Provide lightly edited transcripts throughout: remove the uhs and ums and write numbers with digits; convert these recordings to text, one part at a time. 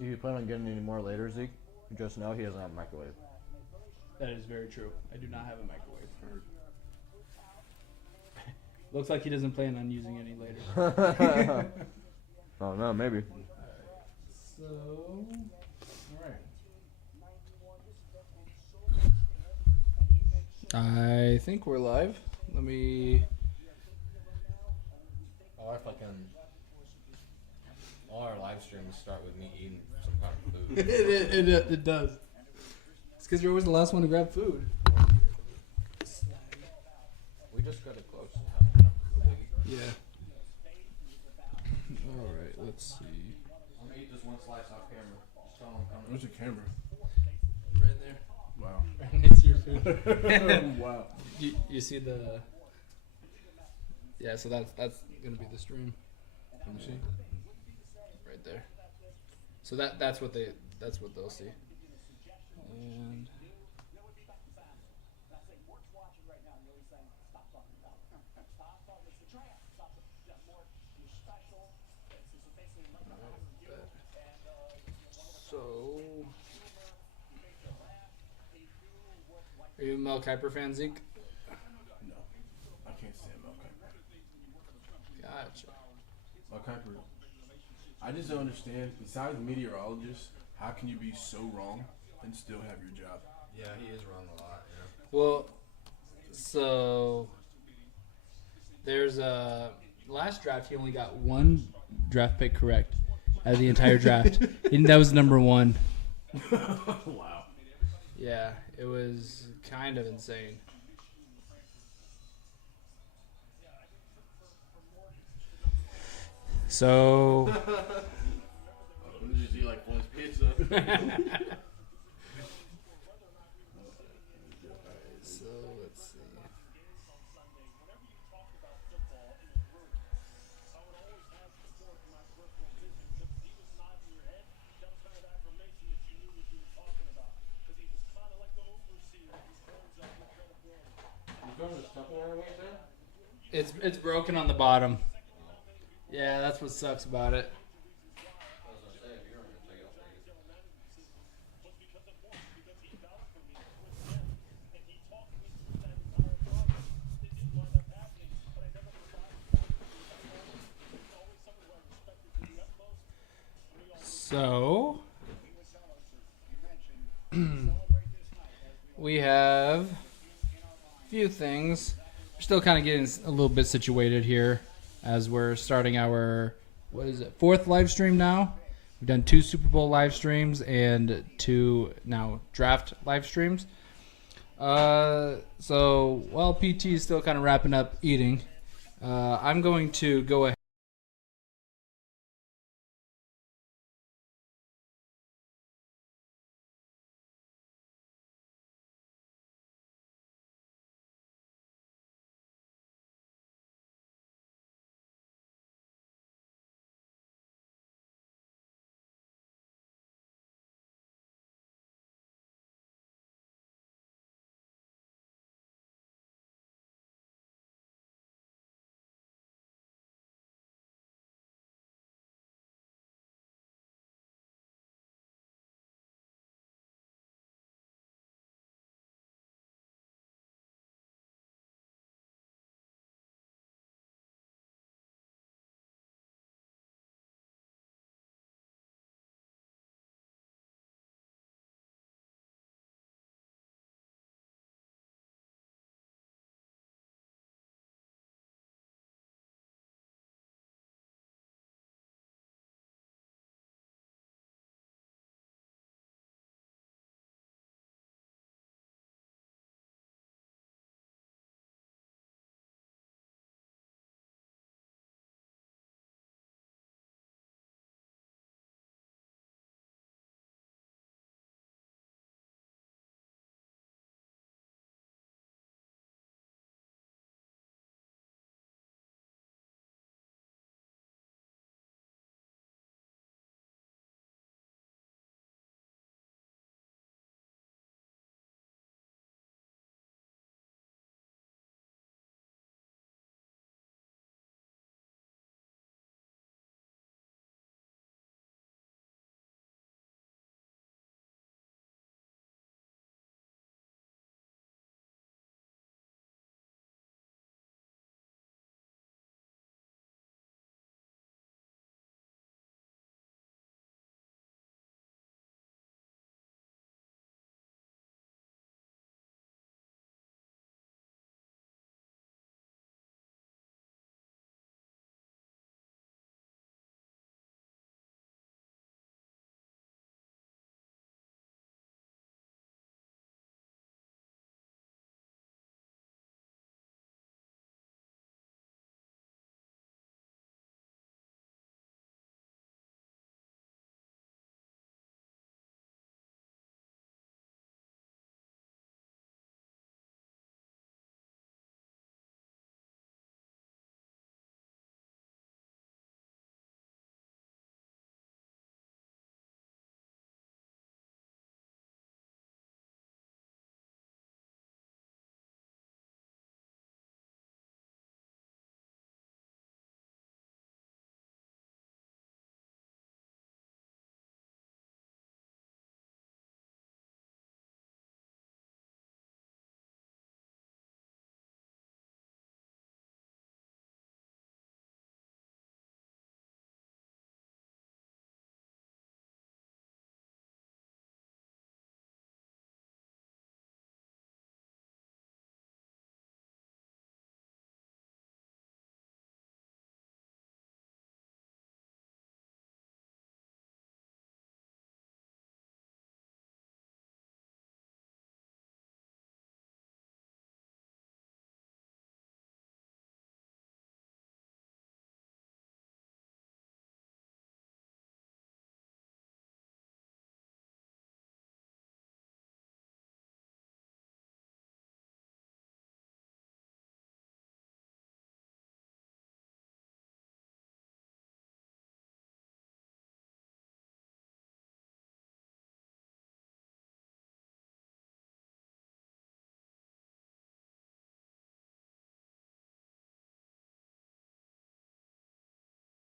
You plan on getting any more later, Zeke? Just know he doesn't have a microwave. That is very true. I do not have a microwave. Looks like he doesn't plan on using any later. Oh no, maybe. So, all right. I think we're live. Let me. Or fucking all our live streams start with me eating some kind of food. It does. It's because you're always the last one to grab food. We just got it close. Yeah. All right. Let's see. I'm gonna eat this one slice off camera. Just tell them I'm coming. Where's the camera? Right there. Wow. Right next to your food. Wow. You see the. Yeah. So that's gonna be the stream. Let me see. Right there. So that's what they'll see. And so are you a Mel Kiper fan, Zeke? No. I can't stand Mel Kiper. Gotcha. Mel Kiper. I just don't understand. Besides meteorologists, how can you be so wrong and still have your job? Yeah, he is wrong a lot. Well, so there's a last draft. He only got one draft pick correct out of the entire draft, and that was number one. Wow. Yeah, it was kind of insane. So Did you see like Flynn's pizza? So let's see. It's broken on the bottom. Yeah, that's what sucks about it. So we have a few things. We're still kind of getting a little bit situated here as we're starting our fourth live stream now. We've done 2 Super Bowl live streams and 2 now draft live streams. So while PT is still kind of wrapping up eating, I'm going to go ahead.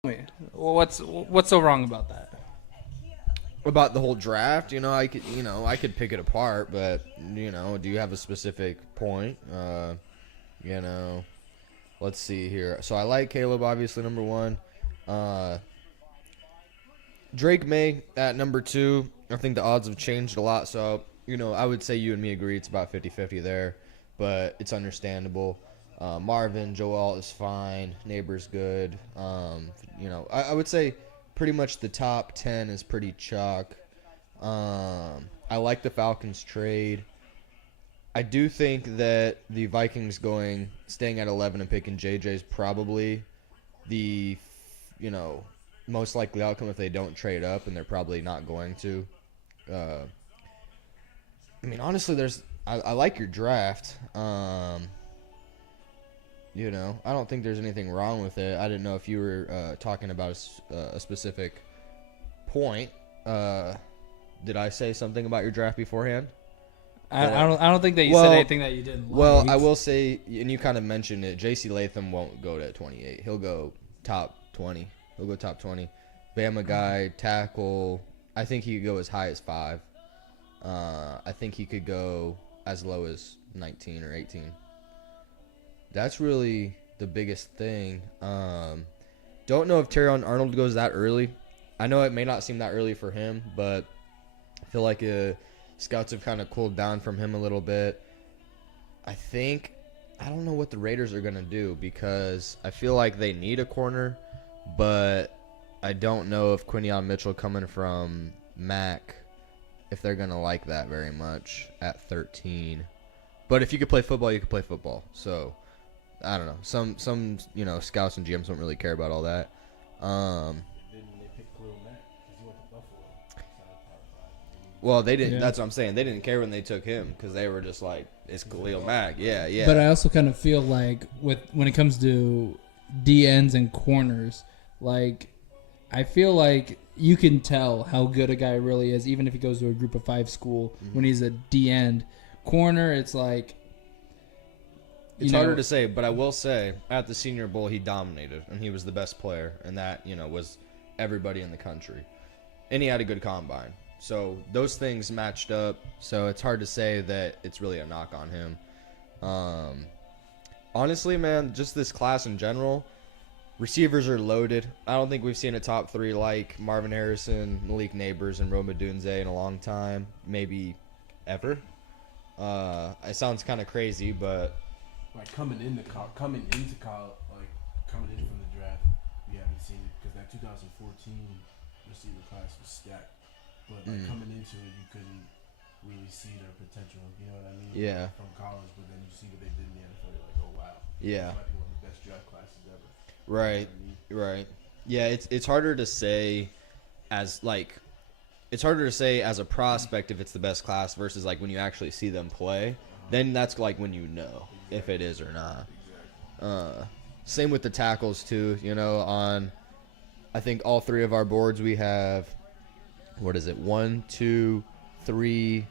Wait, what's so wrong about that? About the whole draft, I could pick it apart, but do you have a specific point? Let's see here. So I like Caleb, obviously, number one. Drake May at number two. I think the odds have changed a lot, so I would say you and me agree it's about 50-50 there, but it's understandable. Marvin, Joel is fine. Neighbor's good. I would say pretty much the top 10 is pretty chalk. I like the Falcons trade. I do think that the Vikings staying at 11 and picking JJ is probably the, most likely outcome if they don't trade up, and they're probably not going to. Honestly, I like your draft. I don't think there's anything wrong with it. I didn't know if you were talking about a specific point. Did I say something about your draft beforehand? I don't think that you said anything that you didn't like. Well, I will say, and you kind of mentioned it, J.C. Latham won't go to 28. He'll go top 20. Bama guy, tackle. I think he could go as high as 5. I think he could go as low as 19 or 18. That's really the biggest thing. Don't know if Terrion Arnold goes that early. I know it may not seem that early for him, but I feel like scouts have kind of cooled down from him a little bit. I don't know what the Raiders are going to do, because I feel like they need a corner, but I don't know if Quinion Mitchell coming from Mac, if they're going to like that very much at 13. But if you could play football, you could play football. So, I don't know. Some scouts and GMs don't really care about all that. Well, they didn't. Yeah. That's what I'm saying. They didn't care when they took him, because they were just like, it's Khalil Mack. Yeah. But I also kind of feel like when it comes to DNs and corners, like, I feel like you can tell how good a guy really is, even if he goes to a group of 5 school. Mm-hmm. When he's a D-end. Corner, it's like, it's harder to say, but I will say at the Senior Bowl he dominated, and he was the best player, and that was everybody in the country, and he had a good combine. So those things matched up. So it's hard to say that it's really a knock on him. Honestly, man, just this class in general, receivers are loaded. I don't think we've seen a top 3 like Marvin Harrison, Malik Neighbors, and Rome Odunze in a long time, maybe ever. It sounds kind of crazy, but like coming in from the draft, we haven't seen it, because that 2014 receiver class was stacked. But coming into it, you couldn't really see their potential. You know what I mean? Yeah. From college, but then you see what they did in the NFL. You're like, oh wow. Yeah. This might be one of the best draft classes ever. Right. You know what I mean? Right. Yeah. It's harder to say as a prospect if it's the best class versus like when you actually see them play. Then that's like when you know if it is or not. Exactly. Same with the tackles too. On I think all 3 of our boards we have. What is it? 1, 2, 3.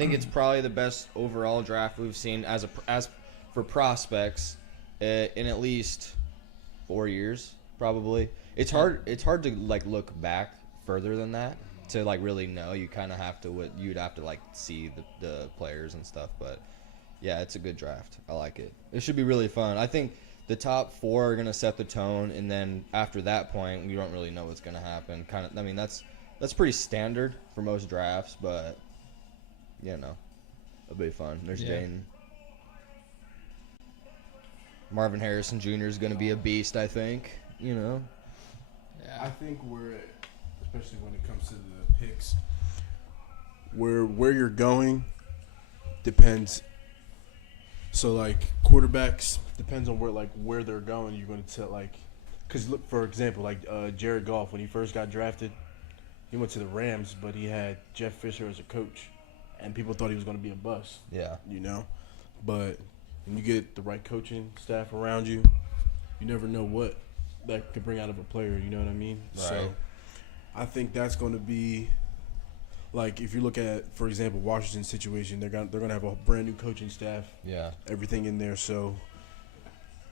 I think it's probably the best overall draft we've seen as for prospects in at least 4 years, probably. It's hard to like look back further than that to like really know. You kind of have to you'd have to like see the players and stuff. But yeah, it's a good draft. I like it. It should be really fun. I think the top 4 are gonna set the tone, and then after that point, we don't really know what's gonna happen. That's pretty standard for most drafts, but it'll be fun. There's Jane. Marvin Harrison Jr. is going to be a beast, I think. Yeah. I think especially when it comes to the picks, where you're going depends. So, like, quarterbacks depends on where they're going. You're going to tell, like, because look, for example, like Jared Goff, when he first got drafted, he went to the Rams, but he had Jeff Fisher as a coach, and people thought he was going to be a bust. Yeah. But and you get the right coaching staff around you, you never know what that could bring out of a player. You know what I mean? Right. So I think that's going to be like if you look at, for example, Washington's situation, they're gonna have a brand new coaching staff. Yeah. Everything in there. So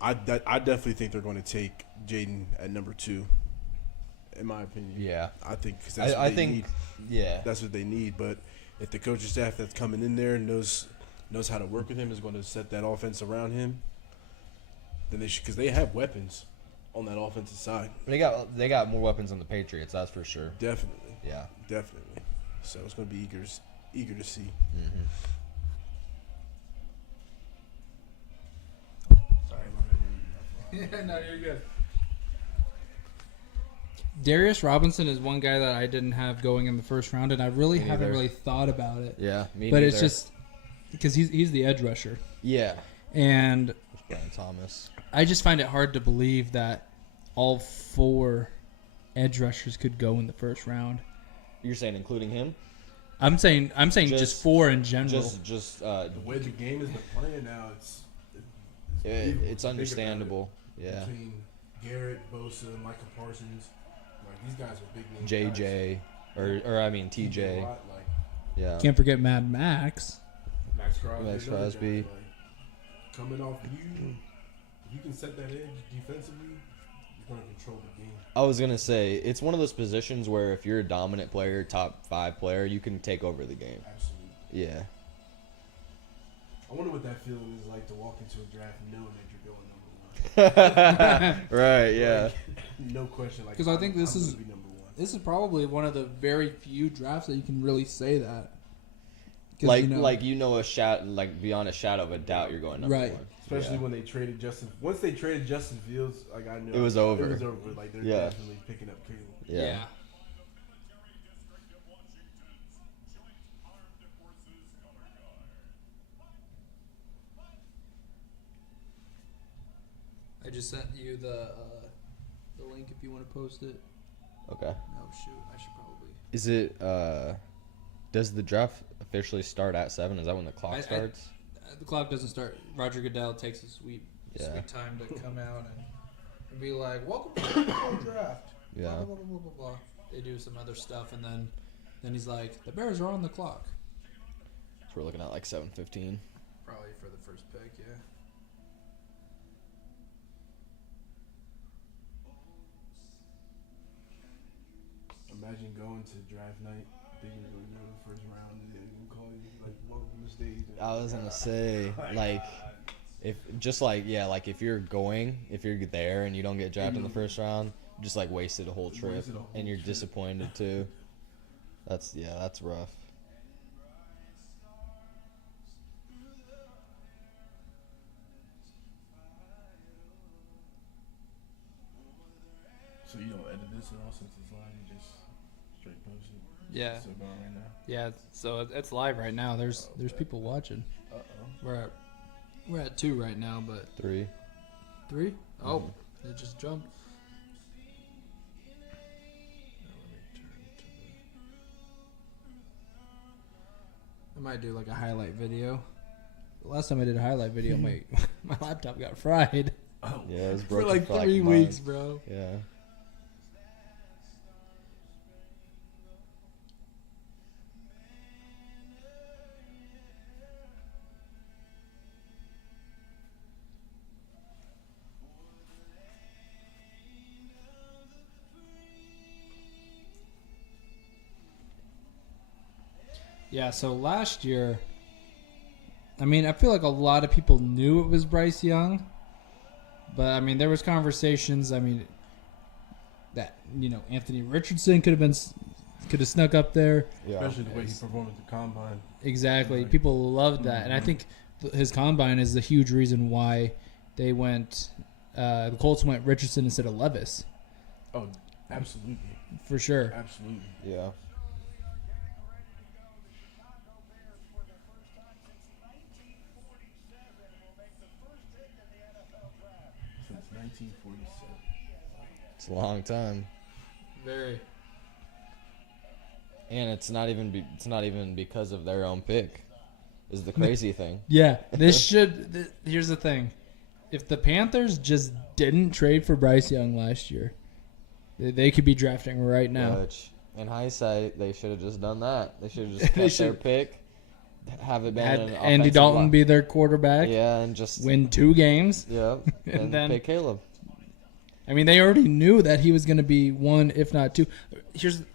I definitely think they're going to take Jaden at number 2. In my opinion. Yeah. I think because that's what they need. Yeah. That's what they need. But if the coaching staff that's coming in there knows how to work with him, is going to set that offense around him, then they should, because they have weapons on that offensive side. They got more weapons than the Patriots, that's for sure. Definitely. Yeah. Definitely. So it's going to be eager to see. Mm-hmm. Yeah, no, you're good. Darius Robinson is one guy that I didn't have going in the first round, and I really haven't neither. really thought about it. Yeah, me But neither. it's just because he's the edge rusher, Yeah. and Brian Thomas. I just find it hard to believe that all 4 edge rushers could go in the first round. You're saying including him? I'm saying just Just- 4 in general. Just The way the game has been playing now, it's understandable. Yeah. Between Garrett, Bosa, Michael Parsons, like these guys are big name JJ or I mean TJ. Like Yeah. Can't forget Mad Max. Max Crosby. Max another Crosby. guy, like, coming off you can set that edge defensively, you're going to control the game. I was gonna say it's one of those positions where if you're a dominant player, top 5 player, you can take over the game. Absolutely. Yeah. I wonder what that feeling is like to walk into a draft knowing that you're going number 1. Right. Yeah. Like, no question. Like, 'Cause I think this I'm is- gonna be number 1. This is probably one of the very few drafts that you can really say that. 'Cause, Beyond a shadow of a doubt, you're going number Right. 1. Especially Yeah. when they traded Justin. Once they traded Justin Fields, like I knew It was over. It was over. Like they're Yeah. definitely picking up Caleb. Yeah. I just sent you the link if you want to post it. Okay. Oh shoot, I should probably. Is it? Does the draft officially start at 7? Is that when the clock starts? The clock doesn't start. Roger Goodell takes a sweet time to come out and be like, "Welcome to the NFL draft." Yeah. Blah, blah, blah, blah, blah, blah. They do some other stuff, and then he's like, "The Bears are on the clock." So we're looking at like 7:15. Probably for the first pick, yeah. Imagine going to draft night, thinking you're going to go in the first round, and then they call you like, "Welcome to the stage." I was gonna say like. If you're there and you don't get drafted in the first round, you just like wasted a whole trip, and you're disappointed too. That's rough. So you don't edit this at all since it's live, you just straight post it. Yeah. So going right now. Yeah, so it's live right now. There's people watching. We're at 2 right now, but 3. 3? Oh, it just jumped. I might do like a highlight video. The last time I did a highlight video, my laptop got fried Oh. Yeah, it was for broken like for like 3 a month. weeks, bro. Yeah. Yeah, so last year, I mean, I feel like a lot of people knew it was Bryce Young, but I mean, there was conversations. I mean, that Anthony Richardson could have snuck up there. Yeah. Especially the way he performed at the combine. Exactly, people loved that, and I think his combine is the huge reason why they went. The Colts went Richardson instead of Levis, Oh, absolutely. for sure. Absolutely. Yeah. Since 1947. It's a long time. Very. And it's not even because of their own pick. is the crazy thing. Yeah, here's the thing. If the Panthers just didn't trade for Bryce Young last year, they could be drafting right now. Which, in hindsight, they should have just done that. They should have just kept their pick, have it been Had an Andy offensive Dalton line. be their quarterback. Yeah, and just Win 2 games. Yep, and then pick Caleb. I mean, they already knew that he was going to be 1, if not 2.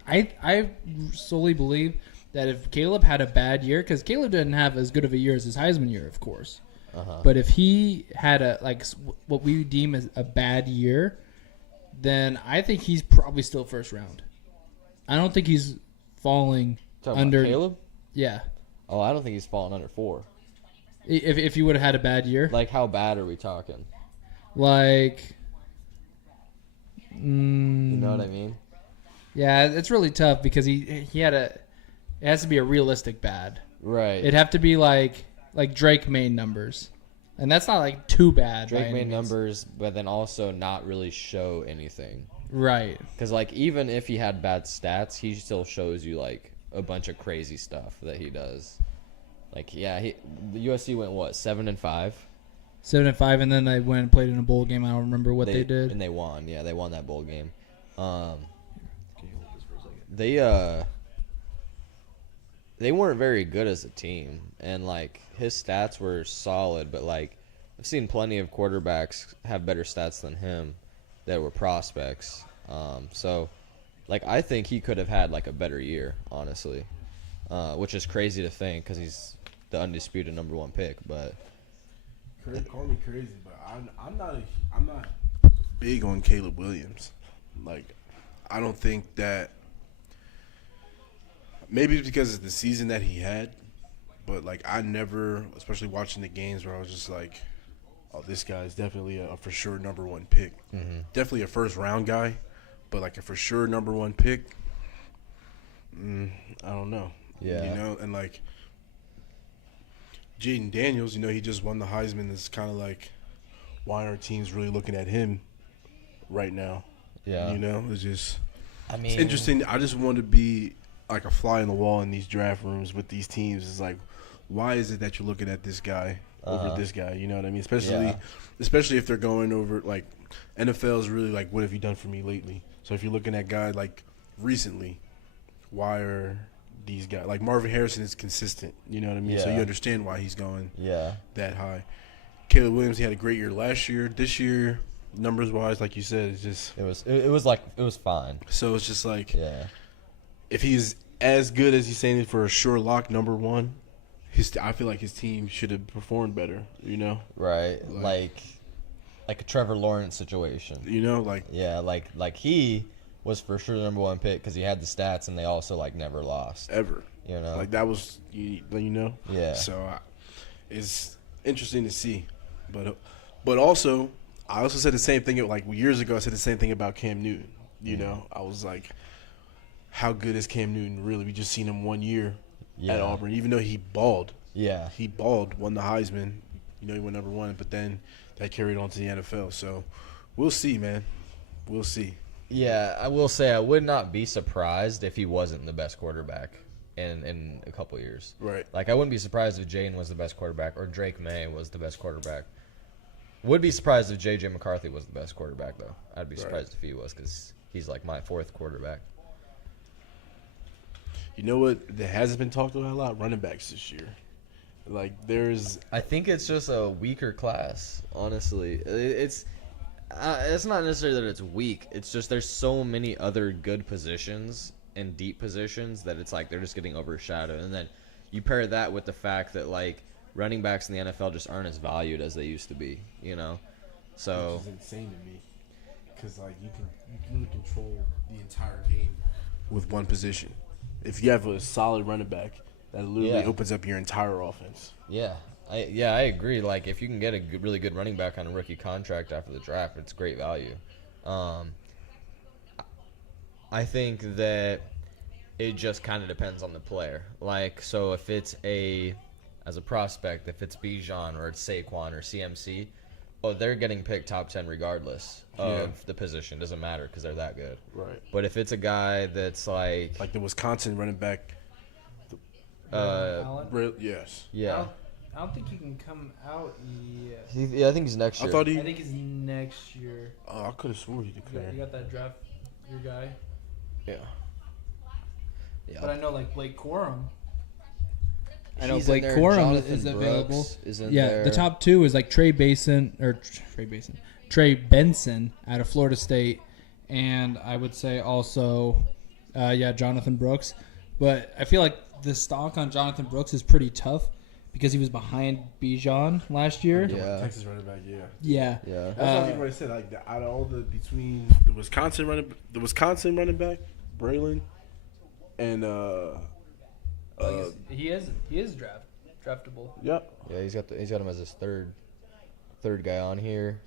I solely believe that if Caleb had a bad year, because Caleb didn't have as good of a year as his Heisman year, of course. But if he had what we deem as a bad year, then I think he's probably still first round. I don't think he's falling Talking under about Caleb? Yeah. Oh, I don't think he's falling under 4. If he would have had a bad year, Like, how bad are we talking? like, You know what I mean? yeah, it's really tough because he had it has to be a realistic bad. Right. It'd have to be like Drake May numbers, and that's not like too bad. Drake made numbers, but then also not really show anything. Right. Because, like, even if he had bad stats, he still shows you, like, a bunch of crazy stuff that he does. Like, yeah, the USC went, what, 7-5? 7-5, and then they went and played in a bowl game. I don't remember what they did. And they won. Yeah, they won that bowl game. They weren't very good as a team. And, like, his stats were solid, but, like, I've seen plenty of quarterbacks have better stats than him that were prospects. So, like, I think he could have had, like, a better year, honestly, which is crazy to think because he's the undisputed number 1 pick. But call me crazy, but I'm not big on Caleb Williams. Like, I don't think that. Maybe it's because of the season that he had, but, like, I never, especially watching the games where I was just like, oh, this guy is definitely a for sure number 1 pick. Mm-hmm. Definitely a first round guy, but, like, a for sure number 1 pick, I don't know. Yeah. You know, and, like, Jaden Daniels, you know, he just won the Heisman. It's kind of like, why aren't teams really looking at him right now? yeah, You know, it's just, I mean, it's interesting. I just want to be like a fly in the wall in these draft rooms with these teams. It's like, why is it that you're looking at this guy over this guy? You know what I mean? Especially if they're going over, like, NFL is really like, what have you done for me lately? So if you're looking at guys like recently, why are these guys like Marvin Harrison is consistent? You know what I mean? So Yeah. you understand why he's going yeah, that high. Caleb Williams, he had a great year last year. This year, numbers wise, like you said, it's just it was fine. so it's just like, Yeah, if he's as good as he's saying for a sure lock number 1, I feel like his team should have performed better. You know, right. Like a Trevor Lawrence situation. you know, like, Yeah, like he was for sure the number 1 pick because he had the stats and they also, like, never lost. ever. You know, Like, that was you know. Yeah. So it's interesting to see, but also I also said the same thing like years ago. I said the same thing about Cam Newton. You know, I was like, how good is Cam Newton really? We just seen him 1 year Yeah. at Auburn, even though he balled. Yeah, He balled, won the Heisman. You know, he went number 1, but then that carried on to the NFL. So we'll see, man. We'll see. yeah. I will say I would not be surprised if he wasn't the best quarterback in a couple years. Right. Like, I wouldn't be surprised if Jaden was the best quarterback or Drake May was the best quarterback. Would be surprised if J.J. McCarthy was the best quarterback, though. I'd be surprised if he was because he's, like, my 4th quarterback. You know what? That hasn't been talked about a lot. Running backs this year. Like, I think it's just a weaker class, honestly. It's not necessarily that it's weak. It's just there's so many other good positions and deep positions that it's like they're just getting overshadowed. And then you pair that with the fact that, like, running backs in the NFL just aren't as valued as they used to be, you know? So which is insane to me, because, like, you can control the entire game with one position. If you have a solid running back, that literally opens up your entire offense. Yeah. I agree. Like, if you can get a really good running back on a rookie contract after the draft, it's great value. I think that it just kind of depends on the player. Like, so if it's as a prospect, if it's Bijan or it's Saquon or CMC, they're getting picked top 10 regardless of the position. Doesn't matter because they're that good. Right. But if it's a guy that's like the Wisconsin running back, Allen? Yes. Yeah. I don't think he can come out yet. Yeah, I think he's next year. I think he's next year. Oh, I could have sworn he declared. You got that draft, your guy. Yeah. Yeah. But I know like Blake Corum. I know He's Blake in there. Corum Jonathan is available. Brooks is in Yeah, there. the top two is like Trey Benson out of Florida State, and I would say also, Jonathan Brooks. But I feel like the stock on Jonathan Brooks is pretty tough because he was behind Bijan last year. Yeah. Texas running back. Yeah. Yeah. Yeah. That's what everybody said. Like out of all between the Wisconsin running back, Braylon, and he is draftable. Yep. Yeah, he's got him as his third guy on here.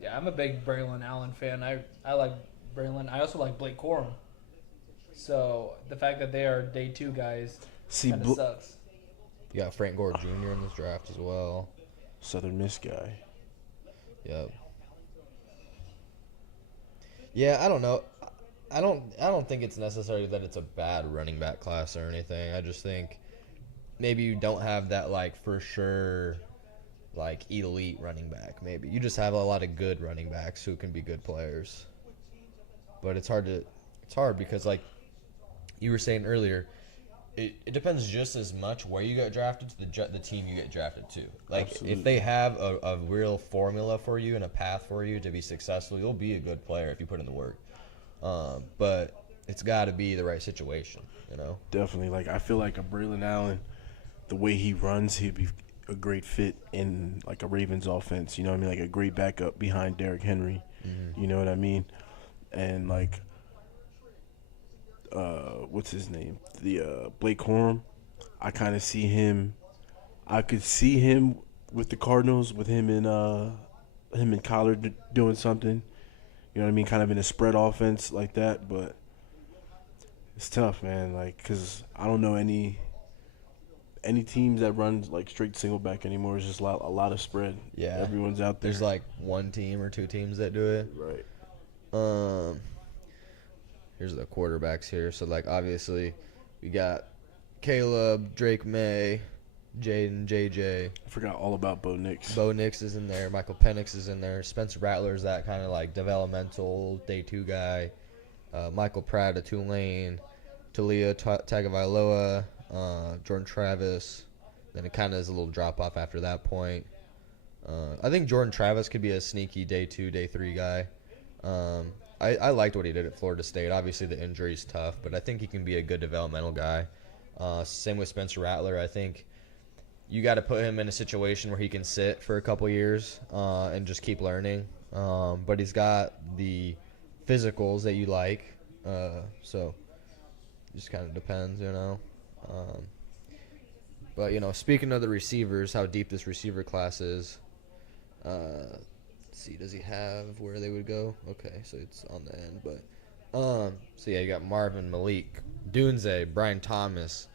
Yeah, I'm a big Braylon Allen fan. I like Braylon. I also like Blake Corum. So the fact that they are day 2 guys kind of sucks. You got Frank Gore Jr. in this draft as well. Southern Miss guy. Yep. Yeah, I don't know. I don't think it's necessary that it's a bad running back class or anything. I just think maybe you don't have that like for sure like elite running back. Maybe you just have a lot of good running backs who can be good players. But it's hard because like you were saying earlier, it depends just as much where you get drafted to the team you get drafted to. Like, Absolutely. if they have a real formula for you and a path for you to be successful, you'll be a good player if you put in the work. But it's got to be the right situation, you know? Definitely. Like, I feel like a Braylon Allen, the way he runs, he'd be a great fit in, like, a Ravens offense. You know what I mean? Like, a great backup behind Derrick Henry. Mm-hmm. You know what I mean? And, like, what's his name? The Blake Corum. I kind of see him. I could see him with the Cardinals, with him and Collard doing something. You know what I mean? Kind of in a spread offense like that, but it's tough, man. Like, because I don't know any teams that run like straight single back anymore. It's just a lot of spread. Yeah. Everyone's out there. There's like one team or two teams that do it. Right. Here's the quarterbacks here. So, like, obviously, we got Caleb, Drake May, Jaden, JJ. I forgot all about Bo Nix. Bo Nix is in there. Michael Penix is in there. Spencer Rattler is that kind of, like, developmental day 2 guy. Michael Pratt of Tulane. Talia Tagovailoa. Jordan Travis. Then it kind of is a little drop-off after that point. I think Jordan Travis could be a sneaky day 2, day 3 guy. I liked what he did at Florida State. Obviously, the injury's tough, but I think he can be a good developmental guy. Same with Spencer Rattler. I think you got to put him in a situation where he can sit for a couple years and just keep learning. But he's got the physicals that you like, so it just kind of depends, you know. But, you know, speaking of the receivers, how deep this receiver class is, let's see, does he have where they would go? Okay, so it's on the end. But so, yeah, you got Marvin, Malik, Dunze, Brian Thomas,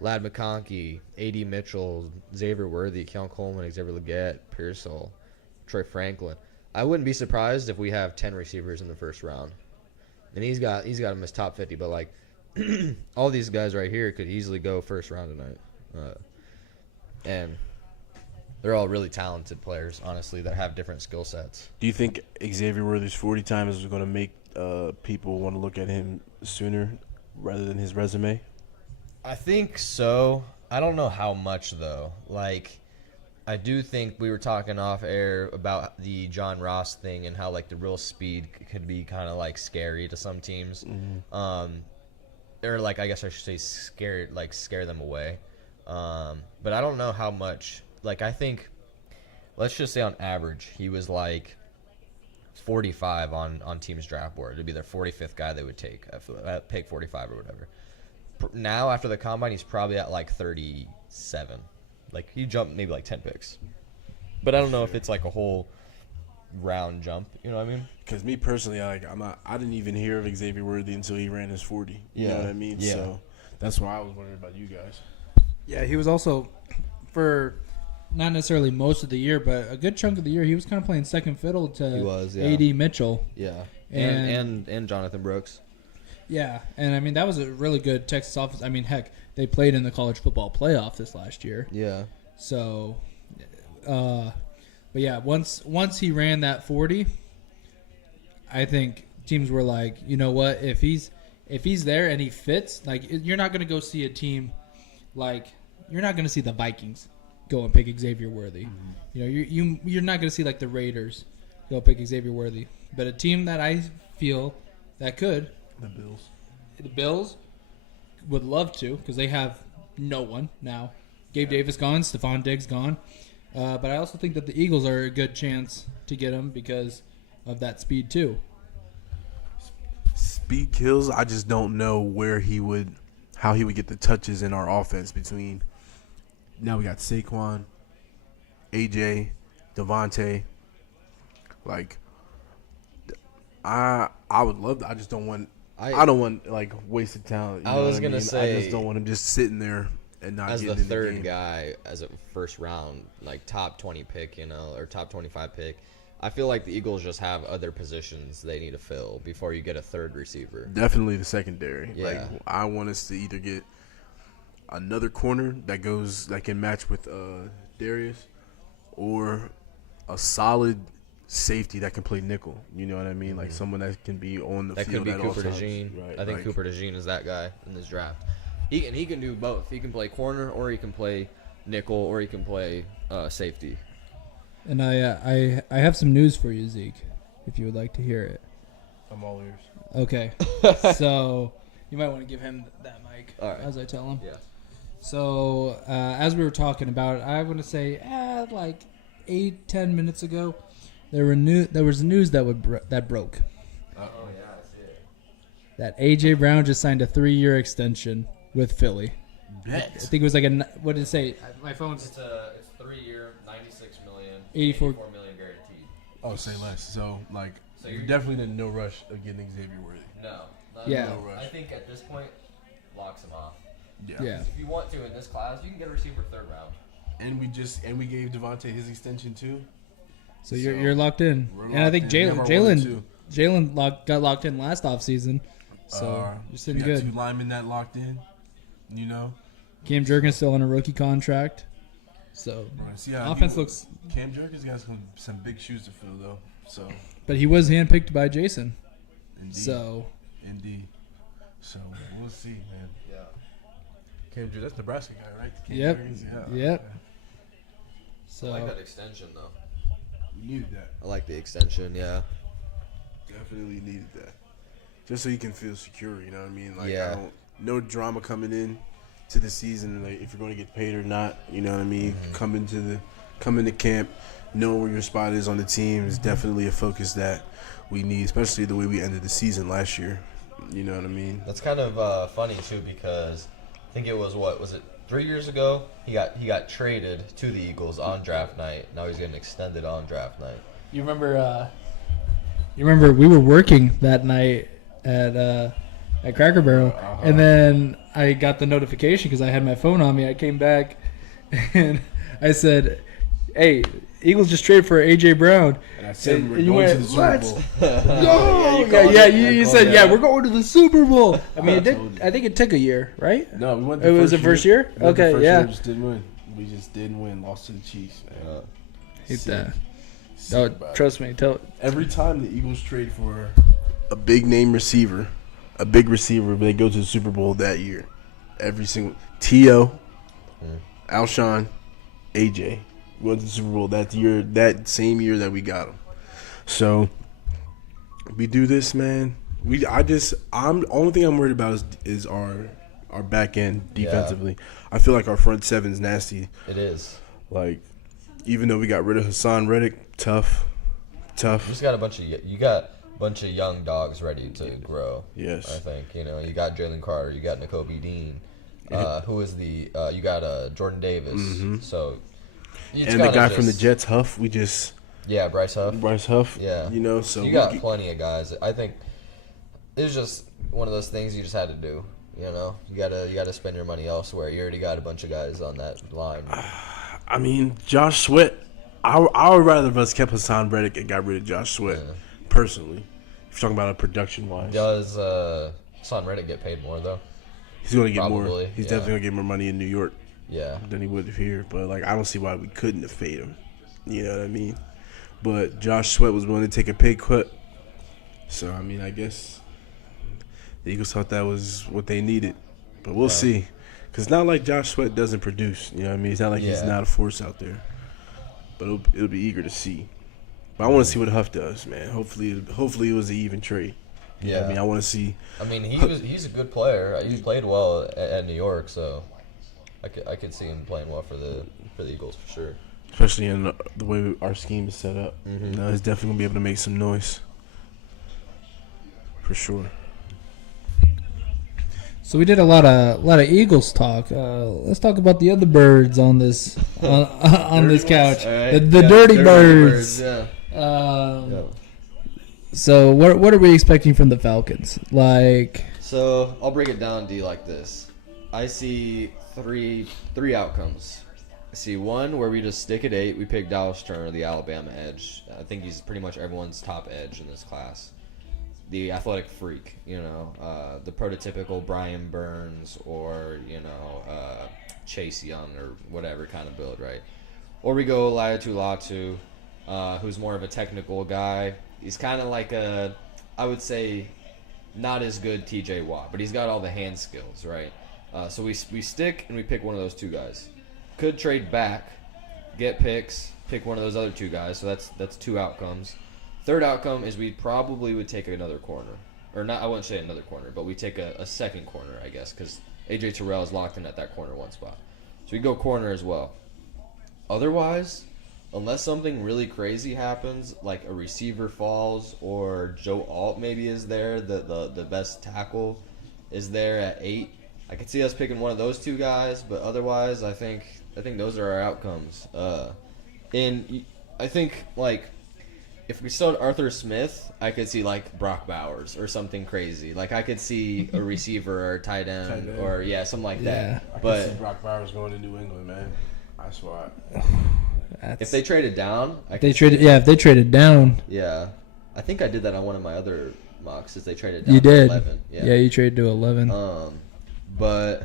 Ladd McConkey, A.D. Mitchell, Xavier Worthy, Keon Coleman, Xavier Legette, Pearsall, Troy Franklin. I wouldn't be surprised if we have 10 receivers in the first round. And he's got him as top 50, but, like, all these guys right here could easily go first round tonight. And they're all really talented players, honestly, that have different skill sets. Do you think Xavier Worthy's 40 times is going to make people want to look at him sooner rather than his resume? I think so. I don't know how much, though. Like, I do think we were talking off air about the John Ross thing and how, like, the real speed could be kind of, like, scary to some teams. Mm-hmm. Or, like, I guess I should say scare them away. But I don't know how much. Like, I think, let's just say on average, he was, like, 45 on teams' draft board. It would be their 45th guy they would take, pick 45 or whatever. Now, after the combine, he's probably at, like, 37. Like, he jumped maybe, like, 10 picks. But I don't know if it's, like, a whole round jump. You know what I mean? Because me personally, I didn't even hear of Xavier Worthy until he ran his 40. You know what I mean? Yeah. So that's why I was wondering about you guys. Yeah, he was also, for not necessarily most of the year, but a good chunk of the year, he was kind of playing second fiddle to He was, yeah. A.D. Mitchell. Yeah. And And Jonathan Brooks. Yeah, and I mean that was a really good Texas offense. I mean, heck, they played in the college football playoff this last year. Yeah. So, but yeah, once he ran that 40, I think teams were like, you know what, if he's there and he fits, like you're not going to go see a team like you're not going to see the Vikings go and pick Xavier Worthy. Mm-hmm. You know, you're not going to see like the Raiders go pick Xavier Worthy, but a team that I feel that could. The Bills would love to because they have no one now. Gabe Davis gone, Stephon Diggs gone. But I also think that the Eagles are a good chance to get him because of that speed too. Speed kills. I just don't know how he would get the touches in our offense between. Now we got Saquon, AJ, Devontae. Like, I would love that. I just don't want. I don't want like wasted talent. I was gonna say I just don't want him just sitting there and not as getting the in third the game. guy as a first round, like top 20 pick, or top 25 pick. I feel like the Eagles just have other positions they need to fill before you get a third receiver. Definitely the secondary. Yeah. Like I want us to either get another corner that can match with Darius, or a solid safety that can play nickel. You know what I mean? Like someone that can be on the that field could be at all Cooper times. DeJean. Right, I think like, Cooper DeJean is that guy in this draft. He can do both. He can play corner, or he can play nickel, or he can play safety. And I have some news for you, Zeke, if you would like to hear it. I'm all ears. Okay. So you might want to give him that mic as I tell him. Yeah. So as we were talking about it, I want to say like 8-10 minutes ago, there was news that broke. Oh yeah, I see it. That AJ Brown just signed a 3-year extension with Philly. Bet. I think it was like what did it say? My phone's It's 3-year, $96 million, 84 million guaranteed. Oh, say less. So So you're definitely in no rush of getting Xavier Worthy. No. Yeah. No rush. I think at this point, locks him off. Yeah. If you want to in this class, you can get a receiver third round. And we gave Devontae his extension too. So you're locked in, We're and I think locked in. We have our 1 and 2. Jalen got locked in last offseason. So you're sitting we got good. 2 linemen that locked in. You know. Cam Jurgens still on a rookie contract. So offense looks. Cam Jurgens got some big shoes to fill though. So. But he was handpicked by Jason. Indeed. So. Indeed. So we'll see, man. Yeah. Cam Jurgens, that's Nebraska guy, right? Cam Yep. Jurgens? Yep. I So. like that extension though. We needed that. I like the extension. Yeah. Definitely needed that. Just so you can feel secure, you know what I mean? Like Yeah. No drama coming in to the season, like if you're going to get paid or not, you know what I mean? Mm-hmm. Come into camp, knowing where your spot is on the team is definitely a focus that we need, especially the way we ended the season last year. You know what I mean? That's kind of funny too because I think it was 3 years ago he got traded to the Eagles on draft night. Now he's getting extended on draft night. You remember we were working that night at Cracker Barrel, and then I got the notification because I had my phone on me. I came back, and I said, "Hey, Eagles just traded for AJ Brown." And I said And we were you going went, to the Super Bowl. No, you said, yeah. we're going to the Super Bowl. I mean, I told you. I think it took a year, right? No, we went It was the first year? We went the Okay, first yeah. year, just didn't win. We just didn't win. Lost to the Chiefs, man. Hate Sick. that. Sick No, about it. trust me. Every time the Eagles trade for a big name receiver, they go to the Super Bowl that year. Every single T.O., Alshon, AJ went to the Super Bowl that same year that we got them. So we do this, man. Only thing I'm worried about is our back end defensively. I feel like our front seven's nasty. It is. Like, even though we got rid of Hassan Reddick, tough. You just got a bunch of young dogs ready to grow. Yes. I think you got Jalen Carter, you got N'Kobe Dean, who is you got Jordan Davis. Mm-hmm. So And the guy from the Jets, Huff, Bryce Huff. Yeah. So you got plenty of guys. I think it's just one of those things you just had to do. You gotta spend your money elsewhere. You already got a bunch of guys on that line. I mean, Josh Sweat. I would rather have us kept Hassan Reddick and got rid of Josh Sweat, personally. If you're talking about a production wise. Saw on Reddit get paid more though. He's going to get Probably, more. He's definitely going to get more money in New York Yeah. than he would here. But, like, I don't see why we couldn't have paid him. You know what I mean? But Josh Sweat was willing to take a pay cut. So, I mean, I guess the Eagles thought that was what they needed. But we'll see. Because it's not like Josh Sweat doesn't produce. You know what I mean? It's not like he's not a force out there. But it'll be eager to see. But I want to see what Huff does, man. Hopefully it was an even trade. You know what I mean, I want to see. I mean, he's a good player. He played well at New York, so I could see him playing well for the Eagles for sure. Especially in the way our scheme is set up. You know, he's definitely gonna be able to make some noise. For sure. So we did a lot of Eagles talk. Let's talk about the other birds on this on this couch. Right. The dirty birds. Yeah. So what are we expecting from the Falcons? Like, So I'll break it down to you like this. I see three outcomes. I see one where we just stick at 8. We pick Dallas Turner, the Alabama edge. I think he's pretty much everyone's top edge in this class. The athletic freak, the prototypical Brian Burns or, Chase Young or whatever kind of build, right? Or we go Laiatu Latu, who's more of a technical guy. He's kind of like I would say, not as good TJ Watt, but he's got all the hand skills, right? So we stick and we pick one of those 2 guys. Could trade back, get picks, pick one of those other 2 guys. So that's 2 outcomes. Third outcome is we probably would take another corner. Or not, I wouldn't say another corner, but we take a second corner, I guess, because AJ Terrell is locked in at that corner 1 spot. So we go corner as well. Otherwise, unless something really crazy happens, like a receiver falls or Joe Alt maybe is there, the best tackle is there at 8, I could see us picking one of those 2 guys, but otherwise I think those are our outcomes. And I think, like, if we still had Arthur Smith, I could see, like, Brock Bowers or something crazy. Like, I could see a receiver or a tight end or, something like that. I But can see Brock Bowers going to New England, man. I swear. if they traded down, if they traded down. Yeah. I think I did that on one of my other mocks, is they traded down You to did. 11. Yeah, you traded to 11. But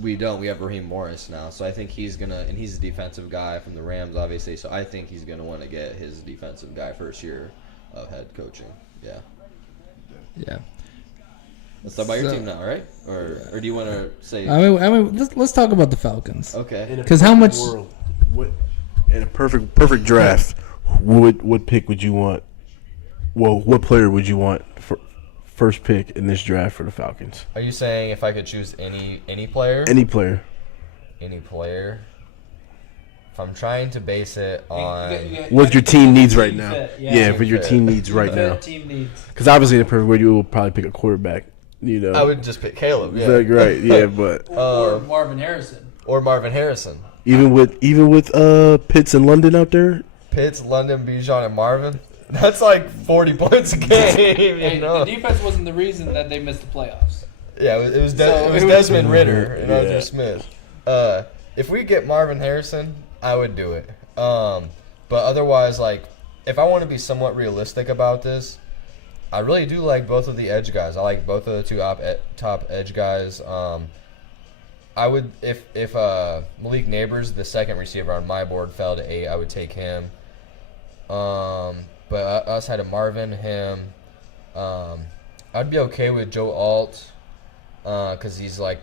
we don't. We have Raheem Morris now. So I think he's going to – and he's a defensive guy from the Rams, obviously. So I think he's going to want to get his defensive guy first year of head coaching. Yeah. Yeah. Let's talk about your team now, right? Or do you want to say – I mean, let's talk about the Falcons. Okay. Because how much – in a perfect draft, what pick would you want? Well, what player would you want for first pick in this draft for the Falcons? Are you saying if I could choose any player? Any player. Any player? If I'm trying to base it on what your team needs right now. Yeah, what your team needs right now. Team needs. Because obviously, in a perfect world, you will probably pick a quarterback. I would just pick Caleb. Yeah. Right. Yeah, but Or Marvin Harrison. Or Marvin Harrison. Even with Pitts and London out there. Pitts, London, Bijan, and Marvin. That's like 40 points a game. The defense wasn't the reason that they missed the playoffs. Yeah, it was Desmond Ridder and Arthur Smith. If we get Marvin Harrison, I would do it. But otherwise, like, if I want to be somewhat realistic about this, I really do like both of the edge guys. I like both of the 2 top edge guys. I would, if Malik Neighbors, the second receiver on my board, fell to 8, I would take him. But us had a Marvin, him. I'd be okay with Joe Alt, because he's like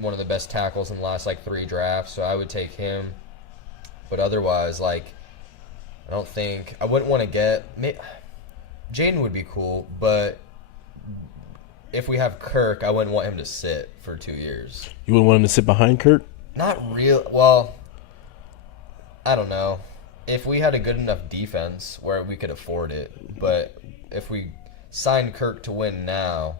one of the best tackles in the last like 3 drafts, so I would take him. But otherwise, like, I wouldn't want to get Jaden would be cool, but if we have Kirk, I wouldn't want him to sit for 2 years. You wouldn't want him to sit behind Kirk? Not real. Well, I don't know. If we had a good enough defense where we could afford it, but if we signed Kirk to win now,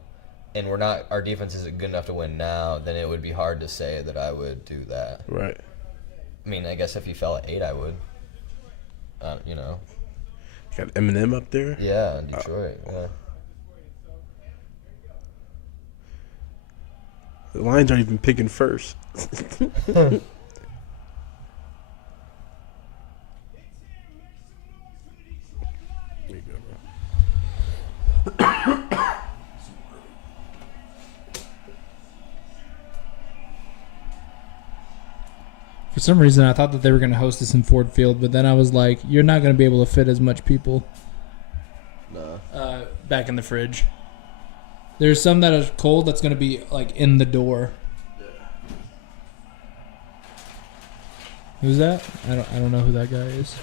and our defense isn't good enough to win now, then it would be hard to say that I would do that. Right. I mean, I guess if he fell at 8, I would. Got Eminem up there? Yeah, in Detroit. Yeah. The Lions aren't even picking first. For some reason, I thought that they were going to host this in Ford Field, but then I was like, you're not going to be able to fit as much people back in the fridge. There's some that are cold that's going to be like in the door. Who's that? I don't know who that guy is.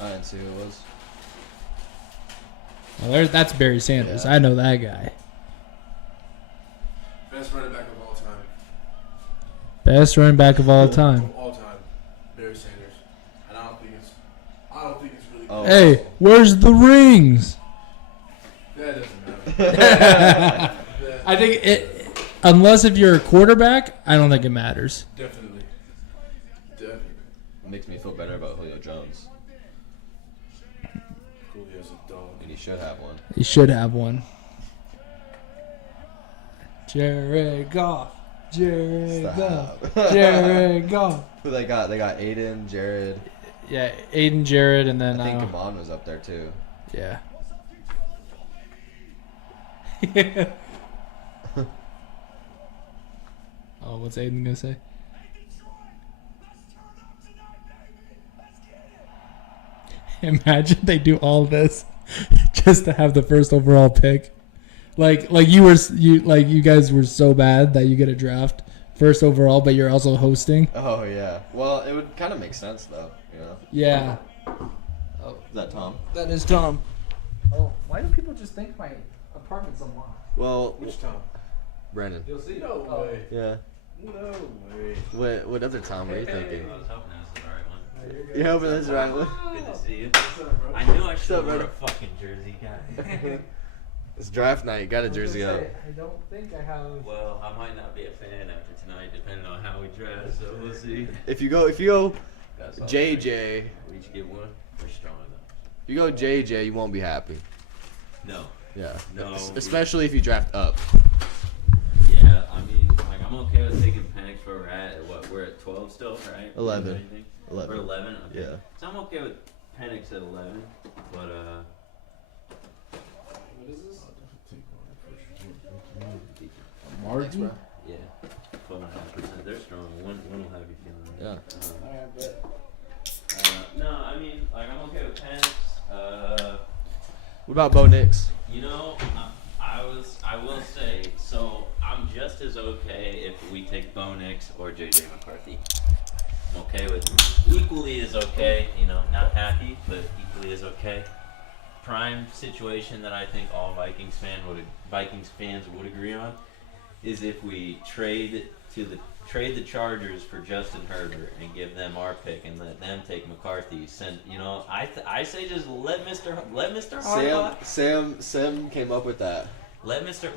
I didn't see who it was. Well, that's Barry Sanders. Yeah. I know that guy. Best running back of all time. Best running back of all time. Of all time. Barry Sanders. And I don't think it's really Oh. Hey, where's the rings? That doesn't matter. I think it, unless if you're a quarterback, I don't think it matters. Definitely. It makes me feel better about Julio Jones. Julio's a dog. And he should have one. He should have one. Jared Goff. Jared Goff. Stop. Jared Goff. Who they got? They got Aiden, Jared. Yeah, Aiden, Jared, and then I think Kamon was up there too. yeah. Oh, what's Aiden gonna say? Imagine they do all this just to have the first overall pick. Like you guys were so bad that you get a draft first overall, but you're also hosting. Oh yeah. Well, it would kind of make sense though. You know. Yeah. Oh, is that Tom? That is Tom. Oh, why do people just think my apartment's unlocked? Well, Which Tom? Brandon. You'll see. No way. Yeah. No way. What other Tom are you thinking? I was hoping that was the right one. You hoping this is the right one? Good to see you. What's up, bro? I knew I should up, have worn a brother? fucking jersey, guy. It's draft night. Got a jersey up. I don't think I have. Well, I might not be a fan after tonight, depending on how we dress. So we'll see. If you go That's all JJ, right. We each get one. We're strong enough. if you go JJ, you won't be happy. No. Yeah. No. Especially if you draft up. Yeah, I mean, like I'm okay with taking Penix where we're at. What we're at 12 still, right? 11. Anything? 11. We're 11. Okay. Yeah. So I'm okay with Penix at 11, but What is this? Marks, bro. yeah, 12.5%. They're strong. One will have you feeling. Yeah. Alright, bet. No, I mean, like I'm okay with Penix. What about Bo Nix? You know, I will say, so I'm just as okay if we take Bo Nix or JJ McCarthy. I'm okay with equally as okay, you know, not happy, but equally as okay. Prime situation that I think all Vikings fans would agree on is if we trade the Chargers for Justin Herbert and give them our pick and let them take McCarthy. I say just let Mr. Harbaugh. Sam came up with that. Let Mr.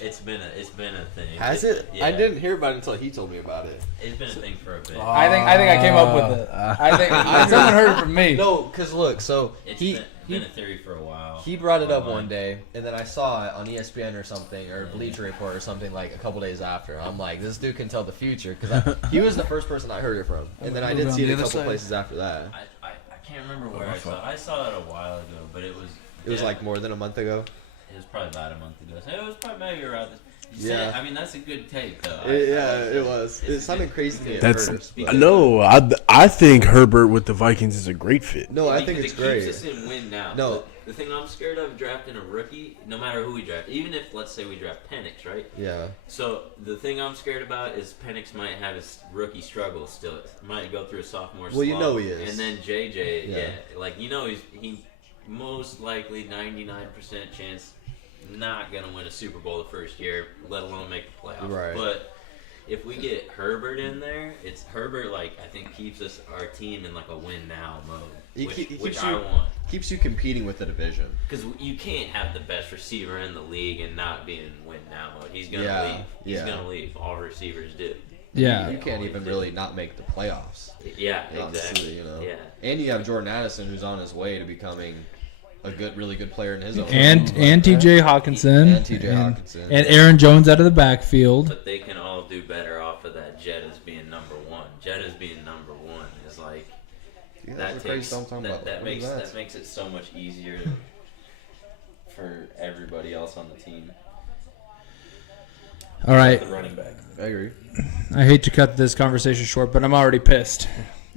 It's been a thing. Has it? Yeah. I didn't hear about it until he told me about it. It's been a thing for a bit. I think I came up with it. I think someone heard it from me. No, because look, so It's he been a theory for a while. he brought it up online. one day, and then I saw it on ESPN or something, or Bleacher Report or something like a couple days after. I'm like, this dude can tell the future, because he was the first person I heard it from, and then I did see it a couple places after that. I can't remember where I saw it. I saw it a while ago, but it was. It was like more than a month ago. It was probably about a month ago. So it was probably maybe around this. Yeah. I mean, that's a good take, though. It was. It sounded crazy to me at That's first. but- I think Herbert with the Vikings is a great fit. No, I think it's great. It keeps us in win now. No. The thing I'm scared of drafting a rookie, no matter who we draft, even if, let's say, we draft Penix, right? Yeah. So the thing I'm scared about is Penix might have his rookie struggle still. Might go through a sophomore slump. Well, you know he is. And then JJ, Yeah. like he most likely 99% chance not gonna win a Super Bowl the first year, let alone make the playoffs. Right. But if we get Herbert in there, it's Herbert. Like I think keeps our team in like a win now mode, which I want. Keeps you competing with the division. Because you can't have the best receiver in the league and not be in win now mode. He's gonna Yeah, leave. He's yeah. gonna leave. All receivers do. Yeah. You can't even really not make the playoffs. Yeah, Honestly, exactly. you know. Yeah. And you have Jordan Addison, who's on his way to becoming a really good player in his own. And right? T.J. Hawkinson. And T.J. Hawkinson. And Aaron Jones out of the backfield. But they can all do better off of that Jettas being number one. Jettas being number one is like Yeah, that's the crazy stuff I'm talking about. that What is makes that makes it so much easier for everybody else on the team. All right. The running back. I agree. I hate to cut this conversation short, but I'm already pissed.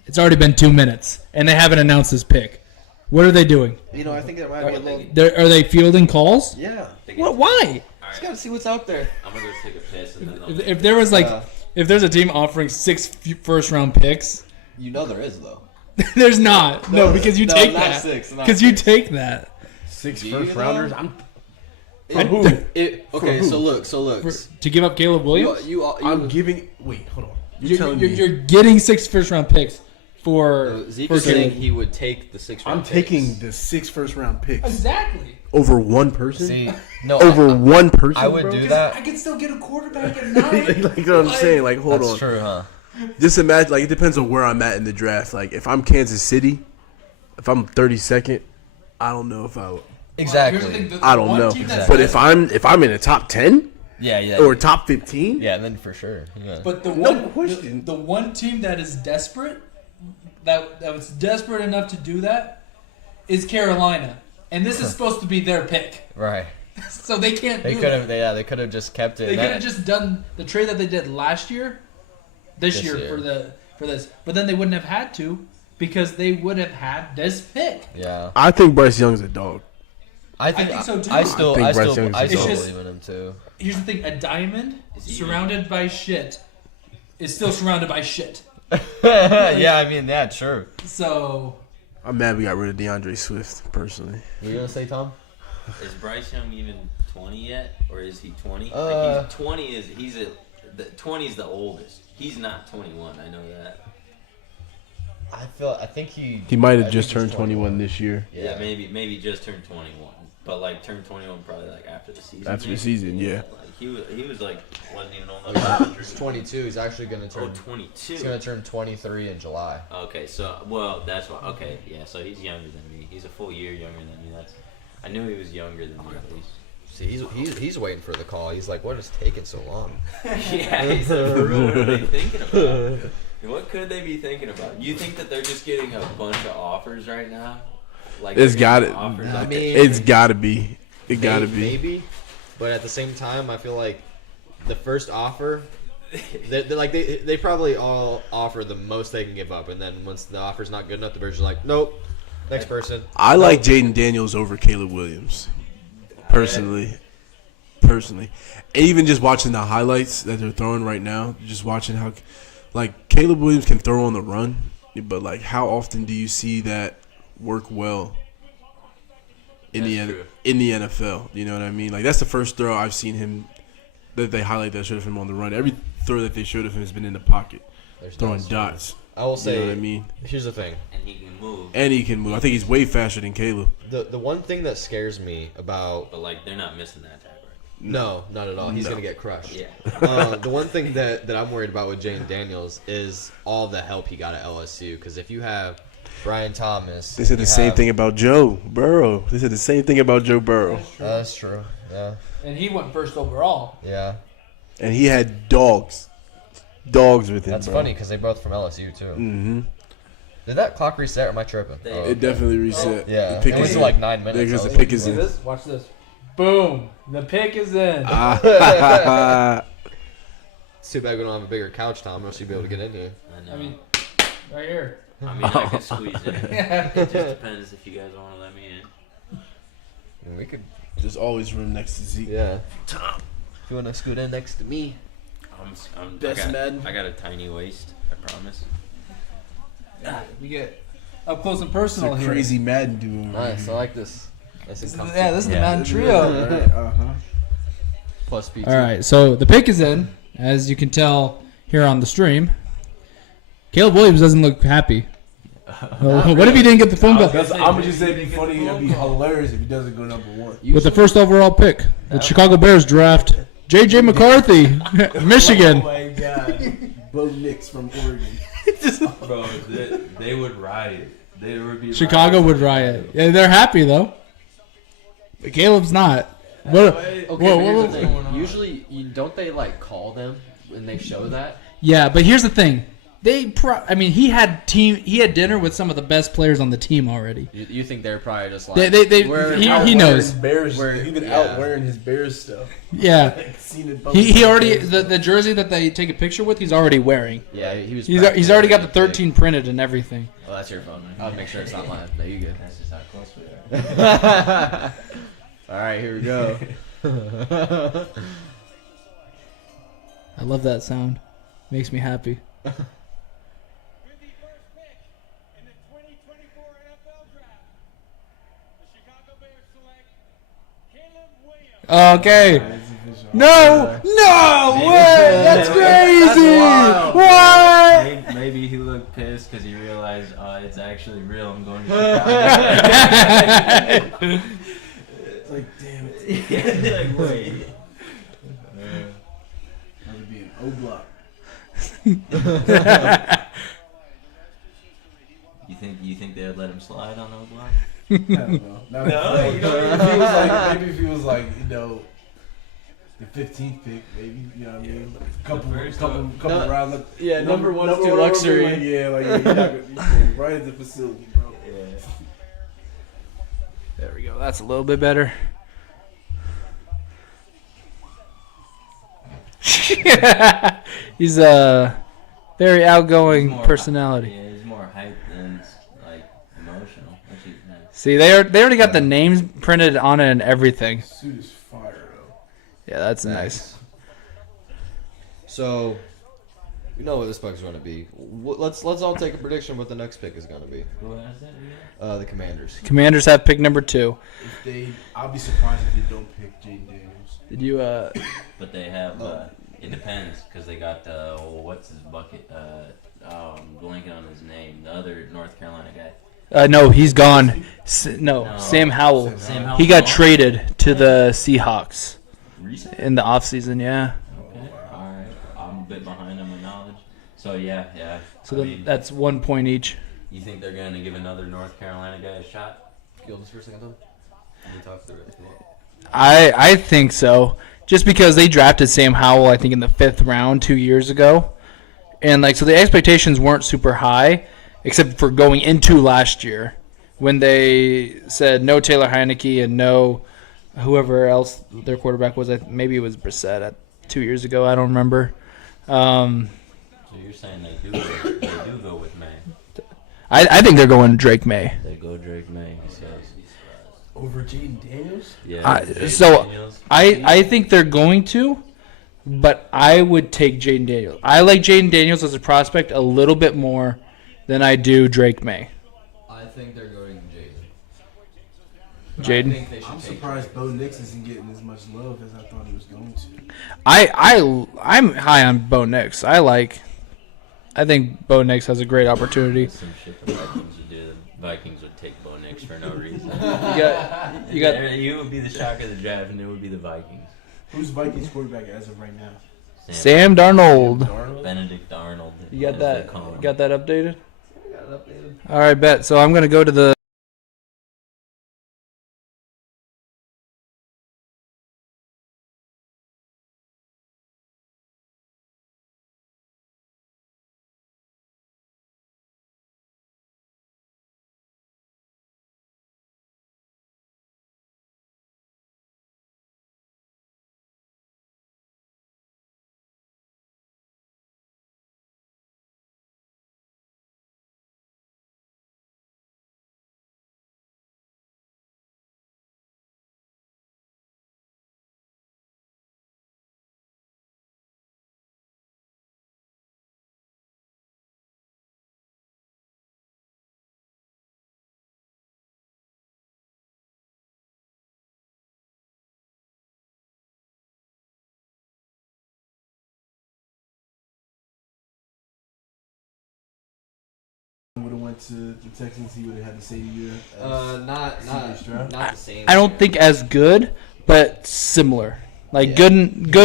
It's already been 2 minutes, and they haven't announced this pick. What are they doing? You know, I think that might be a little. Are they fielding calls? Yeah. What? Why? Just gotta see what's out there. I'm gonna go take a piss and then If there was if there's a team offering 6 first-round picks, You know there is though. there's not. No, because you take not that. 6. not Because you 6. take that. 6 Do you, first though? rounders. Okay, who? so look. To give up Caleb Williams? I'm giving. Wait, hold on. You're getting 6 first-round picks for Zeke for was saying Caleb. he would take the 6 round I'm taking the 6 first round picks Exactly. over one person. See, no, Over one person. I would bro? do that. I can still get a quarterback at 9. like what I'm saying. Like, hold That's on. true, huh? Just imagine. Like, it depends on where I'm at in the draft. Like, if I'm Kansas City, if I'm 32nd, I don't know if I would. Exactly. I don't know. But if I'm in the top 10 Yeah. or top 15, Yeah, then for sure. Yeah. But the No one question. the one team that is desperate, that was desperate enough to do that, is Carolina, and this is supposed to be their pick, Right. so they can't. They do could that. have. They could have just kept it. They That- could have just done the trade that they did last year, this year for this, but then they wouldn't have had to because they would have had this pick. Yeah. I think Bryce Young's a dog. I think so, too. I still. I think I Bryce still. Young's I a still dog. believe in him too. Here's the thing: a diamond Is he surrounded by shit is still surrounded by shit. Yeah, I mean, yeah, true. So I'm mad we got rid of DeAndre Swift, personally. What you gonna say, Tom? Is Bryce Young even 20 yet, or is he 20? Uh, He's 20 the 20 is the oldest. He's not 21. I know that. I think he. He might I have think just he's turned 21 this year. Yeah, maybe just turned 21, but like turned 21 probably like after the season. After the maybe. season, yeah. Like he was like wasn't even on the He's 22. He's actually gonna Oh, turn. 22. He's gonna turn 23 in July. Okay, so that's why. Okay, yeah, so he's younger than me. He's a full year younger than me. I knew he was younger than me at least. See, he's waiting for the call. He's like, what is taking so long? Yeah, he's like, for real, what are they thinking about? What could they be thinking about? You think that they're just getting a bunch of offers right now? Like It's they're got getting it. offers I like mean- It's got to be. It got to be. Maybe, but at the same time, I feel like the first offer, they probably all offer the most they can give up, and then once the offer's not good enough, the Bears are like, nope, next person. I like Jaden Daniels over Caleb Williams, personally. And even just watching the highlights that they're throwing right now, just watching how, like, Caleb Williams can throw on the run, but, like, how often do you see that work well in the NFL? You know what I mean? Like, that's the first throw I've seen him that they highlight that showed of him on the run. Every throw that they showed of him has been in the pocket, There's throwing no- dots. I will say, You know what I mean? here's the thing. and he can move, And he can move. I think he's way faster than Caleb. The one thing that scares me about but like they're not missing that tag right. no, not at all. He's No. gonna get crushed. Yeah. The one thing that I'm worried about with Jane Daniels is all the help he got at LSU. Because if you have Brian Thomas, They said the you same have- thing about Joe Burrow. They said the same thing about Joe Burrow. That's true. Yeah. and he went first overall. Yeah. And he had dogs with him. That's bro. funny because they both from LSU too. Mm-hmm. Did that clock reset or am I tripping? They- Oh, It definitely reset. Yeah. The pick It went is to in. like 9 minutes. Because I the was pick like, is See in. this? Watch this. Boom! The pick is in. It's too bad we don't have a bigger couch, Tom, or else you'd be able to get in here. I know. I mean, right here. I can squeeze in. It just depends if you guys want to let me in. we could. There's always room next to Zeke. Yeah. If you want to scoot in next to me. Best Madden. I got a tiny waist. I promise. We get up close and It's personal a here. crazy Madden duo. Nice. I like this. Nice and comfy. Yeah, this is the Yeah. Madden trio. Uh-huh. Plus PT. All right, so the pick is in, as you can tell here on the stream. Caleb Williams doesn't look happy. What if he didn't get the phone call? I'm just saying it'd be funny. It'd be hilarious if he doesn't go number one. With the first overall pick, the Chicago Bears draft J.J. McCarthy, Michigan. Oh my God. Bo Nix from Oregon. Bro, they would riot. They would be. Chicago would riot. Yeah, they're happy though. But Caleb's not. What? Okay, Whoa, but here's whoa, the whoa. thing. Usually, don't they like call them and they show that? Yeah, but here's the thing. He had dinner with some of the best players on the team already. You think they're probably just like he knows. He's been out wearing his Bears stuff. Yeah, Seen it he already the jersey that they take a picture with. He's already wearing. Yeah, he's already got the 13 printed and everything. Well, that's your phone. I'll make sure it's not mine. No, you good. That's just how close we are. All right, here we go. I love that sound. Makes me happy. Okay. No way! That's crazy! What? Maybe he looked pissed because he realized it's actually real. I'm going to Chicago. It's like, damn it. It's like, wait. That would be an O block. You think they would let him slide on O block? I don't know. No, you don't Maybe if he was like, the 15th pick, maybe, you know what I mean? Couple rounds. Like, Yeah, number one's too one, luxury. You're right at the facility, bro. Yeah. There we go. That's a little bit better. He's a very outgoing personality. Yeah, he's more hype than emotional. Which is nice. See, they already got the names printed on it and everything. Suit is fire, though. Yeah, that's nice. So, we know what this pick is going to be. Let's all take a prediction what the next pick is going to be. Who has it again? The Commanders. Commanders have pick number 2. I'll be surprised if they don't pick Jaden Daniels. Did you But they have. It depends because they got what's his bucket? I'm blanking on his name. The other North Carolina guy. No, he's gone. Sam Howell. Sam Howell. He got traded to the Seahawks Recently? in the offseason, yeah. Okay. All right. I'm a bit behind on my knowledge. So yeah. So that's 1 point each. You think they're going to give another North Carolina guy a shot? Hold this for a second, though. Let me talk through it. I think so. Just because they drafted Sam Howell, I think, in the 5th round 2 years ago. And, so the expectations weren't super high, except for going into last year when they said no Taylor Heineke and no whoever else their quarterback was. Maybe it was Brissett 2 years ago. I don't remember. So you're saying they do go with May? I think they're going Drake May. They go Drake May. He says. Over Jaden Daniels? Yeah. Daniels. I think they're going to, but I would take Jaden Daniels. I like Jaden Daniels as a prospect a little bit more than I do Drake May. I think they're going Jaden? I'm surprised Bo Nix isn't getting as much love as I thought he was going to. I'm high on Bo Nix. I think Bo Nix has a great opportunity. Some shit the Vikings would do. The Vikings would take Bo Nix for no reason. You would be the shock of the draft, and it would be the Vikings. Who's Vikings quarterback as of right now? Sam Darnold. Benedict Arnold. You got as that? they call him. You got that updated? I got it updated. All right, bet. So I'm gonna go to the. Would have went to the Texans, he would have had the same year. Not the same. I don't think as good, but similar. Good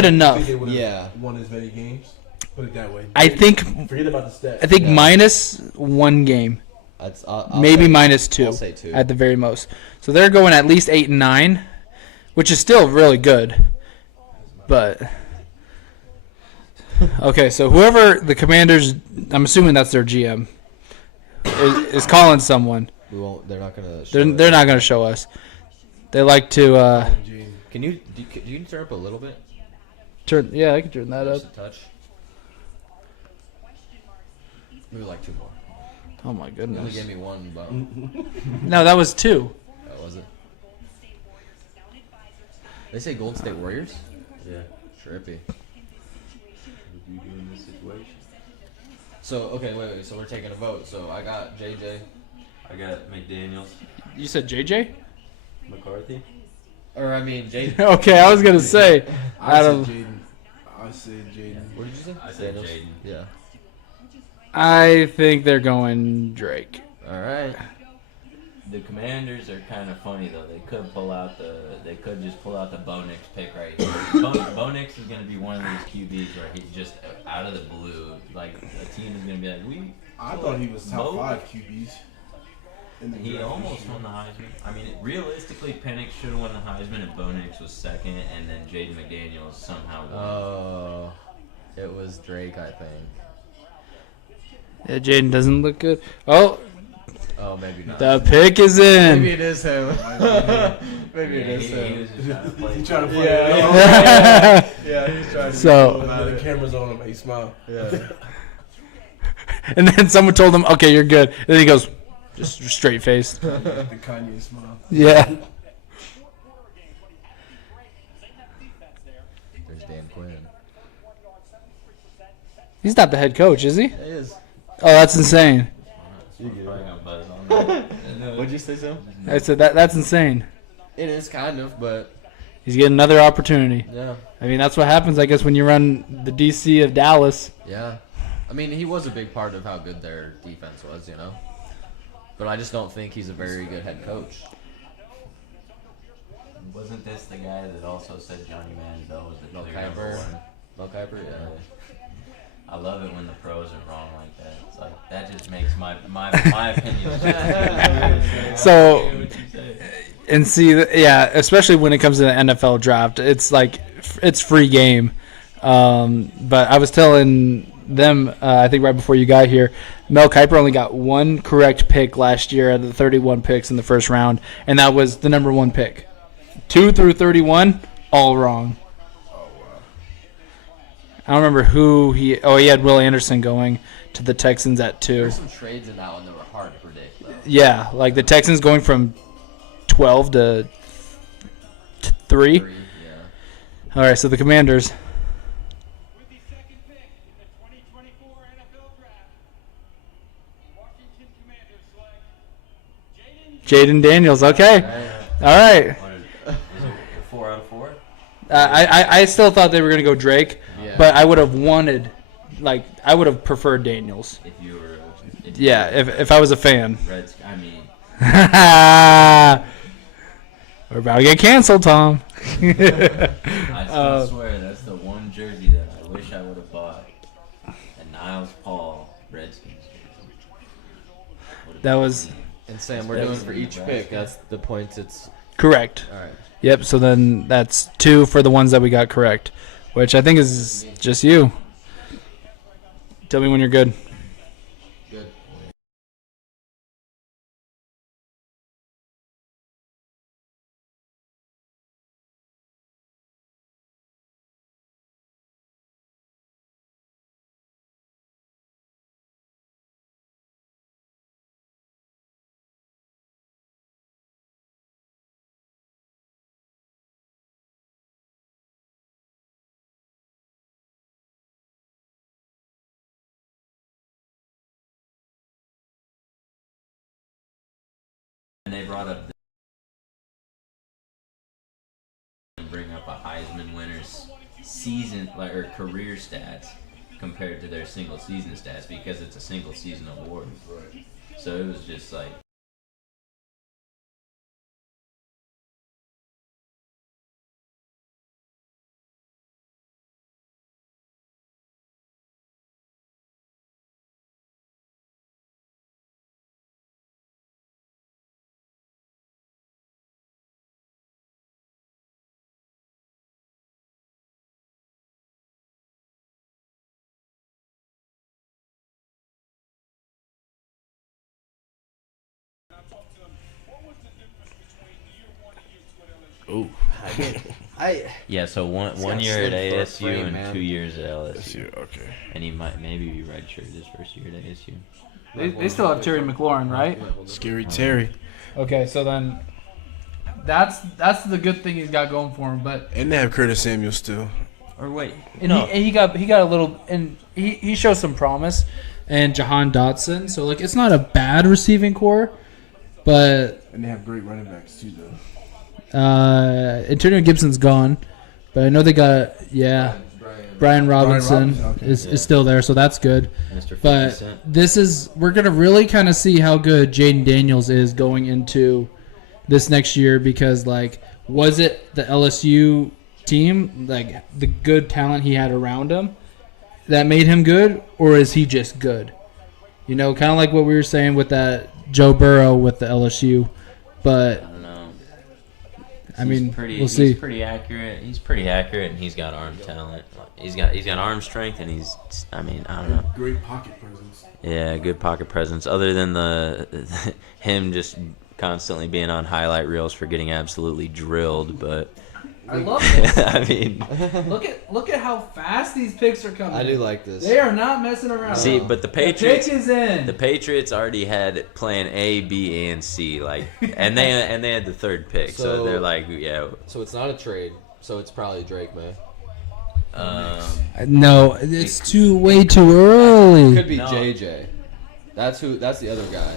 enough. They would've Yeah. won as many games. Put it that way. I think Forget about the stats. Yeah. minus 1 game, I'll maybe say, minus 2 I'll say 2. at the very most. So they're going at least 8 and 9, which is still really good. But Okay, so whoever the Commanders, I'm assuming that's their GM, is calling someone. We won't. They're not gonna. They're not going to show us. They like to Gene. Can you do you turn up a little bit? turn. Yeah, I can turn that up. Just a touch. Maybe like 2 more. Oh my You only goodness. gave me 1 bone. No, that was 2. That was it. They say Golden State Warriors. Yeah. Trippy. What do you do in this situation? So okay, wait. So we're taking a vote. So I got JJ. I got McDaniels, You said JJ? McCarthy. Or I mean JJ. Okay, I was gonna say. I Out said of, Jaden. I said Jaden. What did you say? I said Daniels? Jaden. Yeah. I think they're going Drake. All right. The Commanders are kind of funny though. They could just pull out the Bo Nix pick right here. Bo Nix is gonna be one of those QBs where he's just out of the blue. Like a team is gonna be like, I thought he was top Bo- 5 QBs. In the He draft almost this year. won the Heisman. I mean, realistically, Penix should have won the Heisman if Bo Nix was second, and then Jaden McDaniels somehow won. Oh, it was Drake, I think. Yeah, Jaden doesn't look good. Oh, Oh, maybe not. the pick is in. Maybe it is him. Maybe Yeah, it is he him. was just trying to play. He tried to play Yeah, it off. Yeah, he's trying to. So- The camera's on him. He smiled. Yeah. And then someone told him, "Okay, you're good." And then he goes, just straight faced. The Kanye smile. Yeah. There's Dan Quinn. He's not the head coach, is he? It is. Oh, that's insane. I'm probably gonna buzz on that. What'd you say, Sam? I said that's insane. It is kind of, but He's getting another opportunity. yeah, I mean, that's what happens, I guess, when you run the DC of Dallas. yeah. I mean, he was a big part of how good their defense was, you know. But I just don't think he's a very good head coach. Wasn't this the guy that also said Johnny Manziel was the Mel clear number Kiper. one? Mel Kiper, yeah. I love it when the pros are wrong like that. It's like that just makes my opinion. So- What you say. And see, yeah, especially when it comes to the NFL draft, it's like it's free game. But I was telling them, I think right before you got here, Mel Kiper only got 1 correct pick last year out of the 31 picks in the first round, and that was the number 1 pick. 2 through 31, all wrong. I don't remember who he. Oh, he had Will Anderson going to the Texans at 2. There's some trades in that one that were hard to predict, though. Yeah, like the Texans going from 12 to 3. Yeah. All right, so the Commanders. With the second pick in the 2024 NFL Draft, the Washington Commanders select Jaden Jaden Daniels. Okay. All right. What is it 4 out of 4? I still thought they were going to go Drake, Yeah. but I would have wanted, like, I would have preferred Daniels. If you were, Yeah, if I was a fan. Reds, I mean, We're about to get canceled, Tom. I still swear that's the one jersey that I wish I would have bought. And Niles Paul Redskins jersey. Would've That been was- clean. And Sam, we're doing for each pick. That's the points. It's Correct. all right. Yep, so then that's 2 for the ones that we got correct, which I think is just you. Tell me when you're good. And they brought up and bring up a Heisman winner's season or career stats compared to their single season stats because it's a single season award. So it was just like Ooh. Yeah, so one got year at slim ASU frame, and man. 2 years at LSU. This year, okay. And he might maybe be redshirted his first year at ASU. They still have Terry McLaurin, right? Scary Terry. Okay, so then that's the good thing he's got going for him. But And they have Curtis Samuel still. Or wait, and he got a little, and he shows some promise. And Jahan Dotson, so like it's not a bad receiving core, but And they have great running backs too, though. Antonio Gibson's gone, but I know they got Brian Robinson okay. is still there, so that's good. Mr. 50 But Cent. we're gonna really kind of see how good Jaden Daniels is going into this next year, because like, was it the LSU team, like the good talent he had around him, that made him good, or is he just good? You know, kind of like what we were saying with that Joe Burrow with the LSU, but I don't know. I mean, we'll we'll see. He's pretty accurate. He's pretty accurate, and he's got arm talent. He's got arm strength, and I don't know. Great pocket presence. Yeah, good pocket presence. Other than the him just constantly being on highlight reels for getting absolutely drilled, but I love this. I mean, Look at how fast these picks are coming. I do like this. They are not messing around. see, but the the Patriots. pick is in. The Patriots already had plan A, B, and C, like, and they had the third pick, so So- they're like, yeah. So it's not a trade. So it's probably Drake, man. No, it's way too early. Could be No. JJ. That's the other guy.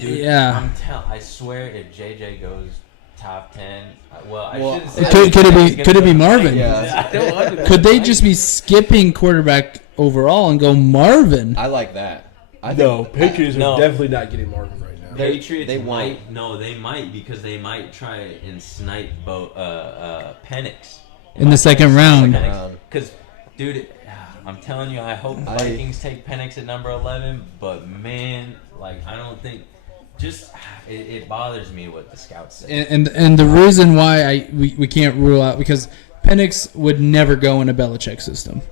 Yeah. I swear, if JJ goes top 10, I Well, shouldn't say. Could it be Marvin? Yeah. I don't want to. Could they just be skipping quarterback overall and go Marvin? I like that. I No, think Patriots No. are definitely not getting Marvin right now. Patriots they might. won't. No, they might, because they might try and snipe Penix In the second round. Because, dude, I'm telling you, I hope the Vikings take Penix at number 11. But man, like, I don't think. Just it bothers me what the scouts say. And the reason why we can't rule out, because Penix would never go in a Belichick system,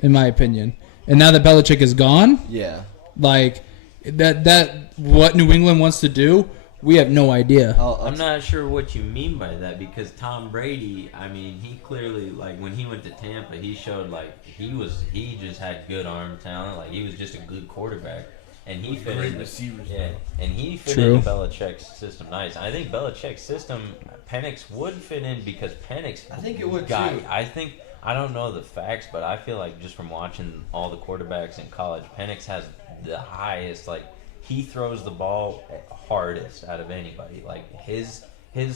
in my opinion. And now that Belichick is gone, Yeah. like that what New England wants to do, we have no idea. I'm not sure what you mean by that, because Tom Brady, I mean, he clearly, like, when he went to Tampa, he showed, like, he just had good arm talent. Like, he was just a good quarterback. And he fit Great in receivers. yeah, and he fit True. into Belichick's system nice. I think Belichick's system, Penix would fit in, because Penix. I think it would, too. I don't know the facts, but I feel like just from watching all the quarterbacks in college, Penix has the highest. Like, he throws the ball hardest out of anybody. Like, his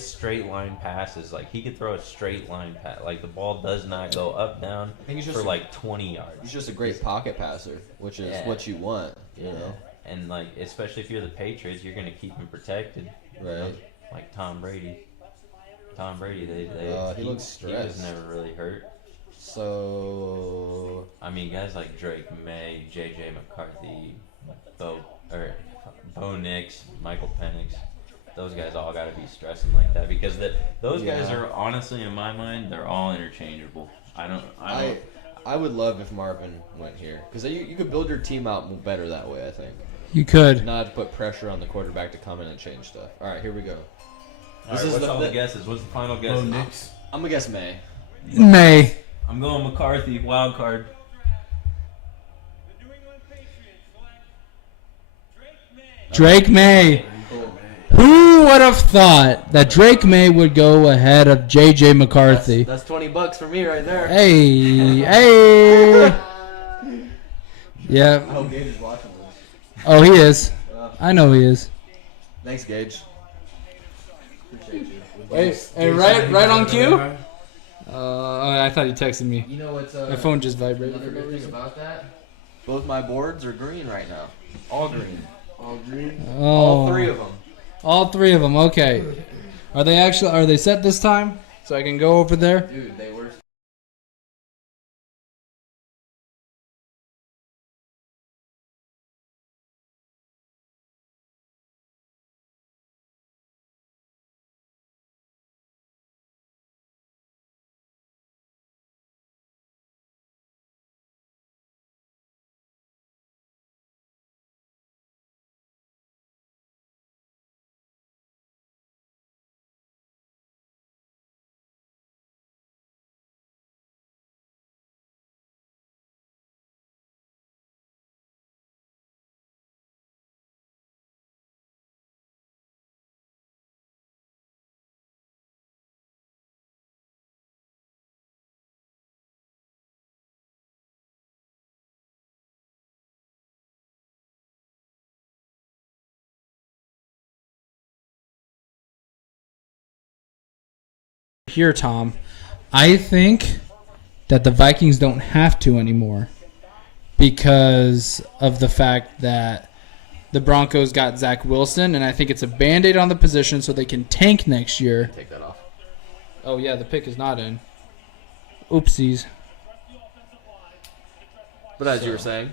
straight line passes, like, he could throw a straight line pass. Like, the ball does not go up down think he's for just- like 20 yards. He's just a great pocket passer, which is Yeah. what you want, you know. And, like, especially if you're the Patriots, you're going to keep him protected. Right. Like Tom Brady. He looks he was stressed. never really hurt. So I mean, guys like Drake May, J.J. McCarthy, Bo Nix, Michael Penix, those guys all got to be stressing like that, because those guys Yeah. are, honestly, in my mind, they're all interchangeable. I don't. I would love if Marvin went here, because you could build your team out better that way. I think You could. not to put pressure on the quarterback to come in and change stuff. All right, here we go. All right, what's all the guesses? What's the final guess? Knicks. I'm gonna guess May. May. I'm going McCarthy, wild card. The New England Patriots select Drake May. Drake May. Who would have thought that Drake May would go ahead of J.J. McCarthy? That's $20 for me right there. Hey, hey. I Yeah. hope Gage is watching this. Oh, he is. I know he is. Thanks, Gage. Appreciate you. Hey, right on cue? I thought you texted me. You know what's My phone just vibrated. another good thing about that? Both my boards are green right now. All green. All green. Oh. All three of them. All three of them. Okay. Are they set this time? So I can go over there? Dude, they were here, Tom. I think that the Vikings don't have to anymore because of the fact that the Broncos got Zach Wilson, and I think it's a Band-Aid on the position so they can tank next year. Take that off. Oh, yeah, the pick is not in. Oopsies. But as you were saying,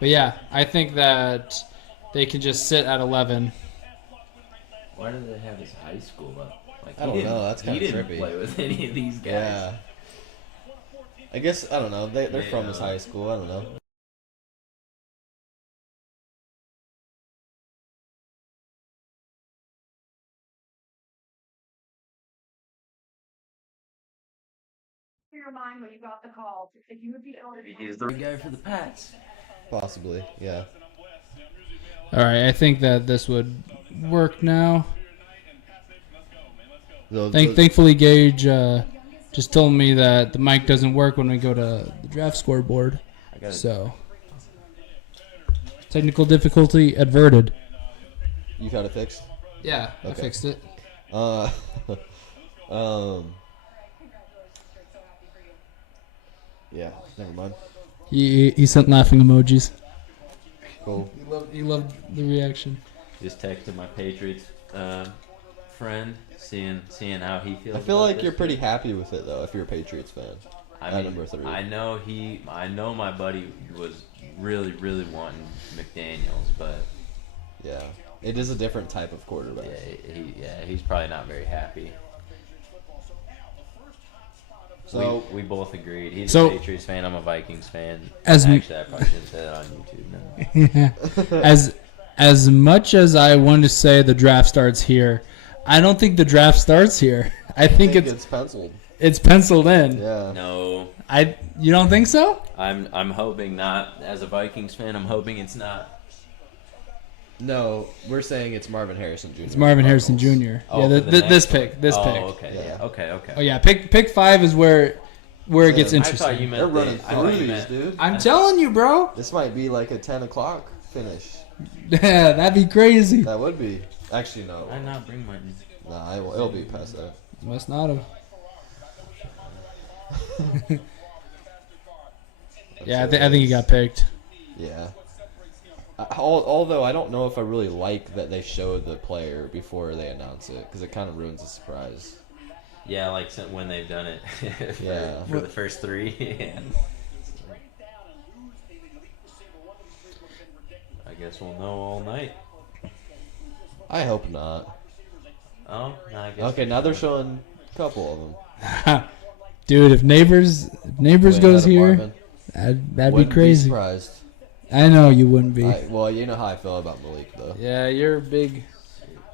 But, yeah, I think that they can just sit at 11. Why do they have his high school up? Like, I don't know, that's he kinda didn't trippy. play with any of these guys. Yeah. I guess, I don't know. They're from his high school. I don't know. Your mind when you got the call if you would be eligible. He's the guy for the Pats. Possibly, yeah. All right, I think that this would work now. Thankfully, Gage just told me that the mic doesn't work when we go to the draft scoreboard. So, technical difficulty averted. You got it fixed? Yeah, I Okay. fixed it. Yeah, never mind. He sent laughing emojis. Cool. He loved the reaction. Just texted my Patriots friend, seeing how he feels. I feel about like this you're pretty pick. happy with it though, if you're a Patriots fan. I at mean, number 3. I know my buddy was really wanting McDaniels, but Yeah, it is a different type of quarterback. he's probably not very happy. So we both agreed. He's So- a Patriots fan. I'm a Vikings fan. As m- Actually, I probably shouldn't say that on YouTube. No. as much as I want to say the draft starts here, I don't think the draft starts here. I think it's penciled. it's penciled in. Yeah. No, You don't think so? I'm hoping not. As a Vikings fan, I'm hoping it's not. No, we're saying it's Marvin Harrison Jr. It's Marvin Harrison Cardinals. Jr. Oh, Yeah, for the this next pick. one. This oh, pick. okay. Yeah. Yeah. Okay. Oh yeah, pick 5 is where it gets Yeah. I thought interesting. you They're meant running I thought you through these, meant. dude. I'm telling you, bro. This might be like a 10 o'clock finish. Yeah, that'd be crazy. That would be. Actually, no. Why not bring my? Nah, it'll be past that. Must not have. Yeah, I think he got picked. Yeah. Although I don't know if I really like that they show the player before they announce it, because it kind of ruins the surprise. Yeah, like when they've done it. Yeah. For the first 3. Yeah. I guess we'll know all night. I hope not. Oh, no, I guess. Okay, now they're showing a couple of them. Dude, if Neighbors Way goes ahead of here, Marvin. that'd be Wouldn't crazy. surprised. I know you wouldn't be. Well, you know how I feel about Malik, though. Yeah, you're a big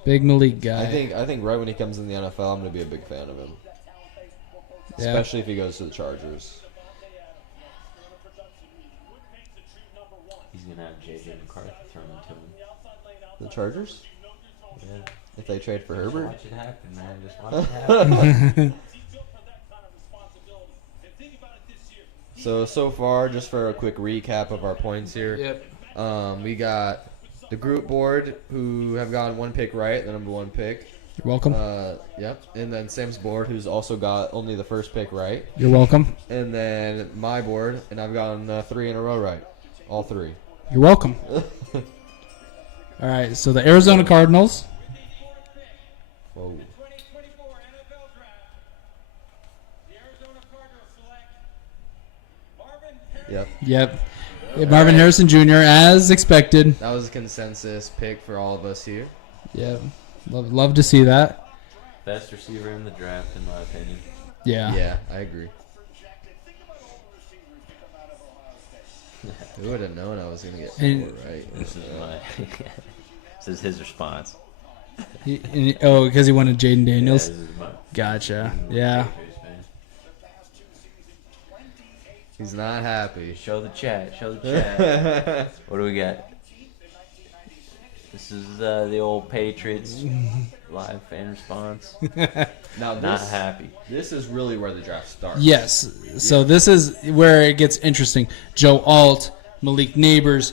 Malik guy. I think right when he comes in the NFL, I'm gonna be a big fan of him, Yeah. especially if he goes to the Chargers. He's gonna have JJ McCarthy thrown into him. The Chargers? Yeah. If they trade for Just Herbert? watch it happen, man. Just watch it happen. So far, just for a quick recap of our points here. Yep. We got the group board who have gotten 1 pick right, the number 1 pick. You're welcome. Yep. And then Sam's board, who's also got only the first pick right. You're welcome. And then my board, and I've gotten 3 in a row right. All 3. You're welcome. All right, so the Arizona Cardinals. Whoa. 2024 NFL Draft. The Arizona Cardinals select Marvin Yep. Yep. Yeah, Marvin Harrison Jr. as expected. That was a consensus pick for all of us here. Yeah. Love to see that. Best receiver in the draft, in my opinion. Yeah. Yeah, I agree. Who would have known I was going to get 4 And- right? This is my. This is his response. Because he wanted Jaden Daniels. Yeah, this is my. Gotcha. Yeah. Patriots fan. He's not happy. Show the chat. Show the chat. What do we got? This is the old Patriots live fan response. Now Not happy. This is really where the draft starts. Yes. So this is where it gets interesting. Joe Alt, Malik Neighbors,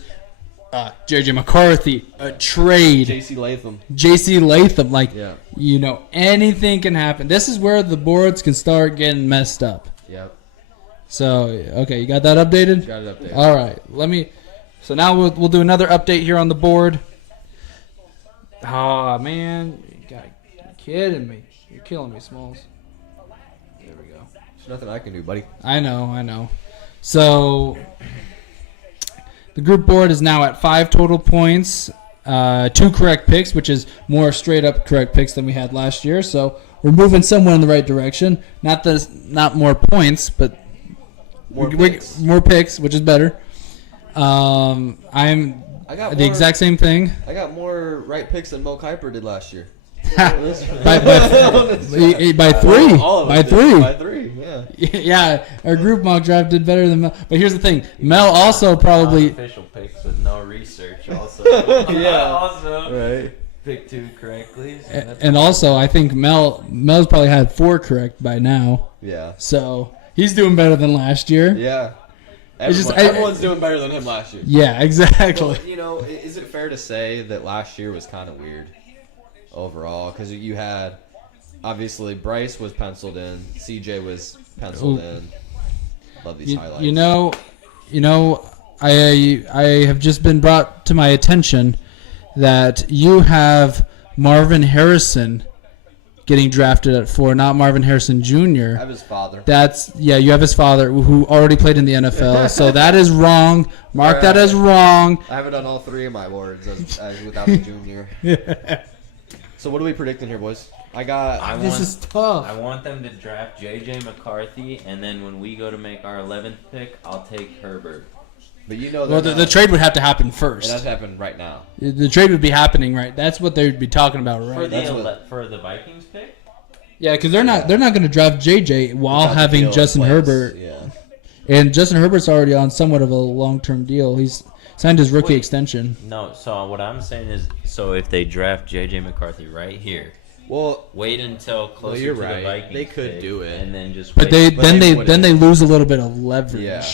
JJ McCarthy, a trade. J.C. Latham. JC Latham, like, Yeah. anything can happen. This is where the boards can start getting messed up. Yep. So, okay, you got that updated? Got it updated. All right, so now we'll do another update here on the board. Oh, man, you're kidding me. You're killing me, Smalls. There we go. There's nothing I can do, buddy. I know. So, the group board is now at 5 total points, 2 correct picks, which is more straight up correct picks than we had last year. So we're moving somewhere in the right direction. Not more points, but More picks. more picks, which is better. I'm I got the exact same thing. I got more right picks than Mo Kiper did last year. by 3. All of By us did. 3. By 3, yeah. Yeah, our group mock draft did better than Mel. But here's the thing. Mel also probably... Official picks with no research. Also, Yeah. also Right. picked 2 correctly. So that's And also, I think Mel's probably had 4 correct by now. Yeah. So, he's doing better than last year. Yeah. It's just- Everyone's doing better than him last year. Yeah, exactly. Well, is it fair to say that last year was kind of weird overall? Because you had, obviously, Bryce was penciled in, CJ was penciled in. Love these highlights. I have just been brought to my attention that you have Marvin Harrison getting drafted at 4, not Marvin Harrison Jr. I have his father. You have his father who already played in the NFL, so that is wrong. Mark that as wrong. I have it on all 3 of my boards as without the junior. So what are we predicting here, boys? This is tough. I want them to draft J.J. McCarthy, and then when we go to make our 11th pick, I'll take Herbert. But you know, Well, the trade would have to happen first. It has to happen right now. The trade would be happening right. That's what they'd be talking about, For right? the Vikings pick? Yeah, because they're not going to draft JJ while Without the having deal in Justin place. Herbert, Yeah. and Justin Herbert's already on somewhat of a long-term deal. He's signed his rookie extension. No, so what I'm saying is, so if they draft J.J. McCarthy right here, Well, wait until closer you're to right. the Vikings They could pick, do it. and then just But wait. they wouldn't. then they lose a little bit of leverage. Yeah.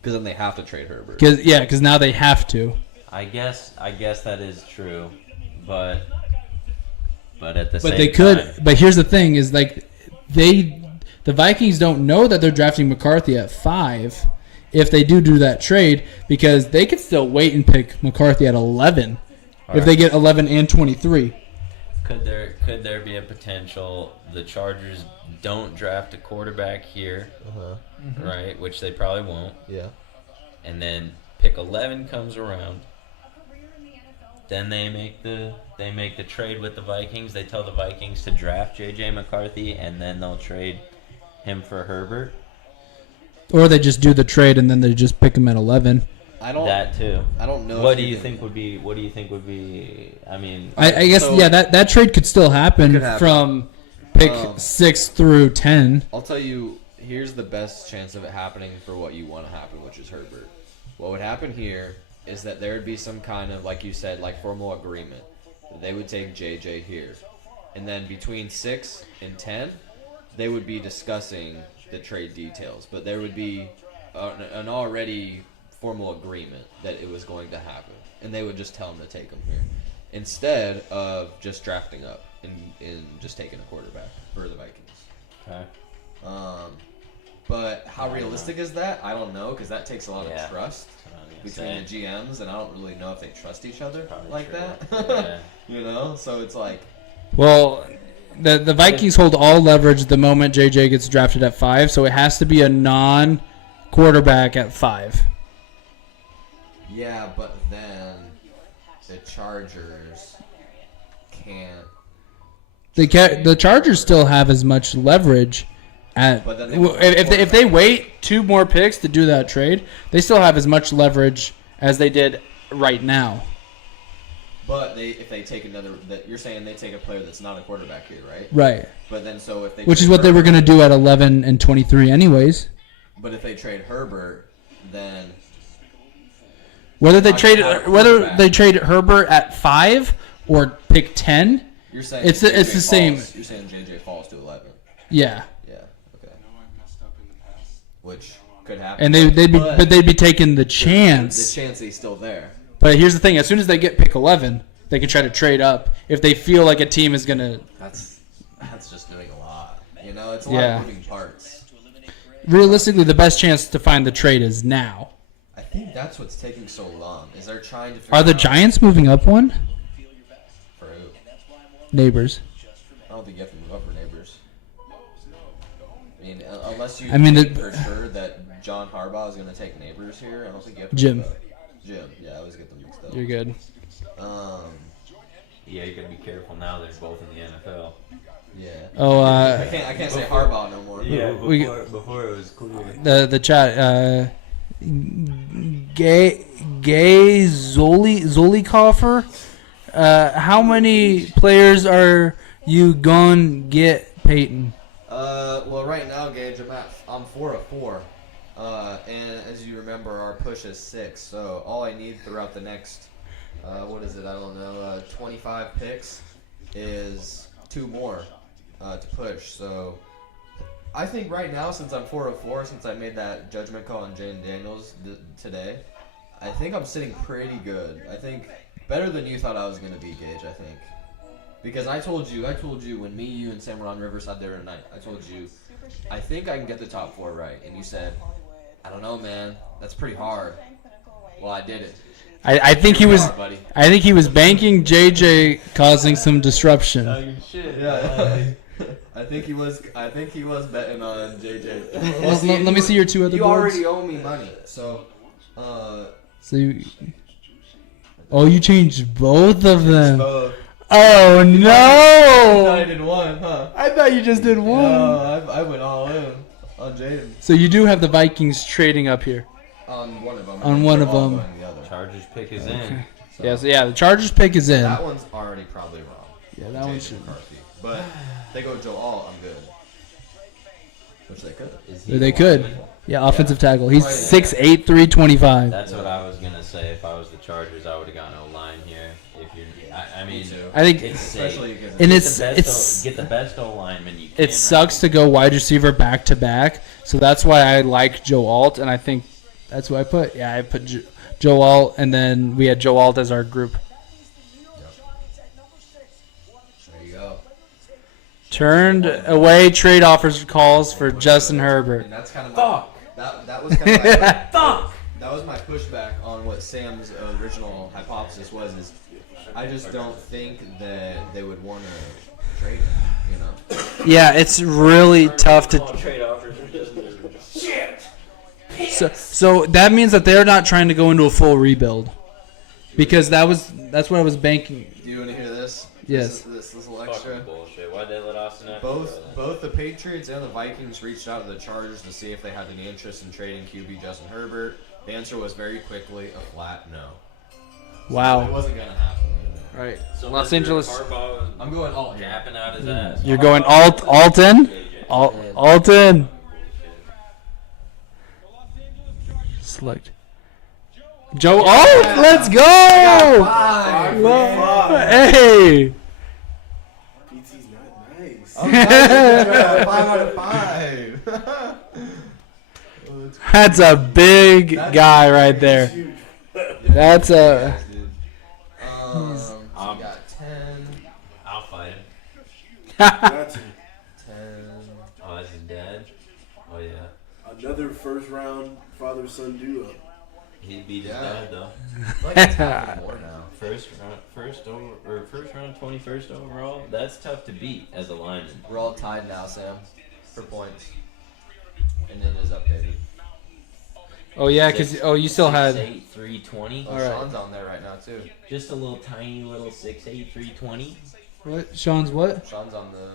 because then they have to trade Herbert. Because now they have to. I guess that is true, but at the same But they could. time, But here's the thing: is like the Vikings don't know that they're drafting McCarthy at 5 if they do that trade, because they could still wait and pick McCarthy at 11 if they get 11 and 23. could there be a potential the Chargers don't draft a quarterback here, right? Which they probably won't, Yeah. and then pick 11 comes around. Then they make the trade with the Vikings. They tell the Vikings to draft J.J. McCarthy, and then they'll trade him for Herbert. Or they just do the trade and then they just pick him at 11. That too. I don't know. What if do you can- think would be? I mean, I guess So- that trade could still happen, Could happen. from pick 6 through 10. I'll tell you. Here's the best chance of it happening for what you want to happen, which is Herbert. What would happen here is that there would be some kind of, like you said, like formal agreement. They would take JJ here, and then between 6 and 10, they would be discussing the trade details. But there would be an already formal agreement that it was going to happen, and they would just tell him to take him here instead of just drafting up and just taking a quarterback for the Vikings. okay. But how realistic is that? I don't know, because that takes a lot Yeah. of trust That's what I was between gonna the GMs, and I don't really know if they trust each other Probably like true. that. Yeah. You know, so it's like, Well, the Vikings hold all leverage the moment JJ gets drafted at 5, so it has to be a non-quarterback at 5. yeah, but then the Chargers can't. The Chargers still have as much leverage at But then they if they wait 2 more picks to do that trade, they still have as much leverage as they did right now. But if they take another, you're saying they take a player that's not a quarterback here, right? Right. But then so if they Which is trade what they were Herbert- going to do at 11 and 23 anyways. But if they trade Herbert, then Whether they Not- trade not a whether quarterback. they trade Herbert at 5 or pick 10, you're saying It's the JJ same. falls- You're saying JJ falls to 11. yeah. Yeah. Okay. I know I messed up in the past. Which could happen. And they'd be taking the The chance. chance that he's still there. But here's the thing: as soon as they get pick 11, they can try to trade up if they feel like a team is gonna. That's just doing a lot. You know, it's a lot Yeah. of moving parts. Realistically, the best chance to find the trade is now. I think that's what's taking so long. Is they're trying to figure Are the out Giants moving up one? for who? Neighbors. I don't think you have to move up for neighbors. I mean, unless you I mean, think the- for sure that John Harbaugh is going to take neighbors here, I don't think you have to Jim. move up. Jim. Yeah, I always get them mixed up. You're good. Yeah, you gotta be careful now. They're both in the NFL. Yeah. Oh, I can't say Harbaugh no more. Yeah, We- before it was clear. the chat. Gay Zolikoffer. How many players are you gonna get, Peyton? Well, right now, Gage, I'm 4 of 4. And as you remember, our push is 6. So all I need throughout the next, what is it? I don't know, 25 picks is 2 more to push. So I think right now, since I'm 4 of 4, since I made that judgment call on Jaden Daniels today, I think I'm sitting pretty good. I think better than you thought I was going to be, Gage, I think. Because I told you when me, you, and Sam were on Riverside there tonight, I told you, I think I can get the top 4 right. And you said, I don't know, man. That's pretty hard. Well, I did it. I think he was. Hard, buddy. I think he was banking JJ causing some disruption. Shit. Yeah. I think he was betting on JJ. Let me see your 2 other You boards. already owe me money, so So you changed both of them. both. Oh I no! did one, huh? I thought you just did one. No, I went all in on Jaden. So you do have the Vikings trading up here. On one of them. On one They're of all them. going the other. Chargers pick is in. So Yeah, the Chargers pick is in. that one's already probably wrong. Yeah, that one Jaden should. McCarthy. But they go Joe All, I'm good. Which they could. Is he They the could. lineman? Yeah, offensive tackle. He's Right. 6'8", 325. That's what I was gonna say. If I was the Chargers, I would have gone O-line here. If you're, I mean, too. I think, it's Especially safe. because and Get it's the best O-lineman you can. it sucks to go wide receiver back to back. So that's why I like Joe Alt, and I think that's who I put. Yeah, I put Joe Alt, and then we had Joe Alt as our group. there you go. Turned away trade offers calls for Justin Herbert. And that's kind of that was kind of that was my pushback on what Sam's original hypothesis was. Is I just don't think that they would want to trade him. You know. Yeah, it's really tough to. Trade offers. So that means that they're not trying to go into a full rebuild, because that's what I was banking. Do you want to hear this? Yes. This little extra. Fucking bullshit. Why'd they let Austin have Both the Patriots and the Vikings reached out to the Chargers to see if they had any interest in trading QB Justin Herbert. The answer was very quickly a flat no. It Wow. wasn't gonna happen. Right. So Los Mr. Angeles. Harbaugh I'm going all here. yapping out his ass. You're going Alton. Alton. Select. Joe Alt. Let's go. Hey. PT's not nice. 5 out of 5. That's a big guy right there. That's a. So we got 10. I'll fight him. Got to. 10. Oh, that's his dad. Oh yeah, Another first round father son duo. he beat his Yeah. dad though. Like it's happening more now. First round, 21st overall. That's tough to beat as a lineman. We're all tied now, Sam, for points. And it is updated. Oh yeah, because you still had. 6'8", 320. Oh, All right. Sean's on there right now too. Just a little tiny little 6'8", 320. What? Sean's what? Sean's on the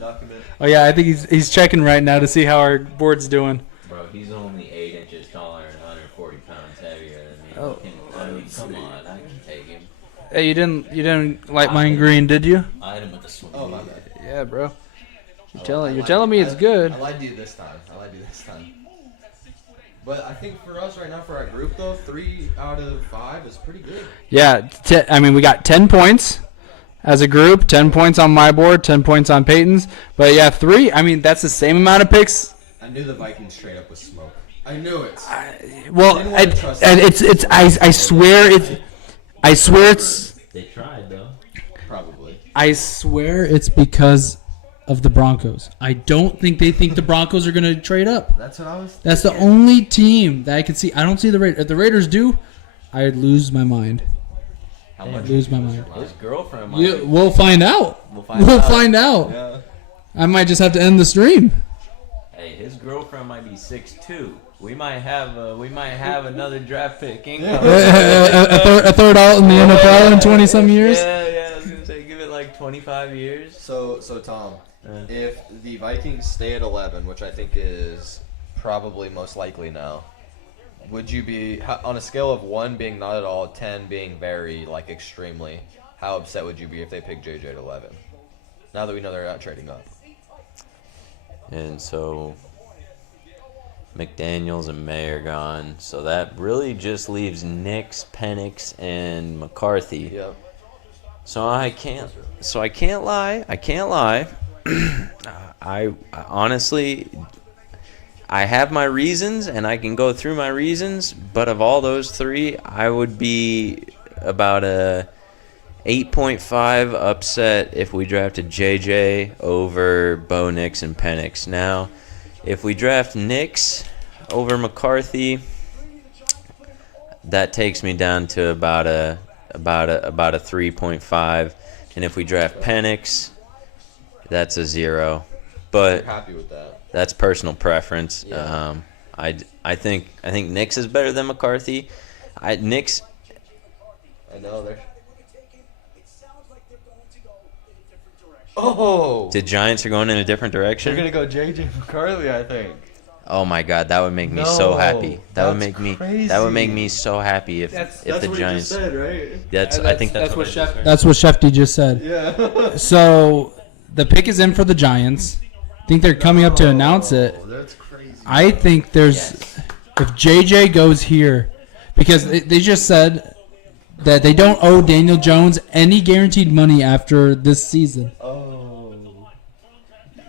document. Oh yeah, I think he's checking right now to see how our board's doing. Bro, he's only 8 inches taller and 140 pounds heavier than me. Oh. I mean, come on, I can take him. Hey, you didn't like mine green, did you? I hit him with the swing. Oh my bad. Yeah, bro. I You're lied telling to me you. it's good. I lied to you this time. But I think for us right now, for our group though, 3 out of 5 is pretty good. Yeah, I mean we got 10 points as a group. 10 points on my board, 10 points on Peyton's. But yeah, 3. I mean that's the same amount of picks I knew the Vikings straight up was smoke. I knew it. Well, didn't wanna trust and it's I swear it's They tried though. Probably. I swear it's because of the Broncos. I don't think they think the Broncos are going to trade up. That's what I was. That's the only team that I can see. I don't see the Raiders. If the Raiders do, I'd lose my mind. How much? Lose my mind. His girlfriend might. We'll find out. We'll We'll out. find out. Yeah. I might just have to end the stream. Hey, his girlfriend might be 6'2". We might have another draft pick income. A third out in the NFL in 20-some years. Yeah. I was gonna say give it like 25 years. So Tom, if the Vikings stay at 11, which I think is probably most likely now, would you be on a scale of 1 being not at all, 10 being very like extremely? How upset would you be if they pick JJ at 11? Now that we know they're not trading up. And so McDaniels and May are gone, so that really just leaves Nix, Penix, and McCarthy. Yep. So I can't lie. I honestly, I have my reasons, and I can go through my reasons. But of all those three, I would be about a 8.5 upset if we drafted JJ over Bo Nix and Penix. Now, if we draft Nix over McCarthy, that takes me down to about a 3.5, and if we draft Penix, that's a 0. But Happy with that. that's personal preference. Yeah. I think Nix is better than McCarthy. Nix. I know they're. Oh. The Giants are going in a different direction. They're gonna go JJ McCarthy, I think. Oh my God, that would make me so No, happy. That would that's make me. crazy. That would make me so happy if That's the Giants. right? I think that's what I just heard. That's what Shefty just said. Yeah. So the pick is in for the Giants. I think they're coming up to announce it. That's crazy. I think there's if JJ goes here, because they just said that they don't owe Daniel Jones any guaranteed money after this season. Oh.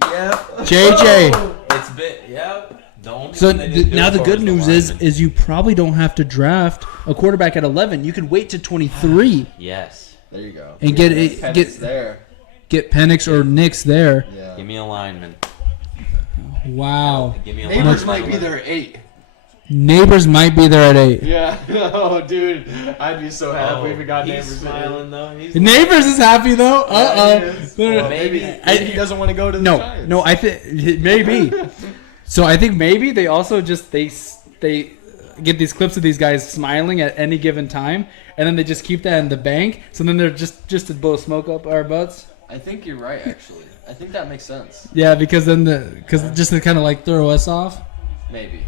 Yep. JJ. It's bit. Yep. Don't. So now the good news is you probably don't have to draft a quarterback at 11. You could wait to 23 Yes. There you go. and Penix there. get Penix or Nix there. Yeah. Give me a lineman. Wow. Give me a Neighbors lineman. might be there at 8. Neighbors might be there at 8. Yeah. Oh, dude. I'd be so happy if we got He's neighbors. smiling though. He's Neighbors is happy though. Well, maybe he doesn't want to go to the Giants. No, I think maybe. So I think maybe they also just they get these clips of these guys smiling at any given time, and then they just keep that in the bank. So then they're just to blow smoke up our butts. I think you're right, actually. I think that makes sense. Yeah, because just to kind of like throw us off. Maybe.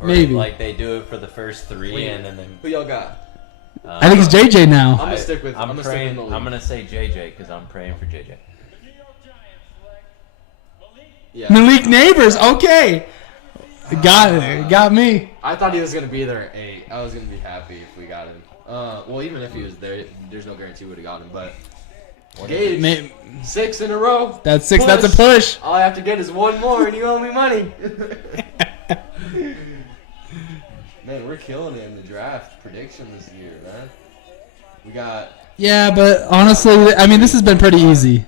Or Maybe. like they do it for the first 3 and then they. Who y'all got? I think it's JJ now. I'm gonna stick with. I'm gonna praying. Stick with Malik. I'm gonna say JJ because I'm praying for JJ. The New York Giants select Malik. Yeah. Malik Neighbors. Okay, got me. I thought he was gonna be there at 8. I was gonna be happy if we got him. Well, even if he was there, there's no guarantee we would have got him. But Gage, 6 in a row. That's 6. That's a push. All I have to get is one more, and you owe me money. Man, we're killing it in the draft prediction this year, man. We got Yeah, but honestly, I mean, this has been pretty easy.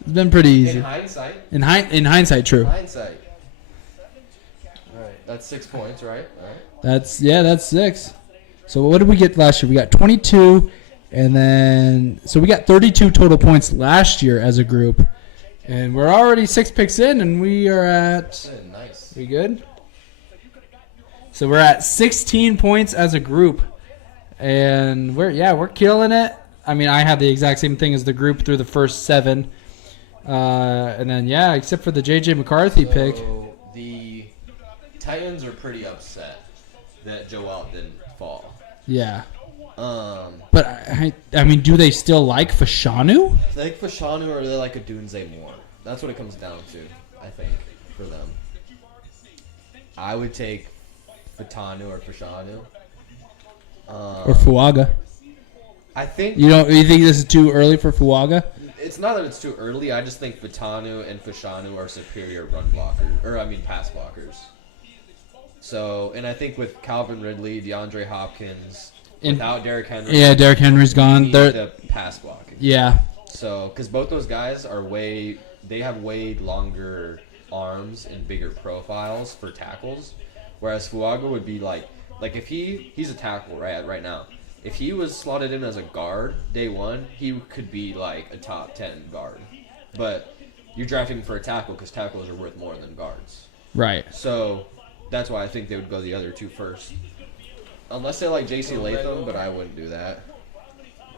It's been pretty easy. in hindsight. In hindsight, true. Hindsight. All right, that's 6 points, right? All right. That's 6. So what did we get last year? We got 22, and then so we got 32 total points last year as a group, and we're already 6 picks in, and we are at. Good, nice. We good? So we're at 16 points as a group, and we're killing it. I mean, I had the exact same thing as the group through the first 7, and then except for the JJ McCarthy pick. So the Titans are pretty upset that Joel didn't fall. Yeah, Um, but I mean, do they still like Fashanu? they like Fashanu or they like a Dunze more. That's what it comes down to, I think, for them. I would take Fatanu or Fashanu. Or Fuaga? I think You think this is too early for Fuaga? it's not that it's too early. I just think Fatanu and Fashanu are superior run blockers, pass blockers. So, and I think with Calvin Ridley, DeAndre Hopkins, And- without Derrick Henry, Yeah, Derrick Henry's you gone. need They're, the pass blocking. yeah. So, because both those guys they have way longer arms and bigger profiles for tackles, whereas Fuaga would be like if he's a tackle right now. If he was slotted in as a guard day one, he could be like a top 10 guard. But you're drafting him for a tackle because tackles are worth more than guards. Right. So that's why I think they would go the other two first. Unless they like J.C. Latham, but I wouldn't do that.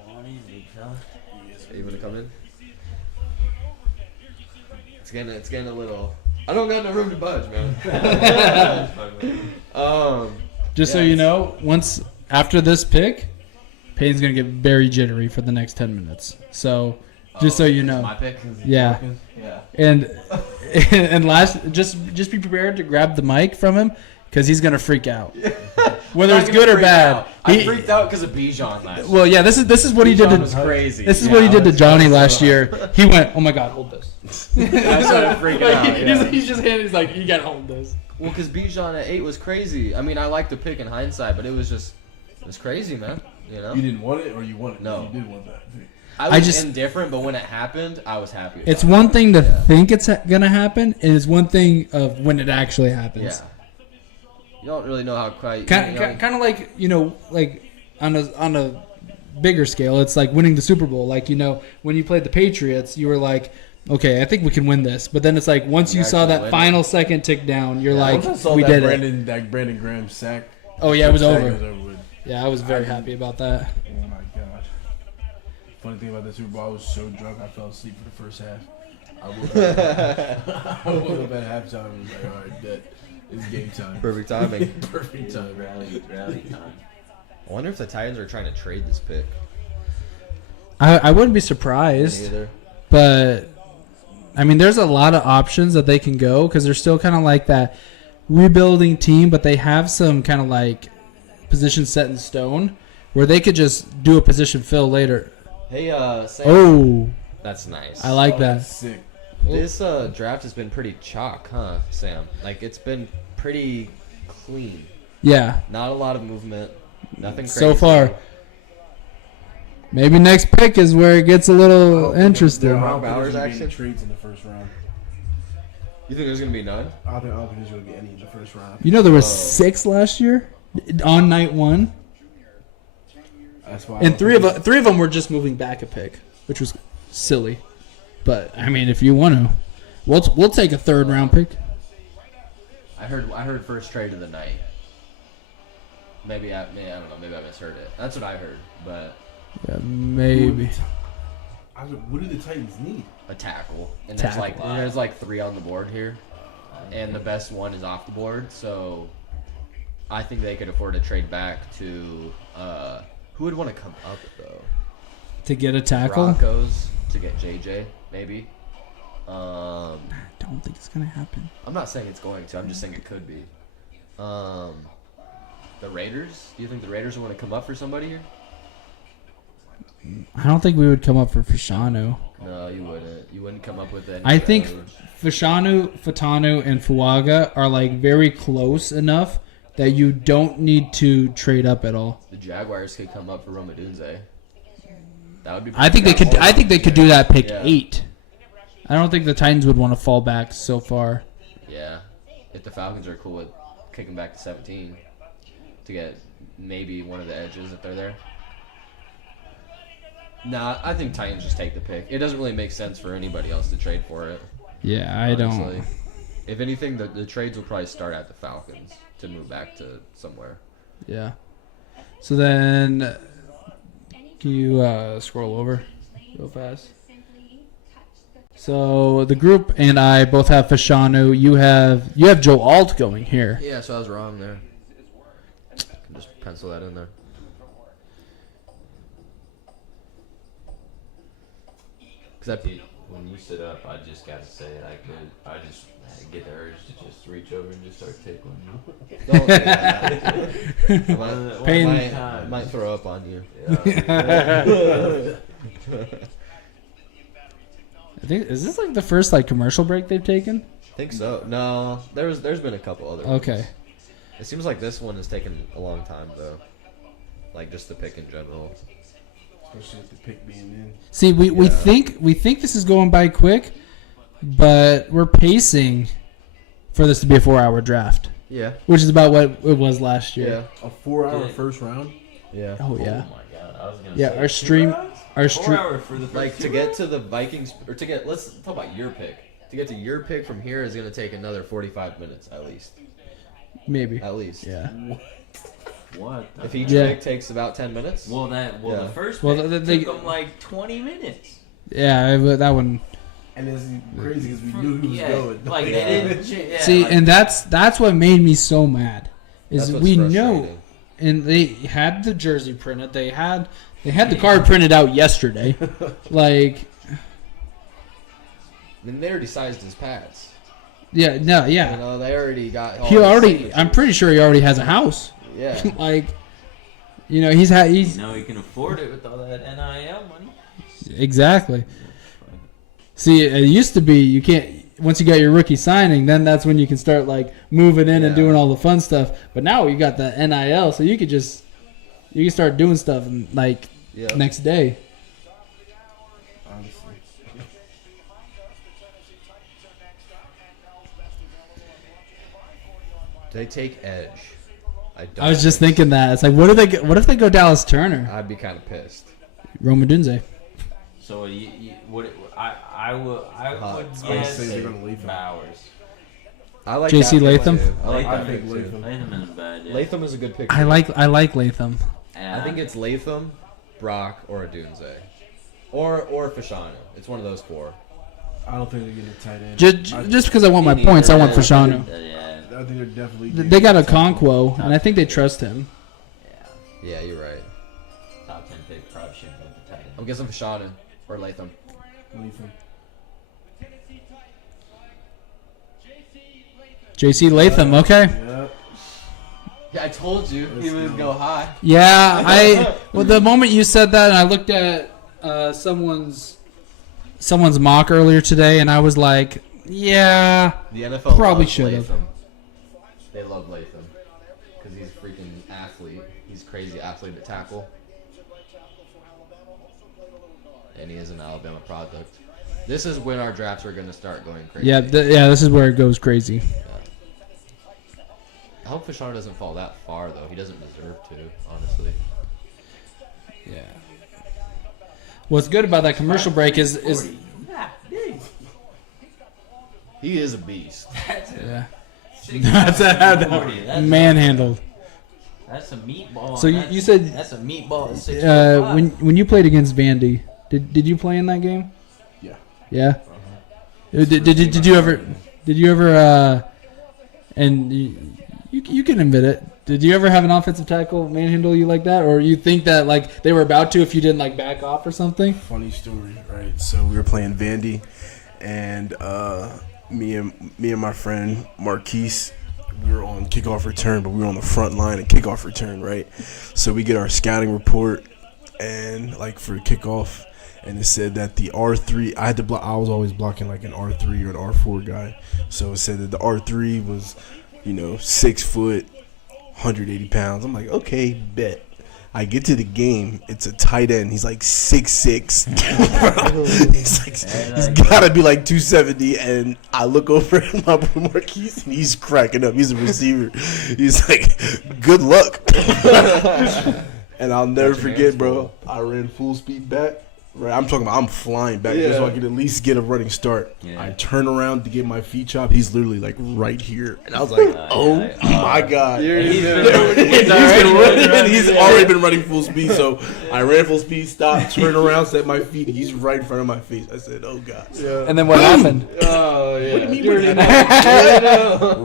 Are you gonna come in? It's getting a little. I don't got no room to budge, man. Just so you know, once after this pick, Payne's gonna get very jittery for the next 10 minutes. So, just so you know, My pick. yeah, Yeah. and just be prepared to grab the mic from him because he's gonna freak out, whether it's good or bad. I freaked out because of Bijan last year. Well, yeah, this is what he did Bijan was to crazy. this is what he did to Johnny last year. He went, "Oh my God, hold this." I started freaking out. Yeah. He's just handing. He's like, "You gotta hold this." Well, because Bijan at 8 was crazy. I mean, I like the pick in hindsight, but it was crazy, man. You know? You didn't want it, or you wanted it? No. You did want that. I was just- indifferent, but when it happened, I was happy. It's about one thing to think it's gonna happen, and it's one thing of when it actually it. happens. Yeah. You don't really know how quite. Kind of like like on a bigger scale, it's like winning the Super Bowl. Like when you played the Patriots, you were like, okay, I think we can win this. But then it's like once you saw actually that win final second tick down, you're Once I like, saw we that did it. Brandon Graham sack. Oh yeah, it was sack over. with. Yeah, I was very happy about that. Oh my gosh. Funny thing about the Super Bowl, I was so drunk I fell asleep for the first half. I woke up at halftime and was like, all right, bet. It's game time. Perfect timing. Perfect time. Rally time. I wonder if the Titans are trying to trade this pick. I wouldn't be surprised, Either. but I mean, there's a lot of options that they can go because they're still kind of like that rebuilding team, but they have some kind of like position set in stone where they could just do a position fill later. Hey, Sam. Oh, That's nice. I like that. That's sick. This draft has been pretty chalk, huh, Sam? Like, it's been pretty clean. Yeah, Not a lot of movement. Nothing crazy. so far. Maybe next pick is where it gets a little interesting. I don't Brock think Bowers there's gonna be any action? trades in the first round. You think there's going to be none? I don't think there's going to be any in the first round. You know there was 6 last year on night 1, That's why. and three of them were just moving back a pick, which was silly. But I mean, if you want to, we'll take a 3rd round pick. I heard first trade of the night. Maybe I don't know. Maybe I misheard it. That's what I heard. But Yeah, maybe. What do the Titans need? a tackle, and Tackle. there's like 3 on the board here, and the best one is off the board. So I think they could afford to trade back to who would want to come up though? To get a tackle, Broncos to get JJ maybe. I don't think it's gonna happen. I'm not saying it's going to. I'm just saying it could be. The Raiders? Do you think the Raiders would want to come up for somebody here? I don't think we would come up for Fashanu. No, you wouldn't. You wouldn't come up with any. I think of those. Fashanu, Fatanu, and Fuaga are like very close enough that you don't need to trade up at all. The Jaguars could come up for Romadunze. That would be. I think they could. I think they could do that pick Yeah. 8. I don't think the Titans would want to fall back so far. Yeah, if the Falcons are cool with kicking back to 17 to get maybe one of the edges if they're there. Nah, I think Titans just take the pick. It doesn't really make sense for anybody else to trade for it. Yeah, I honestly. don't. If anything, the trades will probably start at the Falcons to move back to somewhere. Yeah. So then, can you scroll over real fast? So the group and I both have Fashanu. You have Joe Alt going here. Yeah, so I was wrong there. Can just pencil that in there. Except When you sit up, I just gotta say it. I just get the urge to just reach over and just start tickling you. don't do that. Pain. Might throw up on you. Yeah. I think is this like the first like commercial break they've taken? I think so. No, there's been a couple other ones. Okay. It seems like this one has taken a long time though. Like just the pick in general. Especially with the pick being in. See, we Yeah. think this is going by quick, but we're pacing for this to be a 4-hour draft, Yeah. which is about what it was last year. A 4-hour Yeah. first round? Yeah. Oh yeah. Oh my god, I was gonna Yeah, say. our stream 4 hours for the first Like to two get rounds? to the Vikings or to get let's talk about your pick. To get to your pick from here is gonna take another 45 minutes at least. Maybe. At least. Yeah. What? If each Yeah. pick takes about 10 minutes. Well, Yeah. the first Well, pick they- took them like 20 minutes. Yeah, but that one. And it's crazy because we knew he was Yeah, going. like they didn't. Yeah, See, like, and that's what made me so mad. Is That's what's we know, frustrating. and they had the jersey printed. They had the card printed out yesterday. Like, I mean, they already sized his pads. yeah, no, You yeah. know, they already got. All He his already. signatures. I'm pretty sure he already has a house. Yeah. Like, you know, he's you know, you can afford it with all that NIL money. exactly. See, it used to be you can't. Once you got your rookie signing, then that's when you can start like moving in and Yeah. doing all the fun stuff. But now you got the NIL, so you can start doing stuff and like Yeah. next day. Honestly. They take edge. I don't. I was just think thinking that it's like, what if they go Dallas Turner, I'd be kind of pissed. Roma Dunze? So I would It's say they're guess gonna leave him. Bowers. I like JC that pick, Latham? too. I like Latham. that I think pick, too. Latham. Latham isn't bad. Yeah. Latham is a good pick. I too. like Latham. Yeah. I think it's Latham, Brock, or Adunze. Or Fashanu. It's one of those four. I don't think they're getting a tight end. Just because I want my points, I want Fashanu. Yeah. I think they're definitely. They got a Conquo, and I think they trust him. Yeah. Yeah, you're right. Top 10 pick probably shouldn't go to tight end. I'm guessing Fashanu or Latham. Latham. Tennessee Titans, J.C. Latham. JC Latham, okay. Yep. Yeah, I told you he would go high. Yeah, well, the moment you said that, and I looked at someone's mock earlier today, and I was like, yeah, The NFL Probably loves should've. Latham. They love Latham because he's a freaking athlete. He's a crazy athlete at tackle, and he is an Alabama product. This is when our drafts are going to start going crazy. yeah, this is where it goes crazy. I hope Fashanu doesn't fall that far, though. He doesn't deserve to, honestly. Yeah. What's good about that commercial break is 40. Yeah, dude. He is a beast. yeah, That's That's 40. That's manhandled. That's a meatball. So you said that's a meatball. At 6'5". when you played against Vandy, did you play in that game? Yeah. Yeah. Did you ever and you can admit it. Did you ever have an offensive tackle manhandle you like that, or you think that like they were about to if you didn't like back off or something? Funny story, right? So we were playing Vandy, and me and my friend Marquise, we were on kickoff return, but we were on the front line of kickoff return, right? So we get our scouting report, and like for kickoff, and it said that the R3, I had to block. I was always blocking like an R3 or an R4 guy, so it said that the R3 was, 6 foot, 180 pounds. I'm like, okay, bet. I get to the game. It's a tight end. He's like 6'6". He's gotta be like 270. And I look over at my boy Marquise, and he's cracking up. He's a receiver. He's like, good luck. And I'll never forget, bro. I ran full speed back. Right, I'm talking about I'm flying back just so I can at least get a running start. Yeah. I turn around to get my feet chopped. He's literally like right here, and I was like, "Oh my god!" He's already been running full speed, so I ran full speed, stopped, turned around, set my feet. He's right in front of my face. I said, "Oh god!" And then what happened? Oh, yeah. What do you mean?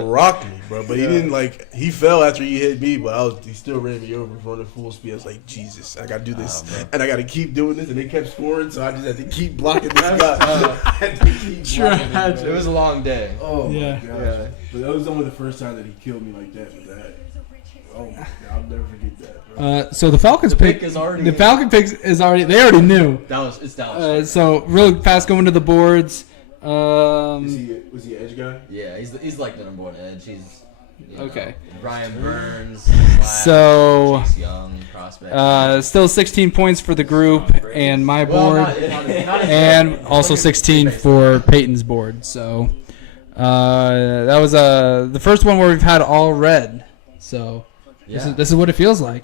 Rocked me, bro. But he didn't like. He fell after he hit me, but he still ran me over running full speed. I was like, Jesus, I gotta do this, and I gotta keep doing this. And they kept scoring, so I just had to keep blocking this guy. I had to keep blocking this, It was a long day. Oh Yeah. my gosh! But that was only the first time that he killed me like that. With that, Oh, I'll never forget that, bro. So the Falcons pick is already The in. Falcon pick is already. They already knew. It's Dallas. So really fast going to the boards. Was he an edge guy? Yeah, he's like the number one edge. He's Okay. Ryan Burns. So Chase Young prospect. still 16 points for the group and my board, not as and good. also 16 for Peyton's board. So that was the first one where we've had all red. So Yeah. this is what it feels like.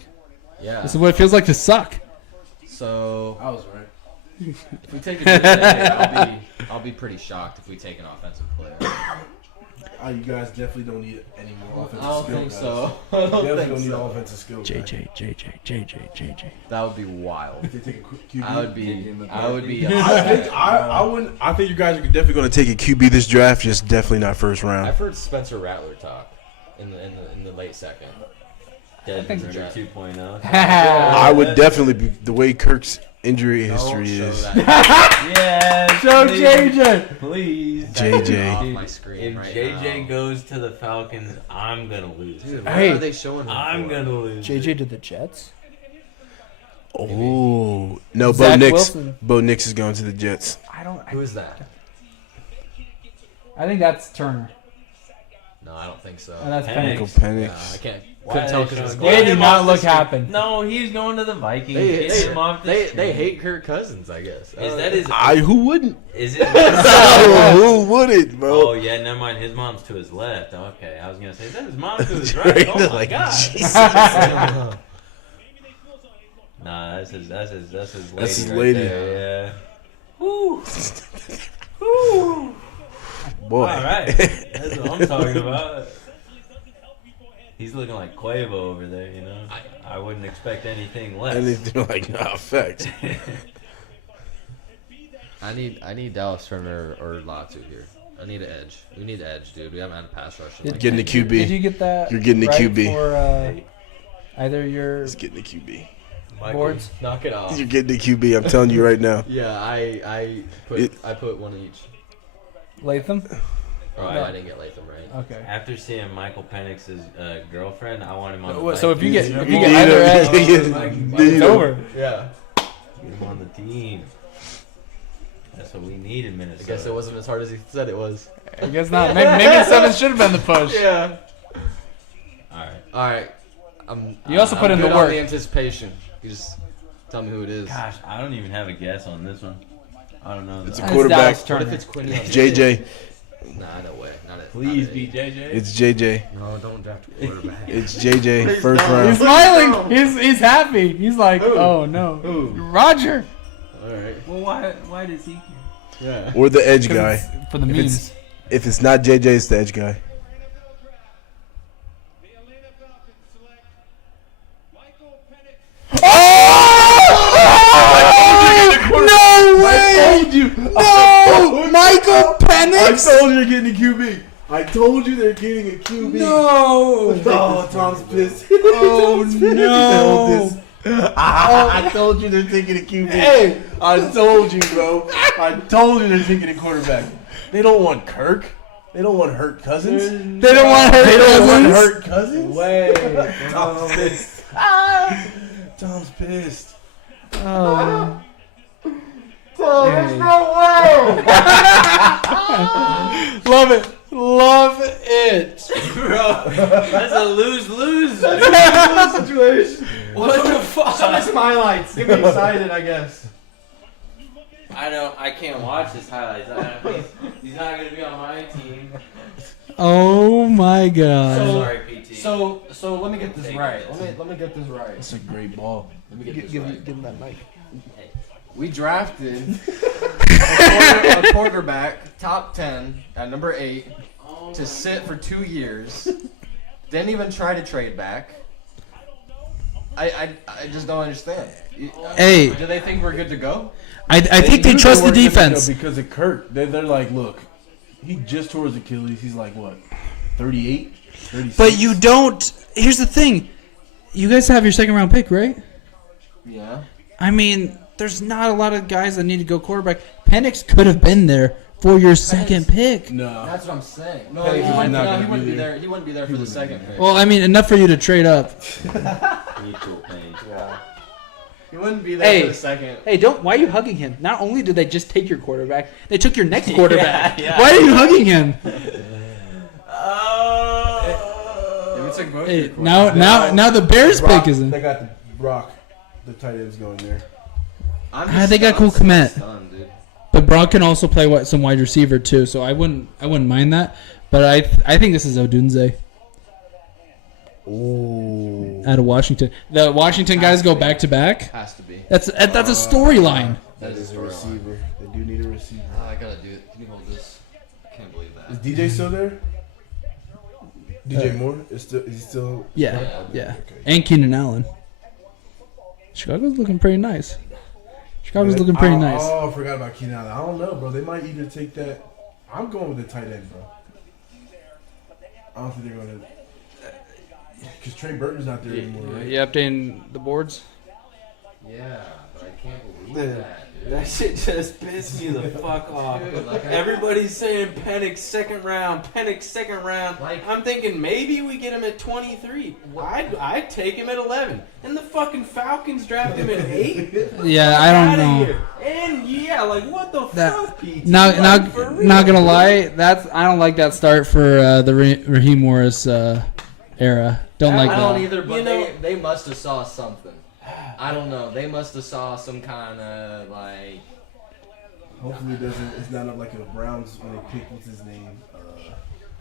Yeah. This is what it feels like to suck. So I was right. if we take a defensive, I'll be pretty shocked if we take an offensive player. You guys definitely don't need any more offensive I don't skill, think guys. so. I You don't definitely think don't need so. offensive skill. guys. JJ. That would be wild. If they take a QB, I would be. I think you guys are definitely going to take a QB this draft. Just definitely not first round. I've heard Spencer Rattler talk in the late second. Desmond Ritter 2.0. I would definitely be the way Kirk's injury history Don't show is. that. Yeah. Show please. JJ. Please. JJ. Off Dude, my screen if right JJ now. goes to the Falcons, I'm gonna lose. Dude, what Hey. are they showing him I'm for? gonna lose. JJ to the Jets. Oh no, Bo Zach Nix. Wilson. Bo Nix is going to the Jets. Who is that? I think that's Turner. No, I don't think so. And that's Penix. Michael Penix. No, Penix. I can't. Why Couldn't are tell they because his showing- They Get did him not off look the happen. No, he's going to the Vikings. They, Get him off the they screen. hate Kirk Cousins, I guess. Is that his? Who wouldn't? Is it? Who wouldn't, bro? Oh yeah, never mind. His mom's to his left. Okay, I was gonna say is that his mom to his right. Oh my Like, god. Jesus. Nah, that's his lady. That's his right lady. There, yeah. Woo. Woo. Boy. All right, that's what I'm talking about. He's looking like Quavo over there, you know. I wouldn't expect anything less. Anything like no effect. I need Dallas Turner or Latu here. I need an edge. We need edge, dude. We haven't had a pass rush. In like Getting the 10 years. QB. Did you get that? You're getting the right QB. for either your He's getting the QB. Michael, boards. Knock it off. You're getting the QB. I'm telling you right now. Yeah, I put one each. Latham? Oh, Right. I didn't get Latham right. Okay. After seeing Michael Penix's girlfriend, I want him on the So if you get Vikings. if you get either edge, it's over. Yeah. Get him on the team. That's what we need in I Minnesota. guess it wasn't as hard as he said it was. I guess not. Maybe 7 should have been the push. Yeah. All right. All right. You also put in good the on work. the anticipation. You just tell me who it is. Gosh, I don't even have a guess on this one. I don't know. It's a It's quarterback. Dallas What Turner. if it's Quinn? JJ. Nah, no way. Not it. Please not be it. JJ. It's JJ. No, don't draft a quarterback. It's JJ. First He's round. smiling. He's happy. He's like, oh no, Who? Roger. All right. Well, why does he? Yeah. Or the edge guy. For the If memes. If it's not JJ, it's the edge guy. The Atlanta Falcons select Michael Penix. No way! No! Michael Penix? I told you they're getting a QB. I told you they're getting a QB. No. Oh, Tom's pissed. Oh, Tom's pissed. no. I told you they're taking a QB. Hey, I told you, bro. I told you they're taking a quarterback. They don't want Kirk. They don't want Hurt Cousins. They don't want her. They don't want Hurt Cousins. Way. Tom's pissed. Tom's pissed. Oh. There's no way. Love it. Love it. Bro, that's a lose-lose. Situation. What the fuck? Show me some highlights. Get me excited, I guess. I can't watch his highlights. He's not gonna be on my team. Oh my god. Sorry, PT. So let me get this right. Let me get this right. That's a great ball. Let me get this right. Give him that mic. We drafted a quarterback, top 10 at number 8, to sit for 2 years. Didn't even try to trade back. I just don't understand. Hey. Do they think we're good to go? I think they knew trust the weren't gonna defense. go because of Kirk. They're like, look, he just tore his Achilles. He's like, what, 38? 36? But you don't. Here's the thing. You guys have your second round pick, right? Yeah. I mean, there's not a lot of guys that need to go quarterback. Penix could have been there for your second pick. No. That's what I'm saying. No, Penix he is wouldn't, not no, gonna he wouldn't be be there. there. He wouldn't be there for the second pick. Well, I mean, enough for you to trade up. Mutual pain. Yeah. He wouldn't be there for the second. Hey, don't. Why are you hugging him? Not only did they just take your quarterback, they took your next quarterback. Yeah. Why are you hugging him? Oh. We took both Hey, your quarterbacks. now the Bears Brock, pick is in. They got the Brock, the tight ends going there. I'm They got Cole Kmet. stunned, dude. But Brock can also play some wide receiver too, so I wouldn't mind that. But I think this is Odunze Oh. out of Washington. The Washington guys go back to back. Has to be. That's a storyline. That is a receiver. They do need a receiver. I gotta do it. Can you hold this? I can't believe Is that. DJ still there? DJ Moore is he still? Yeah. Okay. And Keenan Allen. Chicago's looking pretty nice. Chicago's looking pretty nice. Oh, I forgot about Keenan Allen. I don't know, bro. They might either take that. I'm going with the tight end, bro. I don't think they're going to. Because Trey Burton's not there anymore, right? You updating the boards? Yeah, but I can't believe Dude, that. that shit just pissed me the fuck off. Dude, like, Everybody's saying Penix second round, Penix second round. Like- I'm thinking maybe we get him at 23. I'd take him at 11. And the fucking Falcons draft him at 8. Yeah, I don't Outta know. here. And yeah, like what the That- fuck, Pete? Not Like, for real. not gonna lie. I don't like that start for the Raheem Morris era. Don't like I don't that. either, but You know- they must have saw something. I don't know. They must have saw some kind of like. Hopefully it doesn't. It's not like a Browns when they pick what's his name,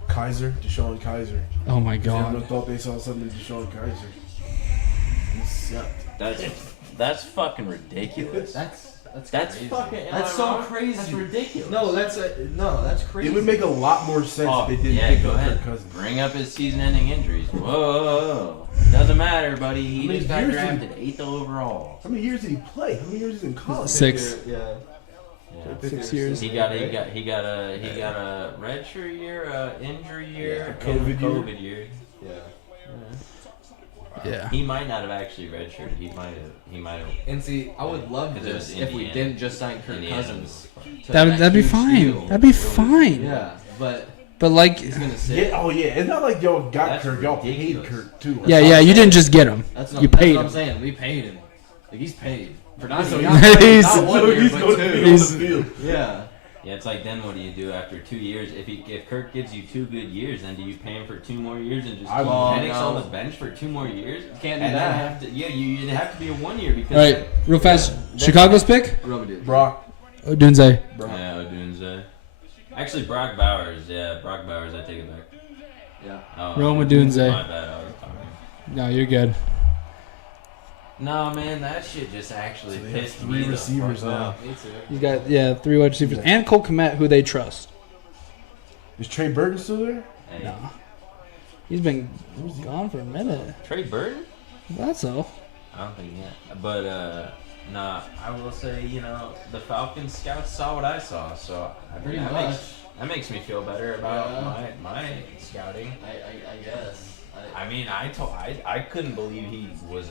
Kaiser, Deshaun Kaiser. Oh my Everyone god. thought they saw something in Deshaun Kaiser. He sucked. That's fucking ridiculous. That's That's crazy. fucking. am That's I so wrong? crazy. That's ridiculous. No, that's crazy. It would make a lot more sense Oh, if they didn't yeah, pick go up ahead. Kirk Cousins. Bring up his season-ending injuries. Whoa. Doesn't matter, buddy. He How many just got years drafted 8th overall. How many years did he play? How many years is he in college? 6. Yeah. Yeah. 6 years. He got a redshirt year, injury year, Yeah, a and COVID year. COVID year. Yeah. Yeah. He might not have actually redshirted. He might have. And see, I would love Because it this was if we Indiana. didn't just sign Kirk Indiana Cousins. was- to That'd be huge fine. deal. That'd be fine. Yeah, but But like, he's gonna sit. Yeah, oh yeah. It's not like y'all got That's Kirk. Y'all paid ridiculous. Kirk too. yeah, you didn't just get him. That's You paid what him. I'm saying. We paid him. Like he's paid for not, So not, he's- not one year, he's but going to be two. on the field. Yeah. Yeah, it's like then what do you do after 2 years? If Kirk gives you 2 good years, then do you pay him for 2 more years and just I keep won't. Penix No. on the bench for 2 more years? Can't do And then that. have to, you'd have to be a 1 year because. All right, real fast. Chicago's pick. Roman did. Brock. Odunze. Yeah, Odunze. Actually, Brock Bowers. Yeah, Brock Bowers. I take it back. Yeah. Oh, Rome Odunze. My bad. I was talking. No, you're good. No, man, that shit just actually So they have pissed 3 me the receivers fuck now. off. Me too. You got 3 wide receivers and Cole Kmet, who they trust. Is Trey Burton still there? Hey, No, he's been gone for a minute. Trey Burton? That's all. I don't think yet. But, nah, I will say, the Falcons scouts saw what I saw, so Pretty that much. makes me feel better about Yeah. my scouting. I guess. I mean, I couldn't believe he was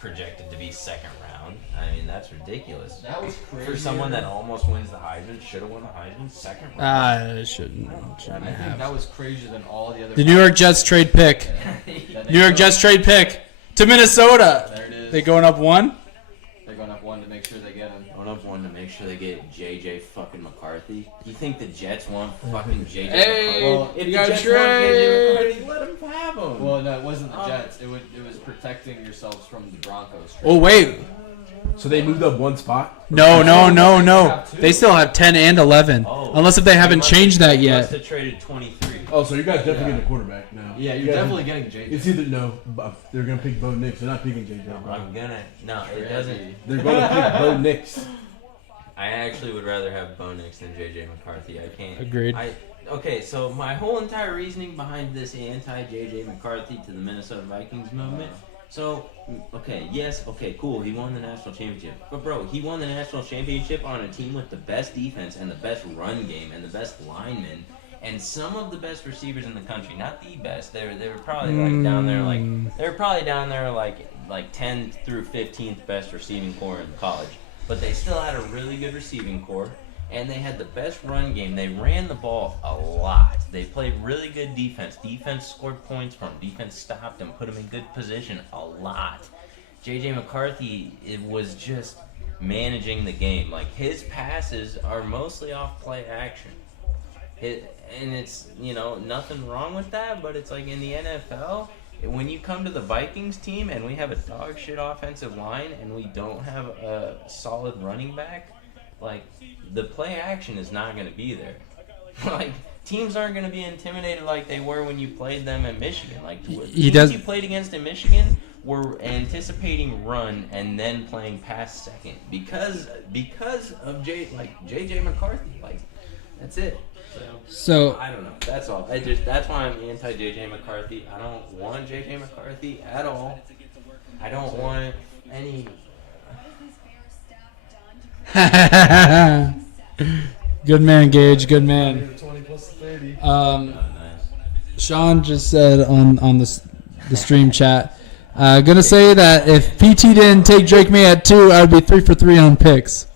projected to be second round. I mean, that's ridiculous. That was crazy. For someone that almost wins the Heisman, should have won the Heisman second round. I shouldn't I think have. that was crazier than all the other. The New York Jets trade pick. That New York Jets trade pick to Minnesota. There it is. They going up 1. They're going up 1 to make sure they get him. Going up 1 to make sure they get JJ fucking McCarthy. You think the Jets want fucking JJ Hey, McCarthy? Well, If you the gotta Jets trade. want JJ McCarthy, let them have him. Well, no, it wasn't the Jets. It was protecting yourselves from the Broncos. trade. Oh wait, So they moved up 1 spot. no. They still have 10 and 11, Oh. unless if they haven't must changed that Must yet. have traded 23. Oh, so you guys definitely Yeah. getting a quarterback now. Yeah, you're You guys- definitely getting JJ. It's either they're gonna pick Bo Nix. They're not picking JJ. Bro. I'm gonna. No, it doesn't. They're gonna pick Bo Nix. I actually would rather have Bo Nix than JJ McCarthy. I can't. Agreed. Okay, so my whole entire reasoning behind this anti-JJ McCarthy to the Minnesota Vikings movement. So, okay, cool. He won the national championship. But, bro, he won the national championship on a team with the best defense and the best run game and the best linemen and some of the best receivers in the country. Not the best. They were probably down there like 10th through 15th best receiving core in college. But they still had a really good receiving core. and they had the best run game. They ran the ball a lot. They played really good defense. Defense scored points for them. Defense stopped them, put them in good position a lot. J.J. McCarthy, it was just managing the game. Like, his passes are mostly off play action. And it's, nothing wrong with that, but it's like in the NFL, when you come to the Vikings team and we have a dog shit offensive line and we don't have a solid running back, like, the play action is not going to be there. Like, teams aren't going to be intimidated like they were when you played them in Michigan. Like, teams you played against in Michigan were anticipating run and then playing pass second because of J.J. McCarthy. Like, that's it. So I don't know. That's all. That's why I'm anti J.J. McCarthy. I don't want J.J. McCarthy at all. I don't want any. Good man, Gage. Good man. 20 plus 30. Nice. Sean just said on the stream chat, gonna say that if PT didn't take Drake May at 2, I would be 3 for 3 on picks.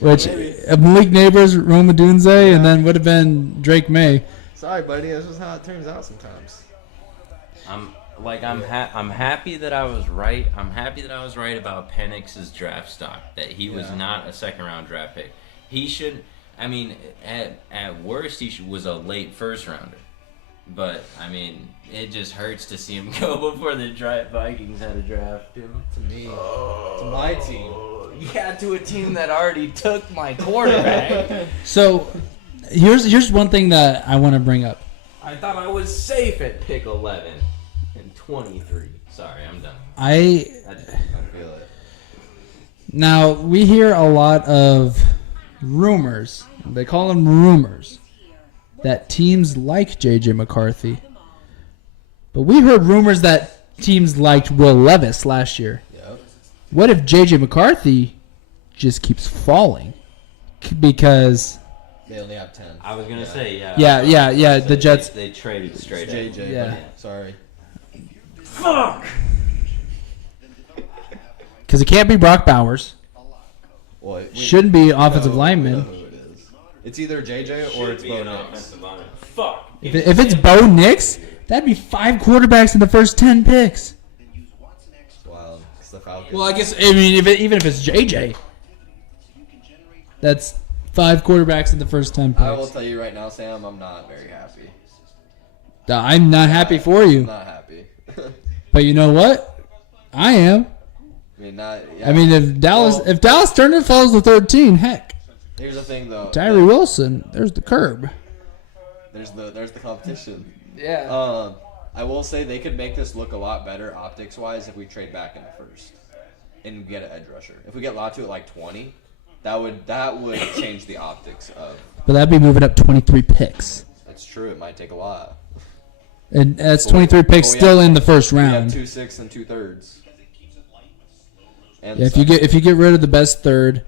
Which Malik Neighbors, Roma Dunze, and then would have been Drake May. Sorry, buddy. That's just how it turns out sometimes. I'm happy that I was right. I'm happy that I was right about Penix's draft stock. That he was not a second round draft pick. He should. I mean, at worst, he was a late first rounder. But I mean, it just hurts to see him go before the Vikings had to draft him. To me, to my team. Yeah, to a team that already took my quarterback. So here's one thing that I want to bring up. I thought I was safe at pick 11 and 23. Sorry, I'm done. I feel it. Now we hear a lot of rumors. They call them rumors that teams like J.J. McCarthy. But we heard rumors that teams liked Will Levis last year. Yep. What if J.J. McCarthy just keeps falling? Because They only have 10. I was going to say, yeah. Yeah. The Jets. They traded straight JJ. up. Yeah. Sorry. Fuck! Because it can't be Brock Bowers. Well, Shouldn't be offensive we know lineman. who it is. It's either JJ or it's Bo Nix. Fuck! If it's Bo Nix, that'd be 5 quarterbacks in the first 10 picks. Wow. It's the Falcons. Well, I guess even if it's JJ, that's 5 quarterbacks in the first 10 I will picks. tell you right now, Sam, I'm not very happy. I'm not happy for I'm you, not happy. but you know what? I am. I mean, not. Yeah. I mean, if Dallas Turner falls to 13, heck, Here's the thing, though. Tyree Wilson, there's the curb. There's the competition. Yeah. I will say they could make this look a lot better optics-wise if we trade back in the first and get an edge rusher. If we get Latu at like 20, that would change the optics of. But that'd be moving up 23 picks, That's true. It might take a lot. and that's 23 picks still in the first We have round. 2 6 and 2/3. And Yeah, if you get rid of the best third,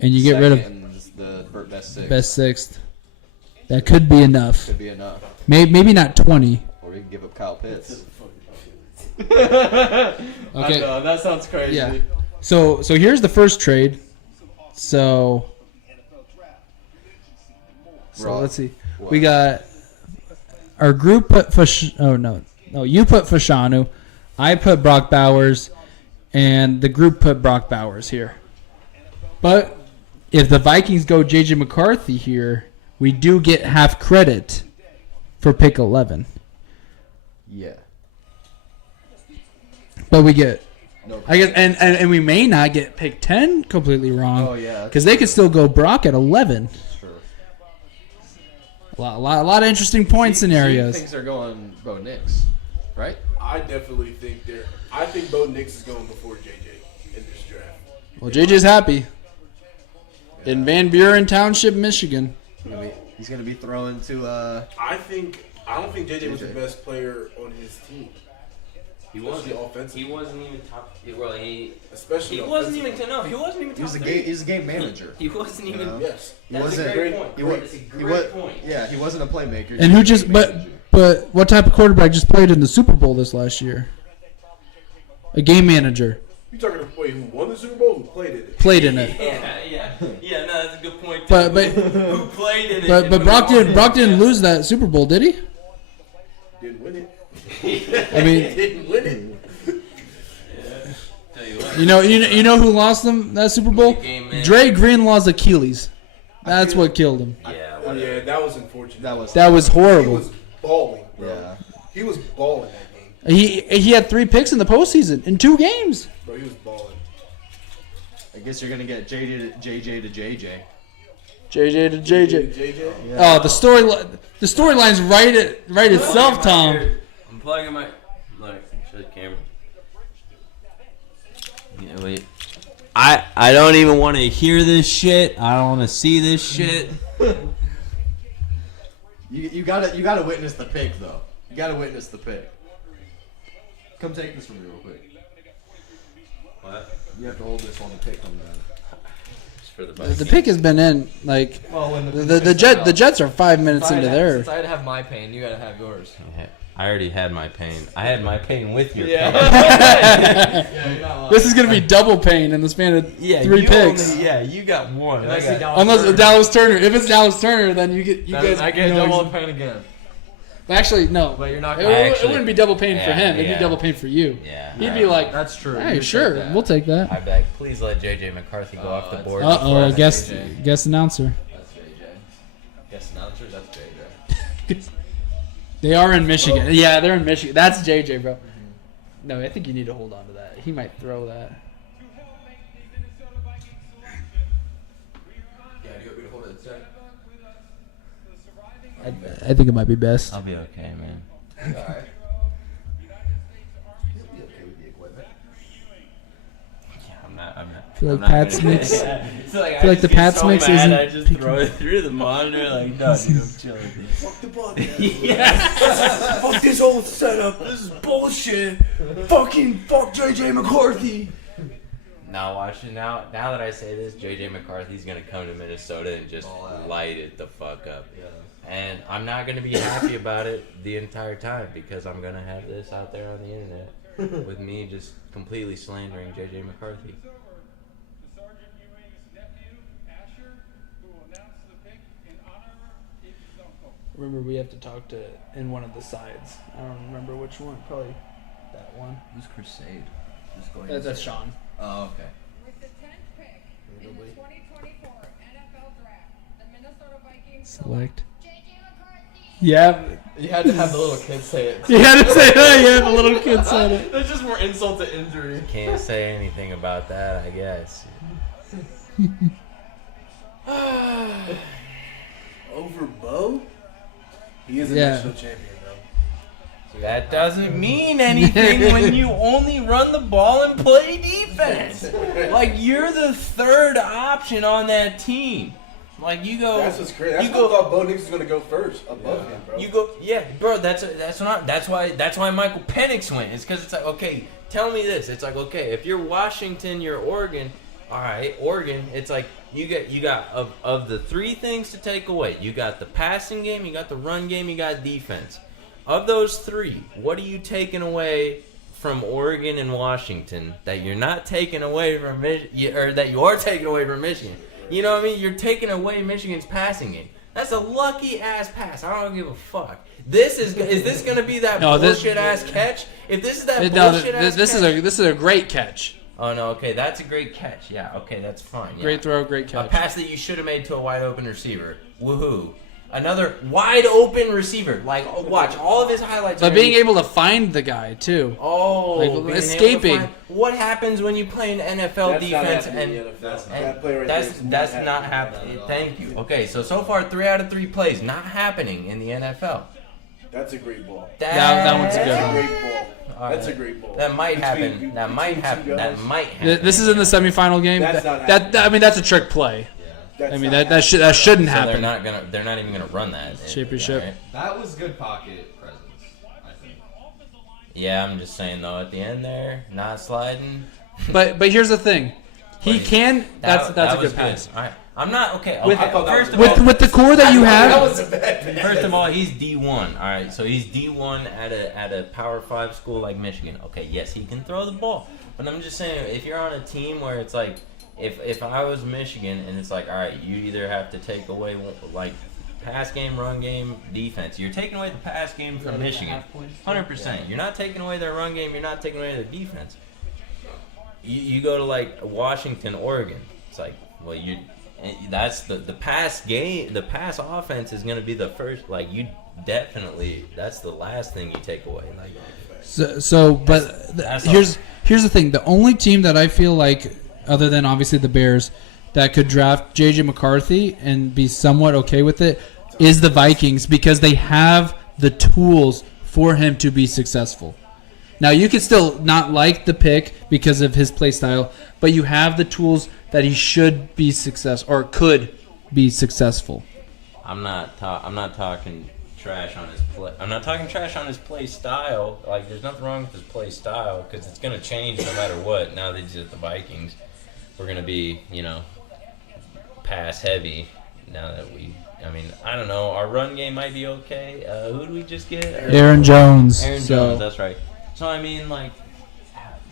and you get rid of the best 6, best sixth, that could be enough. could be enough. Maybe not 20. Or we can give up Kyle Pitts. Okay. I know, that sounds crazy. Yeah. So here's the first trade. So Raw. let's see. What? We got our group put you put Fashanu, I put Brock Bowers, and the group put Brock Bowers here. But if the Vikings go J.J. McCarthy here, we do get half credit for pick 11. Yeah. But we get, No. I guess, and we may not get pick 10 completely wrong. Oh yeah. Because they could still go Brock at 11. Sure. A lot of interesting point scenarios. Things are going Bo Nix, right? I definitely think I think Bo Nix is going before JJ in this draft. Well, JJ's happy. In Van Buren Township, Michigan. He's gonna be throwing to. I don't think JJ was the JJ. best player on his team. He wasn't. Offensive. He wasn't even top. Well, Especially he wasn't even. offensively. No, he wasn't even top. He's a three. he's a game manager. He wasn't even. know? Yes. He That's wasn't a great point. He was. That's a He great was. point. Yeah, he wasn't a playmaker. And he who was a just game but manager. but what type of quarterback just played in the Super Bowl this last year? A game manager. You talking? Wait, who won the Super Bowl? Who played in it? Played in it. Yeah. No, that's a good point. Too. But who played in it? but and who Brock won didn't lose that Super Bowl, did he? Didn't win it. I mean, Didn't win it. Tell you what. you know who lost them that Super Bowl? Game, man. Dre Greenlaw's Achilles. That's what killed him. Yeah. Oh, yeah, that was unfortunate. That was He horrible. was balling, bro. Yeah. He was balling that game. He had 3 picks in the postseason in 2 games. Bro, he was balling. I guess you're gonna get JJ to JJ. JJ to JJ. JJ? Oh, the storyline's right itself, Tom. I'm plugging my. Look, show the camera. Yeah, wait. I don't even want to hear this shit. I don't want to see this shit. You gotta witness the pick though. You gotta witness the pick. Come take this from me real quick. What? You have to hold this while the pick comes in. Just for the The pick has been in like Well, when the Jets are 5 minutes into theirs. Since I'd have my pain, you gotta have yours. Yeah, I already had my pain. I had my pain with your pain. Yeah, you're not lying. This is gonna be double pain in the span of 3 you picks. Only, you got one. And I see Unless Dallas Turner. If it's Dallas Turner, then you guys. I get know double ex- pain again. But actually, no. But you're not. It wouldn't be double pain for Yeah, him. It'd yeah. be double pain for you. Yeah. He'd be like, That's true. "Hey, You sure, take that. we'll take that." I beg, please let JJ McCarthy go off the that's- board. Uh oh, That's guest JJ. guest announcer. That's JJ. Guess announcer. That's JJ. They are in Michigan. Yeah, they're in Michigan. That's JJ, bro. No, I think you need to hold on to that. He might throw that. To help make the Minnesota Vikings selection, we are honored Yeah, you want me to hold it instead? with us the surviving I think it might be best. I'll be okay, man. Alright. United States Army Be okay with the equipment. Yeah, I'm not. I feel like I'm not Pat's gonna- mix. It's like I feel like the Pat's mix isn't I just throw it through the monitor like, no, dude, I'm chilling. Fuck the podcast. Yes. Fuck this whole setup. This is bullshit. Fuck JJ McCarthy. Now watch it. Now that I say this, JJ McCarthy's gonna come to Minnesota and just All out. light it the fuck up. Yeah. And I'm not gonna be happy about it the entire time because I'm gonna have this out there on the internet with me just completely slandering JJ McCarthy. is over. The Sergeant Ewing's nephew, Asher, who will announce the pick in honor of his uncle. Remember, we have to talk to in one of the sides. I don't remember which one. Probably that one. Who's Crusade? Who's going? That's Sean. Oh, okay. With the 10th pick in the 2024 NFL Draft, the Minnesota Vikings Select. J.J. McCarthy. Yeah, You had to have the little kid say it. you had to say that. Yeah, the little kid said it. That's just more insult to injury. Can't say anything about that, I guess. Over Bo? He is a Yeah. national champion, though. That doesn't mean anything when you only run the ball and play defense. Like, you're the third option on that team. Like, you go. That's what's crazy. That's you why I go. thought Bo Nix was gonna go first above him, bro. You go, yeah, bro. That's why Michael Penix went. It's because it's like, okay, tell me this. It's like, okay, if you're Washington, you're Oregon. All right, Oregon. It's like you got of the 3 things to take away. You got the passing game, you got the run game, you got defense. Of those 3, what are you taking away from Oregon and Washington that you're not taking away from or that you are taking away from Michigan? You know what I mean? You're taking away Michigan's passing game. That's a lucky ass pass. I don't give a fuck. Is this gonna be that No, this- bullshit ass catch? If this is that No, bullshit ass this catch, is a great catch. oh no, okay, that's a great catch. Yeah, okay, that's fine. Yeah. Great throw, great A catch. pass that you should have made to a wide open receiver. Woohoo! Another wide open receiver. Like, watch all of his highlights. But are being gonna be- able to find the guy too. Oh, like, being able to escaping. find- What happens when you play an NFL That's not defense happening in and the NFL. and That play right that's there is that's not not happening. happening. Thank you. Okay, so far 3 out of 3 plays not happening in the NFL. That's a great ball. That one's a good That's one. a great ball. All That's a right. great ball. That might happen. Between- That might between two happen. That guys. might happen. This is in the semifinal game. That's not that happening. I mean, that's a trick play. That's I mean, not that shouldn't So happen. they're not even gonna run that. Championship. Right? That was good pocket presence, I think. Yeah, I'm just saying though. At the end there, not sliding. But here's the thing. He But can. That's that a was good pass. All right. I'm not okay. With- okay, I thought that first was- of all, With the core that you That have, was a bad pick. First of all, he's D1. All right, so he's D1 at a Power 5 school like Michigan. Okay, yes, he can throw the ball, but I'm just saying, if you're on a team where it's like, if I was Michigan and it's like, all right, you either have to take away like pass game, run game, defense. You're taking away the pass game from Michigan, 100%. You're not taking away their run game. You're not taking away their defense. You go to like Washington, Oregon. It's like, well, that's the pass game. The pass offense is going to be the first. Like you definitely, that's the last thing you take away. Like that's here's the thing. The only team that I feel like, other than obviously the Bears, that could draft J.J. McCarthy and be somewhat okay with it is the Vikings, because they have the tools for him to be successful. Now, you can still not like the pick because of his play style, but you have the tools that he should be successful or could be successful. I'm not talking trash on his play. I'm not talking trash on his play style. Like, there's nothing wrong with his play style because it's gonna change no matter what. Now that he's at the Vikings, we're gonna be, pass heavy. Now that I don't know. Our run game might be okay. Who did we just get? Aaron Jones. Aaron So- Jones. That's right. So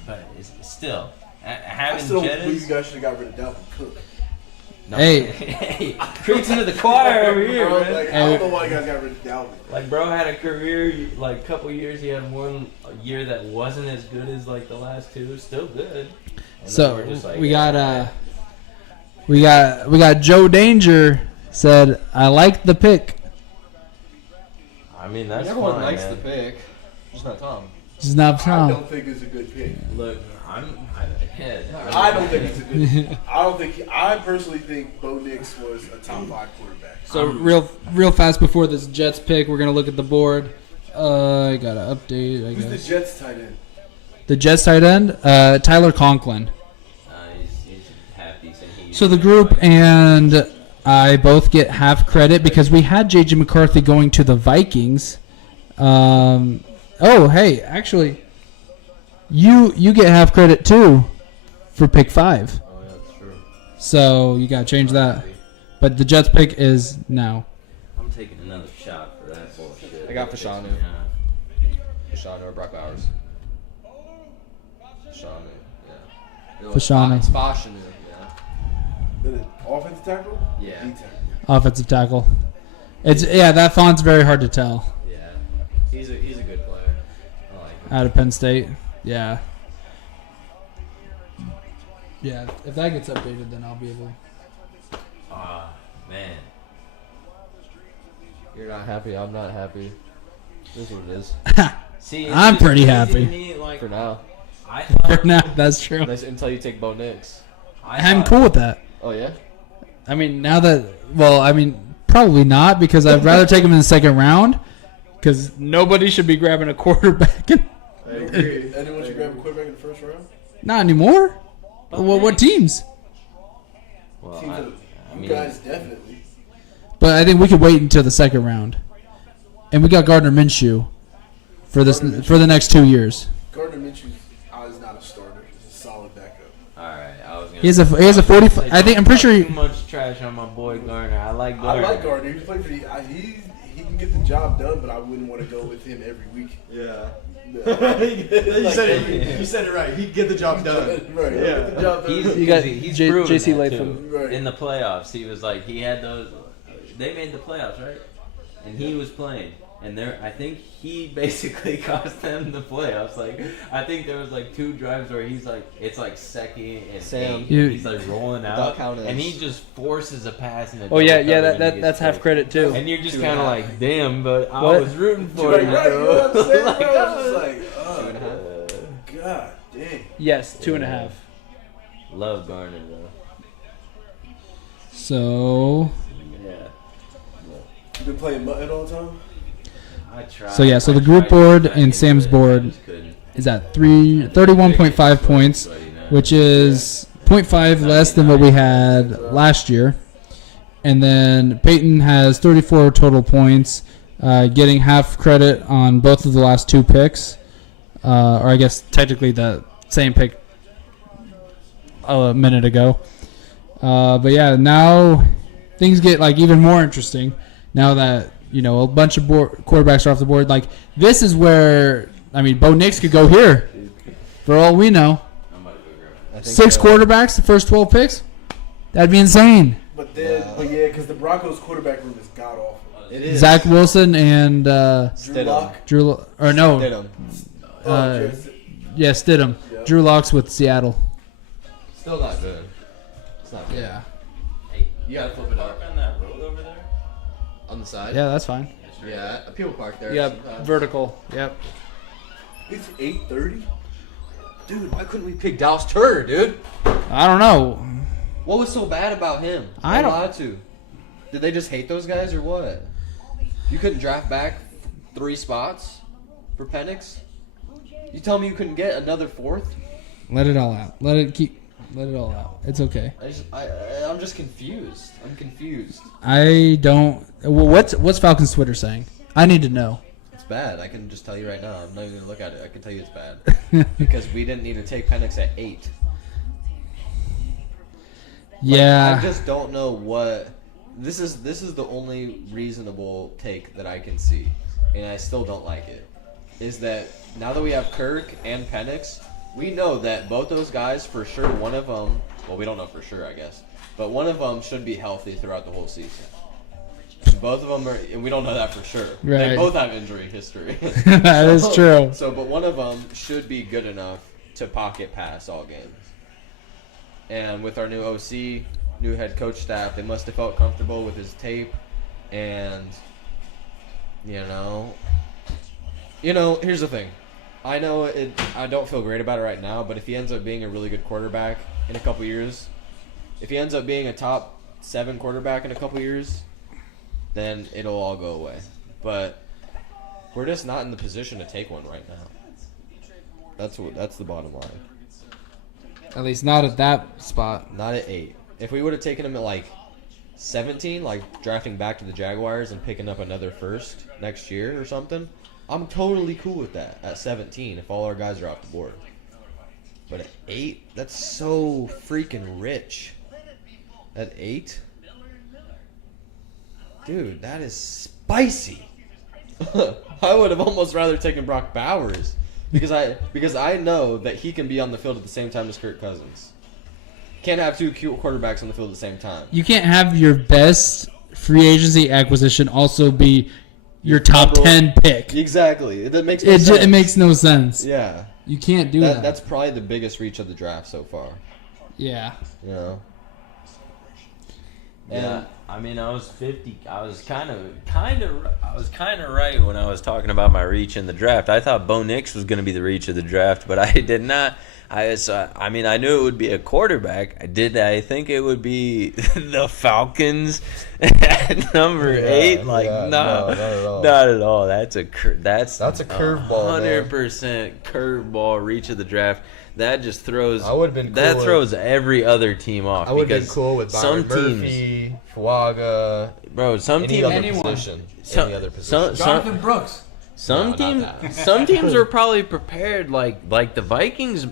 but it's still I having still believe you Jettas. guys should have got rid of Dalvin Cook. No. Hey. Hey, preaching to the choir over here, Bro, man. like, I don't know why you guys got rid of Dalvin. Like, bro had a career, like, couple years. He had one year that wasn't as good as, like, the last two. Still good. And then So we're just like, we got Joe Danger said, I like the pick. I mean, that's Everyone fine, likes man. the pick, just not Tom. It's not I Tom. don't think it's a good pick. Look, I don't think it's a good. I personally think Bo Nix was a top 5 quarterback. So real fast before this Jets pick, we're gonna look at the board. I got an update. I Who's the guess Jets tight end? the Jets tight end, Tyler Conklin. He's half decent. So the group and I both get half credit because we had J.J. McCarthy going to the Vikings. Hey, actually, you get half credit too for pick 5. Oh, yeah, that's true. So you gotta change that. But the Jets pick is now. I'm taking another shot for that bullshit. I got Fashanu. Yeah. Fashanu or Brock Bowers. Fashanu, yeah. Fashanu. It's Fashanu, yeah. The offensive tackle? Yeah. D tackle. Offensive tackle. That font's very hard to tell. Yeah. He's a good player. I like him. Out of Penn State. Yeah. Yeah, if that gets updated, then I'll be able. Ah, man. You're not happy. I'm not happy. This is what it is See, I'm just pretty crazy happy. to me, like, for now. I thought, No, that's true. Until you take Bo Nix. I'm cool with that. Oh yeah. I mean, probably not, because I'd rather take him in the second round, because nobody should be grabbing a quarterback. I agree. Anyone should grab a quarterback in the first round? Not anymore. What teams? Well, Teams I that- you mean, guys definitely. But I think we could wait until the second round, and we got Gardner Minshew for the next 2 years. Gardner Minshew is not a starter. He's a solid backup. Alright, I was gonna He has a 45. I think I'm pretty sure. too much trash on my boy Garner. I like I Garner. like Gardner. He's playing for he can get the job done, but I wouldn't want to go with him every week. Yeah. No. You said it right. He'd get the job done. Right. Yeah. Get the job done. You got he's J- proven J.C. that, Latham. too. Right. In the playoffs, he was like he had those. They made the playoffs, right? And he was playing, and I think he basically cost them the playoffs. Like I think there was like 2 drives where he's like, it's like second and Sam. 8, You- he's like rolling Without out, counting and this. he just forces a pass in a Oh yeah, double yeah. cover and he gets That's half picked. credit too. And you're just 2.5. kind of like, damn, but I What? was rooting for Right, you, right. You know what I'm saying, Like, bro? I It's was- just like, God dang. Yes, 2.5. Love Garner though. So Yeah. You been playing Mutton all the time? I tried. So, yeah, so I the group tried to get board back and into Sam's it, board I just couldn't. is at 31.5 points, which is 0.5 less than what we had last year. And then Peyton has 34 total points, getting half credit on both of the last 2 picks. Or I guess technically the same pick a minute ago. But yeah, now things get like even more interesting. Now that a bunch of quarterbacks are off the board. Like this is where Bo Nix could go here, for all we know. I think 6 quarterbacks, the first 12 picks. That'd be insane. But because the Broncos quarterback room is god awful. It is. Zach Wilson and Drew Lock. Stidham. Stidham. Yeah. Drew Locks with Seattle. Still not good. It's not good. Yeah. Hey, You gotta flip it park up. on that road over there. On the side? Yeah, that's fine. Yeah, people park there. Yeah, sometimes. vertical. Yep. It's 8:30. Dude, why couldn't we pick Dallas Turner, dude? I don't know. What was so bad about him? I don't- allowed to. Did they just hate those guys or what? You couldn't draft back 3 spots for Penix? You tell me you couldn't get another 4th? Let it all out. Let it all out. It's okay. I'm just confused. I'm confused. I don't. Well, what's Falcons Twitter saying? I need to know. It's bad. I can just tell you right now. I'm not even gonna look at it. I can tell you it's bad because we didn't need to take Penix at 8. Yeah. I just don't know what. This is the only reasonable take that I can see, and I still don't like it. Is that now that we have Kirk and Penix, we know that both those guys for sure. One of them, well, we don't know for sure, I guess, but one of them should be healthy throughout the whole season. Both of them are, and we don't know that for sure. They Right. both have injury history. That is true. So, but one of them should be good enough to pocket pass all games. And with our new OC, new head coach staff, they must have felt comfortable with his tape. And, here's the thing. I know I don't feel great about it right now, but if he ends up being a really good quarterback in a couple years, if he ends up being a top 7 quarterback in a couple years, then it'll all go away. But we're just not in the position to take one right now. That's the bottom line. At least not at that spot. Not at 8. If we would have taken him at like 17, like drafting back to the Jaguars and picking up another first next year or something, I'm totally cool with that at 17 if all our guys are off the board. But at 8, that's so freaking rich. At 8? Dude, that is spicy. I would have almost rather taken Brock Bowers because I know that he can be on the field at the same time as Kirk Cousins. Can't have 2 cute quarterbacks on the field at the same time. You can't have your best free agency acquisition also be your top 10 pick. Exactly. That makes no sense. It makes no sense. Yeah. You can't do that. That's probably the biggest reach of the draft so far. Yeah. You know. Yeah, I was 50. I was kind of right when I was talking about my reach in the draft. I thought Bo Nix was going to be the reach of the draft, but I did not. I knew it would be a quarterback. I think it would be the Falcons at number 8? Like, no, not at all. not at all. That's a curveball, man. 100% curveball reach of the draft. That just throws. I would've been cool That with- throws every other team off. I would have been because cool with Byron Murphy, Fuaga, bro. Some any teams. other anyone. position. Some- Any other position. Jonathan Brooks. Some No, teams, not that. some teams are probably prepared. Like the Vikings.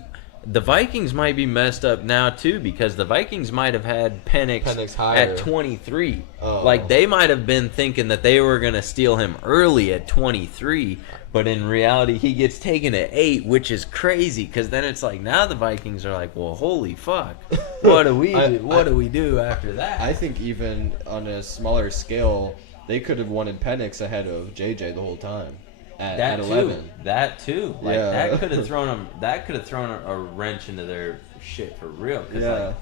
The Vikings might be messed up now too because the Vikings might have had Penix higher. at 23. Oh. Like they might have been thinking that they were gonna steal him early at 23, but in reality he gets taken at 8, which is crazy. Because then it's like now the Vikings are like, well, holy fuck, what do we do? What do we do after that? I think even on a smaller scale, they could have wanted Penix ahead of JJ the whole time at 11. That too. Like Yeah. that could have thrown them. That could have thrown a wrench into their shit for real. 'Cause, Yeah.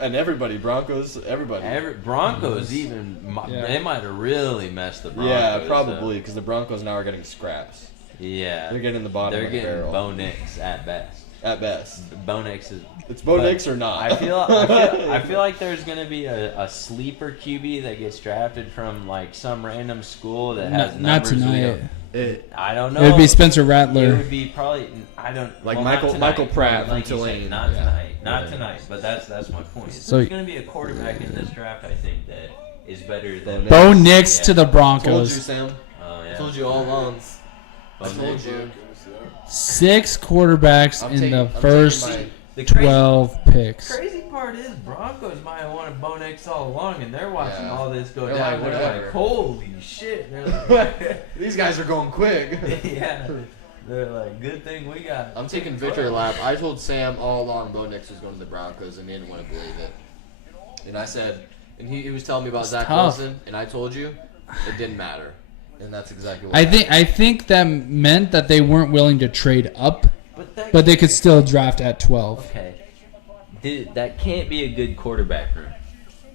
And everybody, Broncos, everybody. Broncos even Yeah. they might have really messed the Broncos. Yeah, probably, because the Broncos now are getting scraps. Yeah, They're getting the bottom They're of the getting barrel. Bo Nix at best. At best. Bo Nix is. It's Bo but Nix or not. I feel like there's gonna be a sleeper QB that gets drafted from like some random school that has Not numbers we tonight. don't- I don't know. It would be Spencer It Rattler. would be probably Like not Michael tonight, Pratt like from you said, Tulane. not Yeah. tonight, not Yeah. tonight. But that's my point. So- There's going to be a quarterback in this draft. I think that is better than Bo Nix Yeah. to the Told you, Broncos. Sam. Oh yeah. Told you all along. Bo I told Nix. you. 6 quarterbacks I'm in taking- the I'm taking first my- The crazy, 12 picks. crazy part is Broncos might have wanted Bo Nix all along, and they're watching Yeah. all this go They're down. like, They're whatever. like, holy shit. They're like, These guys are going quick. yeah. They're like, good thing we got. I'm taking victory lap. I told Sam all along Bo Nix was going to the Broncos, and he didn't want to believe it. And I said, and he was telling me about It's Zach tough. Wilson, and I told you it didn't matter. And that's exactly what I think that meant that they weren't willing to trade up, but they could still draft at 12. Okay. Dude, that can't be a good quarterback room.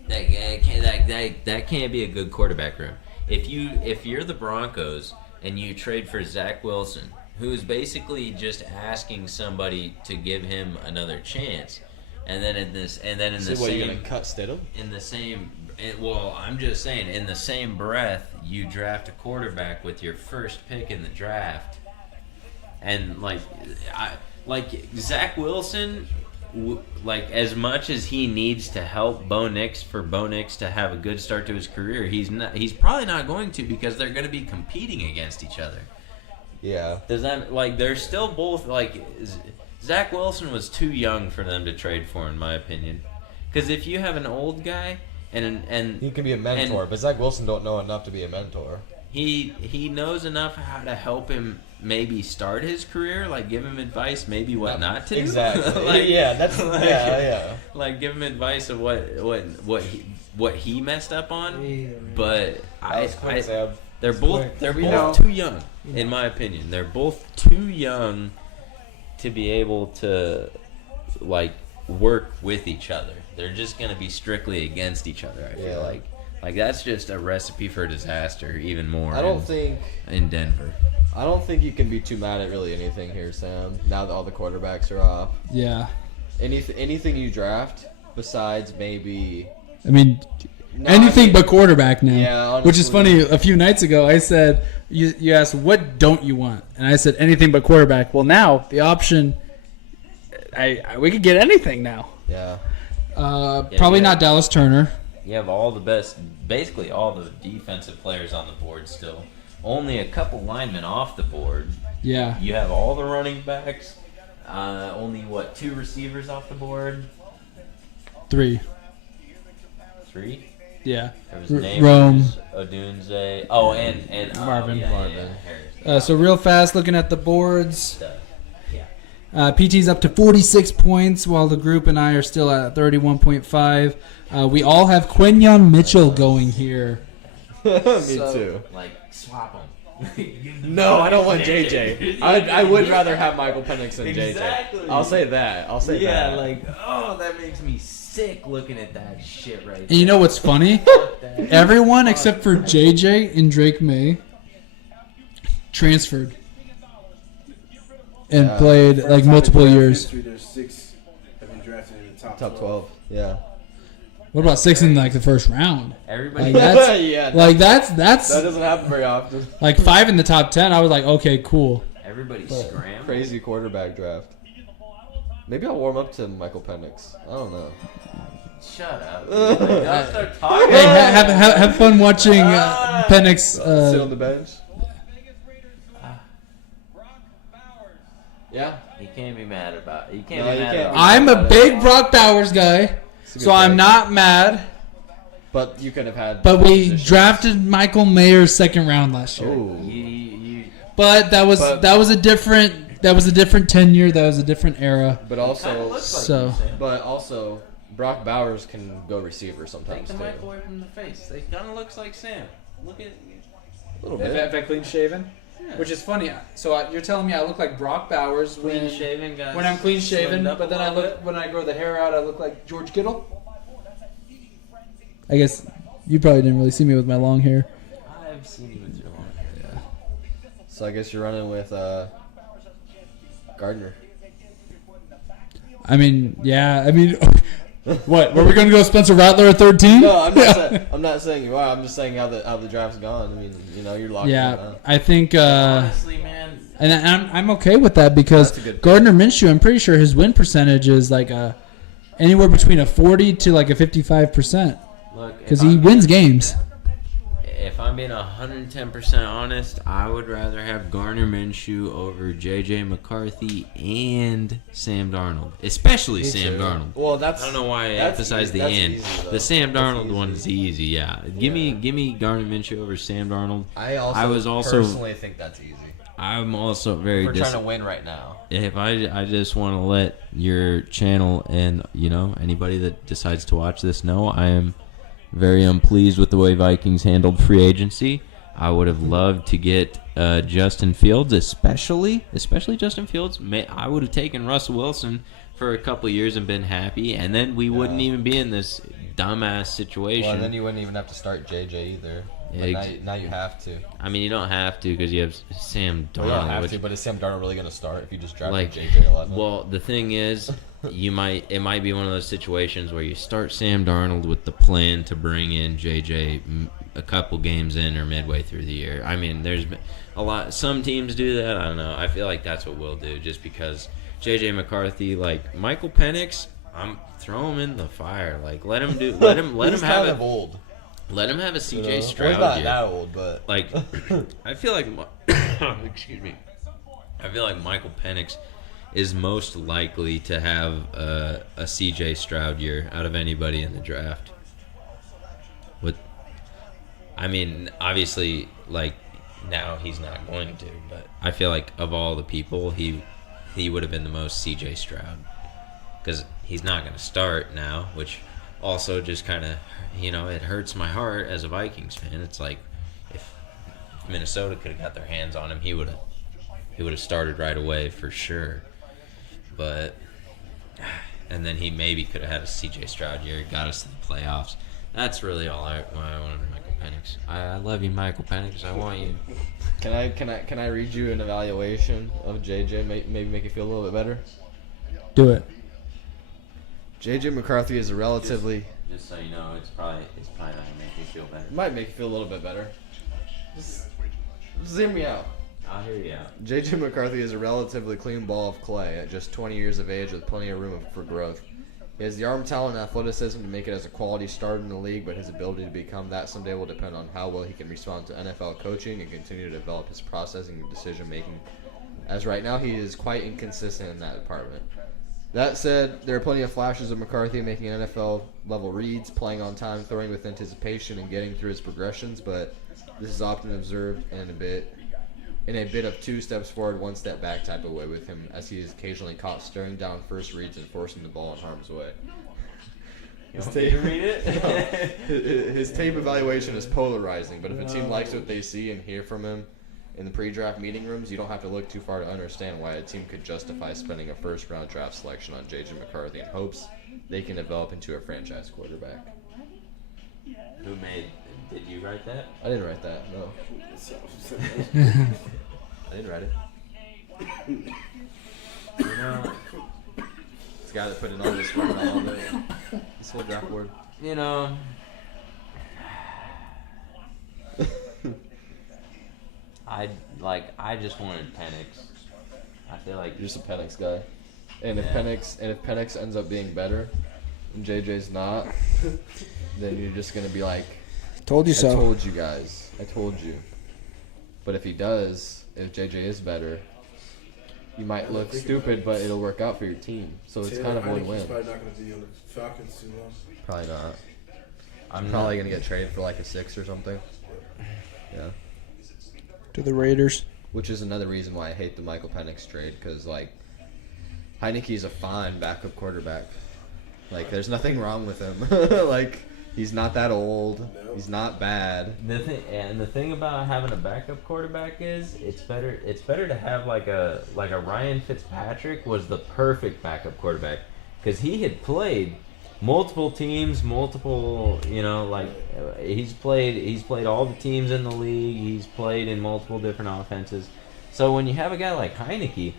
That can't be a good quarterback room. If you're the Broncos and you trade for Zach Wilson, who is basically just asking somebody to give him another chance, and then in the same cut Stidham? well, I'm just saying, in the same breath, you draft a quarterback with your first pick in the draft, and like Zach Wilson, like as much as he needs to help Bo Nix for Bo Nix to have a good start to his career, he's probably not going to, because they're going to be competing against each other. Yeah. Does that, like, they're still both, like, Zach Wilson was too young for them to trade for, in my opinion. Because if you have an old guy and He can be a mentor, but Zach Wilson don't know enough to be a mentor. he knows enough how to help him maybe start his career, like give him advice, maybe what not to do. Exactly. Like, yeah, that's like, yeah. like give him advice of what he messed up on. But they're both too young, in my opinion. They're both too young to be able to like work with each other. They're just gonna be strictly against each other. I feel like that's just a recipe for disaster. Even more. I don't think you can be too mad at really anything here, Sam. Now that all the quarterbacks are off, Yeah. anything you draft besides maybe. I mean, No, anything I mean- but quarterback now. Yeah, Which is honestly. funny. A few nights ago, I said, you asked, what don't you want? And I said, anything but quarterback. Well, now, the option, we could get anything now. Yeah. Probably not Dallas Turner. You have basically all the defensive players on the board still. Only a couple linemen off the board. Yeah. You have all the running backs. Only 2 receivers off the board? 3. 3? Yeah. There was Rome. Neighbors, Odunze. Oh, and Marvin. Yeah, Harris. So real fast, looking at the boards. Stuff. Yeah. PT's up to 46 points, while the group and I are still at 31.5. We all have Quinyon Mitchell going here. Me So- too. Like, swap them. No, I don't want JJ. I would rather have Michael Penix than Exactly. JJ. I'll say that. I'll say Yeah, that. like, that makes me sick looking at that shit right And you know what's funny? there. Everyone except for JJ and Drake May transferred and Yeah. played First like time in multiple draft years. history, there's 6 have been drafted in the Top 12. Yeah. What about 6 in like the first round? Everybody, Like that's yeah. that's that doesn't happen very often. like 5 in the top 10. I was like, okay, cool. everybody scrambled. Crazy quarterback draft. Maybe I'll warm up to Michael Penix. I don't know. Shut up. Like, don't start talking. Hey, have fun watching Penix. Sit on the bench. Brock Bowers. Yeah. You can't be mad about it. You No, can't you be mad can't. about I'm a big Brock Bowers guy, It's a good so I'm pick. not mad. But you could have had. But we positions. drafted Michael Mayer second round last year. Ooh. You But that was a different tenure. That was a different era. But kinda also, looks like So- you, Sam. but also, Brock Bowers can go receiver Take sometimes the too. mic away from the face. It kind of looks like Sam. Look at A little bit. I clean shaven, which is funny. So you're telling me I look like Brock Bowers clean shaven guys. when I'm clean shaven, slimmed up but then a I little look bit. when I grow the hair out, I look like George Kittle. I guess you probably didn't really see me with my long hair. I've seen you with your long hair. So I guess you're running with Gardner. I mean, yeah. I mean, what? Were we going to go Spencer Rattler at 13? No, I'm not. I'm not saying you are. I'm just saying how the draft's gone. I mean, you're locked in. Yeah, now. I think, Honestly, man, and I'm okay with that because That's a good pick. Gardner Minshew, I'm pretty sure his win percentage is like anywhere between a 40 to like a 55% look. because he wins games. if I'm being 110% honest, I would rather have Garner Minshew over J.J. McCarthy and Sam Darnold, especially Me Sam too. Darnold. Well, that's I don't know why I that's emphasize the that's end. easy, though. The Sam That's Darnold easy. one is easy. Yeah, give me Garner Minshew over Sam Darnold. I was also personally think that's easy. I'm also very We're trying to win right now. if I just want to let your channel and anybody that decides to watch this know I am very unpleased with the way Vikings handled free agency. I would have loved to get Justin Fields, especially Justin Fields. I would have taken Russell Wilson for a couple of years and been happy, and then we wouldn't even be in this dumbass situation. Well, and then you wouldn't even have to start JJ either. But now you have to. I mean, you don't have to because you have Sam Darnold. Well, you don't have which- to, but is Sam Darnold really going to start if you just drafted like JJ 11? well, the thing is, it might be one of those situations where you start Sam Darnold with the plan to bring in JJ a couple games in or midway through the year. I mean, there's been a lot. Some teams do that. I don't know. I feel like that's what we'll do, just because JJ McCarthy, like Michael Penix, I'm throw him in the fire. Like let him He's have kind it. of old. Let him have a CJ Well, he's Stroud not year. that old, but Like, I feel like, excuse me. I feel like Michael Penix is most likely to have a CJ Stroud year out of anybody in the draft. I mean, obviously, like now he's not going to, but I feel like of all the people, he would have been the most CJ Stroud because he's not going to start now, which also just kind of, it hurts my heart as a Vikings fan. It's like if Minnesota could have got their hands on him, he would have started right away for sure. But and then he maybe could have had a CJ Stroud year, got us to the playoffs. That's really all why I wanted Michael Penix. I love you, Michael Penix. I want you. Can I read you an evaluation of JJ? Maybe make you feel a little bit better. Do it. JJ McCarthy is a relatively Just so you know, it's probably not gonna make you feel better. might make you feel a little bit better. Just hear me out. I'll hear you out. JJ McCarthy is a relatively clean ball of clay at just 20 years of age with plenty of room for growth. He has the arm talent and athleticism to make it as a quality starter in the league, but his ability to become that someday will depend on how well he can respond to NFL coaching and continue to develop his processing and decision making. As right now, he is quite inconsistent in that department. That said, there are plenty of flashes of McCarthy making NFL-level reads, playing on time, throwing with anticipation, and getting through his progressions, but this is often observed in a bit of 2 steps forward, 1 step back type of way with him, as he is occasionally caught staring down first reads and forcing the ball in harm's way. You want me to read it? His tape evaluation is polarizing, but if a team likes what they see and hear from him in the pre-draft meeting rooms, you don't have to look too far to understand why a team could justify spending a first-round draft selection on J.J. McCarthy in hopes they can develop into a franchise quarterback. Did you write that? I didn't write that, no. I didn't write it. It's the guy that put in all this work on all this whole draft board. I just wanted Penix. I feel like You're just a Penix guy. And if Penix ends up being better and JJ's not, then you're just gonna be like, Told you I so. told you guys. I told you. But if he does, if JJ is better, you might look stupid, but it'll work out for your team. So it's kind of He's win-win. probably not going to be on the Falcons too long. Probably not. I'm Probably gonna get traded for like a 6 or something. Yeah. To the Raiders. Which is another reason why I hate the Michael Penix trade, because like Heineke's a fine backup quarterback. Like there's nothing wrong with him. Like he's not that old. He's not bad. The thing about having a backup quarterback is it's better to have like a Ryan Fitzpatrick was the perfect backup quarterback because he had played multiple teams, he's played all the teams in the league. He's played in multiple different offenses. So when you have a guy like Heineke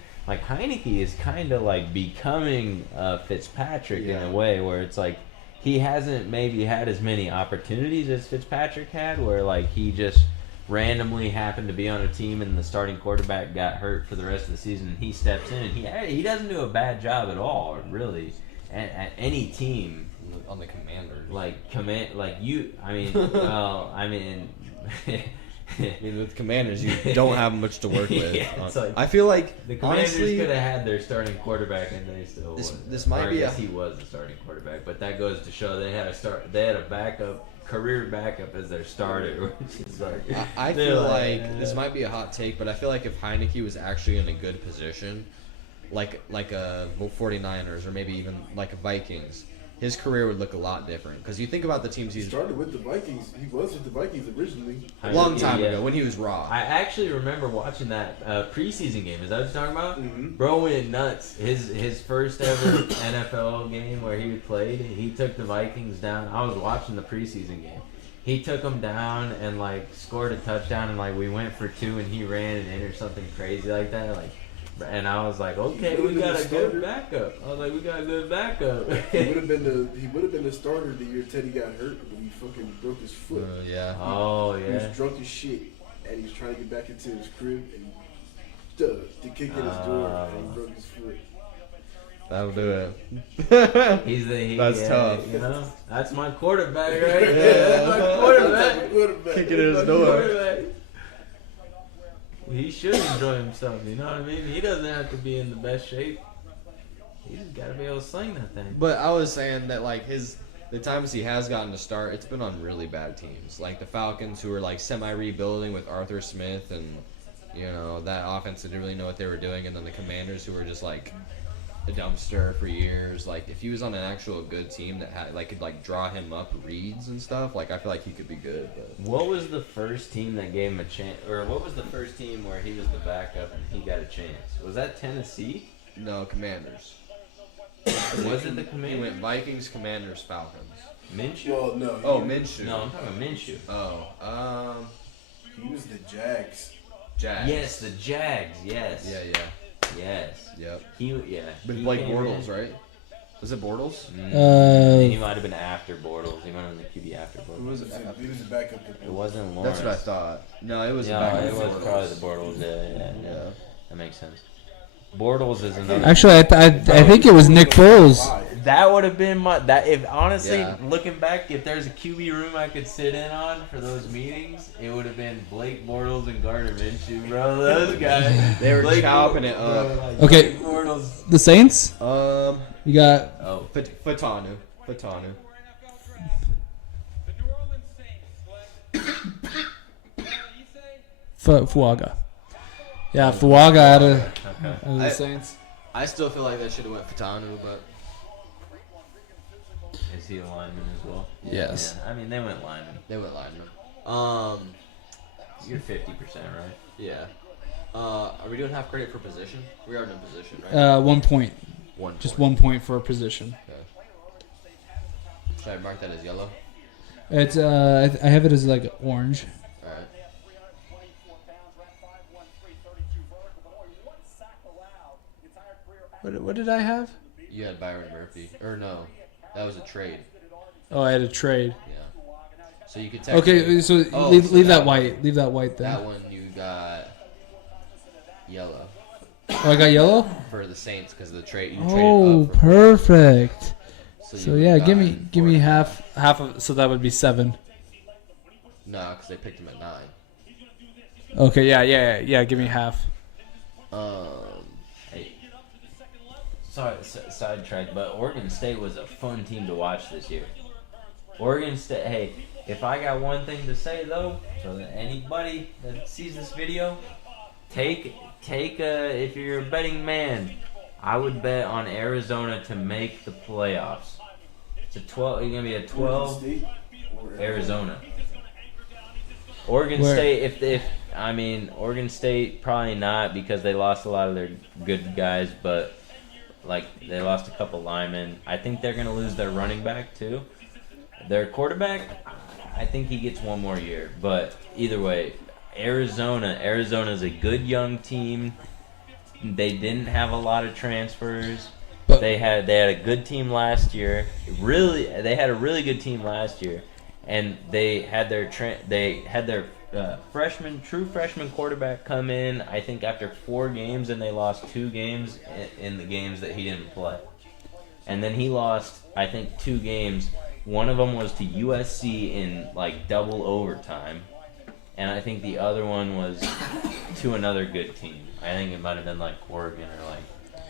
is kind of like becoming Fitzpatrick in a way where it's like he hasn't maybe had as many opportunities as Fitzpatrick had, where like he just randomly happened to be on a team and the starting quarterback got hurt for the rest of the season and he steps in and he doesn't do a bad job at all, really, at any team on the Commanders. Like you. I mean, well, I mean. I mean, with Commanders, you don't have much to work with. Yeah, it's like I feel like the Commanders honestly, could have had their starting quarterback, and they still. This might be I guess he was the starting quarterback, but that goes to show they had a backup, career backup as their starter, which is like. I feel like this might be a hot take, but I feel like if Heineke was actually in a good position, like a 49ers or maybe even like a Vikings, his career would look a lot different. Because you think about the teams He started with the Vikings. He was with the Vikings originally. a long time ago when he was raw. I actually remember watching that preseason game. Is that what you're talking about? Mm-hmm. Bro went nuts. His first ever NFL game where he played, he took the Vikings down. I was watching the preseason game. He took them down and like scored a touchdown, and like we went for 2 and he ran it in or something crazy like that. Like, and I was like, okay, we got a good backup. I was like, we got a good backup. He would have been the starter the year Teddy got hurt, but he fucking broke his foot. Yeah. Oh He yeah. was drunk as shit, and he was trying to get back into his crib, and the kick in his door, and he broke his foot. That'll do it. That's tough. You know, that's my quarterback right there. That's my quarterback. Kicking in his That's my door. quarterback. He should enjoy himself. You know what I mean? He doesn't have to be in the best shape. He just got to be able to sling that thing. But I was saying that like the times he has gotten to start, it's been on really bad teams, like the Falcons, who were like semi-rebuilding with Arthur Smith, and you know that offense didn't really know what they were doing, and then the Commanders, who were just like a dumpster for years. Like if he was on an actual good team that had like could like draw him up reads and stuff, like I feel like he could be good. But What was the first team that gave him a chance, or what was the first team where he was the backup and he got a chance? Was that Tennessee? no, Commanders. Was it the He Commanders? went Vikings, Commanders, Falcons. Minshew? Well, no. Oh, Minshew. No, I'm talking about Minshew. Oh, He was the Jags. Jags. Yes, the Jags. Yes. Yeah. Yes. Yep. With He Blake came Bortles, in. right? Was it Bortles? He might have been after Bortles. He went on the QB after Who Bortles. was He it? was the backup. It wasn't Lawrence. That's what I thought. No, it was. Yeah, back it before was Bortles. probably the Bortles. Yeah. Yeah. That makes sense. Bortles is another. Actually, I think it was Nick Foles. That would have been my. That if honestly, Yeah. looking back, if there's a QB room I could sit in on for those meetings, it would have been Blake Bortles and Gardner Minshew, bro. Those guys, They were Blake chopping Bor- it up. bro, like, Okay. Blake Bortles. The Saints. You got Oh, Fatanu. The New Orleans Saints select Fuaga. Yeah, Fuaga out of okay. the Saints. I still feel like they should have went Fatanu, but Is he a lineman as well? Yes. Yeah, I mean, they went lineman. they went lineman. You're 50%, right? Yeah. Are we doing half credit for position? We are in position, right? 1 point. Just 1 point for a position. Okay. Should I mark that as yellow? It's I have it as like orange. All right. What did I have? You had Byron Murphy, or no? That was a trade. Oh, I had a trade. Yeah. So you could technically. Okay, so Oh, leave, so leave that that white. Leave that white then. That one you got yellow Oh, I got yellow. for the Saints because the trade. You Oh, traded up for perfect. you So would've yeah, give gotten me 4. half of. So that would be 7. No, because they picked him at 9. Okay, yeah. Give me half. Hey, sorry, sidetrack, but Oregon State was a fun team to watch this year. Oregon State, hey, if I got one thing to say though, so that anybody that sees this video, take if you're a betting man, I would bet on Arizona to make the playoffs. It's a 12. It's gonna be a 12. Arizona. Oregon Where? State, Oregon State probably not because they lost a lot of their good guys, but like they lost a couple linemen. I think they're gonna lose their running back too. Their quarterback, I think he gets one more year. But either way, Arizona's a good young team. They didn't have a lot of transfers. But- They had a good team last year. They had a really good team last year, and they had their true freshman quarterback come in. I think after 4 games, and they lost 2 games in the games that he didn't play. and then he lost, I think, 2 games. One of them was to USC in like double overtime, and I think the other one was to another good team. I think it might have been like Oregon or like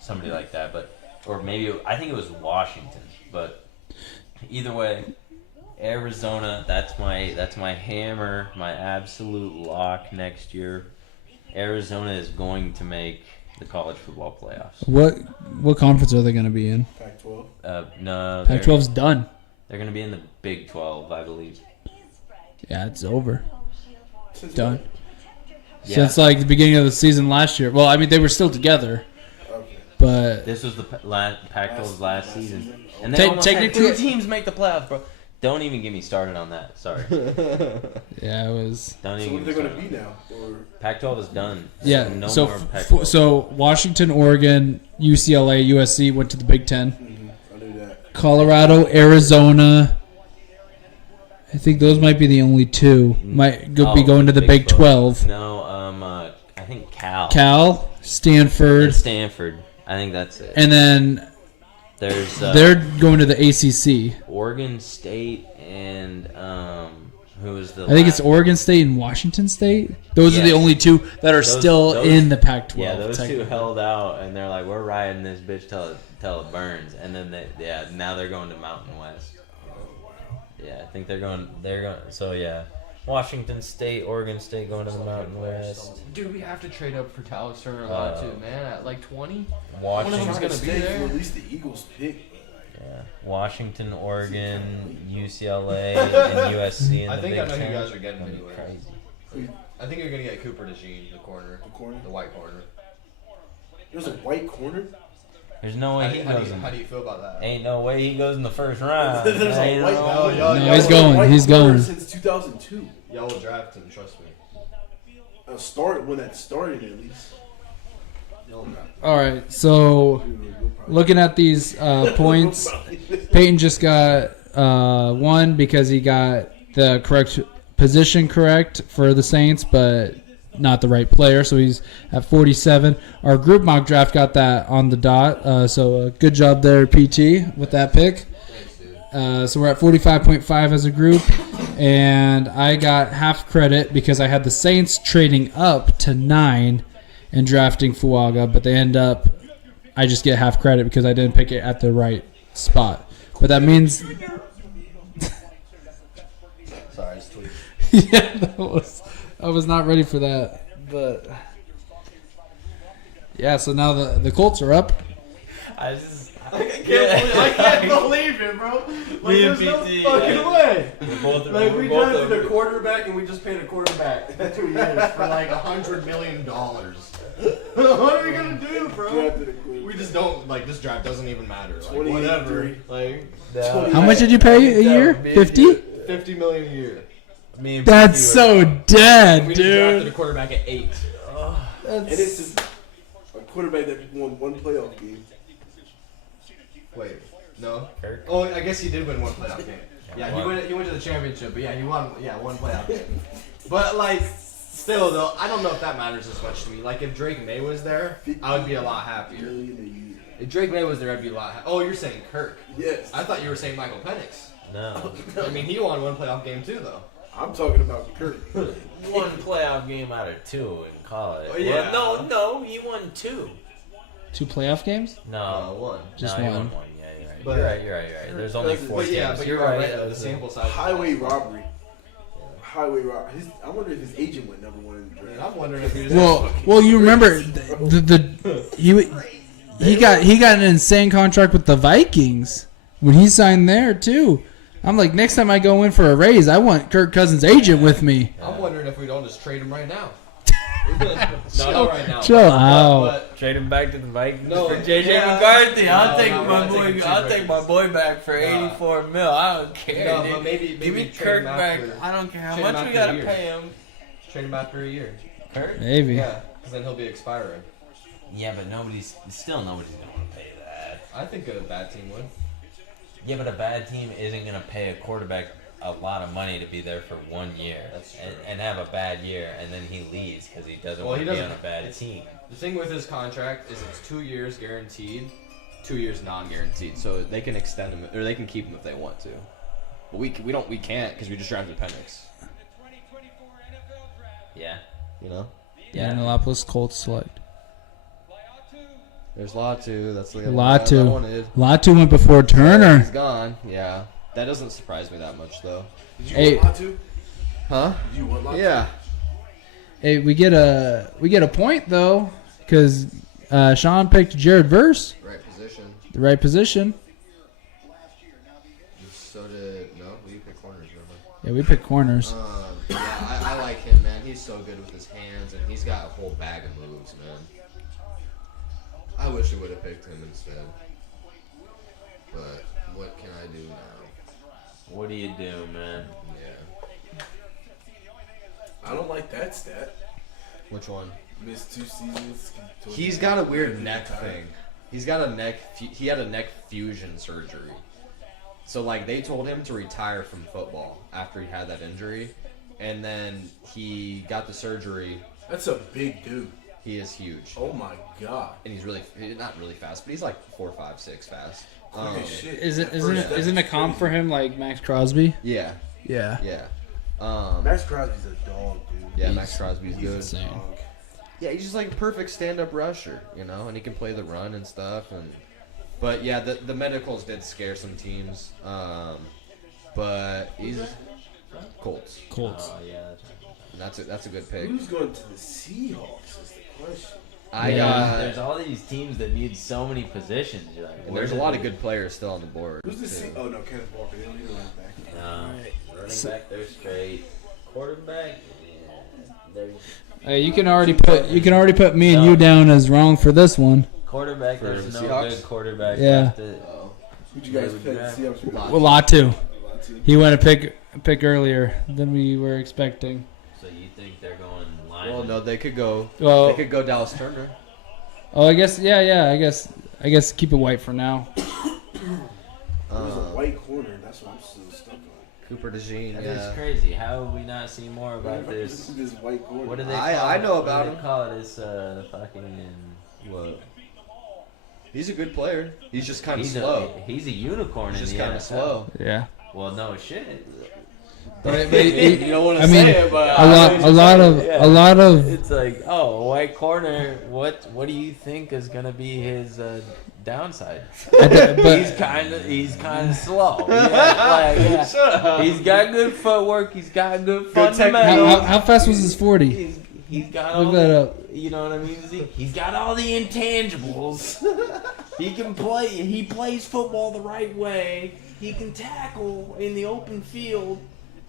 somebody like that, or maybe I think it was Washington. But either way, Arizona. That's my hammer, my absolute lock next year. Arizona is going to make the college football playoffs. What conference are they going to be in? Pac-12. No, Pac-12's done. They're going to be in the Big 12, I believe. Yeah, it's over. Since Done. Yeah. Since like the beginning of the season last year. Well, I mean, they were still together, Okay. but This was the Pac-12's last season, and they Te- almost had technically- 2 teams make the playoffs, bro. Don't even get me started on that. Sorry. yeah, it was. Don't So even what get are me they going to started. be now? Or Pac-12 is done. Yeah. No so more Pac-12. so Washington, Oregon, UCLA, USC went to the Big Ten. I knew that. Colorado, Arizona. I think those might be the only 2. Might be going to the Big 12. No, I think Cal, Stanford, and Stanford. I think that's it. and then There's they're going to the ACC. Oregon State and who was the? I think it's last- Oregon State and Washington State. Those are the Yes. only 2 that are still those- in the Pac-12. Yeah, those 2 technically. held out, and they're like, "We're riding this bitch till it burns." And then now they're going to Mountain West. Yeah, I think they're going. So yeah, Washington State, Oregon State going to the Mountain West. Dude, we have to trade up for Tyler Turner a lot too, man. At like 20. Washington, Who's gonna be there? At least the Eagles pick. yeah, Washington, Oregon, UCLA, and USC in I the think Big I know who Ten. you guys are getting That'd be anyway. crazy. I think you're gonna get Cooper DeJean, the corner, The corner. the white corner. There's a white corner. There's no way he goes in. How do you feel about that? Ain't no way he goes in the first round. There's a Ain't white no corner. way. No, he's There's a going. white He's corner going. since 2002. Y'all will draft him, trust me. When that started at least. Y'all will draft him. All right, so looking at these points, Peyton just got 1 because he got the correct position correct for the Saints, but not the right player, so he's at 47. Our group mock draft got that on the dot, so good job there, PT, with that pick. So we're at 45.5 as a group, and I got half credit because I had the Saints trading up to 9 and drafting Fuaga, but they end up, I just get half credit because I didn't pick it at the right spot. But that means, Sorry, it's tweet. yeah, I was not ready for that, but yeah. So now the Colts are up. I just. I can't believe it, bro. Like, Me and there's no PT, fucking yeah. way. Both Like, we drafted a quarterback and we just paid a quarterback for 2 years for like $100 million. What are we gonna do, bro? We just don't, like, this draft doesn't even matter. Like, whatever. Like, How much did you pay a year? 50? $50 million a year. Me and That's PT so dead, We just drafted dude. a quarterback at 8. And it's just a quarterback that won 1 playoff game. Wait, no? Kirk. Oh, I guess he did win 1 playoff game. Yeah, he went to the championship, but yeah, he won 1 playoff game. But like, still though, I don't know if that matters as much to me. Like, if Drake May was there, I would be a lot happier. Million a year. If Drake May was there, I'd be a lot. Oh, you're saying Kirk? Yes. I thought you were saying Michael Penix. No. I mean, he won 1 playoff game too, though. I'm talking about Kirk. 1 playoff game out of 2 in college. Oh, yeah. Well, no, he won 2. 2 playoff games? No, 1. Just no, he one. won 1. Yeah, you're right. But- you're right. There's only 4 But yeah, teams. but You're you're right. right. Though, the sample size. Highway robbery. Highway robbery. I wonder if his agent went number 1 in the I mean, draft. I'm wondering if he was. Well, you remember he got an insane contract with the Vikings when he signed there too. I'm like, next time I go in for a raise, I want Kirk Cousins' agent with me. I'm wondering if we don't just trade him right now. No, not right now. Chill out. But Trade him back to the Vikings No, for JJ yeah. McCarthy. I'll No, take no, my we're not boy. taking I'll two take my Vikings. boy back for No. 84 mil. I don't care. No, dude. but maybe Give me trade Kirk him back. after- I don't care how trade him much we after a gotta year. pay him. trade him after a year. Kirk? Maybe. Yeah, because then he'll be expiring. Yeah, but nobody's gonna want to pay that. I think a bad team would. Yeah, but a bad team isn't gonna pay a quarterback a lot of money to be there for 1 year That's true. and have a bad year, and then he leaves because he doesn't Well, want he to be doesn't- on a bad it's- team. The thing with his contract is it's 2 years guaranteed, 2 years non-guaranteed, so they can extend him or they can keep him if they want to. But we can't because we just drafted Penix. Yeah. You know, Yeah, Indianapolis Colts select. there's Latu. That's the other Latu. one I wanted. Latu went before He's Turner. gone. Yeah, that doesn't surprise me that much though. Did you Hey. want Latu? Huh? Did you want Latu? Yeah. Hey, we get a point though, because Sean picked Jared Verse, Right position. the right position. So did we picked corners, remember? Yeah, we picked corners. Yeah, I like him, man. He's so good with his hands, and he's got a whole bag of moves, man. I wish we would have picked him instead. But what can I do now? What do you do, man? Yeah. I don't like that stat. Which one? Missed 2 seasons. He's got a weird neck thing. He's got a neck. He had a neck fusion surgery. So like they told him to retire from football after he had that injury, and then he got the surgery. That's a big dude. He is huge, Oh my god. and he's not really fast, but he's like 4, 5, 6 fast. Quick as shit. Isn't a comp for him like Max Crosby? Yeah, Yeah. yeah. Max Crosby's a dog, dude. Yeah, Max Crosby's He's good. insane. a dog. Yeah, he's just like a perfect stand-up rusher, you know, and he can play the run and stuff. But yeah, the medicals did scare some teams. But he's Colts. Colts. Oh, yeah. That's a good pick. Who's going to the Seahawks is the question. I Yeah. got. There's all these teams that need so many positions. You're like, And there's a lot of good players still on the board. Who's the too. Oh no, Kenneth Walker. They don't need a running back. running back, they're straight. Quarterback, yeah, they're You can already put me and you down as wrong for this one. quarterback. For There's the no Seahawks? good quarterback Yeah. left. Who'd you guys They would pick? draft. Seahawks or Latu. Well, Latu. Latu? He went a pick earlier than we were expecting. So you think they're going lineman? Well, no, they could go. Well, They could go Dallas Turner. oh, I guess I guess keep it white for now. There's a white corner. That's what I'm still stuck on. Cooper DeJean. That Yeah. is crazy. How have we not seen more about this? This white corner. What do they? Call I know it? about What do they him. call it? It's fucking what? He's a good player. He's just kind of He's slow. He's a unicorn He's in just the kind of NFL. slow. Yeah. Well, no shit. But You don't want to I mean, say it, but a lot of It's like, oh, white corner. What do you think is gonna be his downside? but He's kind of slow. Yeah. Shut up. He's got good footwork. He's got good Good fundamentals. how fast was his 40? He's got Look all that the, up. you know what I mean? He's got all the intangibles. He can play. He plays football the right way. He can tackle in the open field.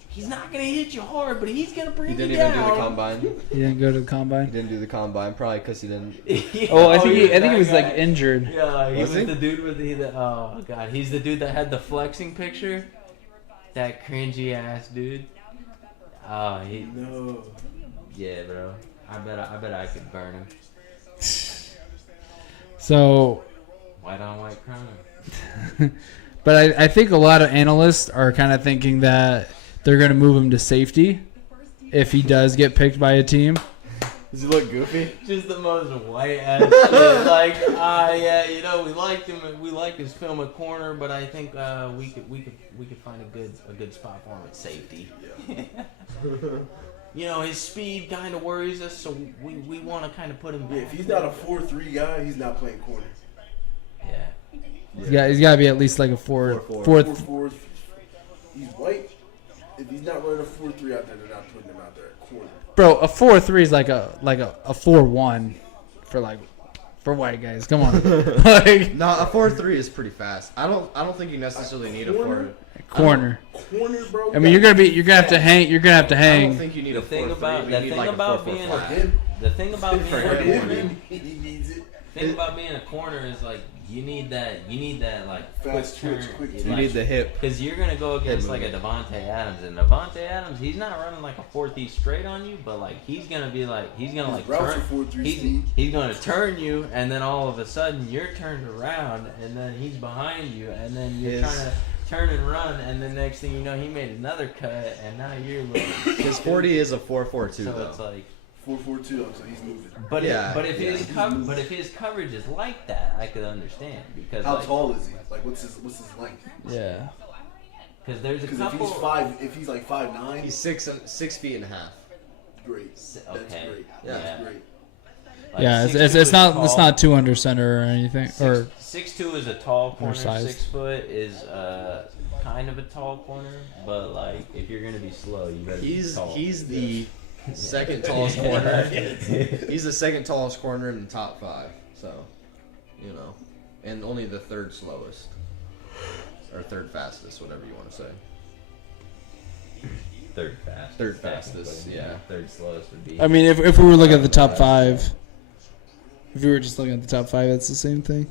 He's not gonna hit you hard, but he's gonna bring He didn't you even down. do the combine. He didn't go to the He combine. didn't do the combine, probably because he didn't. Oh, I think he that was guy. like injured. Yeah, he Was was he? the dude with the oh god, he's the dude that had the flexing picture. That cringy ass dude. Oh, No. yeah, bro. I bet I could burn him. So, White on white crime. but I think a lot of analysts are kind of thinking that they're going to move him to safety if he does get picked by a team. Does he look goofy? Just the most white ass shit. Like, yeah, you know, we liked him. We like his film at corner, but I think we could find a good spot for him at safety. You know, his speed kind of worries us, so we want to kind of put him Yeah, back. if he's not a 4-3 guy, he's not playing corner. Yeah. He's got to be at least like a 4-4. 4-4. He's white. If he's not running a 4-3 out there, they're not putting him out there at corner. Bro, a 4-3 is like a 4-1 for white guys. Come on. Like No, a 4-3 is pretty fast. I don't think you necessarily need a 4. corner. Corner, bro. I mean, you're gonna have to hang. You're gonna have to I don't hang. think you need The a 4-3. thing about but the you need thing like about a 4-4 being flat. the thing about being For a him. corner. He needs it. Thing about being a corner is like you need that like Fast quick twitch, turn. quick You need the hip. Because you're gonna go against like a movement. Devontae Adams, and Devontae Adams, he's not running like a 4-3 straight on you, but like he's gonna like routes turn. are 4-3 speed. He's gonna turn you, and then all of a sudden you're turned around, and then he's behind you, and then you're His- trying to turn and run, and then next thing you know, he made another cut, and now you're looking. His 40 is a 4-4-2 So though. it's like 4.42. So he's moving. But Yeah, but if yeah. his his coverage is like that, I could understand because How like, tall is he? Like, what's his length? Yeah. because there's a Because couple. if he's like 5'9", He's 6 feet and a half. great. That's Okay. great. Yeah. That's great. Like, Yeah, 6'2" it's is not tall. two under center or anything. Or 6'2" is a tall corner. Undersized. 6 foot is kind of a tall corner, but like if you're gonna be slow, you better be tall. He's the second tallest corner. He's the second tallest corner in the top 5. So, you know, and only the third slowest or third fastest, whatever you want to say. Third fastest. Third fastest, technically. yeah. Third slowest would be. I mean, if we were looking at the top 5, if we were just looking at the top 5, that's the same thing.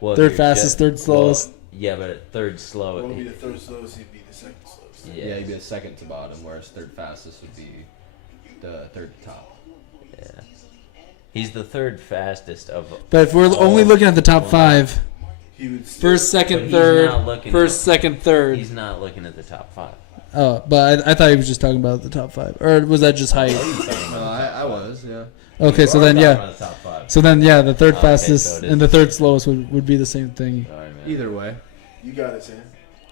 Well, if Third you're fastest, third slowest. Well, yeah, but at third slow. What would be the third slowest? He'd be the second slowest. Yeah, he'd be the second to bottom, whereas third fastest would be the third to top. Yeah. He's the third fastest of. But if we're only looking at the top 5, He would first, But second, he's third, not looking first, at- second, third. He's not looking at the top 5. Oh, but I thought he was just talking about the top 5, or was that just height? No, I was, yeah. Okay, so We're then talking yeah, about the top 5. so then yeah, the third Okay, fastest so it is- and the third slowest would be the same thing. Sorry, man. Either way. You got it, Sam.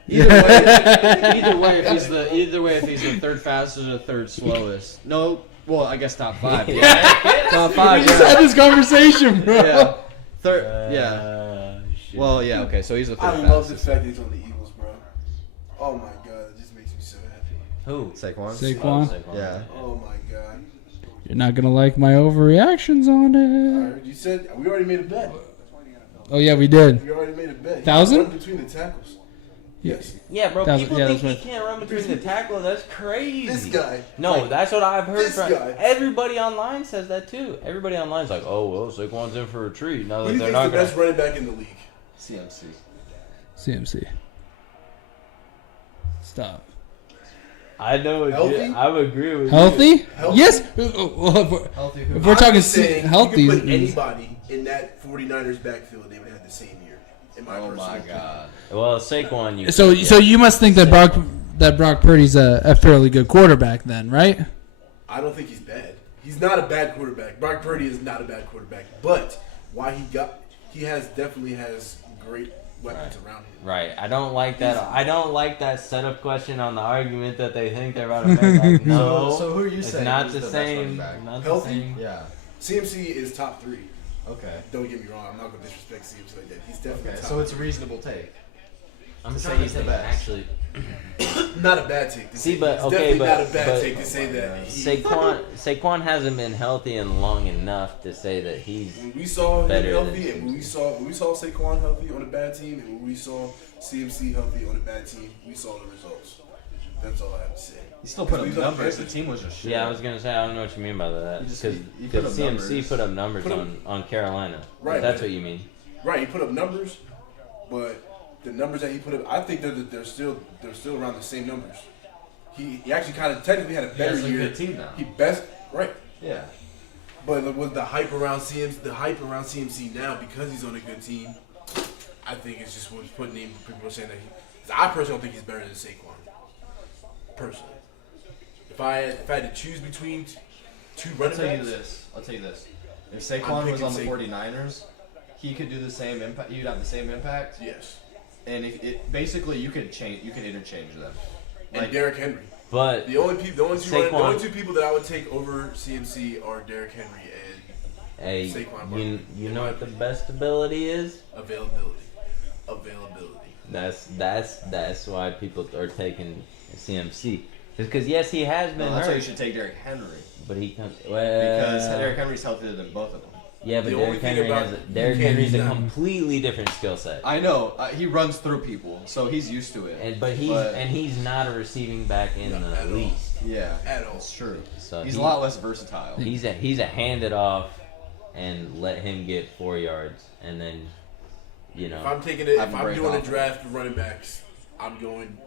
Either way, if he's the third fastest or the third slowest. No, well, I guess top 5. Yeah. Top 5. We just had Yeah. this conversation, bro. Yeah. Third. Yeah. Shit. Well, yeah. Okay, so he's the third I love the fastest. fact that he's on the Eagles, bro. Oh my god, it just makes me so happy. Who? Saquon. Saquon. Yeah. Oh my god. You're not gonna like my overreactions on I it. heard you said we already made a bet. Oh yeah, we did. We already made a bet. 1,000? Run between the tackles. Yes. Yeah, bro. That was- People yeah, think that's he can't run between the tackle. That's crazy. This guy. No, Like, that's what I've heard this from guy. everybody online. Says that too. Everybody online's like, "Oh well, Saquon's in for a treat." Now Who that do you they're think's not the gonna. best running back in the league? CMC. CMC. Stop. I know. What Healthy? I would agree with Healthy? you. Healthy? Yes. Healthy. If we're I'm talking just saying, healthy, you could put anybody in that 49ers backfield, they would have the same year. In my Oh personal my opinion. god. Well, Saquon, you. so yeah. so you must think that Brock Purdy's a fairly good quarterback then, right? I don't think he's bad. He's not a bad quarterback. Brock Purdy is not a bad quarterback. But why he definitely has great weapons around him. Right. I don't like that. I don't like that setup question on the argument that they think they're about to make. Like, no. So who are you it's saying not is the the best running same. back? Not Healthy? the same. Yeah. CMC is top 3. Okay. Don't get me wrong. I'm not going to disrespect CMC like that. He's definitely Okay. top So it's a reasonable take. I'm To say trying to he's the think, best. actually. not a bad take. To See, say. but It's okay, definitely but not a bad but take to say that. Saquon hasn't been healthy and long enough to say that he's. When we saw him Better healthy, than and when we saw Saquon healthy on a bad team, and when we saw CMC healthy on a bad team, we saw the results. That's all I have to say. You still put up Because we numbers. The look- team was just shit. Yeah, I was gonna say I don't know what you mean by that You just- because you put up CMC numbers. put up numbers Put up- on Carolina. Right, That's but- what you mean. Right, he put up numbers, but the numbers that he put up, I think they're still around the same numbers. He actually kind of technically had a better has a year. good team now. He best right, Yeah. but with the hype around CMC now because he's on a good team, I think it's just what's putting him. People are saying that I personally don't think he's better than Saquon. Personally, if I had to choose between two I'll running tell you backs, this. I'll tell you this. If I'm Saquon was picking on the Saquon. 49ers, he could do the same impact. You'd have the same impact, yes, and basically you could interchange them. and Derrick Henry. But The only Saquon- two people that I would take over CMC are Derrick Henry and hey, Saquon you know what the best ability is? availability. That's why people are taking CMC. Because yes, he has been No, that's why you hurt, should take Derrick Henry but he comes because Derrick Henry's healthier than both of them. Yeah, but The only Derrick thing Henry about- Derrick you can't Henry's a use that. completely different skill set. I know he runs through people, so he's used to it. But he's not a receiving back in No, the at all. least. Yeah, At all. that's true. So He's a lot less versatile. He's a hand it off and let him get 4 yards and then If I'm taking it, Have if a I'm break doing a off. draft of running backs, I'm going.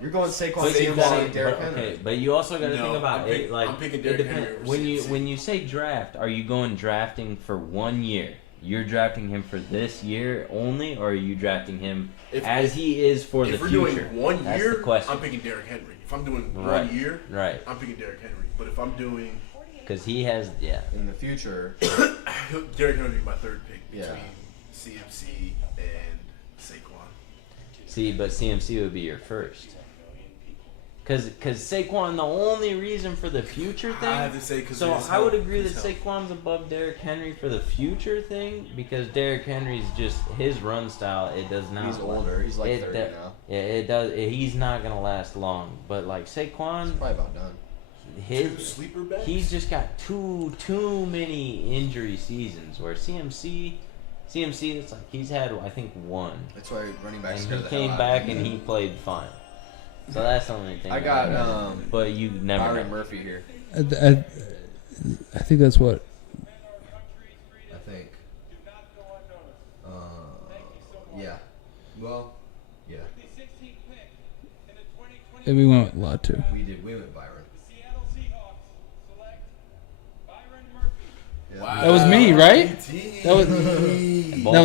You're going Saquon, But you CMC, gotta, Derrick but, Henry. okay, but you also got to No, think about I'm it. pick- Like I'm picking it Derrick depends- Henry over when you CMC. say draft, are you going drafting for 1 year? You're drafting him for this year only, or are you drafting him as he is for the If we're future? doing 1 That's year, the question. I'm picking Derrick Henry. If I'm doing Right. 1 year, Right. I'm picking Derrick Henry. But if I'm doing Because he has, in the future. Derrick Henry be my third pick Yeah. between CMC and Saquon. See, but CMC would be your first. Because Saquon, the only reason for the future thing. I have to say, because So I would agree that Saquon's above Derrick Henry for the future thing because Derrick Henry's just his run style. It does not. He's older. He's like 30 now. Yeah, it does. He's not gonna last long. But like Saquon, Probably about done. sleeper backs? he's just got too many injury seasons. Where CMC, it's like he's had I think one, That's why running backs and scare he the hell came out back of me. and he played fine. So that's the only thing. I got but you never Byron know. Murphy here. I think that's what. I think. Yeah. Well, yeah. And we went with Latu. We did. We went Byron. Seattle Seahawks select Byron Murphy. Yeah. That was me, right? PT. That was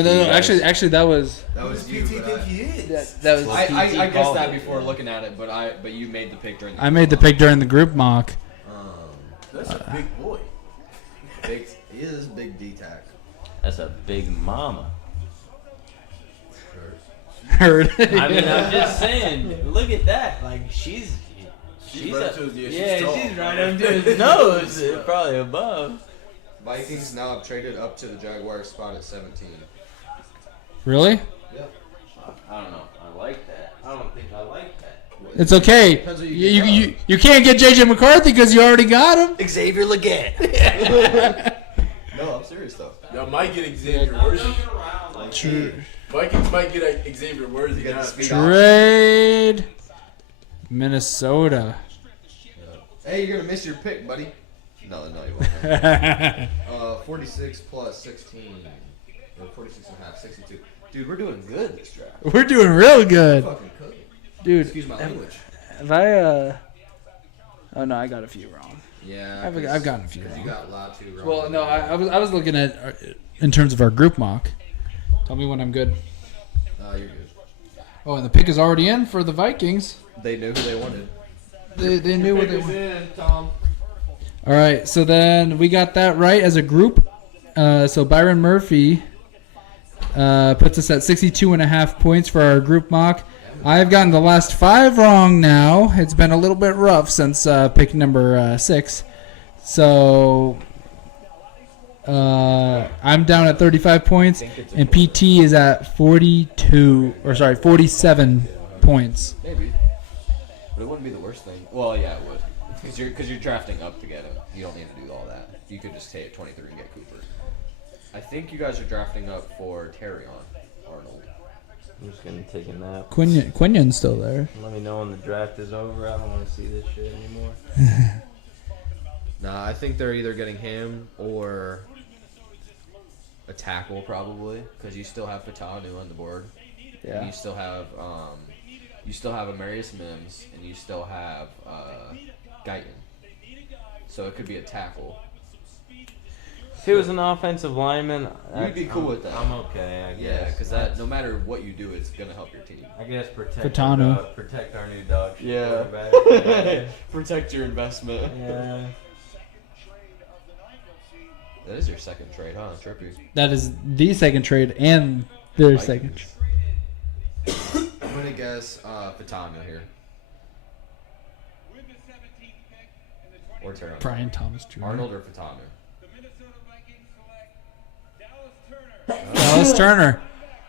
no. Actually, that was That Who was does you. PT But think he is? that was. Well, I PT guessed called that it, before yeah. looking at it, but you made the pick during the I made the pick during the group mock. That's a big boy. Big, he is big D-tack. That's a big mama. Heard. I mean, I'm just saying. Look at that. Like she's right up to his- yeah, she's tall. she's right up to his nose. Probably above. Vikings now have traded up to the Jaguars spot at 17. Really? Yeah. I don't know. I like that. I don't think I like that. It's okay. Depends what you You, get you, you can't get JJ McCarthy because you already got him. Xavier Leggett. No, I'm serious though. Y'all might get Xavier Worthy. True. Vikings might get a Xavier Worthy. got the not- speed. Trade Minnesota. Hey, you're gonna miss your pick, buddy. No, you won't. 46 plus 16. Or 46 and a half, 62. Dude, we're doing good this draft. We're doing real good, Fucking cooking. dude. Excuse my language. Have I? Oh no, I got a few wrong. Yeah, I've gotten a few Because you wrong. got Latu wrong. Well, no, I was looking at in terms of our group mock. Tell me when I'm good. You're good. Oh, and the pick is already in for the Vikings. They knew who they wanted. They knew what they wanted. All right, so then we got that right as a group. So Byron Murphy puts us at 62.5 points for our group mock. I've gotten the last 5 wrong now. It's been a little bit rough since pick number 6. So I'm down at 35 points, and PT is at 47 points. Maybe. But it wouldn't be the worst thing. Well, yeah, it would. Because you're drafting up to get him. You don't need to do all that. You could just stay at 23 and get Cooper. I think you guys are drafting up for Terrion Arnold. I'm just gonna take a nap. Quinion's still there. Let me know when the draft is over. I don't want to see this shit anymore. Nah, I think they're either getting him or a tackle probably, because you still have Patanu on the board. And you still have Amarius Mims, and you still have Guyton. So it could be a tackle. If he was an offensive lineman, You'd be cool with that. I'm okay, I guess. Yeah, because that no matter what you do, it's gonna help your team. I guess protect Patano. protect our new dog. shit Yeah. quarterback. Protect your investment. Yeah. That is your second trade, huh? Trippy. That is the second trade and their second. I'm gonna guess Patanu here. With the 17th pick in the Or Terrion. Brian Thomas Jr. Arnold or Patanu. The Minnesota Vikings select Dallas Turner. Dallas Turner.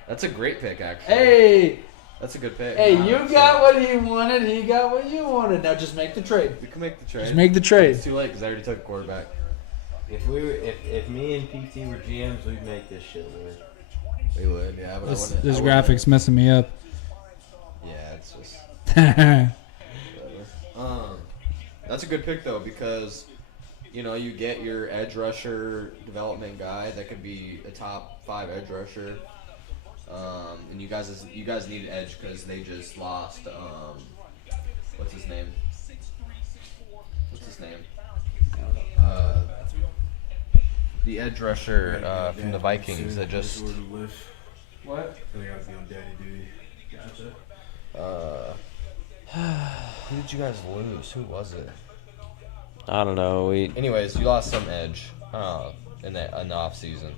That's a great pick, actually. Hey, That's a good pick. you got what he wanted. He got what you wanted. Now just make the trade. We can make the trade. Just make the trade. It's too late because I already took a quarterback. If me and PT were GMs, we'd make this shit work. We would, yeah. But This, I wouldn't. this I wouldn't- graphics messing me up. Yeah, it's just. That's Whatever. That's a good pick though because, you get your edge rusher development guy that could be a top 5 edge rusher. And you guys need an edge because they just lost. What's his name? The edge rusher from the Vikings that just. What? They gotta be on daddy duty. Gotcha. Who did you guys lose? Who was it? I don't know. Anyways, you lost some edge in the off season.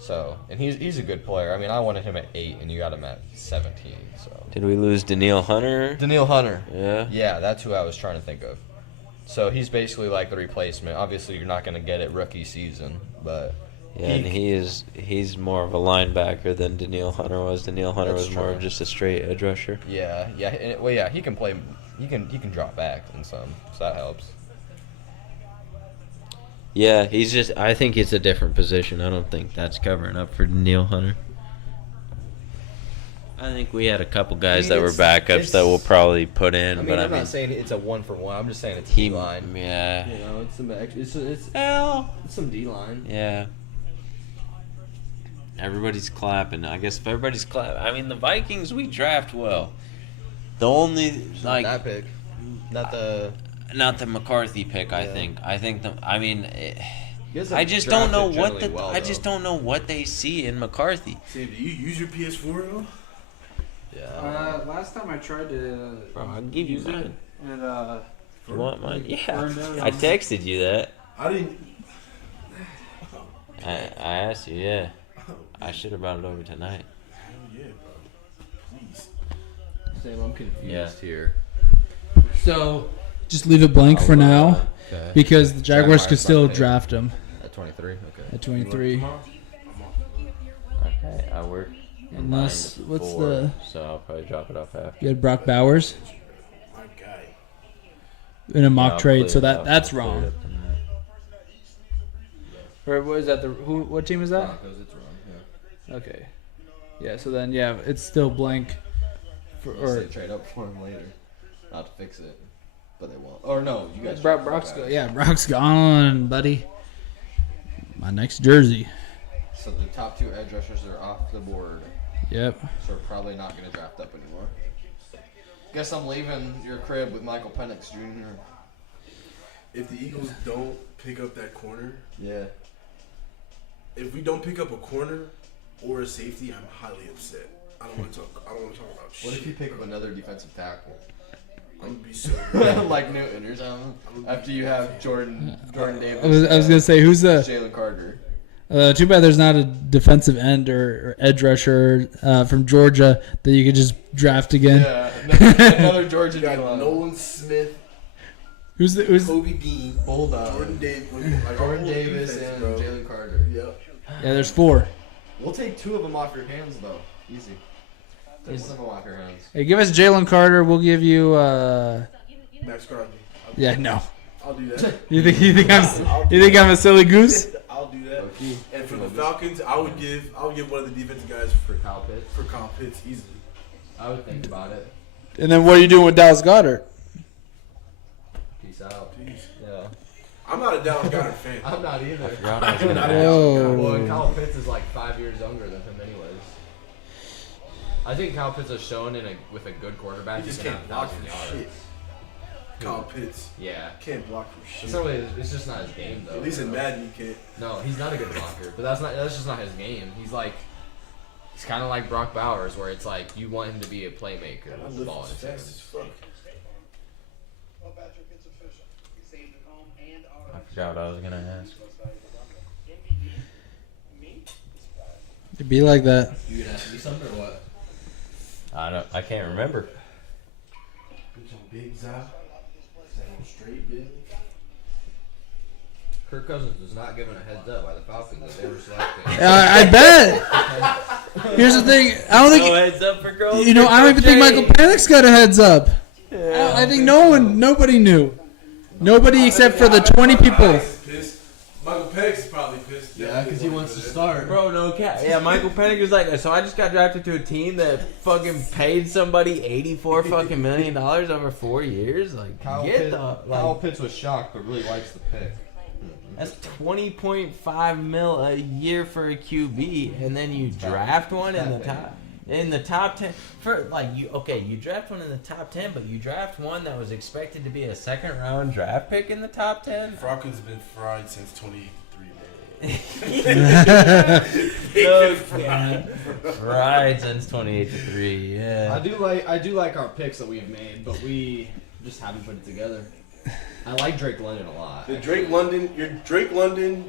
So, and he's a good player. I mean, I wanted him at 8, and you got him at 17. So. Did we lose Daniil Hunter? Daniil Hunter. Yeah. Yeah, that's who I was trying to think of. So he's basically like the replacement. Obviously, you're not going to get it rookie season, but Yeah, and he's more of a linebacker than Daniil Hunter was. Daniil Hunter That's was more true. of just a straight edge rusher. yeah, yeah, he can play. He can drop back in some, so that helps. Yeah, he's just. I think it's a different position. I don't think that's covering up for Daniil Hunter. I think we had a couple guys that were backups that we'll probably put in, I mean, but I'm not saying it's a 1-for-1. I'm just saying it's he D-line. Yeah. You know, it's some D-line. Yeah. Everybody's clapping. I guess if everybody's clapping. I mean, the Vikings, we draft well. The only, like, Not that pick. Not the McCarthy pick, I Yeah. think. You guys I have just don't know drafted what generally well, I just though. don't know what they see in McCarthy. Sam, do you use your PS4 though? Yeah. Last time I tried to Bro, I'll give you mine. it You want mine? Yeah. burned out. I texted you that. I didn't. I asked you, yeah. I should have brought it over tonight. Hell yeah, bro. Please. Sam, I'm confused Yeah. here. So just leave it blank for now Okay. because the Jaguars Jaguars could still not pick. draft him At 23. Okay. at 23. Okay, I work. Unless 9 to what's 4, the So I'll probably drop it off after. you had Brock Bowers My guy. in a mock I'll trade, clear so it up. that's I'll clear wrong. it up tonight. Or what is that? What team is that? Broncos, it's wrong. Yeah. Okay. Yeah. So then it's still blank. Unless they trade up for him later, not to fix it, but they won't. Or no, you guys. Brock's Brock's gone, buddy. My next jersey. So the top 2 edge rushers are off the board. Yep. So we're probably not going to draft up anymore. Guess I'm leaving your crib with Michael Penix Jr. If the Eagles don't pick up that corner, Yeah. if we don't pick up a corner or a safety, I'm highly upset. I don't want to talk about shit. What if you pick up another defensive tackle? I'm gonna be so mad. Like Newton or something? After you have Jordan Davis. I was gonna say who's the Jalen Carter. too bad there's not a defensive end or edge rusher from Georgia that you could just draft again. Yeah, another Georgia You got D-line. Nolan Smith, Who's Kobe Dean, Hold on. Jordan Davis, Jordan Davis and Jalen Carter. Yep. Yeah, there's 4. We'll take 2 of them off your hands, though. Easy. Take 1 of them off your hands. Hey, give us Jalen Carter. We'll give you. Max Crosby. Yeah, no. I'll do that. You think I'm a silly goose? I'll do that. Okay. And for the Falcons, I would give one of the defensive guys For Kyle Pitts. for Kyle Pitts easily. I would think about it. And then what are you doing with Dallas Goddard? Peace out. Jeez. Yeah. I'm not a Dallas Goddard fan. I'm not either. Forgot I was gonna Not ask. a Dallas Goddard. Well, and Whoa. Kyle Pitts is like 5 years younger than him, anyways. I think Kyle Pitts has shown with a good quarterback. He just can can't have block 1,000 for yards. shit. Kyle Pitts Yeah. can't block for It's shit. not really. It's just not his game, though. At least in Madden, you can't. No, he's not a good blocker, but that's just not his game. He's kind of like Brock Bowers, where it's like you want him to be a playmaker I with the ball live in his fast as hands. fuck. Well, Patrick, it's official. We saved the home and I auto. forgot what I was gonna ask. Me? It'd be like that. You gonna ask me something or what? I can't remember. Bitch, I'm big Zah. Sound straight, bitch. Kirk Cousins was not given a heads up by the Falcons that they were selecting. I bet. Here's the thing. I don't think. heads up for girls. I don't even think Michael Penix got a heads up. I think nobody knew. Nobody except for the 20 people. Pissed. Michael Penix is probably pissed. Yeah, because he wants to start. Bro, no cap. Yeah, Michael Penix was like, so I just got drafted to a team that fucking paid somebody $84 fucking million over 4 years. Like, Kyle Pitts was shocked, but really likes the pick. that's $20.5 million a year for a QB, and then you draft one in the top 10 for you draft one in the top 10, but you draft one that was expected to be a second round draft pick in the top 10. Falcons been fried since 2083, Right since 2083, yeah. I do like our picks that we've made, but we just haven't put it together. I like Drake London a lot. The Drake London,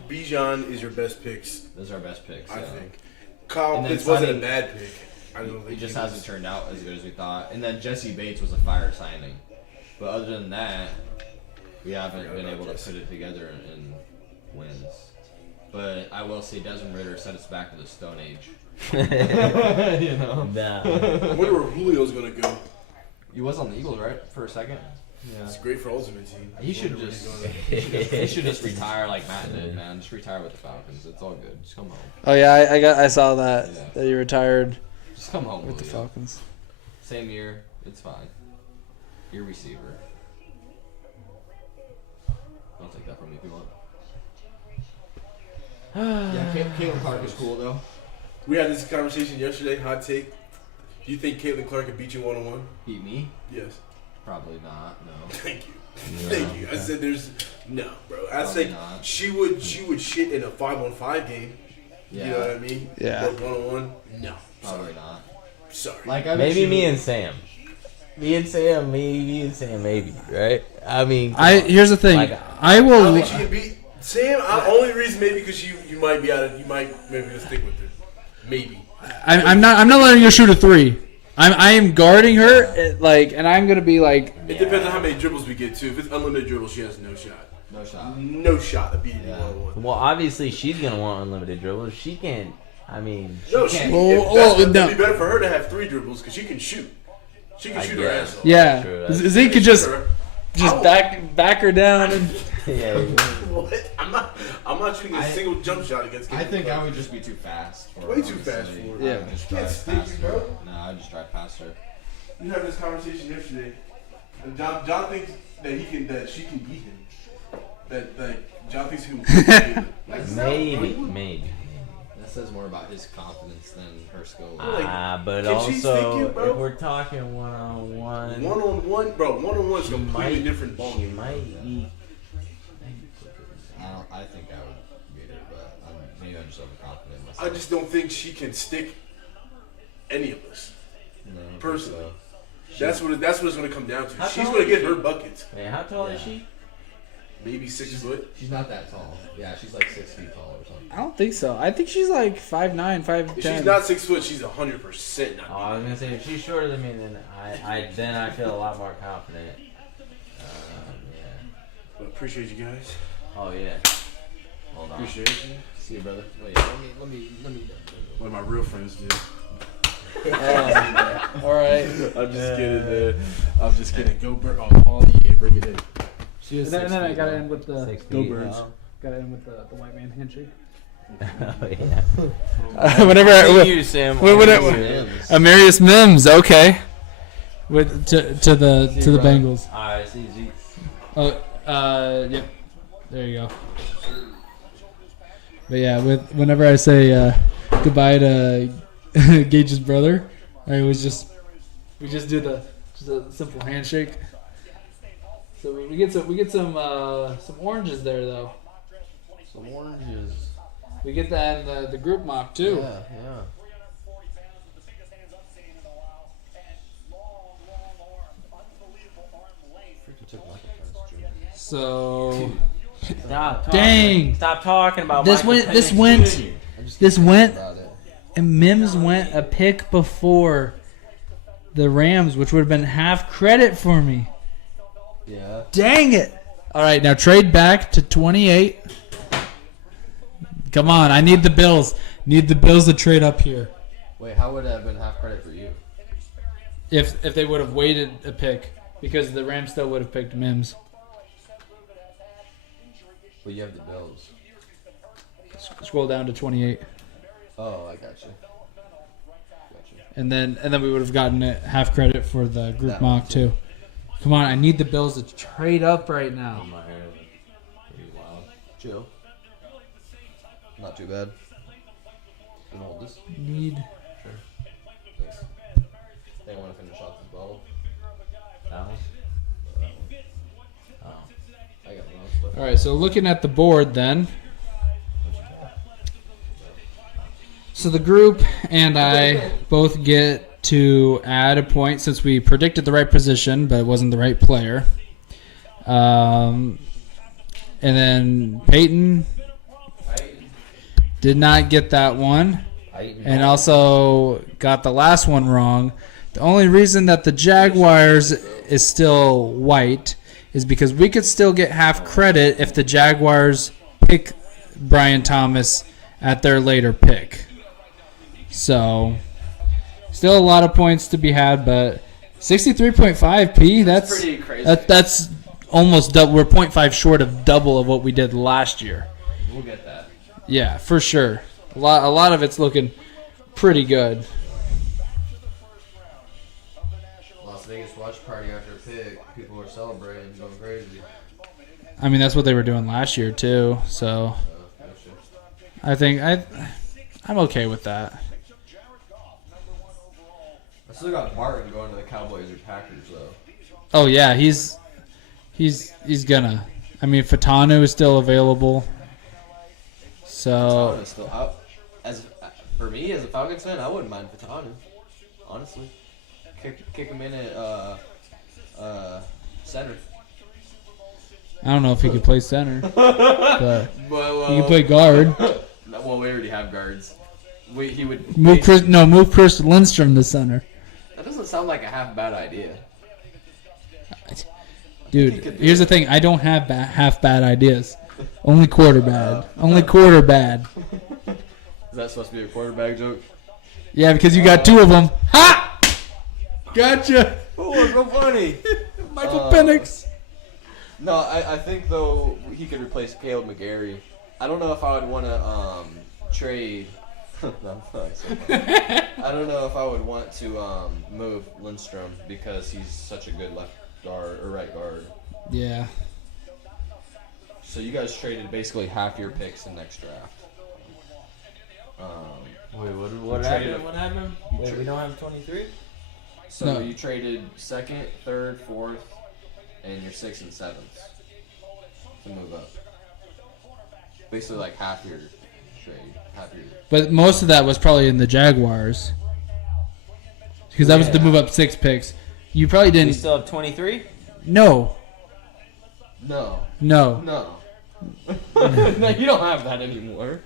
Bijan is your best picks. Those are our best picks. I yeah. think. Kyle And then Pitts wasn't a signing- bad pick. I don't think It just he was. hasn't turned out as good as we thought. And then Jesse Bates was a fire signing. But other than that, we haven't been able to put it together in wins. But I will say Desmond Ritter sent us back to the Stone Age. You know? Nah. I wonder where Julio's gonna go. He was on the Eagles, right? For a second? Yeah. It's great for Ultimate Team. He should Wonder where just he's going. he should just retire like Matt did, man. Just retire with the Falcons. It's all good. Just come home. Oh yeah, I saw that Yeah. that you retired Just come home with the Julio. Falcons. Same year. It's fine. Your receiver. I'll take that from you if you want. Yeah, Caitlin Clark is cool though. We had this conversation yesterday. Hot take. Do you think Caitlin Clark could beat you 1-on-1? Beat me? Yes. Probably not. No. Thank you. Thank you. I said there's no, bro. I Probably think not. she would shit in a 5-on-5 game. Yeah. You know what I mean? Yeah. But 1-on-1, no. Probably not. Sorry. Like I bet Maybe you- me and Sam. Me and Sam, maybe, right? I mean, Here's the thing. Like, I I will. don't think she can beat Sam. Only reason maybe because you might be out of. You might maybe just stick with her. Maybe. I'm not letting her shoot a 3. I am guarding her and I'm gonna be like. It depends on how many dribbles we get too. If it's unlimited dribbles, she has no shot. No shot. No shot of beating you Yeah. 1-on-1. well, obviously she's gonna want unlimited dribbles. She can't. I mean, No, can't- it'd no. be better for her to have 3 dribbles because she can shoot. She can I shoot her guess. ass off. Yeah, True, that's Zeke could just Her- back her down and. yeah. What? I'm not shooting a single jump shot against. I Caitlin think Clark. I would just be too fast for her. Way too fast honestly. for her. I Yeah. would just Can't drive stick past you, her. bro. No, I'd just drive past her. We had this conversation yesterday, and John thinks that she can beat him. That John thinks he can beat Caitlin. Like, Maybe. That says more about his confidence than her skill. But can she stick also, you, bro? if we're talking one-on-one, 1-on-1, bro. 1-on-1 is she completely might, different ball. she might be. I think I would beat her, but maybe I'm just overconfident. I Myself. just don't think she can stick any of us. No, I don't think personally. so. That's what it's going to come down to. How She's tall going to is get she? her buckets. Man, how tall is Yeah. she? Maybe 6 foot. She's not that tall. Yeah, she's like 6 feet tall or something. I don't think so. I think she's like 5'9", 5'10". If she's not 6 foot, she's 100% not. Oh, I was gonna say if she's shorter than me, then I feel a lot more confident. Yeah. But appreciate you guys. Oh yeah. Hold on. Appreciate you. See you, brother. Wait, let me. What my real friends do. All right. I'm just kidding, man. I'm just kidding. Go Bird. Oh, yeah, bring it in. And then I gotta end with the 6 Go feet. Birds. gotta end with the white man handshake. Oh yeah. Whenever you, Sam. Amarius Mims, okay. With to the Bengals. All right, see Zeke. Oh, yep. There you go. But yeah, whenever I say goodbye to Gage's brother, we just do just a simple handshake. So we get some oranges there though. Some oranges. We get that in the group mock too. Yeah. Freaking took Michael Pence, Jr. So Stop talking. Dang. Stop talking about This Michael went- this Penix went- Jr. I just This keep went- thinking about it. and Mims went a pick before the Rams, which would have been half credit for me. Yeah. Dang it! All right, now trade back to 28. Come on, I need the Bills. Need the Bills to trade up here. Wait, how would it have been half credit for you? If they would have waited a pick, because the Rams still would have picked Mims. Well, you have the Bills. Scroll down to 28, Oh, I got you. and then we would have gotten it half credit for the group That one, mock too. Come on, I need the Bills to trade up right now. Oh, my hair is pretty wild. Chill. Not too bad. Can hold this. Need. Thanks. They want to finish off this bottle. That one? Oh. I got one else. All right, so looking at the board then. So the group and I both get to add a point since we predicted the right position, but it wasn't the right player. And then Peyton did not get that one. And also got the last one wrong. The only reason that the Jaguars is still white is because we could still get half credit if the Jaguars pick Brian Thomas at their later pick. So, still a lot of points to be had, but 63.5p, that's pretty crazy. That's almost double. We're 0.5 short of double of what we did last year. We'll get that. Yeah, for sure. A lot of it's looking pretty good. Las Vegas watch party after a pick. People are celebrating, going crazy. I mean, that's what they were doing last year too. So I think I'm okay with that. I still got Martin going to the Cowboys or Packers though. Oh yeah, he's gonna. I mean, Fatanu is still available. So Fatanu is still out. For me, as a Falcons fan, I wouldn't mind Fatanu. Honestly, kick him in at center. I don't know if he could play center, but Well, he could play guard. Well, we already have guards. He would Move Chris Lindstrom to center. That doesn't sound like a half bad idea. Dude, here's the thing. I don't have half bad ideas. Only quarter bad. Only quarter bad. Is that supposed to be a quarterback joke? Yeah, because you got two of them. Ha! Gotcha. Oh, so funny. Michael Penix. No, I think though he could replace Caleb McGarry. I don't know if I would want to trade. No, I don't know if I would want to move Lindstrom because he's such a good left guard or right guard. Yeah. So you guys traded basically half your picks in next draft. Wait, what happened? What happened? Wait, we don't have 23? So No. you traded second, third, fourth, and your sixth and seventh to move up. Basically, like half your trade, half your. But most of that was probably in the Jaguars. Because that was to move up 6 picks. You probably We didn't. still have 23? No. No, No. no, no. You don't have that anymore.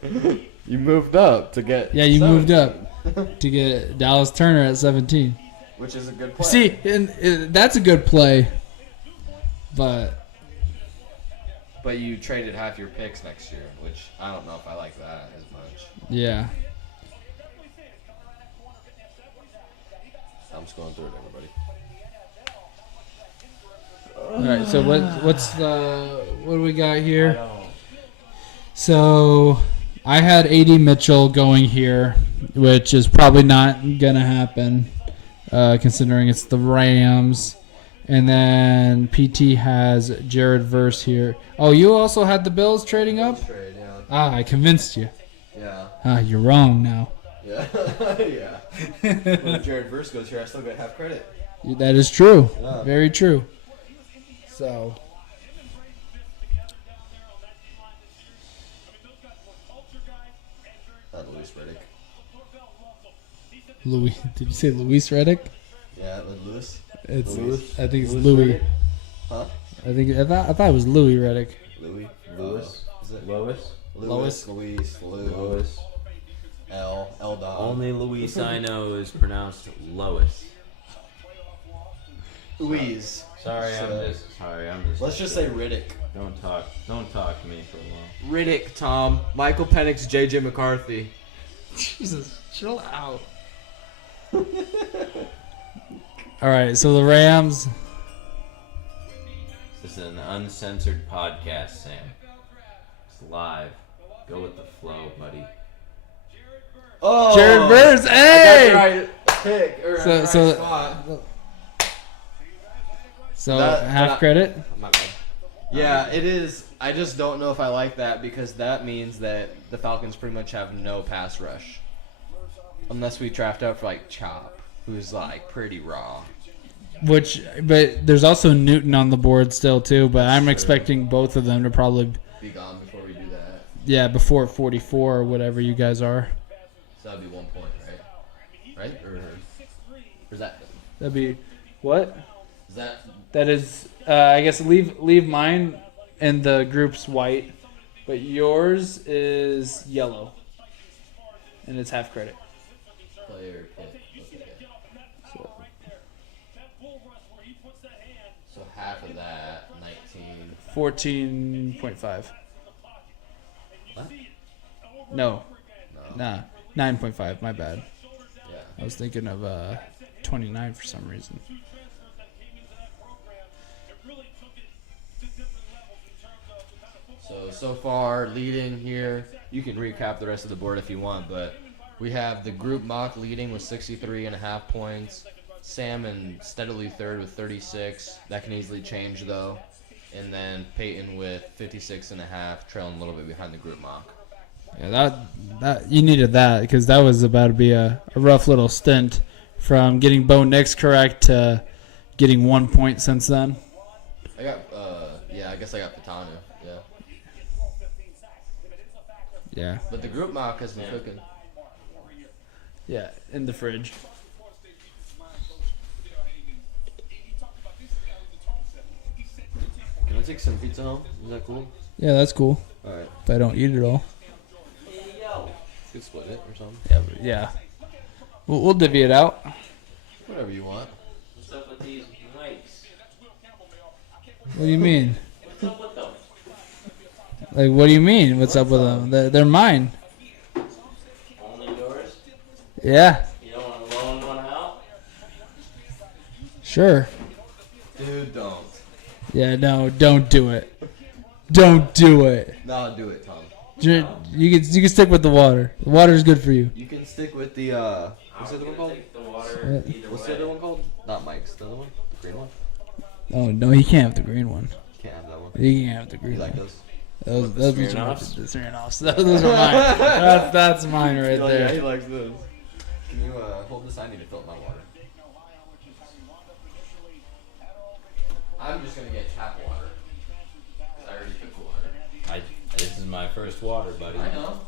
You moved up to get. Yeah, you 7, moved up to get Dallas Turner at 17. which is a good play. See, and that's a good play. But you traded half your picks next year, which I don't know if I like that as much. yeah. I'm just going through it, everybody. All right. So what do we got I here? don't. So I had AD Mitchell going here, which is probably not gonna happen, considering it's the Rams. And then PT has Jared Verse here. Oh, you also had the Bills trading up? Trade, yeah. Ah, I convinced you. Yeah. Ah, you're wrong now. Yeah. Yeah. When Jared Verse goes here, I still get half credit. That is true. Yeah. Very true. So. Louis Riddick. Louis, did you say Luis Reddick? Yeah, with Lewis. It's Louis? I think it's Louis Louis. Riddick? Huh? I thought it was Louis Reddick. Louis. Lewis? Is it Lois? Louis? Luis. Lou. Lois. L. Dog. Only Luis I know is pronounced Lois. Louise. Sorry, I'm just. Let's just say Riddick. Don't talk to me for a while. Riddick, Tom. Michael Penix, JJ McCarthy. Jesus, chill out. All right, so the Rams. This is an uncensored podcast, Sam. It's live. Go with the flow, buddy. Oh, Jared Verse, I hey! got the right pick. Or So- right so- spot. So That- half that- credit. My bad. Yeah, it is. I just don't know if I like that because that means that the Falcons pretty much have no pass rush. Unless we draft out for like Chop, who's like pretty raw. But there's also Newton on the board still too. But I'm true. expecting both of them to probably, Be gone before we do that. yeah, before 44 or whatever you guys are. So that'd be 1 point, right? Right? Or is that That'd be what? Is that That is, I guess leave mine and the group's white, but yours is yellow, and it's half credit. player pick? Okay. So half of that, 19. 14.5. What? No, No. nah, 9.5. My bad. Yeah. I was thinking of 29 for some reason. So far, leading here, you can recap the rest of the board if you want, but we have the group mock leading with 63.5 points. Sam in steadily third with 36. That can easily change, though. And then Peyton with 56.5, trailing a little bit behind the group mock. Yeah, that you needed that because that was about to be a rough little stint from getting Bo Nix correct to getting 1 point since then. I got, I guess I got Patanu, yeah. Yeah, But the group mock has been cooking. yeah, in the fridge. Can I take some pizza home? Is that cool? Yeah, that's cool. Alright. If I don't eat it all. You could split it or something. Yeah. We'll divvy it out. Whatever you want. What's up with these mics? What do you mean? What's up with them? Like, what do you mean? What's up with them? They're mine. Only yours? Yeah, You don't want to loan one out? sure. Dude, don't. Yeah, no, don't do it. Don't do it. No, do it, Tom. You can stick with the water. The water is good for you. You can stick with the, I what's was the other one gonna called? take the water either What's way. the other one called? Not Mike's, the other one? The green one? Oh no, he can't have the green one. Can't have that one. He can't have the You green like one. those? Those are Smirnoffs? the Smirnoffs. Those are mine. That's mine right Yeah, there. he likes those. Can you hold this? I need to fill up my water. I'm just gonna get tap water. 'Cause I already took the water. This is my first water, buddy. I know.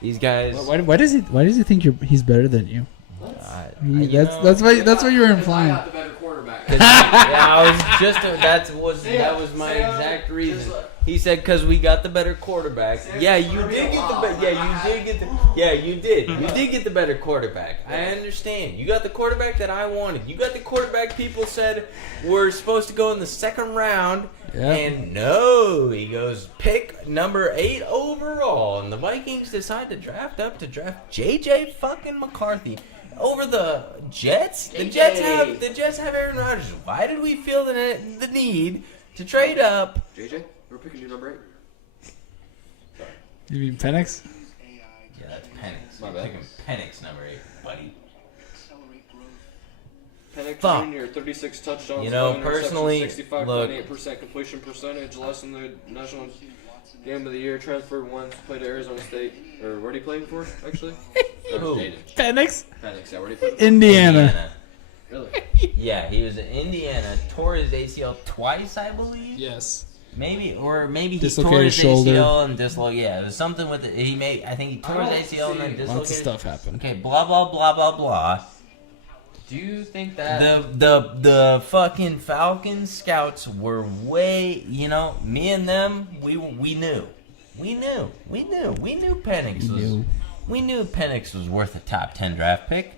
These guys. Why does he think he's better than you? That's what you were I implying. got the better quarterback. Yeah, I was just. That was my exact reason. He said because we got the better quarterback. Yeah, you did get the. You did get the better quarterback. I understand. You got the quarterback that I wanted. You got the quarterback people said were supposed to go in the second round. Yeah. And no, he goes pick number 8 overall, and the Vikings decide to draft JJ fucking McCarthy over the Jets. The Jets have Aaron Rodgers. Why did we feel the need to trade up? JJ, we're picking your number 8. You mean Penix? Yeah, that's Penix. My I'm bad. picking Penix number 8, buddy. Penix Fuck. Jr., 36 touchdowns, You know, 11 personally, interceptions, 65.8% completion percentage, less than the National Game of the Year, transferred once, played at Arizona State. Or where did he play for, actually? Who? Penix? Penix, yeah, where do you put him? Indiana. Really? Yeah, he was in Indiana, tore his ACL twice, I believe. Yes. Maybe he tore Dislocated his shoulder. ACL and dislocated. Yeah, it was something with it. I think he tore his ACL and then dislocated. Lots of stuff happened. Okay, blah blah blah blah blah. Do you think that The fucking Falcons scouts were way, me and them, we knew Penix was worth a top 10 draft pick.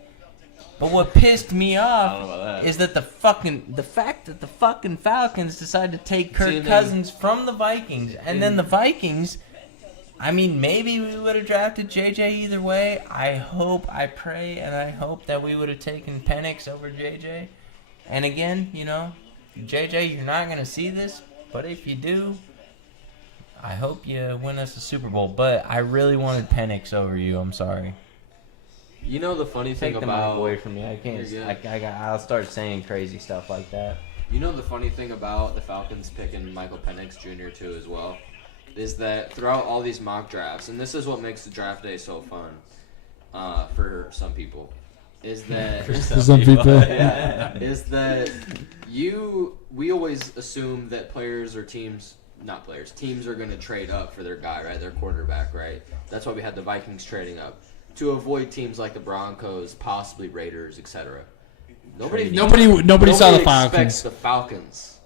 But what pissed me off is that the fact that the fucking Falcons decided to take Kirk Cousins from the Vikings, and then the Vikings, maybe we would have drafted JJ either way. I pray, and I hope that we would have taken Penix over JJ. And again, JJ, you're not going to see this, but if you do, I hope you win us a Super Bowl. But I really wanted Penix over you. I'm sorry. You know the funny thing Take the mic about away from me. I can't. You're good. I'll start saying crazy stuff like that. You know the funny thing about the Falcons picking Michael Penix Jr. too as well is that throughout all these mock drafts, and this is what makes the draft day so fun for some people, is that For some people. yeah, is that we always assume that teams are going to trade up for their guy, right? Their quarterback, right? That's why we had the Vikings trading up to avoid teams like the Broncos, possibly Raiders, etc. Nobody saw the expects Falcons. the Falcons.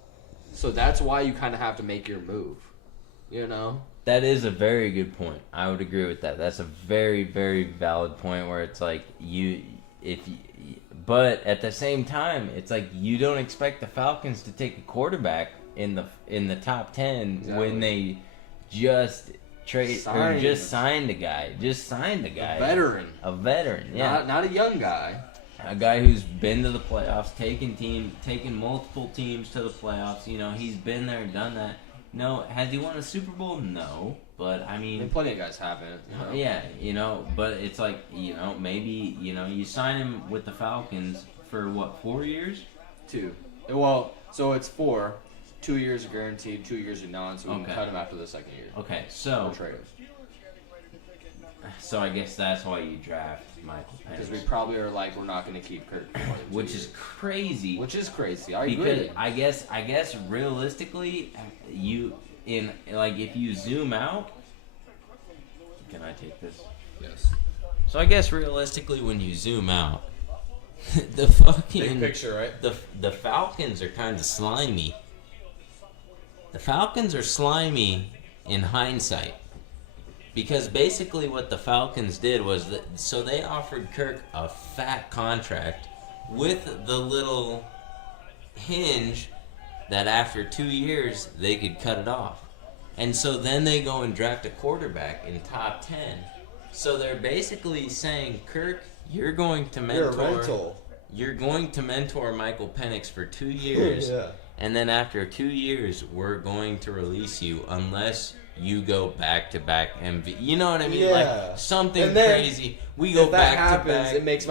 So that's why you kind of have to make your move. You know? That is a very good point. I would agree with that. That's a very, very valid point where it's like but at the same time, it's like you don't expect the Falcons to take a quarterback in the top 10 when they just signed a guy. A veteran, yeah. Not a young guy. A guy who's been to the playoffs, taken multiple teams to the playoffs. You know, he's been there, done that. No, has he won a Super Bowl? No, but I mean, plenty of guys haven't. You know? Yeah, you know, but it's like, you know, maybe, you know, you sign him with the Falcons for what, 4 years? 2. Well, so it's 4. 2 years are guaranteed, 2 years are non. So we can cut him after the second year. Okay, so Or trade him. So I guess that's why you draft Michael Penix. Because we probably are like, we're not going to keep Kirk. Which is crazy. I agree. Because I guess realistically, if you zoom out, can I take this? Yes. So I guess realistically, when you zoom out, the fucking big picture, right? The Falcons are kind of slimy. The Falcons are slimy in hindsight. Because basically what the Falcons did was so they offered Kirk a fat contract with the little hinge that after 2 years they could cut it off. And so then they go and draft a quarterback in top 10. So they're basically saying, Kirk, you're going to mentor Michael Penix for 2 years. Yeah. And then after 2 years, we're going to release you unless you go back to back MV. You know what I mean? Yeah. Like something crazy. We go back to back. It makes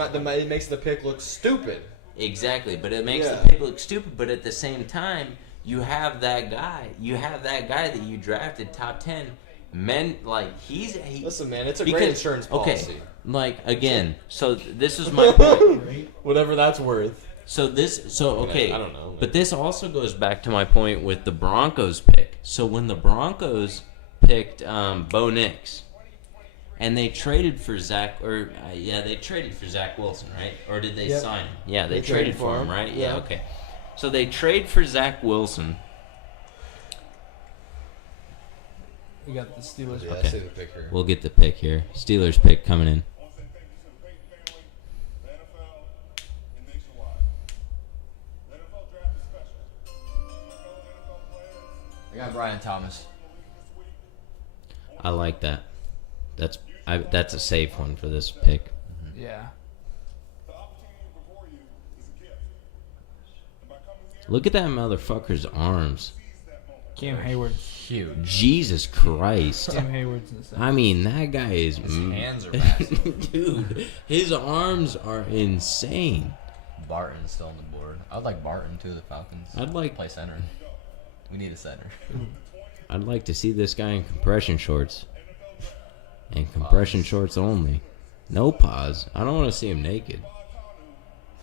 the pick look stupid. Exactly, but it makes the pick look stupid. But at the same time, you have that guy. You have that guy that you drafted top 10. Listen, man, it's a great insurance policy. Okay, like again. So this is my point. Whatever that's worth. Okay. I don't know. But this also goes back to my point with the Broncos pick. So when the Broncos picked Bo Nix, and they traded for Zach Wilson, right? Or did they sign him? Yeah, they traded for him, right? Yeah, okay. So they trade for Zach Wilson. We got the Steelers. Yeah, Okay. I see the pick here. We'll get the pick here. Steelers pick coming in. I got Brian Thomas. I like that. That's a safe one for this pick. Yeah. Look at that motherfucker's arms. Cam Hayward's Huge. Jesus Christ. Cam Hayward's insane. I mean, that guy is... His hands are massive. Dude, his arms are insane. Barton's still on the board. I'd like Barton too, the Falcons. I'd like... Play center. We need a center. I'd like to see this guy in compression shorts. And compression shorts only. No pause. I don't want to see him naked.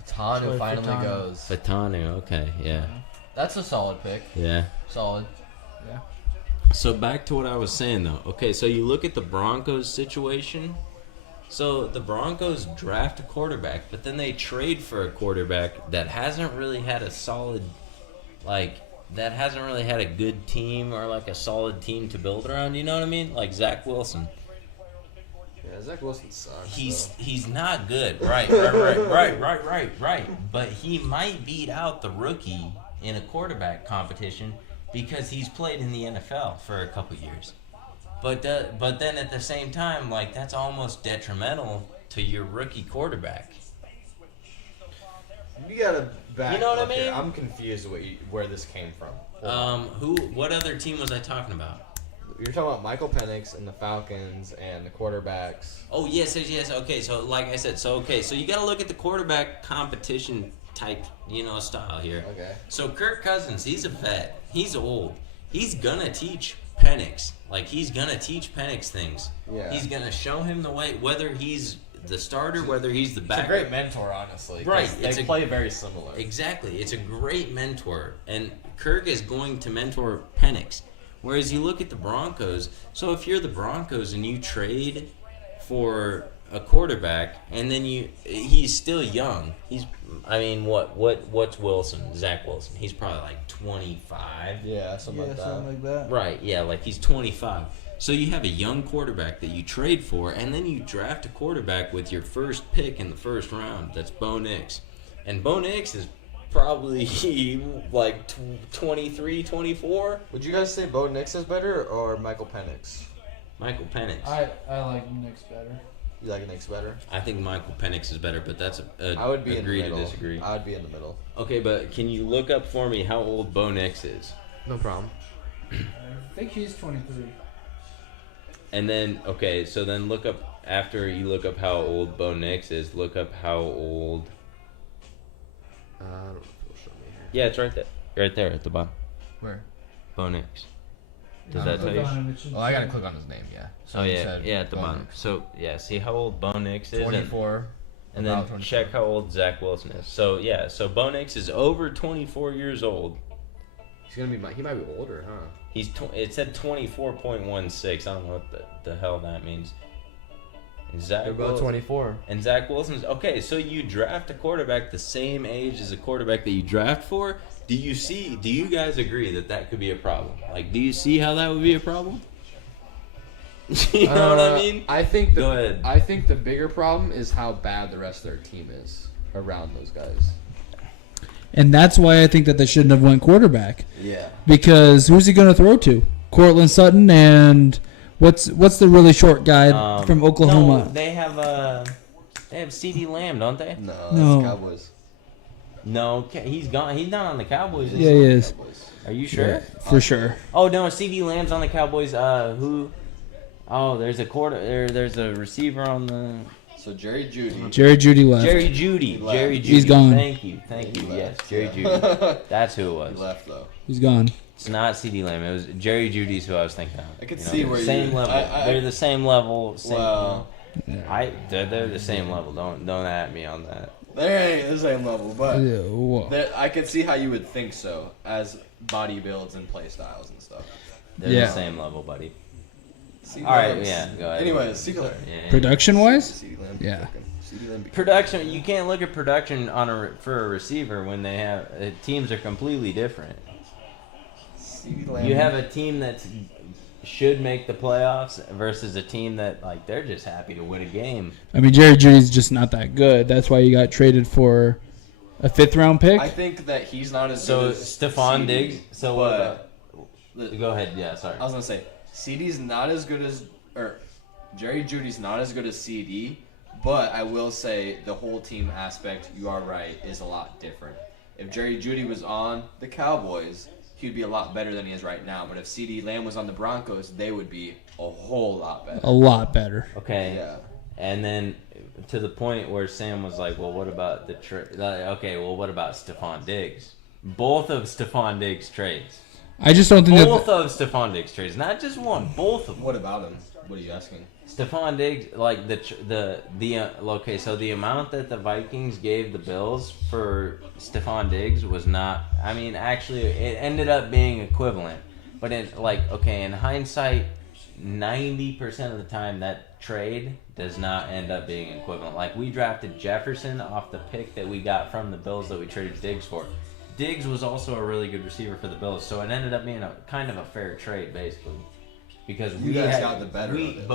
Fatanu finally goes. Fatanu, okay, yeah. That's a solid pick. Yeah. Solid. Yeah. So back to what I was saying, though. Okay, so you look at the Broncos situation. So the Broncos draft a quarterback, but then they trade for a quarterback that hasn't really had a solid, that hasn't really had a good team or like a solid team to build around. You know what I mean? Like Zach Wilson. Yeah, Zach Wilson sucks. He's not good. Right. But he might beat out the rookie in a quarterback competition because he's played in the NFL for a couple years. But then at the same time, that's almost detrimental to your rookie quarterback. You gotta back. You know what up I mean? here. I'm confused where this came from. What other team was I talking about? You're talking about Michael Penix and the Falcons and the quarterbacks. Oh, yes. Okay, so like I said, so you got to look at the quarterback competition type, style here. Okay. So Kirk Cousins, he's a vet. He's old. He's going to teach Penix. He's going to teach Penix things. Yeah. He's going to show him the way, whether he's the starter, whether he's the backup. It's a great mentor, honestly. Right. They play very similar. Exactly. It's a great mentor. And Kirk is going to mentor Penix. Whereas you look at the Broncos, so if you're the Broncos and you trade for a quarterback, and then he's still young. What's Wilson? Zach Wilson. He's probably like 25. Yeah, something like that. something like that. Right, yeah, like he's 25. So you have a young quarterback that you trade for, and then you draft a quarterback with your first pick in the first round. That's Bo Nix. And Bo Nix is probably like 23, 24. Would you guys say Bo Nix is better or Michael Penix? Michael Penix. I like Knicks better. You like Nix better? I think Michael Penix is better, but that's I would be agree in the to middle. disagree. I would be in the middle. Okay, but can you look up for me how old Bo Nix is? No problem. I think he's 23. And then, okay, so then look up, after you look up how old Bo Nix is, look up how old... I don't know if it'll show me here. Yeah, it's right there. Right there at the bottom. Where? Bo Nix. Does Yeah, that tell you? Oh, I gotta click on his name. Yeah. So Oh, you yeah, said yeah, at the Bo bottom. Nix. So, yeah, see how old Bo Nix is? 24. And then about 24. check how old Zach Wilson is. So, yeah, so Bo Nix is over 24 years old. He might be older, huh? It said 24.16. I don't know what the hell that means. And Zach They're both Wilson- 24. And Zach Wilson's okay. So you draft a quarterback the same age as a quarterback that you draft for. Do you guys agree that could be a problem? Like, do you see how that would be a problem? You know what I mean? I think Go ahead. I think the bigger problem is how bad the rest of their team is around those guys. And that's why I think that they shouldn't have went quarterback. Yeah. Because who's he going to throw to? Cortland Sutton and what's the really short guy from Oklahoma? No, they have CeeDee Lamb, don't they? No, No. that's Cowboys. No, he's gone. He's not on the Cowboys. Yeah, he is. Cowboys. Are you sure? Yeah, for sure. Oh no, CeeDee Lamb's on the Cowboys. Who? Oh, there's a receiver on the. So Jerry Jeudy. Jerry Jeudy left. Jerry Jeudy. left. Jerry Jeudy. He's gone. Thank you. He Yes, left, Jerry yeah. Jeudy. That's who it He was. left though. He's gone. It's not CeeDee Lamb. It was Jerry Jeudy's who I was thinking of. I could You know, see they're where same you- level. They're the same level. Same, Well, they're the same level. Don't at me on that. they ain't the same level, but Yeah, whoa. I could see how you would think so as body builds and play styles and stuff. They're Yeah. the same level, buddy. CeeDee All right, Lamb's- yeah, go ahead. Anyways, CeeDee Lamb. Yeah. Production-wise? CeeDee Lamb. be Yeah. cooking. CeeDee Lamb be Production. You can't look at production for a receiver when they have teams are completely different. CeeDee Lamb. You have a team that should make the playoffs versus a team that like they're just happy to win a game. I mean, Jerry Jeudy's just not that good. That's why he got traded for a 5th-round pick. I think that he's not as So good as Stephon CD, Diggs. So what about? but Go ahead. Yeah, sorry. I was gonna say CD's not as good as Jerry Jeudy's not as good as CD, but I will say the whole team aspect, you are right, is a lot different. If Jerry Jeudy was on the Cowboys, he'd be a lot better than he is right now. But if CD Lamb was on the Broncos, they would be a whole lot better. a lot better. Okay. Yeah. And then to the point where Sam was like, "Well, what about the trade? Okay, well, what about Stephon Diggs? Both of Stephon Diggs trades. I just don't think Both that. of Stephon Diggs trades, not just one. Both of them. What about him? What are you asking? Stephon Diggs, like okay, so the amount that the Vikings gave the Bills for Stephon Diggs was not. I mean, actually, it ended up being equivalent, but in hindsight, 90% of the time that trade does not end up being equivalent. Like we drafted Jefferson off the pick that we got from the Bills that we traded Diggs for. Diggs was also a really good receiver for the Bills, so it ended up being a kind of a fair trade, basically. Because You guys got the better of it.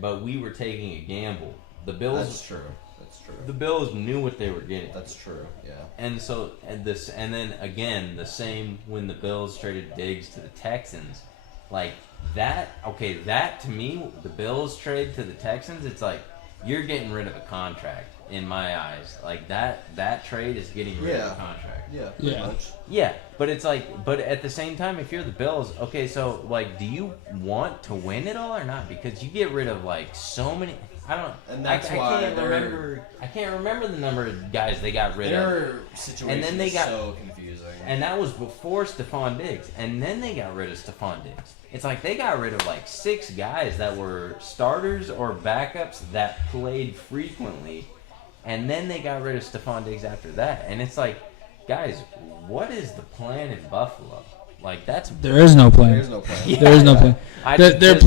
but we were taking a gamble. The Bills, That's true. That's true. the Bills knew what they were getting. That's true. Yeah. And so, and then again, the same when the Bills traded Diggs to the Texans, like that. Okay, that to me, the Bills trade to the Texans, it's like you're getting rid of a contract in my eyes. Like that trade is getting rid of a contract. Yeah. Yeah. Pretty much. Yeah, but it's like, but at the same time, if you're the Bills, okay, so like, do you want to win it all or not? Because you get rid of like so many. I don't. And that's I why can't they're- remember. I can't remember the number of guys they got rid of. Their situation And then they is got- so confusing. And that was before Stephon Diggs. And then they got rid of Stephon Diggs. It's like they got rid of like 6 guys that were starters or backups that played frequently. And then they got rid of Stephon Diggs after that. And it's like, guys, what is the plan in Buffalo? Like that's There is no plan. There's no plan. There is no plan. I Their just-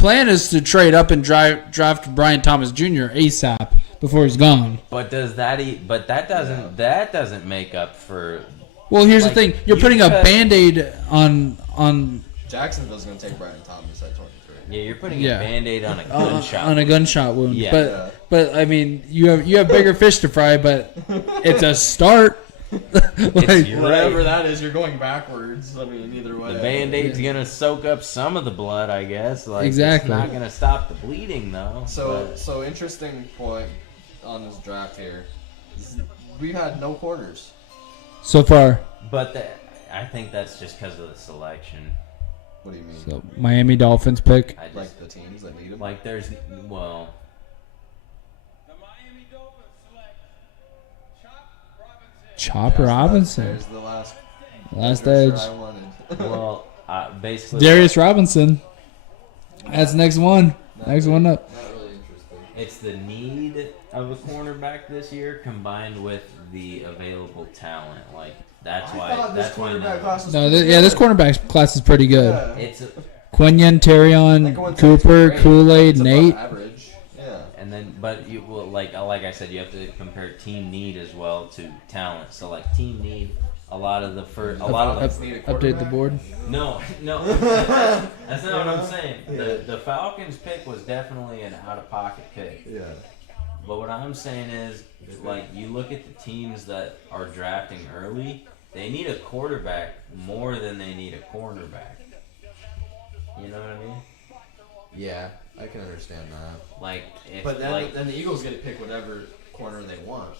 plan is to trade up and draft Brian Thomas Jr. ASAP before he's gone. But does that? But that doesn't make up for. Well, here's Like, the thing: you're you putting a could- Band-Aid on Jacksonville's gonna take Brian Thomas at 23. Yeah, you're putting Yeah. a Band-Aid on a gunshot. on a gunshot wound. Yeah. But I mean, you have bigger fish to fry, but it's a start. Like, You're Whatever right. that is, you're going backwards. I mean, either way. The Band-Aid's gonna soak up some of the blood, I guess. Like, Exactly. It's not gonna stop the bleeding, though. So interesting point on this draft here. We had no corners. so far, I think that's just because of the selection. What do you mean? so Miami Dolphins pick. I just Like the teams that need them? like there's well. The Miami Dolphins select Chop Robinson. Chop Robinson, There's the last last finisher edge. I wanted. Well, basically, Darius Robinson. That's next one. Next one up. Not really interesting. it's the need of a cornerback this year combined with the available talent. Like that's I why. thought this That's why. quarterback now- class was No, pretty this good. cornerback class is pretty good. Yeah. It's Quinion, Like Terrion, going to Cooper, great. Kool-Aid, It's above Nate. Average. Yeah. and then, but you will like I said, you have to compare team need as well to talent. So like team need. A lot of the first, a lot of Falcons the need a Update the quarterback? board. No, that's not what I'm saying. The Falcons pick was definitely an out-of-pocket pick. Yeah. But what I'm saying is, like, you look at the teams that are drafting early, they need a quarterback more than they need a cornerback. You know what I mean? Yeah, I can understand that. Like, if, But then, like, then the Eagles get to pick whatever corner they want.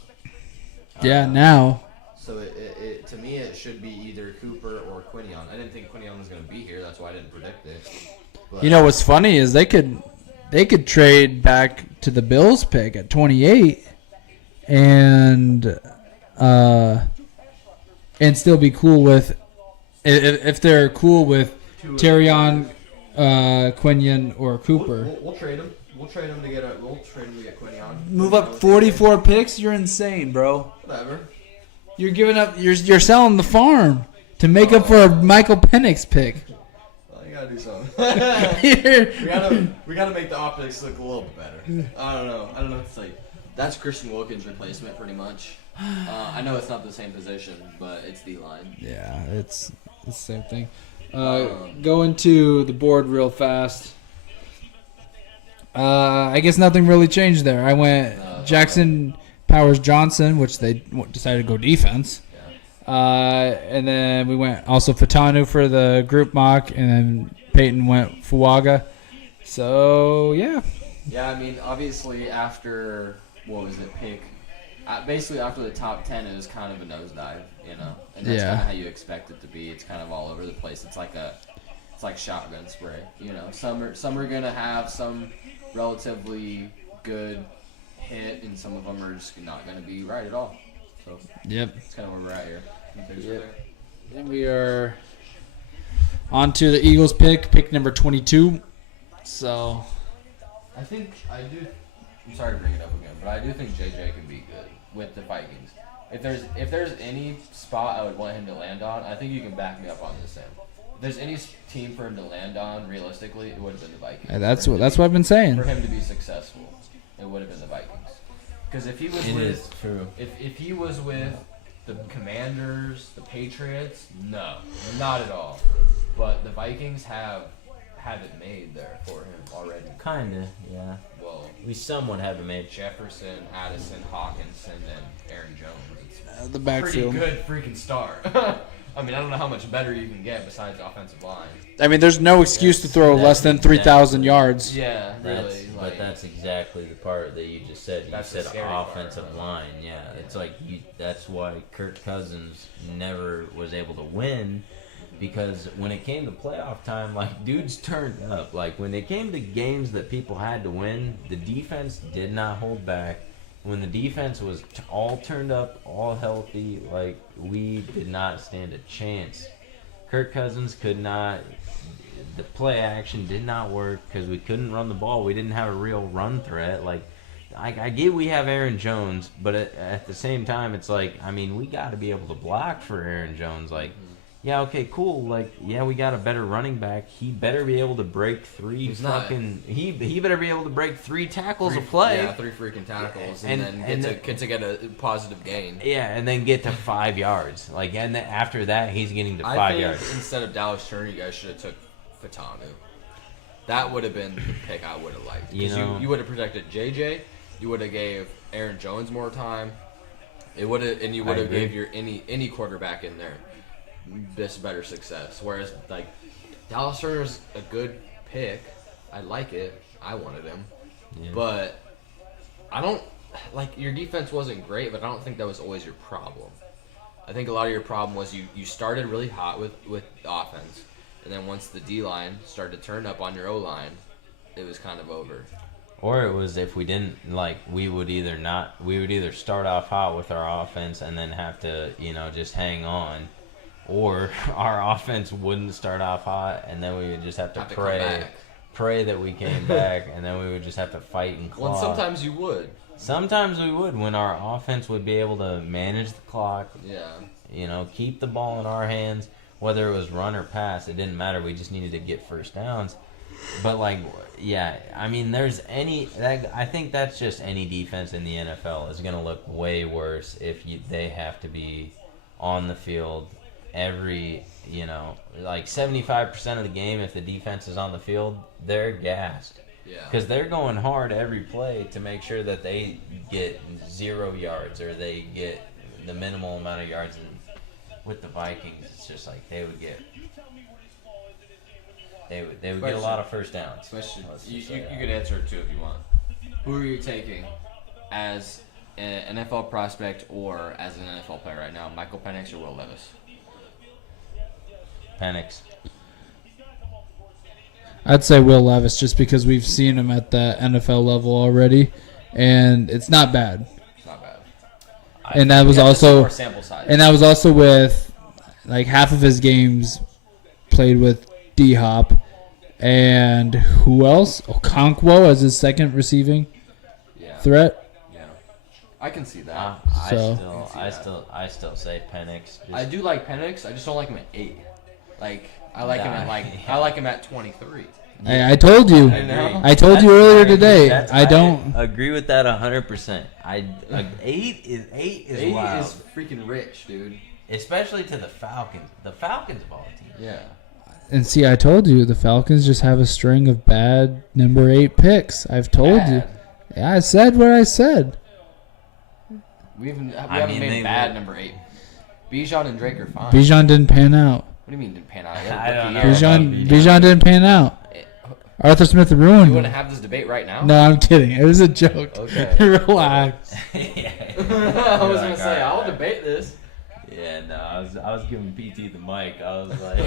Yeah, now. So to me, it should be either Cooper or Quinion. I didn't think Quinion was going to be here. That's why I didn't predict it. But You know what's funny is they could trade back to the Bills pick at 28 and still be cool with if they're cool with Terrion, Quinion, or Cooper. We'll trade him. We'll trade him to get Quinion. Move up 44 picks. You're insane, bro. Whatever. You're giving up. You're selling the farm to make up for a Michael Penix pick. Well, you gotta do something. You're- we gotta make the optics look a little bit better. I don't know what to say. That's Christian Wilkins' replacement, pretty much. I know it's not the same position, but it's the line. Yeah, it's the same thing. Going to the board real fast. I guess nothing really changed there. I went Jackson Powers Johnson, which they decided to go defense. And then we went also Fatanu for the group mock, and then Peyton went Fuaga. So, yeah. Yeah, I mean, obviously after pick? Basically after the top 10, it was kind of a nosedive, you know, and that's Yeah. kind of how you expect it to be. It's kind of all over the place. It's like shotgun spray, you know. Some are gonna have some relatively good hit, and some of them are just not gonna be right at all. So Yep. that's kind of where we're at here. Then we are on to the Eagles pick number 22. So, I think I do. I'm sorry to bring it up again, but I do think JJ can be good with the Vikings. If there's any spot I would want him to land on, I think you can back me up on this, Sam. If there's any team for him to land on, realistically, it would have been the Vikings. that's what I've been saying. For him to be successful, it would have been the Vikings. Because if he was it with is true. if he was with the Commanders, the Patriots, no, not at all. But the Vikings have it made there for him already. Kinda, yeah. Well, We somewhat have it made. Jefferson, Addison, Hawkinson, and Aaron Jones. It's The a pretty backfield. good freaking start. I mean, I don't know how much better you can get besides the offensive line. I mean, there's no excuse to throw less than 3,000 yards. Yeah, That's, really. but that's exactly the part that you just said. You That's the said scary part, offensive though. line. Yeah, it's like that's why Kirk Cousins never was able to win, because when it came to playoff time, like dudes turned up. Like when it came to games that people had to win, the defense did not hold back. When the defense was all turned up, all healthy, like we did not stand a chance. Kirk Cousins could not. The play action did not work because we couldn't run the ball. We didn't have a real run threat. Like, I get we have Aaron Jones, but at the same time, it's like, I mean, we got to be able to block for Aaron Jones. Like, yeah, okay, cool. Like, yeah, we got a better running back. He better be able to break three He's not. He better be able to break 3 tackles a play. Yeah, 3 freaking tackles, and And then get to get a positive gain. Yeah, and then get to 5 yards. Like, and then after that, he's getting to 5 I think yards. instead of Dallas Turner, you guys should have took Fatanu. That would have been the pick I would have liked. You know- You would have protected JJ. You would have gave Aaron Jones more time. It would have, and you would have agree. gave your any quarterback in there this better success. Whereas like Dallas Turner's a good pick. I like it. I wanted him, Yeah. but I don't like your defense wasn't great. But I don't think that was always your problem. I think a lot of your problem was you started really hot with the offense, and then once the D line started to turn up on your O line, it was kind of over. Or it was if we didn't, like, we would either start off hot with our offense and then have to, just hang on. Or our offense wouldn't start off hot and then we would just have to Have to come pray back. pray that we came back, and then we would just have to fight and claw. Well, sometimes you would. Sometimes we would, when our offense would be able to manage the clock, Yeah. Keep the ball in our hands, whether it was run or pass. It didn't matter. We just needed to get first downs. But, I mean, I think that's just any defense in the NFL is going to look way worse if they have to be on the field every, 75% of the game. If the defense is on the field, they're gassed. Yeah. Because they're going hard every play to make sure that they get 0 yards or they get the minimal amount of yards. And with the Vikings, it's just like they would get a lot of first downs. Question. You could answer it too if you want. Who are you taking as an NFL prospect or as an NFL player right now? Michael Penix or Will Levis? Penix. I'd say Will Levis, just because we've seen him at the NFL level already, and it's not bad. It's not bad. And that was You have to see also, more sample size. and that was also with like half of his games played with D Hop, and who else? Okonkwo as his second receiving Yeah. threat. Yeah. I can see that. I still say Penix. I do like Penix. I just don't like him at 8. Like I like him at 23. I told you. I know. I told you earlier today. I don't. agree with that 100%. 8 is 8 wild, is freaking rich, dude. especially to the Falcons. The Falcons of all teams. Yeah. And see, I told you the Falcons just have a string of bad number 8 picks. I've told you. Bad. Yeah, I said what I said. We haven't mean, made they bad would- number 8. Bijan and Drake are fine. Bijan didn't pan out. What do you mean didn't pan out? I don't know. Bijan didn't pan out. Arthur Smith ruined You him. want to have this debate right now? No, I'm kidding. It was a joke. Okay. Relax. I was gonna say I'll debate this. Yeah, no, I was giving PT the mic. I was like,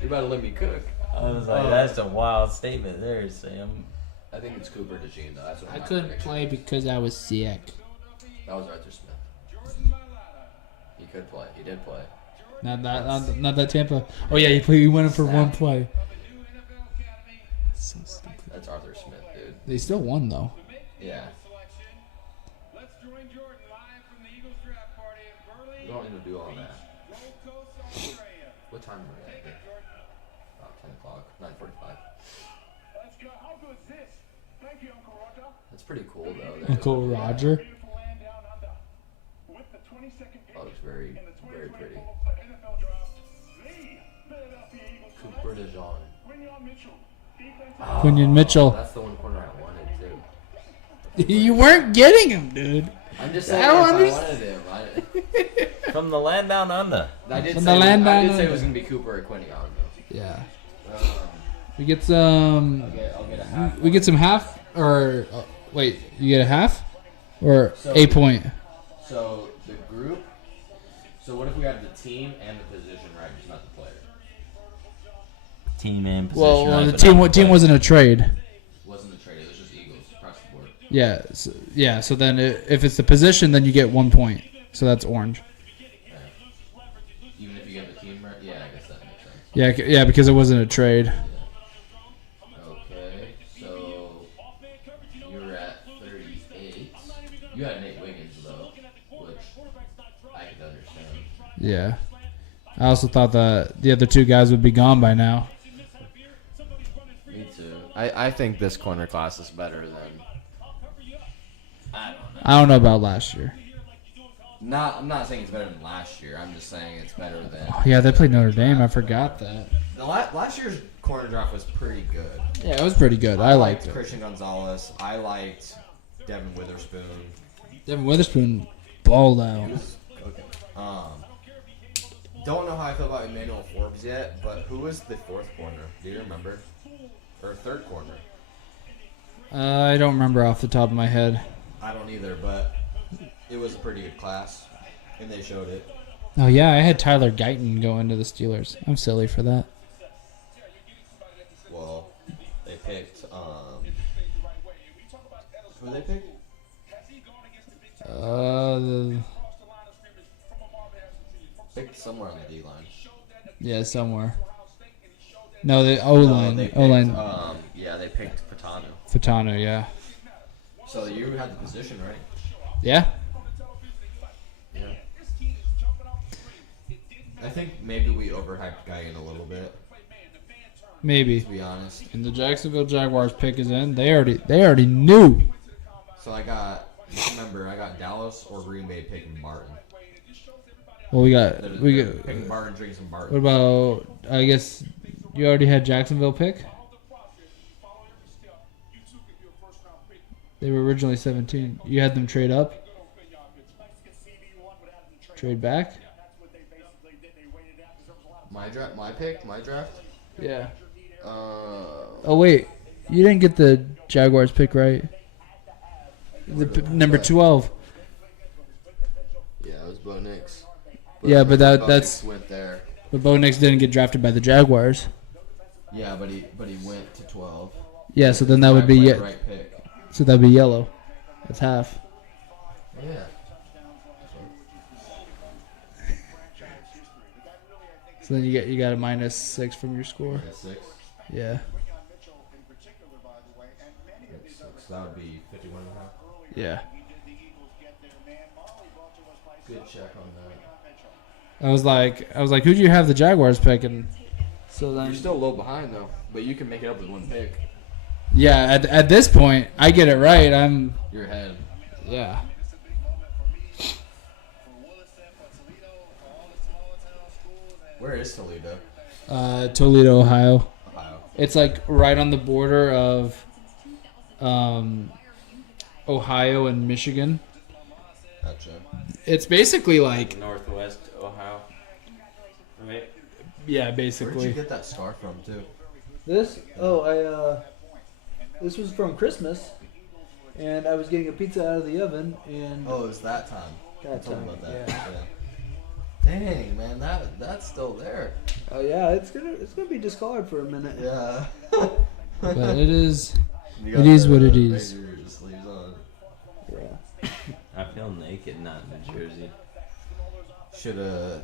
You're about to let me cook. that's a wild statement there, Sam. I think it's Cooper DeJean though. That's what I my couldn't prediction play is. because I was sick. That was Arthur Smith. He could play. He did play. Not that Tampa. Oh yeah, he went in for one play. So stupid. That's Arthur Smith, dude. They still won though. Yeah. Let's join Jordan live from the Eagles draft party in Burley, We don't need to do all that. Gold Coast, Australia. What time are we at? Take it, Jordan. About 10 o'clock. 9:45. Let's go. How good is this? Thank you, Uncle Roger. That's pretty cool though. Uncle Roger. Beautiful land down under. With the 22nd pick That looks very, in the very pretty. 2024 NFL draft, the Philadelphia Eagles Cooper select DeJean. Quinyon Mitchell, defensive Quinyon Mitchell. That's the one corner I wanted too. You weren't getting him, dude. I'm just I saying don't if I understand. wanted him. From the land down under. I did From say the land I down did say it under. was gonna be Cooper or Quinyon though. Yeah. Um, We get some. I'll get a half. We get some half or wait, you get a half or So- 8 point. So the group. So what if we have the team and the position right, just not the player? Team and position. Well, right, the but team not team play. wasn't a trade. Wasn't the trade? It was just Eagles across the board. Yeah. So then if it's the position, then you get 1 point. So that's orange. Even if you get the team right, yeah, I guess that makes sense. Yeah, because it wasn't a trade. Okay, so you're at 38. You had Nate Wiggins though, which I could understand. Yeah. I also thought that the other two guys would be gone by now. Me too. I think this corner class is better than. I don't know about last year. I'm not saying it's better than last year. I'm just saying it's better than. Oh, yeah, they played Notre Dame. I forgot that. The last year's corner draft was pretty good. Yeah, it was pretty good. I liked it. Christian Gonzalez. I liked Devin Witherspoon. Devin Witherspoon balled He out. was cooking. Don't know how I feel about Emmanuel Forbes yet, but who was the fourth corner? Do you remember? Or third corner? I don't remember off the top of my head. I don't either, but it was a pretty good class, and they showed it. Oh, yeah, I had Tyler Guyton go into the Steelers. I'm silly for that. Well, they picked, who they picked? Picked somewhere on the D-line. Yeah, somewhere. No, the O-line. They picked, O-line. yeah, they picked Patano. Fatano, yeah. So you had the position, right? Yeah? Yeah. I think maybe we overhyped Guyton a little bit, Maybe. to be honest. And the Jacksonville Jaguars pick is in. They already knew. So I got Dallas or Green Bay picking Barton. Well, we got Picking Barton, drinking some Barton. what about, I guess you already had Jacksonville pick? They were originally 17. You had them trade up? Trade back? My draft. Yeah. Uh, Oh, wait. You didn't get the Jaguars pick right. Number 12. yeah, it was Bo Nix. Yeah, but Bo that's... Nix went there. But Bo Nix didn't get drafted by the Jaguars. Yeah, but he went to 12. Yeah, so then that would be... Right, right pick. So that'd be yellow. That's half. Yeah. So then you got a -6 from your score. That's 6. Yeah. So that would be 51 and a half. Yeah. Good check on that. I was like, who do you have the Jaguars picking? So then, You're still a little behind though, but you can make it up with one pick. yeah, at this point, I get it right. I'm, You're ahead. yeah. Where is Toledo? Toledo, Ohio. Ohio. It's like right on the border of Ohio and Michigan. Gotcha. It's basically like, Northwest Ohio. Right? yeah, Where'd basically. you get that scar from, too? This? This was from Christmas, and I was getting a pizza out of the oven, and Oh, it was that time. That Tell me time, about that. yeah. Dang, man, that's still there. oh yeah, it's gonna be discolored for a minute. Yeah. But it is. You It got is the what it is. Ranger sleeves on. Yeah. I feel naked not in a jersey. Shoulda.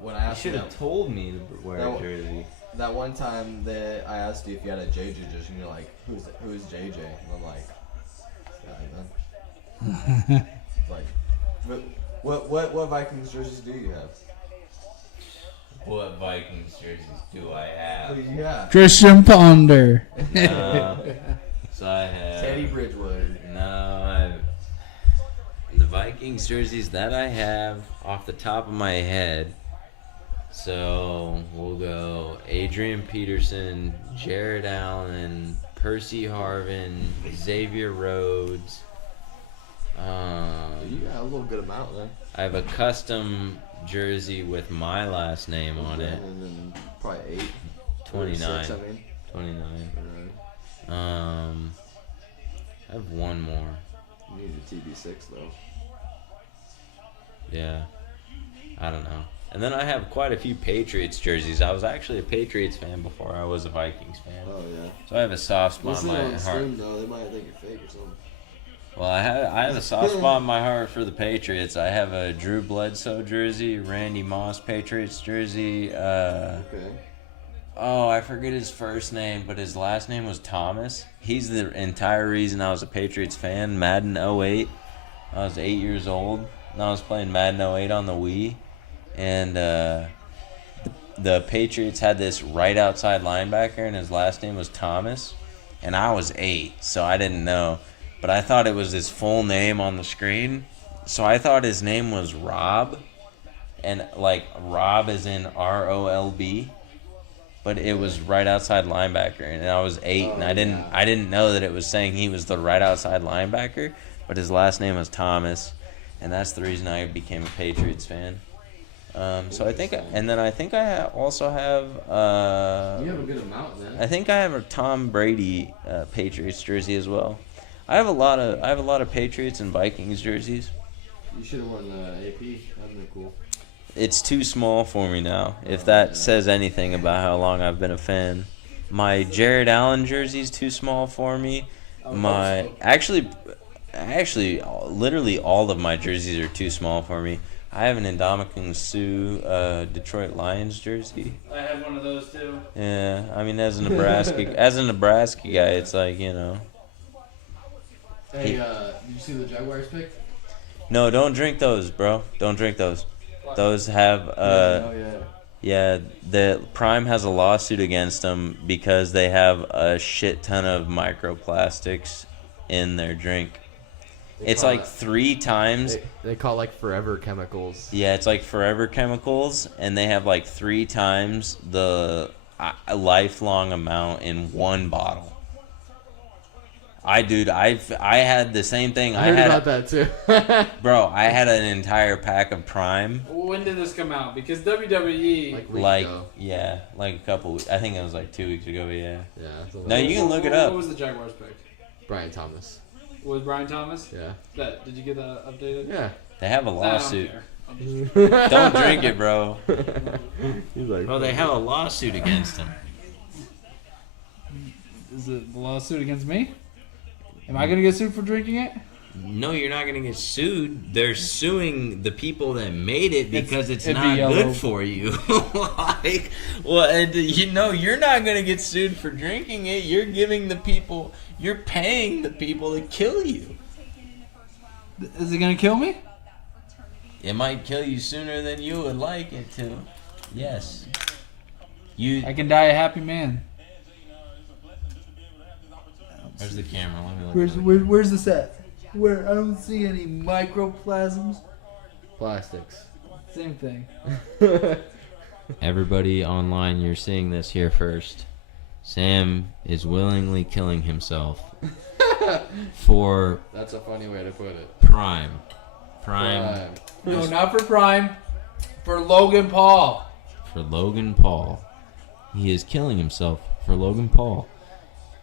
When I You asked should you have told me to wear No. a jersey. that one time that I asked you if you had a JJ jersey, and you're like, "Who's JJ?" And I'm like, "Yeah, man." Like, what Vikings jerseys do you have? What Vikings jerseys do I Who have? do you have? Christian Ponder. So I have. Teddy Bridgewater. No, the Vikings jerseys that I have off the top of my head. So we'll go Adrian Peterson, Jared Allen, Percy Harvin, Xavier Rhodes. You got a little good amount there. I have a custom jersey with my last name on it. And then probably 8. 29. 6, I mean. 29. Alright. I have one more. You need a TB6 though. Yeah. I don't know. And then I have quite a few Patriots jerseys. I was actually a Patriots fan before I was a Vikings fan. Oh yeah. So I have a soft spot in Listen my on heart. stream though, they might think you're fake or something. Well, I have a soft spot in my heart for the Patriots. I have a Drew Bledsoe jersey, Randy Moss Patriots jersey. Okay. Oh, I forget his first name, but his last name was Thomas. He's the entire reason I was a Patriots fan. Madden 08. I was 8 years old, and I was playing Madden 08 on the Wii. And the Patriots had this right outside linebacker, and his last name was Thomas, and I was 8, so I didn't know, but I thought it was his full name on the screen, so I thought his name was Rob, and like Rob is in ROLB, but it was right outside linebacker, and I was 8, and I didn't know that it was saying he was the right outside linebacker, but his last name was Thomas, and that's the reason I became a Patriots fan. So I think I also have. You have a good amount, man. I think I have a Tom Brady Patriots jersey as well. I have a lot of Patriots and Vikings jerseys. You should have worn the AP. That'd been cool. It's too small for me now. If that says anything about how long I've been a fan, my Jared Allen jersey's too small for me. My actually, literally all of my jerseys are too small for me. I have an Ndamukong Suh Detroit Lions jersey. I have one of those too. Yeah, I mean as a Nebraska guy, it's like, you know. Hey, did you see the Jaguars pick? No, don't drink those, bro. Don't drink those. Those have yeah, the Prime has a lawsuit against them because they have a shit ton of microplastics in their drink. It's like 3 times. They call it like forever chemicals. Yeah, it's like forever chemicals, and they have like 3 times the lifelong amount in one bottle. I had the same thing. I heard about that too. Bro, I had an entire pack of Prime. When did this come out? Because WWE... Like a couple weeks. I think it was like 2 weeks ago, yeah. Yeah. No, you can look it up. What was the Jaguars pick? Brian Thomas. Was Brian Thomas? Yeah. Did you get that updated? Yeah. They have a lawsuit. Don't Don't drink it, bro. He's like, Bro, they have a lawsuit against him. Is it the lawsuit against me? Am I gonna get sued for drinking it? No, you're not gonna get sued. They're suing the people that made it because it's it'd not be yellow. good for you. Like, well, and you know, you're not gonna get sued for drinking it. You're paying the people to kill you. Is it gonna kill me? It might kill you sooner than you would like it to. Yes. I can die a happy man. Where's the camera? Let me look. Where's this at? Where I don't see any microplasms. plastics. Same thing. Everybody online, you're seeing this here first. Sam is willingly killing himself for That's a funny way to put it. Prime. No, not for Prime. For Logan Paul. For Logan Paul. He is killing himself for Logan Paul.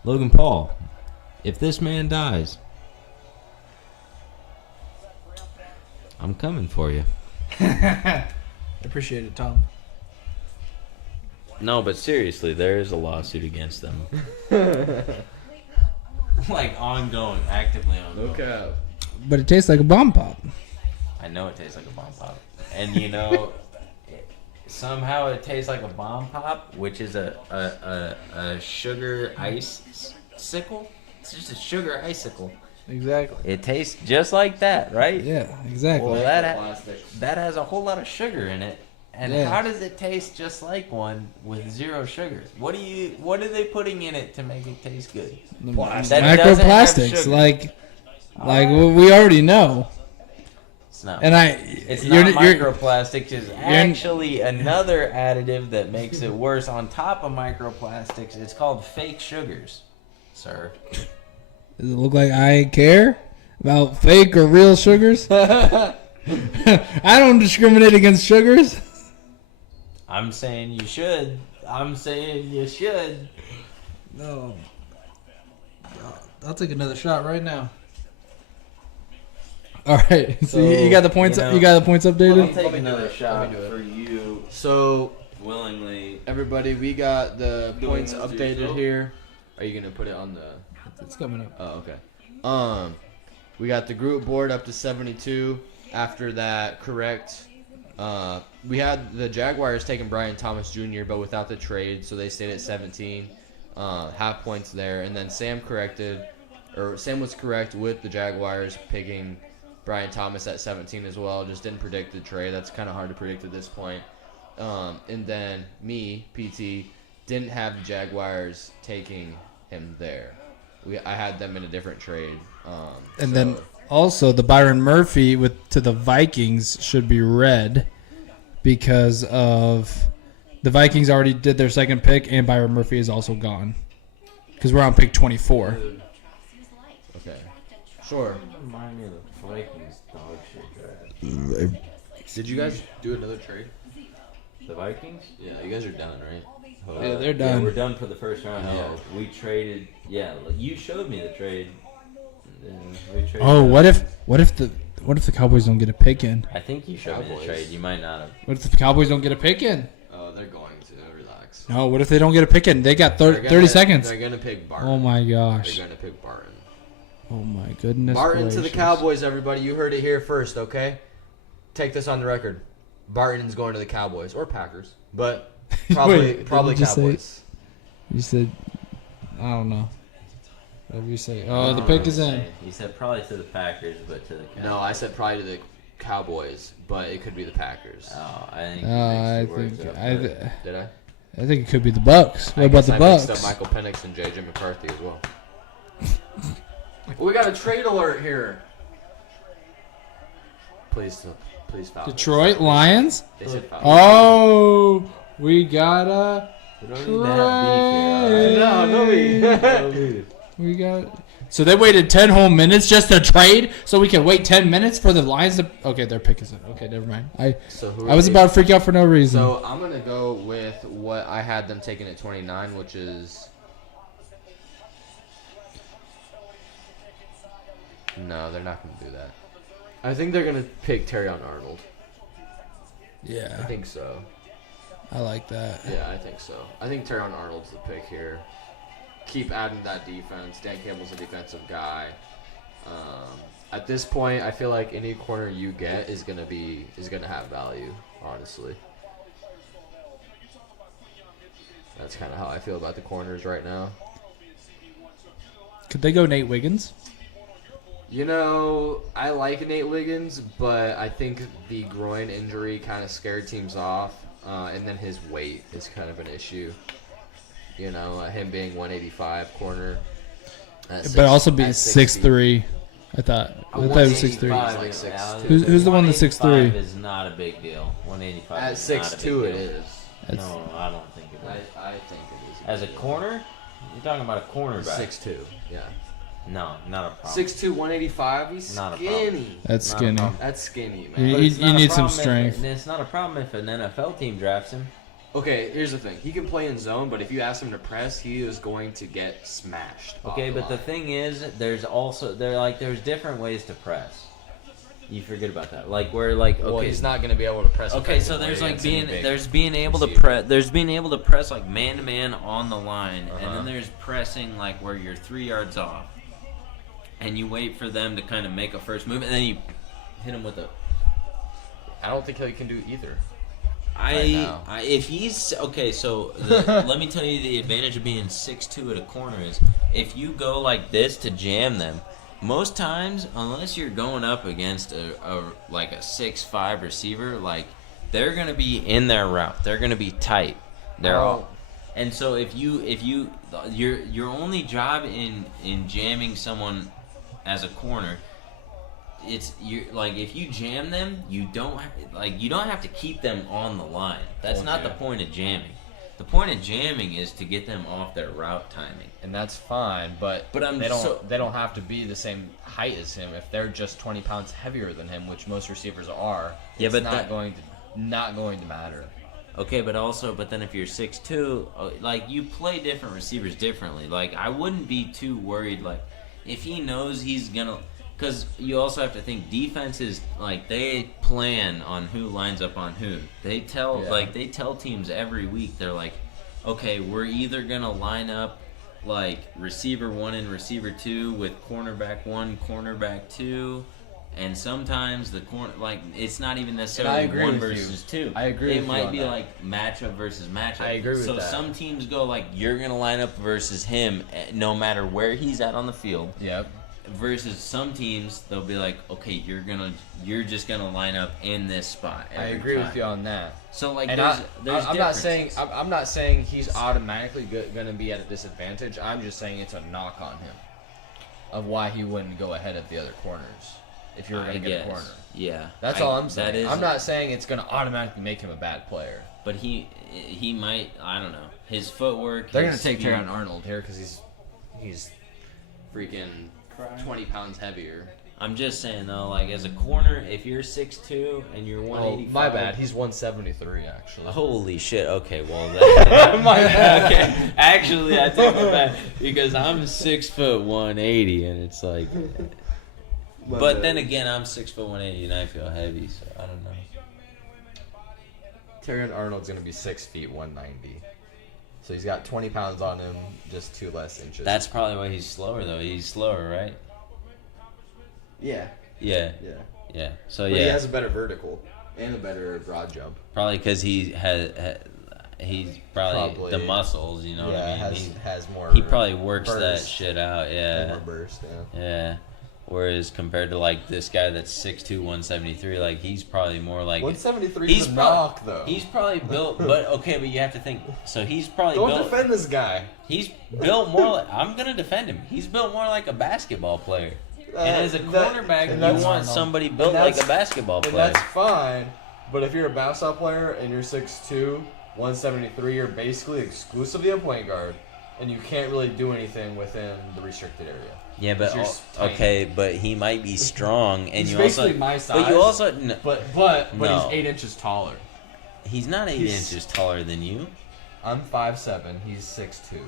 Logan Paul, if this man dies, I'm coming for you. Appreciate it, Tom. No, but seriously, there is a lawsuit against them. Like ongoing, actively ongoing. No cap. But it tastes like a bomb pop. I know it tastes like a bomb pop. And you know, somehow it tastes like a bomb pop, which is a sugar icicle. It's just a sugar icicle. Exactly. It tastes just like that, right? Yeah, exactly. Well, that has a whole lot of sugar in it. And how does it taste just like one with zero sugar? What are they putting in it to make it taste good? Microplastics, like we already know. It's not. And it's not microplastics. It's actually another additive that makes it worse. On top of microplastics, it's called fake sugars, sir. Does it look like I care about fake or real sugars? I don't discriminate against sugars. I'm saying you should. No. I'll take another shot right now. All right. So you got the points. You got the points updated. I'll take another shot for you. So Willingly. everybody, we got the points this to updated yourself? here. Are you gonna put it on the? It's coming up. Oh, okay. We got the group board up to 72. After that, correct. We had the Jaguars taking Brian Thomas Jr., but without the trade, so they stayed at 17. Half points there, and then Sam was correct with the Jaguars picking Brian Thomas at 17 as well. Just didn't predict the trade. That's kind of hard to predict at this point. And then me, PT, didn't have the Jaguars taking him there. I had them in a different trade. And then also the Byron Murphy to the Vikings should be read because of the Vikings already did their second pick, and Byron Murphy is also gone because we're on pick 24. Okay. Sure. Remind me of the Vikings dog shit draft. Did you guys do another trade? The Vikings? Yeah, you guys are done, right? Yeah, they're done. Yeah, we're done for the first round. Yeah. No, we traded. Yeah, you showed me the trade. And we traded Oh, what if the Cowboys don't get a pick in? I think you showed me the Cowboys. trade. You might not have. What if the Cowboys don't get a pick in? Oh, they're going to. Relax. No, what if they don't get a pick in? They got 30 seconds. They're going to pick Barton. Oh my gosh. They're going to pick Barton. Oh my goodness. Barton to the gracious. Cowboys, everybody. You heard it here first, okay? Take this on the record. Barton's going to the Cowboys or Packers, but probably Wait, probably did you say- Cowboys. You said, I don't know. Whatever you say. Oh, the pick is in. You said probably to the Packers, but to the Cowboys. No, I said probably to the Cowboys, but it could be the Packers. Oh, I think. I you mixed your words think up, Did I? I think it could be the Bucks. What I about guess the I mixed Bucks? up Michael Penix and JJ McCarthy as well. We got a trade alert here. Please Falcons. Detroit Lions. They said Falcons. Oh, we got a We don't need to have beef here, all right? No, no beef. we got. So they waited 10 whole minutes just to trade, so we can wait 10 minutes for the Lions to. Okay, their pick is in. Okay, never mind. So who I was are about to freak out for no reason. So I'm gonna go with what I had them taking at 29, which is. No, they're not gonna do that. I think they're gonna pick Terrion Arnold. I yeah, think so. I like that. Yeah, I think so. I think Terrion Arnold's the pick here. Keep adding that defense. Dan Campbell's a defensive guy. At this point, I feel like any corner you get is gonna have value. Honestly, that's kind of how I feel about the corners right now. Could they go Nate Wiggins? You know, I like Nate Wiggins, but I think the groin injury kind of scared teams off, and then his weight is kind of an issue. You know, him being 185 corner, But also being 6'3". I thought he was 6'3". 185 like 6'2". Who's the one that's 6'3"? 185 is not a big deal. 185 At is not a 6'2", big it deal. is. No, I don't think it is. I think it is. As a corner? You're talking about a cornerback. 6'2", yeah. No, not a problem. 6'2", 185. He's Not a problem. skinny. That's Not a skinny. problem. That's skinny, You- man. But it's not a need some problem strength. It's not a problem if an NFL team drafts him. Okay, here's the thing. He can play in zone, but if you ask him to press, he is going to get smashed. Okay, off but the line. thing is, there's different ways to press. You forget about that. Like where okay, Well, he's not going to be able to press. okay, so effectively there's like against any big being able to receiver. press being able to press like man to man on the line, and Uh-huh. then there's pressing like where you're 3 yards off, and you wait for them to kind of make a first move, and then you hit them with a. I don't think he can do either. If he's okay, so let me tell you the advantage of being 6'2" at a corner is if you go like this to jam them. Most times, unless you're going up against a 6'5" receiver, like they're gonna be in their route. They're gonna be tight. They're all. And so if your only job in jamming someone as a corner. If you jam them, you don't have to keep them on the line. That's not the point of jamming. The point of jamming is to get them off their route timing. And that's fine, but But they don't have to be the same height as him. If they're just 20 pounds heavier than him, which most receivers are, Yeah, it's but not going to matter. Okay, but then if you're 6'2", like you play different receivers differently. Like I wouldn't be too worried. Like if he knows he's gonna. Because you also have to think defenses, like they plan on who lines up on who. They tell teams every week. They're like, okay, we're either gonna line up like receiver 1 and receiver 2 with cornerback 1, cornerback 2, and sometimes the it's not even necessarily agree 1 with you. versus 2. I agree It with you might on be that. like matchup versus matchup. I agree with so that. some teams go like you're gonna line up versus him no matter where he's at on the field. Yep. versus some teams, they'll be like, okay, you're just gonna line up in this spot. I every agree time. with you on that. So like, And there's I'm not saying differences. I'm not saying he's automatically going to be at a disadvantage. I'm just saying it's a knock on him of why he wouldn't go ahead of the other corners if you were going to get a corner. Yeah, That's all I'm saying. That is, I'm not saying it's going to automatically make him a bad player. But he might. I don't know. His footwork. They're going his to take speed. Taron Arnold here because he's freaking 20 pounds heavier. I'm just saying though, like as a corner, if you're 6'2" and you're 185. Oh, my bad. He's 173 actually. Holy shit. Okay, well that. My bad. Okay, actually, I take it back because I'm 6 foot 180, and it's like. But then again, I'm 6 foot 180, and I feel heavy, so I don't know. Taron Arnold's going to be 6 feet 190. So he's got 20 pounds on him, just 2 less inches. That's probably why he's slower though. He's slower, right? Yeah. Yeah. Yeah. Yeah. So But yeah. he has a better vertical and a better broad jump. Probably because he's probably the muscles, you know what I mean? Has more. He probably works that burst. shit out, yeah. More burst, yeah. Yeah. Whereas compared to like this guy that's 6'2", 173, like he's probably more like 173 is a knock, though. He's probably built, but you have to think. So he's probably Don't built. defend this guy. He's built more like. I'm gonna defend him. He's built more like a basketball player. And as a cornerback, you want somebody built like a basketball player. And that's fine, but if you're a basketball player and you're 6'2", 173, you're basically exclusively a point guard, and you can't really do anything within the restricted area. Yeah, but You're tiny. but he might be strong, and He's you basically also. my size. But you also. But No. he's 8 inches taller. He's not 8 inches taller than you. I'm 5'7". He's 6'2".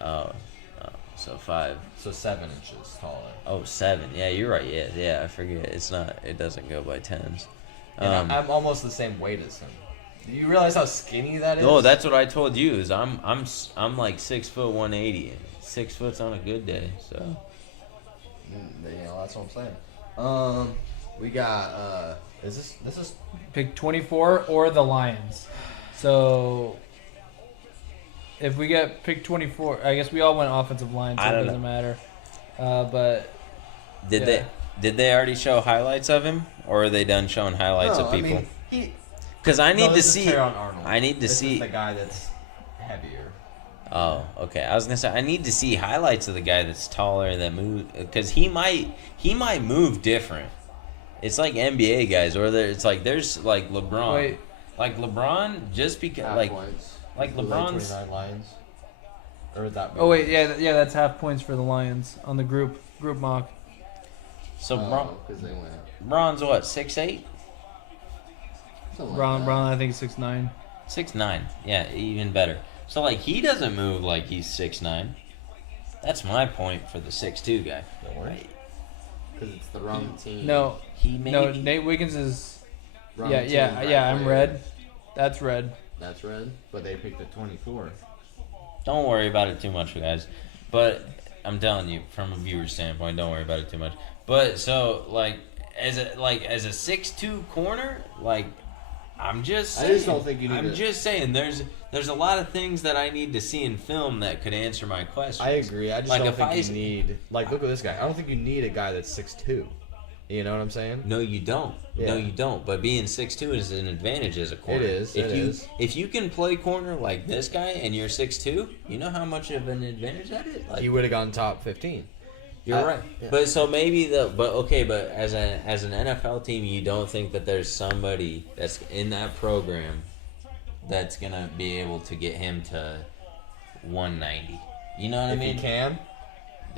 Oh, so 5. So 7 inches taller. Oh, 7. Yeah, you're right. Yeah. I forget. It's not. It doesn't go by tens. And I'm almost the same weight as him. Do you realize how skinny that is? No, that's what I told you. Is I'm like 6 foot 180. And 6 foot's on a good day. So. That's what I'm saying. We got this is Pick 24 or the Lions. So if we get pick 24, I guess we all went offensive line, so I it don't doesn't know. matter. But Did they already show highlights of him, or are they done showing highlights of people? Because I need to see. I need to see. the guy that's heavier. Oh, okay. I was gonna say I need to see highlights of the guy that's taller that move, because he might move different. It's like NBA guys, or it's like there's like LeBron. Wait. Like LeBron, just because like LeBron's. 29 Lions. Or would that be? oh wait, yeah, that's half points for the Lions on the group mock. So because they went. Bron's what, 6'8"? Braun, I think 6'9". 6'9". Yeah, even better. So like he doesn't move like he's 6'9". That's my point for the 6'2" guy. Right. Because it's the wrong team. No, He may no, be- Nate Wiggins is. Wrong Yeah, team, yeah, right yeah. I'm player. red. That's red. That's red, but they picked the 24. Don't worry about it too much, guys. But I'm telling you, from a viewer standpoint, don't worry about it too much. But so like as a 6'2" corner, like I'm just saying, I just don't think you need I'm to- just saying there's a lot of things that I need to see in film that could answer my question. I agree. I just Like, don't if think I you s- need. Like, look at this guy. I don't think you need a guy that's 6'2". You know what I'm saying? No, you don't. Yeah. No, you don't. But being 6'2" is an advantage as a corner. It is, If it you is. if you can play corner like this guy and you're 6'2", you know how much of an advantage that is. Like, He would have gone top 15. you're right. yeah. But so maybe but as an NFL team, you don't think that there's somebody that's in that program that's gonna be able to get him to 190. You know what I If mean? he can,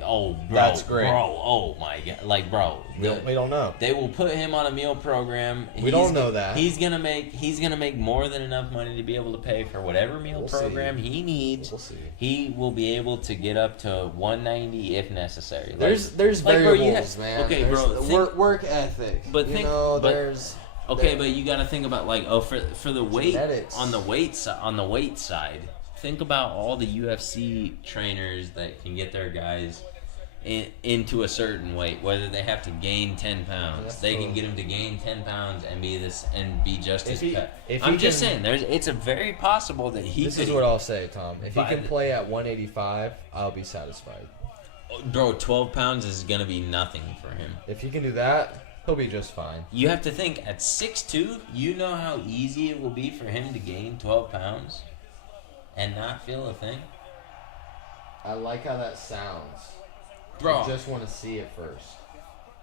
Oh, bro, That's great. bro. Oh my god, like bro. we don't know. They will put him on a meal program. We don't know that. He's gonna make more than enough money to be able to pay for whatever meal We'll see. program he needs. We'll see. He will be able to get up to 190 if necessary. Like- There's like, bro, you variables, have- man. Okay, There's bro. the think- work ethic. But you think- know, but- there's okay, but you got to think about like for the weight Genetics. on the weight side. Think about all the UFC trainers that can get their guys into a certain weight, whether they have to gain 10 pounds. That's They true. can get him to gain 10 pounds and be just If as he- cut. if I'm he just can- saying, it's a very possible that he This could. is what I'll say, Tom. If he By can the- play at 185, I'll be satisfied. Bro, 12 pounds is going to be nothing for him. If he can do that, he'll be just fine. You have to think, at 6'2", you know how easy it will be for him to gain 12 pounds and not feel a thing? I like how that sounds. Bro. I just want to see it first.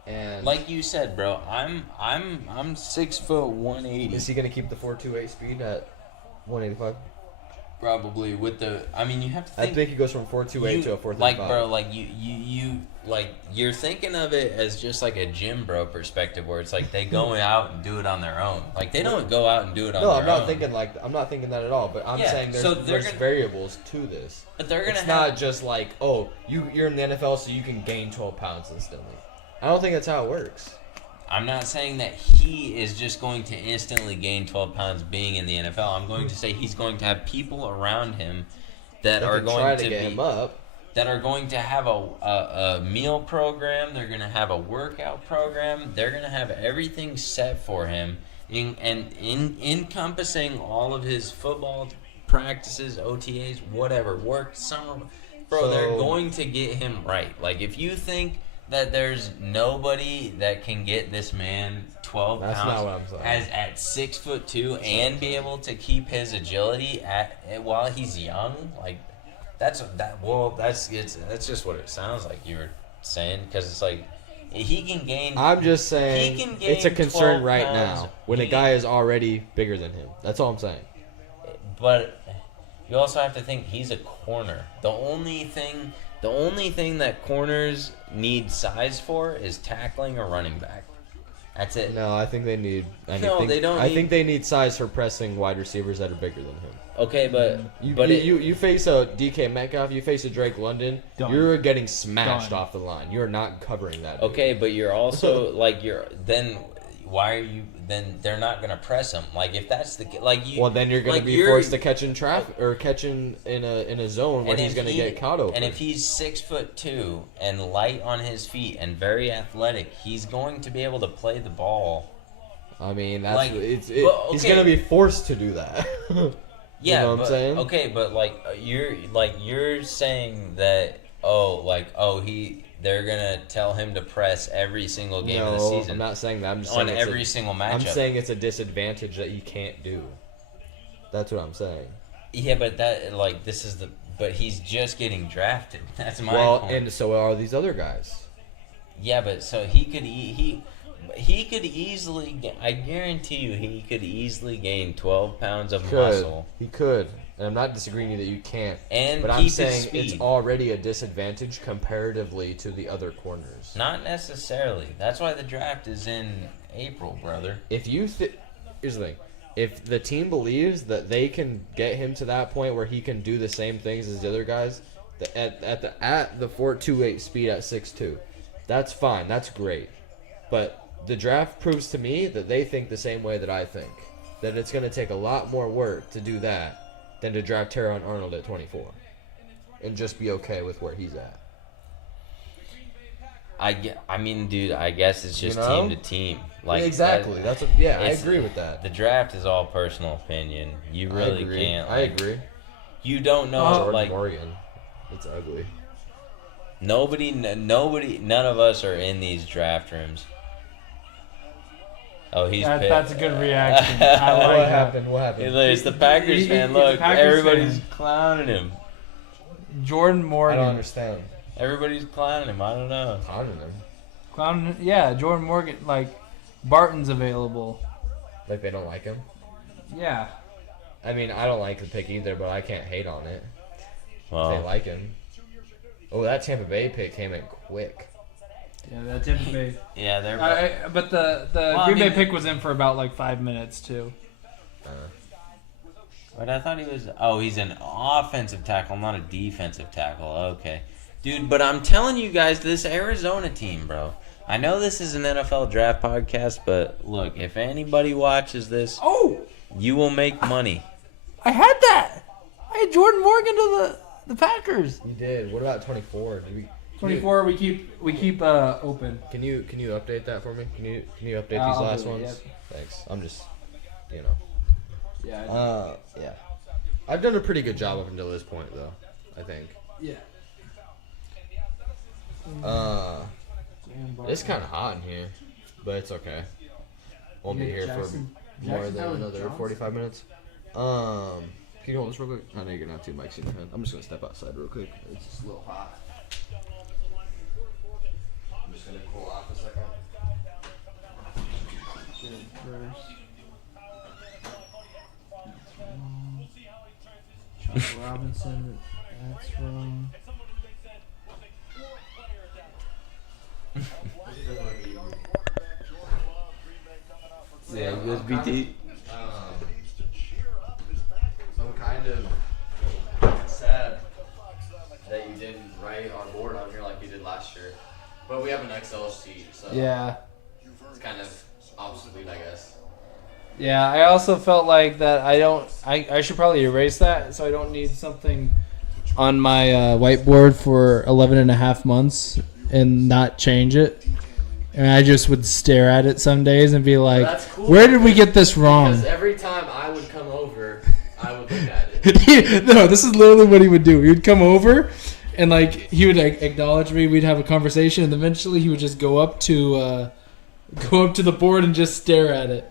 And Like you said, bro, I'm 6 foot 180. is he gonna keep the 4.28 speed at 185? Probably with the. I mean, you have to think. I think he goes from 4.28 to a 4.35. Like, bro, like you like you're thinking of it as just like a gym bro perspective, where it's like they go out and do it on their own. Like they don't go out and do it on No, their I'm not own. I'm not thinking that at all. But I'm Yeah, saying so there's gonna- variables to this. But they're gonna It's have. not just like, oh, you're in the NFL, so you can gain 12 pounds instantly. I don't think that's how it works. I'm not saying that he is just going to instantly gain 12 pounds being in the NFL. I'm going to say he's going to have people around him that They are can going try to get be him up. that are going to have a meal program. They're going to have a workout program. They're going to have everything set for him, encompassing all of his football practices, OTAs, whatever, work, summer. Bro, they're going to get him right. Like, if you think that there's nobody that can get this man 12 That's pounds not what I'm saying. as at 6'2" and be able to keep his agility while he's young, like that's just what it sounds like you were saying, because it's like he can gain. I'm just saying he can gain it's a concern 12 right pounds. now when a guy is already bigger than him. That's all I'm saying. But you also have to think he's a corner. The only thing that corners need size for is tackling or running back. That's it. No, I think they need. They don't. I think they need size for pressing wide receivers that are bigger than him. Okay, but You face a DK Metcalf, you face a Drake London, Done. you're getting smashed Done. off the line. You're not covering that. dude. Okay, but you're also why are you? Then they're not gonna press him. Like, if that's the like you. Well, then you're going like, to be you're- forced to catch in traffic or catching in a zone where and he's if going to he- get caught over. And if he's 6'2" and light on his feet and very athletic, he's going to be able to play the ball. I mean, that's like, he's but, going okay. to be forced to do that. Yeah, you know what but, I'm saying? Okay, but you're saying that they're gonna tell him to press every single game of the No, season. I'm not saying that. I'm just on saying it's every single matchup. I'm saying it's a disadvantage that you can't do. That's what I'm saying. Yeah, but but he's just getting drafted. That's my point. And so are these other guys. Yeah, but so he could easily. I guarantee you, he could easily gain 12 pounds of muscle. He could. And I'm not disagreeing with you that you can't. And but keep I'm his saying speed. it's already a disadvantage comparatively to the other corners. Not necessarily. That's why the draft is in April, brother. If you here's the thing. If the team believes that they can get him to that point where he can do the same things as the other guys, at the 4.28 speed at 6'2", that's fine. That's great. But the draft proves to me that they think the same way that I think. That it's going to take a lot more work to do that than to draft Teron Arnold at 24 and just be okay with where he's at. I mean, dude, I guess it's just You know? team to team. Like exactly. that- I it's- agree with that. The draft is all personal opinion. You really I agree. can't. I agree. You don't know, Jordan like Morgan. It's ugly. nobody, none of us are in these draft rooms. Oh, he's pissed. That's a good reaction. I like that. happened? What happened? It's the Packers He's fan. the Look, Packers everybody's fan. clowning him. Jordan I Morgan. don't understand. Everybody's clowning him. I don't know. Clowning him. Clown, yeah, Jordan Morgan. Like, Barton's available. Like they don't like him. Yeah. I mean, I don't like the pick either, but I can't hate on it. If they Well, like him. Oh, that Tampa Bay pick came in quick. Yeah, that Tampa Bay. yeah, they're. But the Well, I Green mean- Bay pick was in for about like 5 minutes too. But I thought he was. Oh, he's an offensive tackle, not a defensive tackle. Okay, dude. But I'm telling you guys, this Arizona team, bro. I know this is an NFL draft podcast, but look, if anybody watches this, Oh, you will make money. I had that. I had Jordan Morgan to the Packers. You did. What about 24? 24. We keep open. Can you update that for me? Can you update I'll these last do it, ones? yep. Thanks. I'm just, you know. Yeah. Yeah. I've done a pretty good job up until this point, though. I think. Yeah. It's kind of hot in here, but it's okay. Won't be here for more than another 45 minutes. Can you hold this real quick? I know you're gonna have two mics in your hand. I'm just gonna step outside real quick. It's just a little hot. I'm just gonna cool off a second. Chuck Robinson, that's from. Yeah, USBT. I'm kind of sad that you didn't write our board on here like you did last year. But we have an XL sheet, so Yeah. it's kind of obsolete, I guess. Yeah, I also felt like that I should probably erase that so I don't need something on my whiteboard for 11 and a half months and not change it. And I just would stare at it some days and be like, That's cool, where did we get this wrong? Because every time I would come over, I would look at it. No, this is literally what he would do. He would come over and like he would like acknowledge me, we'd have a conversation, and eventually he would just go up to the board and just stare at it.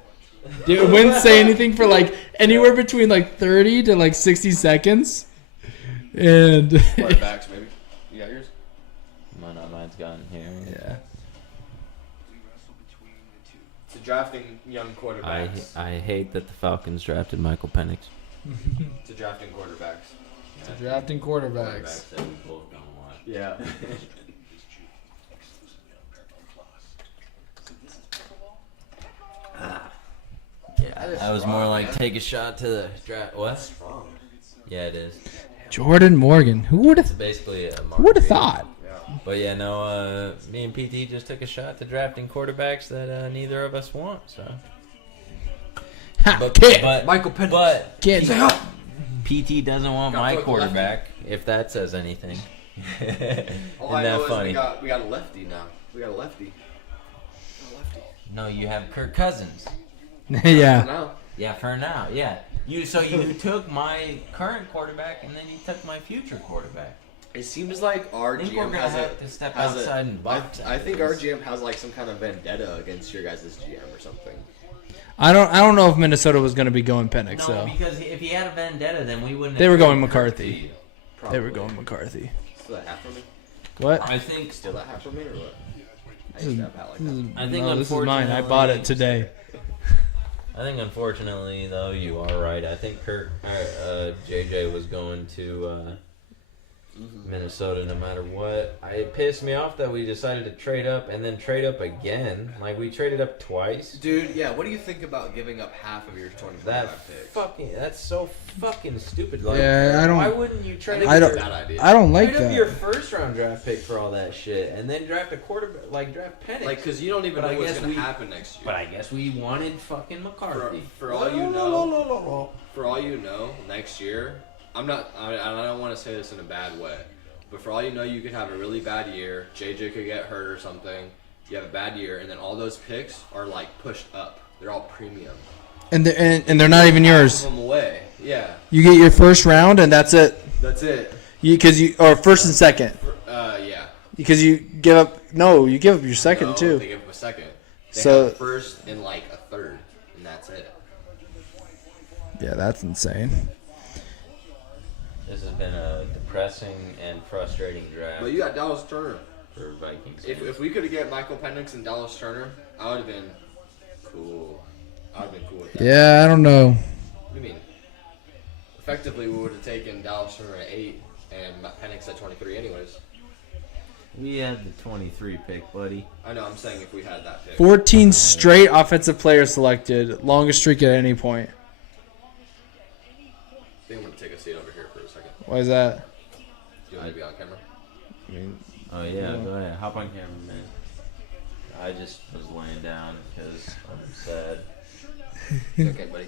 He wouldn't say anything for like anywhere between like 30 to like 60 seconds. And Quarterbacks, maybe. You got yours? Mine's gone here. yeah. To drafting young quarterbacks. I hate that the Falcons drafted Michael Penix. To drafting quarterbacks. To drafting quarterbacks. Quarterbacks that we both don't want. Yeah. Yeah, that was more like take a shot to the draft. What? Yeah, it is. Jordan Morgan. Who would It's have basically a who would have thought? But yeah, no, me and PT just took a shot to drafting quarterbacks that neither of us want. So, but Michael Penix. But Kid. PT doesn't want Got my both quarterback. If that says anything, All I isn't know that is funny? we got a lefty now. We got a lefty. No, you have Kirk Cousins. Yeah. Now. Yeah, for now. Yeah, you took my current quarterback and then you took my future quarterback. It seems like our I think we're GM gonna has have to step has outside and box. I think our GM has like some kind of vendetta against your guys' GM or something. I don't know if Minnesota was going to be going Penix No, though. because if he had a vendetta, then we wouldn't. They have were going given Kirk McCarthy. to you. They were going McCarthy. Steal that hat from me? What? I think. Steal that hat from me or what? I used to have a hat like that. I think no, this is mine. I bought it today. I think unfortunately though you are right. I think JJ was going to Minnesota no matter what. It pissed me off that we decided to trade up and then trade up again. Like we traded up twice. Dude, yeah, what do you think about giving up half of your 25 picks? That's so fucking stupid. Like, Yeah, I don't- Why wouldn't you trade I up don't- your, Bad idea. I don't like trade up your that. first round draft pick for all that shit and then draft a quarterback, like draft Penix? Like, because you don't even But I know what's guess going to we- happen next year. But I guess we wanted fucking McCarthy. For all you know, next year, I don't want to say this in a bad way, but for all you know, you could have a really bad year. JJ could get hurt or something. You have a bad year, and then all those picks are like pushed up. They're all premium. And they're not even yours. Give them away. Yeah, You get your first round and that's it. that's it. Or first and second. Yeah. Because you give up your second No, too. They give up a second. They So- have first and like a third, and that's it. Yeah, that's insane. This has been a depressing and frustrating draft But you got Dallas Turner. for Vikings. If we could have get Michael Penix and Dallas Turner, I would have been cool. I would have been cool with that. Yeah, I don't know. What do you mean? Effectively, we would have taken Dallas Turner at 8 and Penix at 23 anyways. We had the 23 pick, buddy. I know, I'm saying if we had that pick. 14 straight offensive players selected. Longest streak at any point. I think I'm going to take a seat over here for a second. Why is that? Do you want me to be on camera? I mean, Oh yeah, go ahead. Hop on camera, man. I just was laying down because I'm sad. Okay, buddy.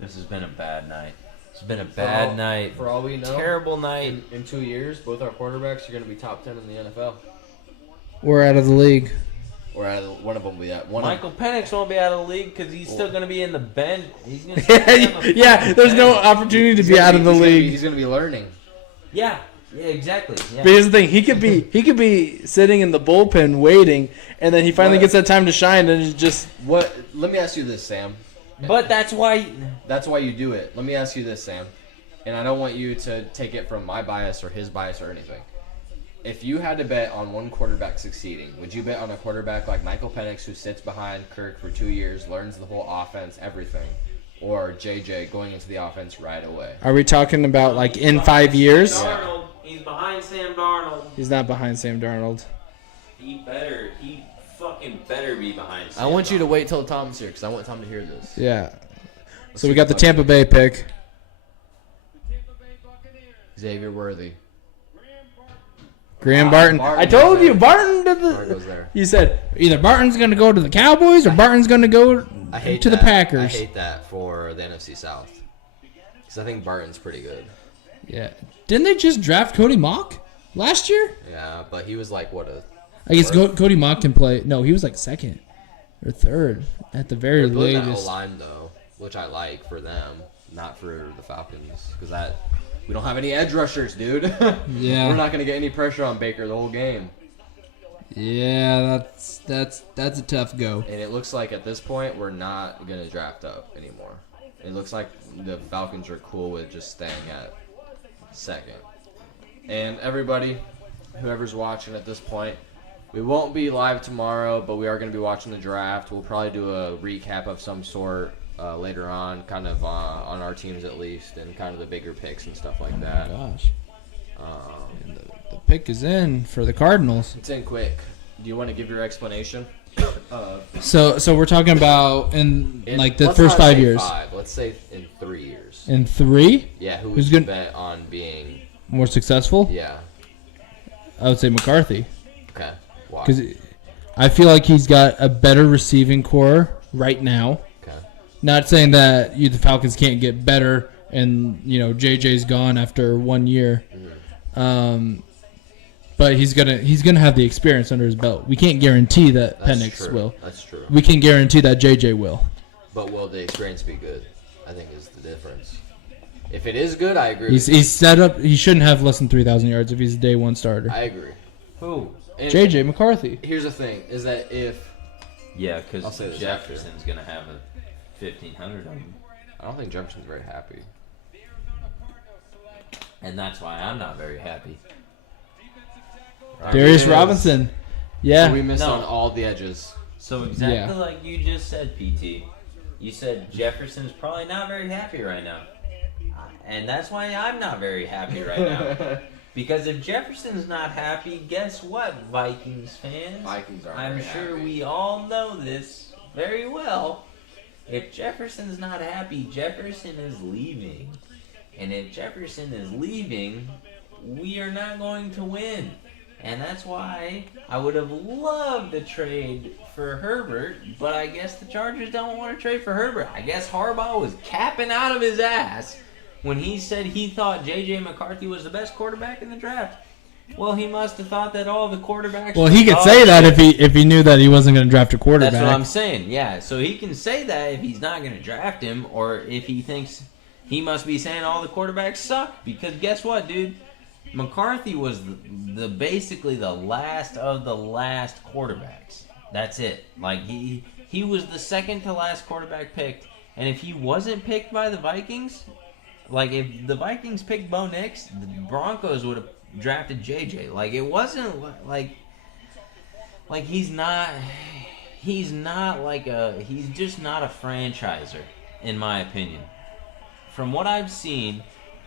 This has been a bad night. It's been a bad night. For all we know, Terrible night. in 2 years, both our quarterbacks are going to be top 10 in the NFL. we're out of the league. Or one of them will be at one. Michael Penix won't be out of the league because he's still going to be in the bench. He's going to Yeah, there's no opportunity to be out of the league. He's going to be learning. Yeah, Yeah, exactly. Yeah. But here's the thing: he could be sitting in the bullpen waiting, and then he finally gets that time to shine, and it's just What? Let me ask you this, Sam. But that's why. That's why you do it. Let me ask you this, Sam. And I don't want you to take it from my bias or his bias or anything. If you had to bet on one quarterback succeeding, would you bet on a quarterback like Michael Penix, who sits behind Kirk for 2 years, learns the whole offense, everything, or JJ going into the offense right away? Are we talking about like in 5 years? Darnold. He's behind Sam Darnold. He's not behind Sam Darnold. He fucking better be behind Sam I want you to Darnold. wait till Tom's here because I want Tom to hear this. Yeah. So we got the Tampa Bay pick. Xavier Worthy. Graham Barton. Barton I told goes you, there. Barton did Barton the. goes there. You said either Barton's going to go to the Cowboys or Barton's going to go I hate to the that. Packers. I hate that for the NFC South because I think Barton's pretty good. Yeah. Didn't they just draft Cody Mock last year? Yeah, but he was like I guess Cody Mock can play. No, he was like second or third at the very They're building that latest. O-line though, which I like for them, not for the Falcons, because we don't have any edge rushers, dude. Yeah. We're not gonna get any pressure on Baker the whole game, Yeah, that's a tough go. and it looks like at this point we're not gonna draft up anymore. It looks like the Falcons are cool with just staying at second. And everybody, whoever's watching at this point, we won't be live tomorrow, but we are going to be watching the draft. We'll probably do a recap of some sort later on, kind of on our teams at least, and kind of the bigger picks and stuff like that. Gosh. And the pick is in for the Cardinals. It's in quick. Do you want to give your explanation? So we're talking about in like the let's first not 5 say years. 5. Let's say in 3 years. In 3, Yeah, who Who's would you gonna- bet on being? more successful. Yeah. I would say McCarthy Okay. Why? because I feel like he's got a better receiving core right now. Okay. Not saying that the Falcons can't get better, and JJ's gone after 1 year. But he's gonna have the experience under his belt. We can't guarantee that That's Penix true. will. That's true. We can guarantee that JJ will. But will the experience be good? I think is the difference. If it is good, I agree. He's set up. He shouldn't have less than 3,000 yards if he's a day one starter. I agree. Who? And JJ McCarthy. Here's the thing: is that if Yeah, I'll because say this Jefferson's gonna have a 1,500 on him, I don't think Jefferson's very happy. and that's why I'm not very happy. Darius Yes. Robinson. Yeah. So we missed No. on all the edges. So exactly Yeah. like you just said, PT. You said Jefferson's probably not very happy right now, and that's why I'm not very happy right now. Because if Jefferson's not happy, guess what, Vikings fans? Vikings aren't I'm very sure happy. we all know this very well. If Jefferson's not happy, Jefferson is leaving. And if Jefferson is leaving, we are not going to win. And that's why I would have loved to trade for Herbert, but I guess the Chargers don't want to trade for Herbert. I guess Harbaugh was capping out of his ass when he said he thought J.J. McCarthy was the best quarterback in the draft. Well, he must have thought that all the quarterbacks... Well, he could say that if he knew that he wasn't going to draft a quarterback. That's what I'm saying, yeah. So he can say that if he's not going to draft him, or if he thinks he must be saying all the quarterbacks suck. Because guess what, dude? McCarthy was the basically the last of the last quarterbacks. That's it. Like he was the second to last quarterback picked, and if he wasn't picked by the Vikings, like if the Vikings picked Bo Nix, the Broncos would have drafted JJ. Like it wasn't like he's just not a franchiser in my opinion. From what I've seen,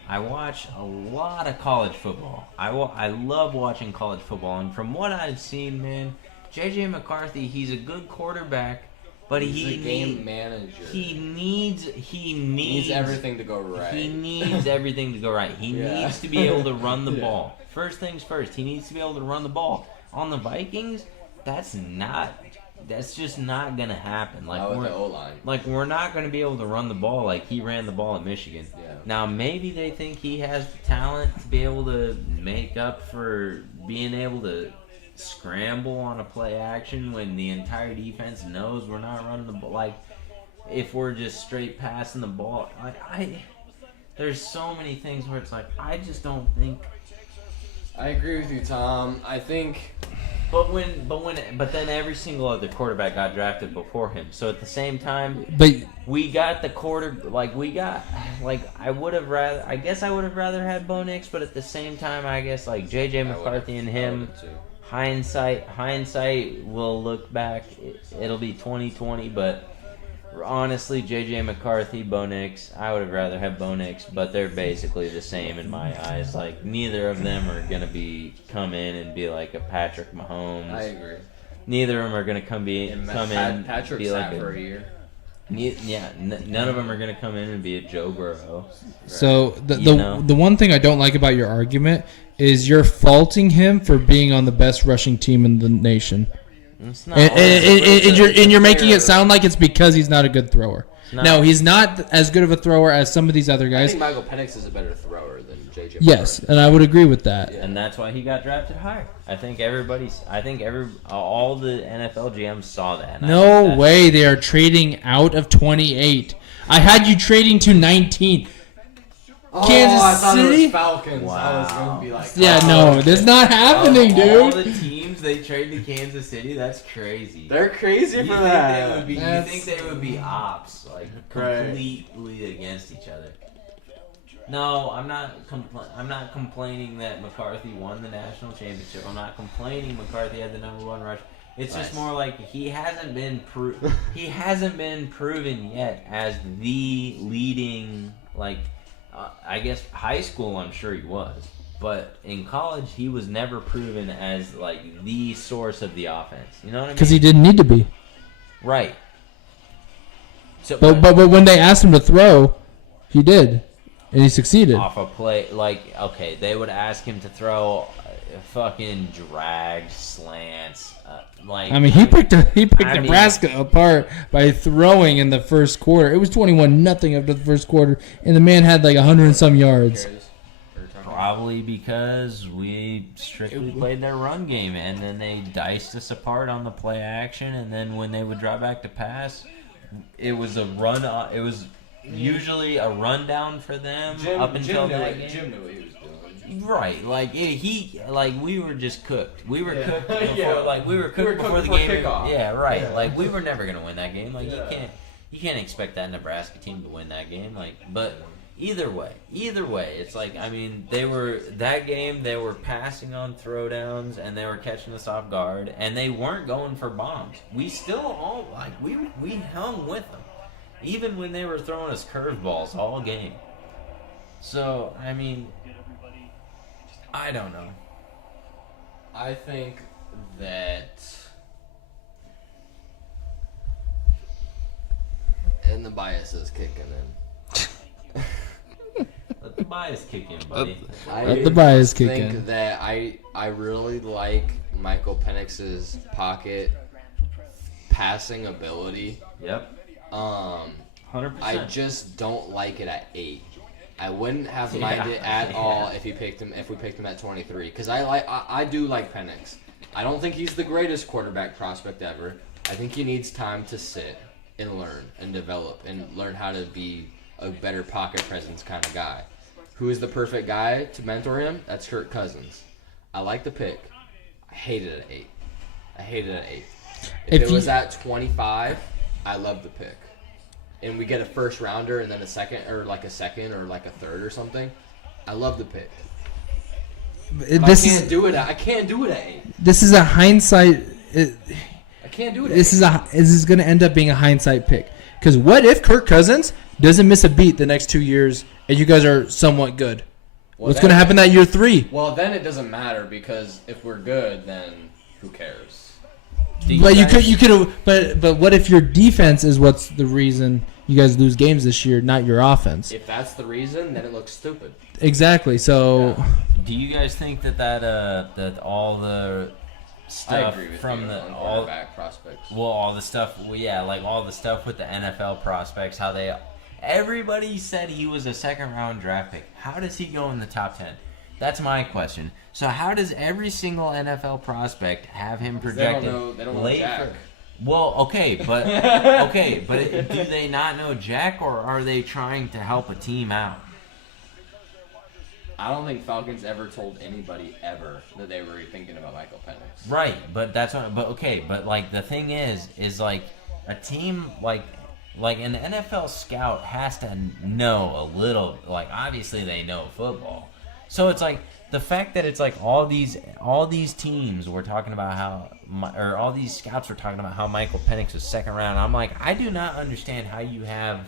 I watch a lot of college football. I love watching college football, and from what I've seen, man, J.J. McCarthy, he's a good quarterback, but He's a game manager. He needs everything to go right. He needs everything to go right. He Yeah. needs to be able to run the ball. First things first, he needs to be able to run the ball. On the Vikings, that's just not gonna happen. Like Not with the O-line. Like we're not gonna be able to run the ball like he ran the ball at Michigan. Yeah. Now maybe they think he has the talent to be able to make up for being able to scramble on a play action when the entire defense knows we're not running the ball. Like if we're just straight passing the ball, there's so many things where it's like I just don't think I agree with you, Tom. I think. But then every single other quarterback got drafted before him. So at the same time, But we got the I would have rather had Bo Nix, but at the same time, I guess like JJ McCarthy and him. Hindsight will look back. It'll be 2020, but honestly, JJ McCarthy, Bo Nix, I would have rather have Bo Nix, but they're basically the same in my eyes. Like neither of them are gonna come in and be like a Patrick Mahomes. I agree. Neither of them are gonna come in Patrick be sat like for a year. None of them are gonna come in and be a Joe Burrow. so the one thing I don't like about your argument is you're faulting him for being on the best rushing team in the nation. It's not And you're making it sound like it's because he's not a good thrower. not. No, he's not as good of a thrower as some of these other I guys. think Michael Penix is a better thrower than JJ. Yes, and I would agree with that. And that's why he got drafted higher. I think all the NFL GMs saw that. and I No think way they are trading out of 28. I had you trading to 19. Kansas I thought it City? was Falcons. I was Wow. going to be like, Yeah, no, that's not happening, All dude. the teams they trade to Kansas City, that's crazy. They're crazy You for think that. they would be? You That's- think they would be ops, like Right. completely against each other? No, I'm not complaining that McCarthy won the national championship. I'm not complaining McCarthy had the #1 rush. It's just more like he hasn't been proven yet as the leading, like I guess high school I'm sure he was, but in college he was never proven as like the source of the offense. You know what I mean? Because he didn't need to be. Right. So, But when they asked him to throw, he did, and he succeeded. off a play, like, okay, they would ask him to throw fucking drag slants. Like, I mean, he picked I mean- Nebraska apart by throwing in the first quarter. It was 21-0 after the first quarter, and the man had like 100 and some yards. probably because we strictly played their run game, and then they diced us apart on the play action, and then when they would drop back to pass, it was a run. It was usually a rundown for them up until that game. Jim knew what he was doing. Right, like we were just cooked. We were cooked before, Yeah. we were We were cooked before the cooked game. before kickoff. Yeah, right. Yeah. Like we were never gonna win that game. Like Yeah. you can't expect that Nebraska team to win that game. Like, but either way, it's like I mean they were passing on throwdowns and they were catching us off guard and they weren't going for bombs. We still all we hung with them, even when they were throwing us curveballs all game. So I mean. I don't know. I think that, and the bias is kicking in. Let the bias kick in, buddy. Let the bias kick think in. that I really like Michael Penix's pocket passing ability. Yep. 100%. I just don't like it at 8. I wouldn't have minded it at all if we picked him at 23 because I do like Penix. I don't think he's the greatest quarterback prospect ever. I think he needs time to sit and learn and develop and learn how to be a better pocket presence kind of guy. Who is the perfect guy to mentor him? That's Kirk Cousins. I like the pick. I hate it at 8. If it was at 25, I love the pick. And we get a first rounder and then a second or like a third or something, I love the pick. I can't do it at 8. This is a hindsight. I can't do it. This is going to end up being a hindsight pick. Because what if Kirk Cousins doesn't miss a beat the next 2 years and you guys are somewhat good? Well, What's going to happen that year 3? Well, then it doesn't matter because if we're good, then who cares? But you could. But what if your defense is what's the reason you guys lose games this year, not your offense? If that's the reason, then it looks stupid. Exactly. So. Do you guys think that all the stuff I agree with from you the on all quarterback prospects? well all the stuff like all the stuff with the NFL prospects, how everybody said he was a second round draft pick. How does he go in the top 10? That's my question. So how does every single NFL prospect have him projected? They don't know late Jack. Well, okay, but do they not know Jack, or are they trying to help a team out? I don't think Falcons ever told anybody ever that they were thinking about Michael Penix. Right, but that's what. But okay, but like the thing is like a team like an NFL scout has to know a little. Like obviously they know football, so it's like the fact that it's like all these teams were talking about how, or all these scouts were talking about how Michael Penix was second round. I'm like, I do not understand how you have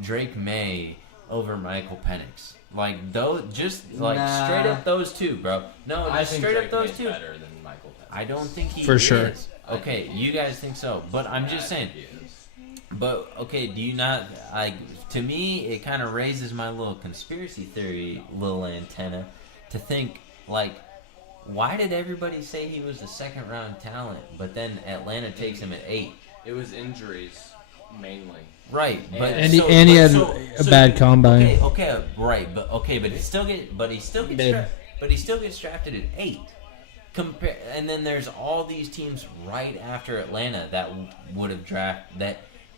Drake May over Michael Penix. Like those, just like straight up those two, bro. No, I just think straight Drake up those May's two. better than Michael Penix. I don't think he For is. sure. Okay, you guys think so, but I'm just saying. But okay, do you not like? To me, it kind of raises my little conspiracy theory, little antenna, to think like, why did everybody say he was a second round talent, but then Atlanta takes him at 8? It was injuries mainly. Right, but And he had a bad combine. Okay, right, but he still gets Mid. drafted at 8. And then there's all these teams right after Atlanta that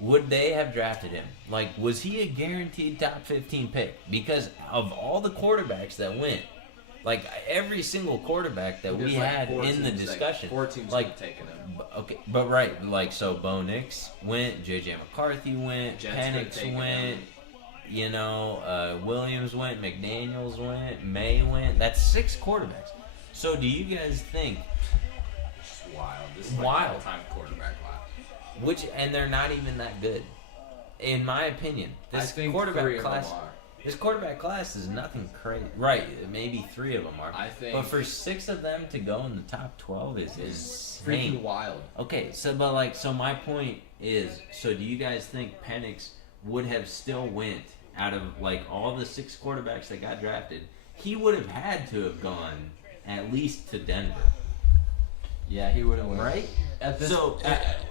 would they have drafted him? Like, was he a guaranteed top 15 pick? Because of all the quarterbacks that went, like every single quarterback that we had in the discussion, 4 teams like taking him. Okay, but right, like so Bo Nix went, J.J. McCarthy went, Jets Penix went, Williams went, McDaniels went, May went. That's 6 quarterbacks. So do you guys think? It's wild. This is Wild. like all-time quarterback class. And they're not even that good, in my opinion. I This think quarterback 3 of them class. are. This quarterback class is nothing crazy. Right, maybe 3 of them are. I think. But for 6 of them to go in the top 12 is freaking insane. wild. Okay, so my point is, so do you guys think Penix would have still went out of like all the 6 quarterbacks that got drafted? He would have had to have gone at least to Denver, Yeah, he would have went. right? At this, So-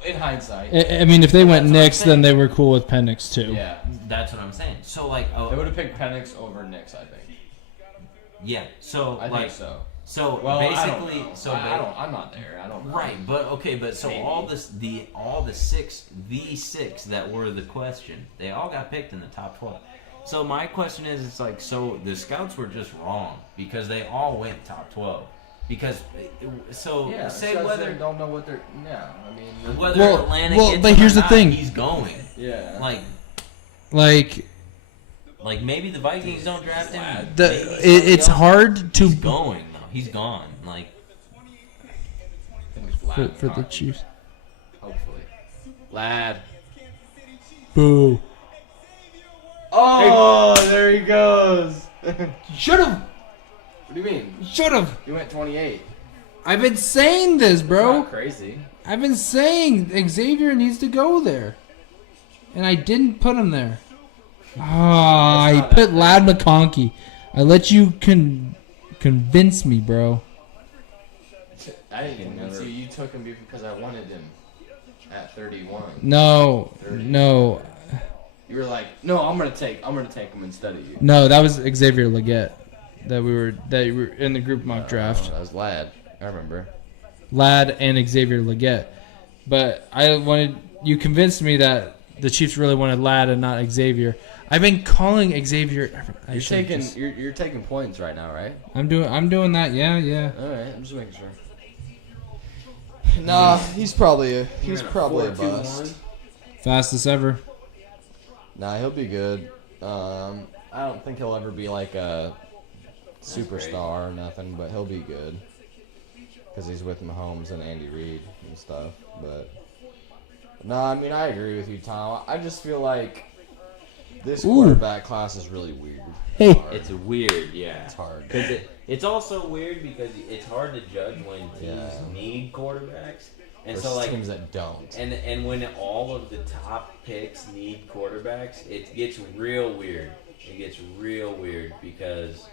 in hindsight, I mean, if they went That's what I'm Knicks, saying. then they were cool with Penix too. yeah, That's what I'm saying. So like, they would have picked Penix over Knicks. I think. yeah. So I like, think so. so Well, basically, I don't know. so I'm not there. I don't know. right, but okay, but so Maybe. all the 6 that were the question, they all got picked in the top 12. So my question is, it's like, so the scouts were just wrong because they all went top 12. Because so Yeah, say because whether they don't know what they're. Yeah, I mean. whether Well, Atlanta well, gets but him here's or the not, thing. he's going. Yeah. Like Like maybe the Vikings don't draft him. the maybe it's somebody else. hard to He's going though. He's gone. Like for the Chiefs. Hopefully. Lad. Boo. Oh, there he goes. Should have. What do you mean? Should have. He went 28. I've been saying this, bro. Not crazy. I've been saying Xavier needs to go there, and I didn't put him there. Ah, I not put that Lad McConkey. I let you convince me, bro. I didn't convince you. You took him because I wanted him at 31. No. You were like, no, I'm gonna take him instead of you. No, that was Xavier Leggett that we were in the group mock draft. That was Lad. I remember. Lad and Xavier Leggett. But you convinced me that the Chiefs really wanted Lad and not Xavier. I've been calling Xavier. You're taking points right now, right? I'm doing that. Yeah. All right, I'm just making sure. Nah, he's probably a You're in a bust. 4-2-1. Fastest ever. Nah, he'll be good. I don't think he'll ever be like a superstar or nothing, but he'll be good because he's with Mahomes and Andy Reid and stuff. But no, I mean I agree with you, Tom. I just feel like this quarterback class is really weird. Hey. it's weird, yeah. It's hard. Because it's also weird because it's hard to judge when teams Yeah. need quarterbacks, and There's so like teams that don't. and when all of the top picks need quarterbacks, it gets real weird. It gets real weird because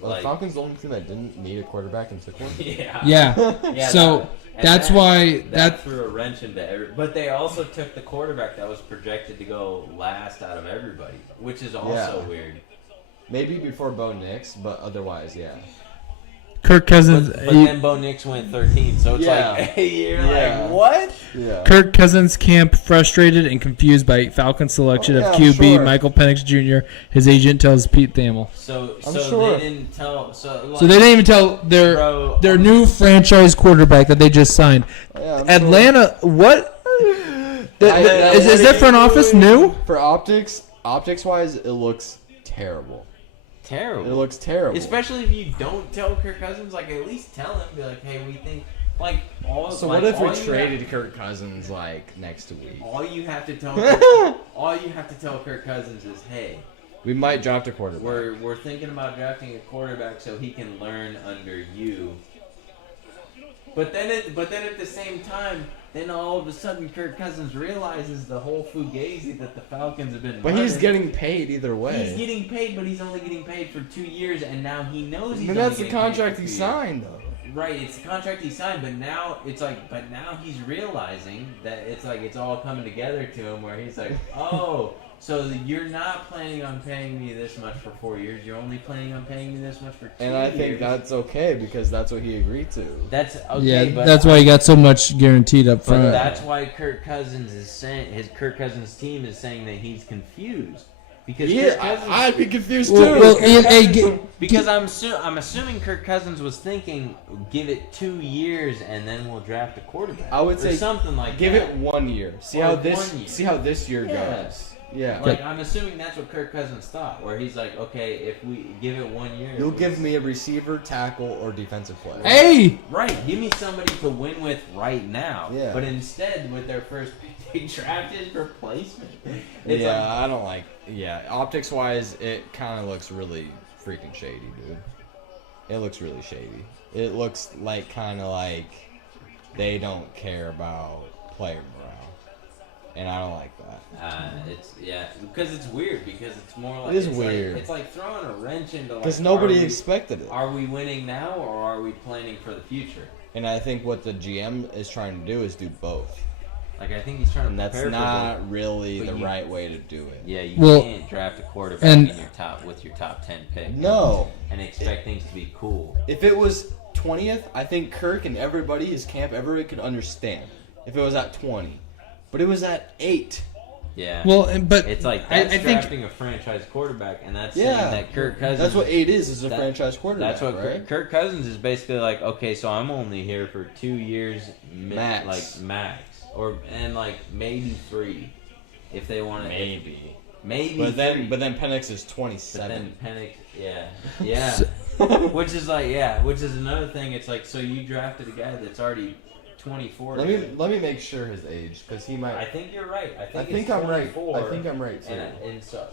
Well, like- the Falcons the only team that didn't need a quarterback and took one. yeah. Yeah. So that's why that threw a wrench into every. But they also took the quarterback that was projected to go last out of everybody, which is also Yeah. weird. Maybe before Bo Nix, but otherwise, yeah. Kirk Cousins. But then Bo Nix went 13, so it's like you're like what? Yeah. Kirk Cousins camp frustrated and confused by Falcons selection of QB Michael Penix Jr. His agent tells Pete Thamel. So sure. they didn't tell. So they didn't even tell their new franchise quarterback that they just signed. Yeah, Atlanta, what? Is their front office new? For optics wise, it looks terrible. Terrible. It looks terrible. Especially if you don't tell Kirk Cousins, like at least tell him, be like, hey, we think like all. So like, what if we all you traded Kirk Cousins like next week? All you have to tell Kirk Cousins is, hey, We might draft a quarterback. we're thinking about drafting a quarterback so he can learn under you. But then at the same time, then all of a sudden Kirk Cousins realizes the whole fugazi that the Falcons have been. But running. he's getting paid either way. He's getting paid, but he's only getting paid for 2 years, and now he knows he's. And only that's the getting paid contract for he 2 years. signed, though. Right, it's the contract he signed, but now it's like, but now he's realizing that it's like it's all coming together to him, where he's like, oh, so you're not planning on paying me this much for 4 years. You're only planning on paying me this much for 2 years. And I think that's okay because that's what he agreed to. That's okay. Yeah, but that's why he got so much guaranteed up But front. that's why Kirk Cousins is saying Kirk Cousins team is saying that he's confused because Kirk Cousins, I'd be confused Well, too. because I'm assuming Kirk Cousins was thinking, give it 2 years and then we'll draft a quarterback. I would or say something like give that. it 1 year. See Or how 1 year. this year Yeah. goes. Yeah. Like I'm assuming that's what Kirk Cousins thought, where he's like, okay, if we give it 1 year, You'll give me a receiver, tackle, or defensive player. Hey! right. Give me somebody to win with right now. Yeah. But instead, with their first pick, they drafted replacement. It's Yeah, like, I don't like. Yeah, optics wise, it kind of looks really freaking shady, dude. It looks really shady. It looks like kind of like they don't care about player morale, and I don't like that. because it's weird because it's more like It is it's weird. Like, it's like throwing a wrench into like. Because nobody are we- expected it. Are we winning now or are we planning for the future? And I think what the GM is trying to do is do both, Like I think he's trying to and that's prepare for not really but the you- right way to do it. Yeah, you Well, can't draft a quarterback and- in your top 10 pick. No. And expect things to be cool. If it was 20th, I think Kirk and everybody, his camp, everybody could understand. If it was at 20, but it was at 8. Yeah. Well, but It's like I that's think drafting a franchise quarterback, and that's Yeah. saying that Kirk Cousins. That's what 8 is a that- franchise quarterback, That's what right? Kirk Cousins is basically like. Okay, so I'm only here for 2 years, Max. like max, and like maybe 3, if they want to. Maybe. Maybe. But 3. then Penix is But 27. then Penix, yeah. Which is another thing. It's like, so you drafted a guy that's already 24. Let me make sure his age because he might. I think you're right. I I think think it's I'm right. 24. I think I'm right too. And so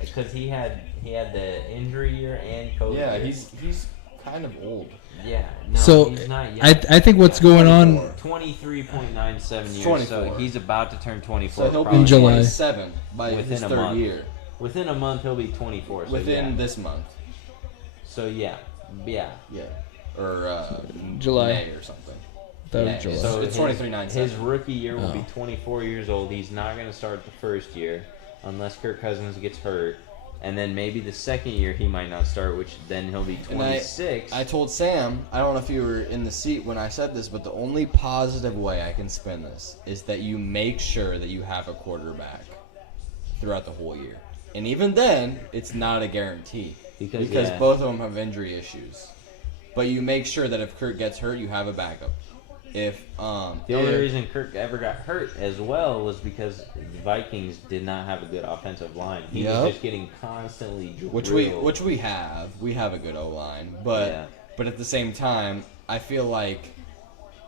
because he had the injury year and COVID. Yeah, year. he's kind of old. Yeah. No, So, he's not young. I think what's going on. 23.97 years. 24. So he's about to turn 24. So he'll probably In be July. 27 by Within his a third month. year. Within a month, he'll be 24. So Within yeah. this month. So yeah. Yeah. Or July. May or something. That was Yeah, July. so It's his- 23.97. His rookie year will be Oh. 24 years old. He's not going to start the first year unless Kirk Cousins gets hurt. And then maybe the second year he might not start, which then he'll be And 26. I told Sam, I don't know if you were in the seat when I said this, but the only positive way I can spin this is that you make sure that you have a quarterback throughout the whole year. And even then, it's not a guarantee because yeah. both of them have injury issues. But you make sure that if Kirk gets hurt, you have a backup. If the only reason Kirk ever got hurt as well was because the Vikings did not have a good offensive line. He Yep. was just getting constantly drilled. which we have a good O line, but Yeah. but at the same time, I feel like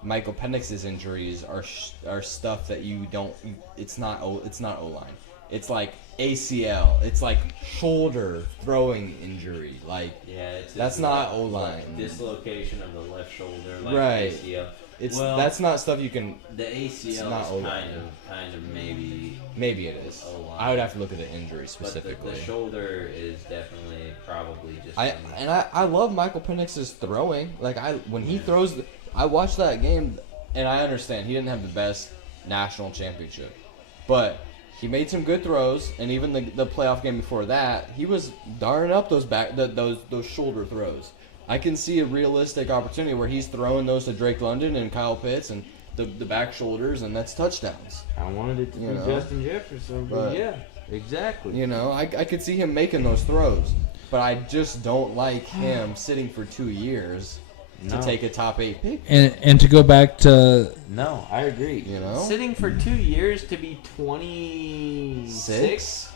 Michael Penix's injuries are stuff that you don't. It's not O line. It's like ACL. It's like shoulder throwing injury. Like Yeah, it's that's not O-line. like dislocation of the left shoulder, like Right. ACL. it's Well, that's not stuff you can. The ACL not is O-line. kind of maybe. Maybe it is. O-line. I would have to look at the injury But specifically. the shoulder is definitely probably just. I love Michael Penix's throwing. Like when he throws, I watched that game, and I understand he didn't have the best national championship, but he made some good throws, and even the playoff game before that, he was darning up those shoulder throws. I can see a realistic opportunity where he's throwing those to Drake London and Kyle Pitts and the back shoulders, and that's touchdowns. I wanted it to be Justin Jefferson, but yeah, exactly. You know, I could see him making those throws, but I just don't like him sitting for 2 years to take a top 8 pick. And to go back to No, I agree. You know? Sitting for 2 years to be 26,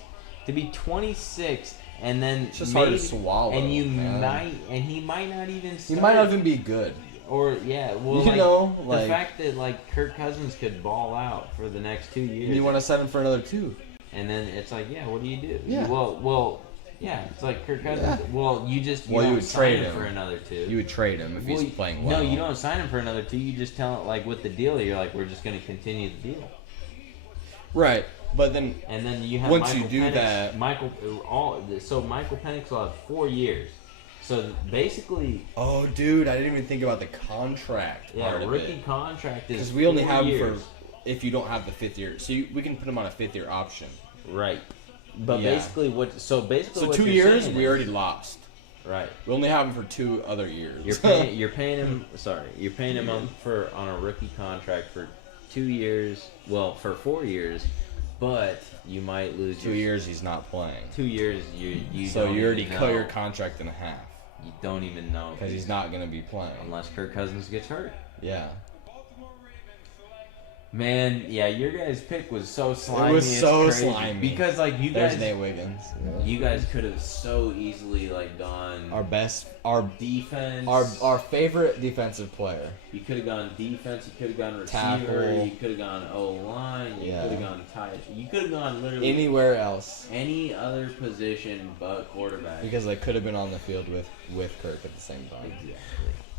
to be 26, and then It's just hard to swallow. And you man. he might not even. He might not even be good. Or well, You know, the like- fact that like Kirk Cousins could ball out for the next 2 years. And you want to set him for another 2. And then it's like, yeah, what do you do? Yeah. Well, yeah, it's like Kirk Cousins. Yeah. Well, you Well, you don't would sign trade him him for another 2. You would trade him if he's playing well. No, you don't sign him for another 2. You just tell it like with the deal, you're like, we're just going to continue the deal. Right, but then And then you have once Michael you do Penix, that, Michael Penix will have 4 years. So basically, oh, dude, I didn't even think about the contract part of rookie it. contract is Because we only 4 have him years. for if you don't have the 5th year. So we can put him on a 5th year option. Right. But Yeah. basically, So what 2 you're years, saying we is- already lost. Right. We only have him for 2 other years. You're paying him. Sorry, you're paying him on a rookie contract for 2 years. Well, for 4 years, but you might lose 2 years he's not playing. 2 years. You So don't you already even cut know. your contract in half You don't even know because he's not going to be playing. unless Kirk Cousins gets hurt. Yeah. Man, yeah, your guys' pick was so slimy. It was it's so crazy. slimy. Because like you There's guys, Nate Wiggins. you guys could have so easily like gone Our defense. our favorite defensive player. You could have gone defense. You could have gone receiver. Tackle. You could have gone O line. You Yeah. could have gone tight. You could have gone literally Anywhere else. any other position but quarterback. Because they could have been on the field with Kirk at the same time. Exactly.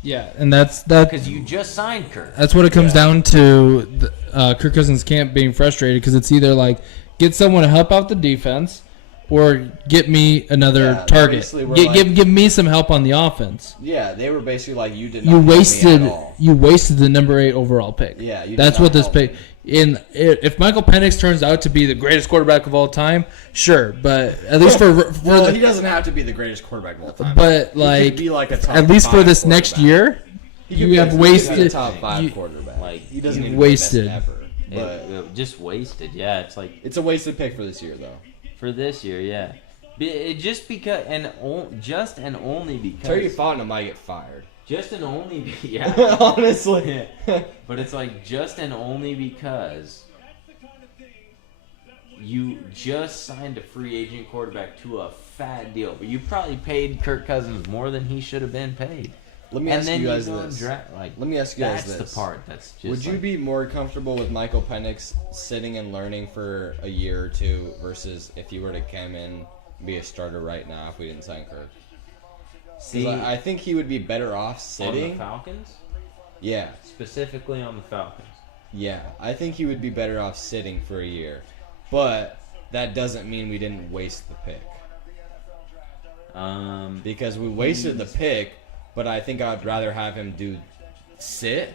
yeah, and that's Because you just signed Kirk. That's what it comes down to. Kirk Cousins camp being frustrated because it's either like get someone to help out the defense, or get me another Yeah, target. basically we're Give me some help on the offense. Yeah, they were basically like you did not You help me wasted at all. the number 8 overall pick. Yeah, you did that's not what this help pick. me. If Michael Penix turns out to be the greatest quarterback of all time, sure, but at least Well, he doesn't have to be the greatest quarterback of all time. but He like could be like a top at least for 5 this next quarterback. year, He could you be have he could be a wasted. top 5 you- quarterback. like, He doesn't you even wasted. be the best ever. But Just wasted. Yeah, it's like it's a wasted pick for this year, though. for this year. Yeah, just because just and only because. Terry Fontenot might get fired. Just and only, yeah. Honestly. But it's like just and only because you just signed a free agent quarterback to a fat deal, but you probably paid Kirk Cousins more than he should have been paid. Let me And ask then you guys go and this. like, Let me ask you guys that's this. the part that's just. Would you like- be more comfortable with Michael Penix sitting and learning for a year or 2 versus if he were to come in and be a starter right now if we didn't sign Kirk? 'Cause see I think he would be better off on the sitting. Falcons? Yeah, Specifically on the Falcons. yeah. I think he would be better off sitting for a year. But that doesn't mean we didn't waste the pick. Because we wasted the pick, but I think I'd rather have him sit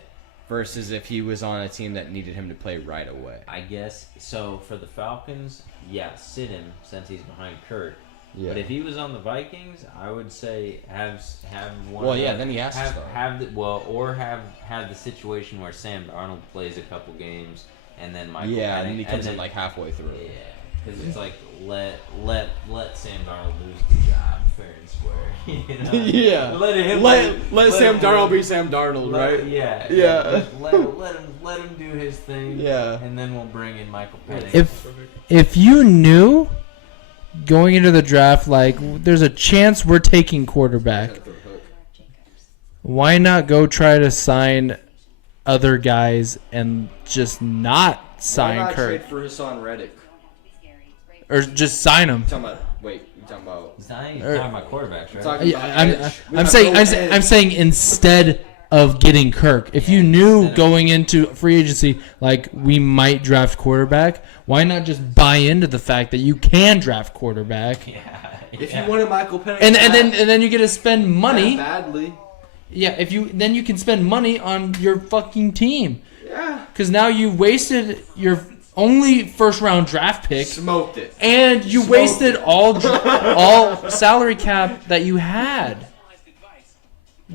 versus if he was on a team that needed him to play right away. I guess so. For the Falcons, yeah, sit him since he's behind Kirk. Yeah. But if he was on the Vikings, I would say have one. Well, yeah, then he has to have, start. have the situation where Sam Darnold plays a couple games and then Michael. Yeah, Penix, and then he comes in then- like halfway through. Yeah, because it's like let Sam Darnold lose the job fair and square. You know? Yeah. Let Sam Darnold be Sam Darnold, right? Yeah. Yeah. Let him do his thing. Yeah. And then we'll bring in Michael Penix. If you knew going into the draft, like there's a chance we're taking quarterback, why not go try to sign other guys and just not sign Kirk, for Hassan Reddick? or just sign him? You're talking about. He's not even talking about quarterbacks, right? Talking about edge. We I'm have saying no I'm, edge. I'm saying instead of getting Kirk, if you knew going into free agency like we might draft quarterback, why not just buy into the fact that you can draft quarterback? Yeah. If you wanted Michael Penix, And then you get to spend money. badly. Yeah, then you can spend money on your fucking team. Yeah. Because now you wasted your only first round draft pick, Smoked it. and you wasted all salary cap that you had.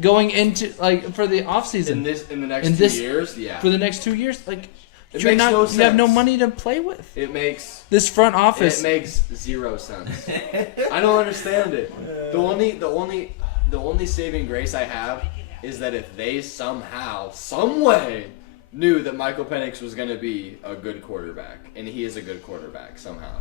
going into like for the offseason. In the next In 2 this- years, yeah. For the next 2 years, like It you're makes not, no you have no sense. money to play with. It makes This front office. It makes zero sense. I don't understand it. The only saving grace I have is that if they somehow, some way, knew that Michael Penix was going to be a good quarterback, and he is a good quarterback somehow.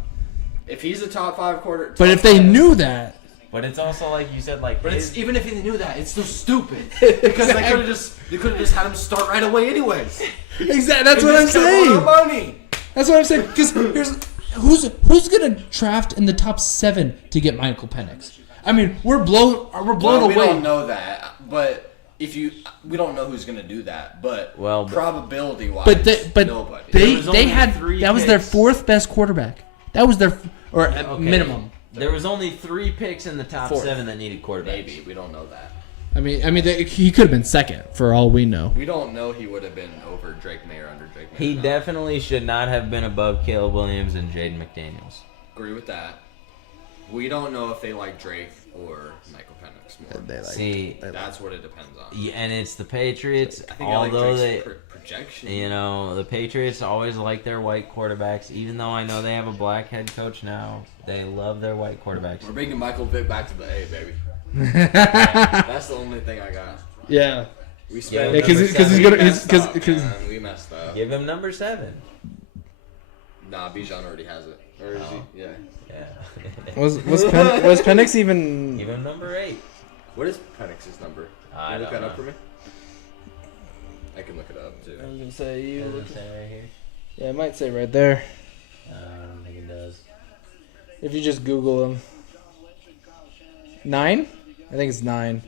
If he's a top 5 quarter, but if they knew that, But it's also like you said, like but his- it's, even if they knew that, it's still stupid because they could have just had him start right away anyways. exactly. That's They what I'm just kept all saying. our money. That's what I'm saying. Because who's gonna draft in the top 7 to get Michael Penix? I mean, we're blown Well, away. we don't know that, but we don't know who's gonna do that. But probability wise, nobody. They had that was their 4th best quarterback. That was their minimum. There was only 3 picks in the top 7 that needed quarterbacks. Maybe we don't know that. I mean, he could have been 2nd for all we know. We don't know he would have been over Drake May or under Drake May. He definitely should not have been above Caleb Williams and Jaden McDaniels. Agree with that. We don't know if they like Drake or Michael Penix more. See, that's what it depends on. Yeah, and it's the Patriots. I think Although I they, like Drake's projection. you know, the Patriots always like their white quarterbacks. Even though I know they have a black head coach now, they love their white quarterbacks. We're bringing Michael Vick back to the A, baby. That's the only thing I got. Yeah. We spent because we messed up. Give him number 7. Nah, Bijan already has it. Or is he? Yeah. Yeah. was Penix even? Give him number 8. What is Penix's number? I Can you look don't that up know. for me? I can look it up too. I was gonna say Does it say right here? Yeah, it might say right there. I don't think it does. If you just Google him. 9? I think it's 9.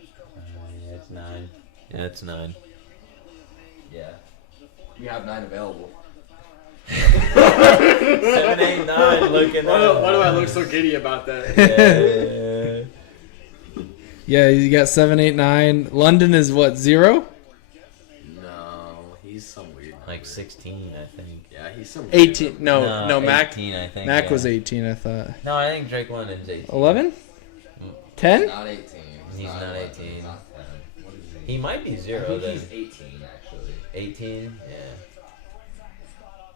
Yeah, it's 9. Yeah, it's 9. Yeah. We have 9 available. 7, 8, 9. Looking Why do I look so giddy about Yeah. that? Yeah, you got 7, 8, 9. London is what, 0? No, he's some weird number. Like 16, I think. Yeah, he's some weird 18. number. No, Mac. 18, I think. Mac yeah. was 18, I thought. No, I think Drake London's 18. 11? 10? He's not 18. He's not 11, 18. he's not 10. What is he? He might be 0 I think then. he's 18 actually. 18? Yeah.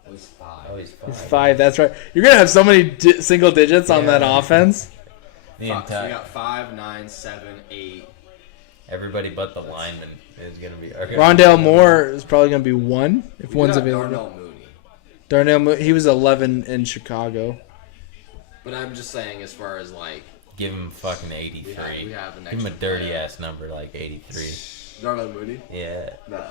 Oh, he's 5. Oh, he's 5. It's 5, that's right. You're going to have so many single digits on that offense. The So we entire, got 5, 9, 7, 8. everybody but the lineman is going to be. Rondale Moore is probably going to be 1 if We one's got available. Darnell Mooney. Darnell Mooney, he was 11 in Chicago. But I'm just saying, as far as like, Give him fucking 83. we have an Give him a extra dirty player. ass number like 83. Darnell Mooney. Yeah. No.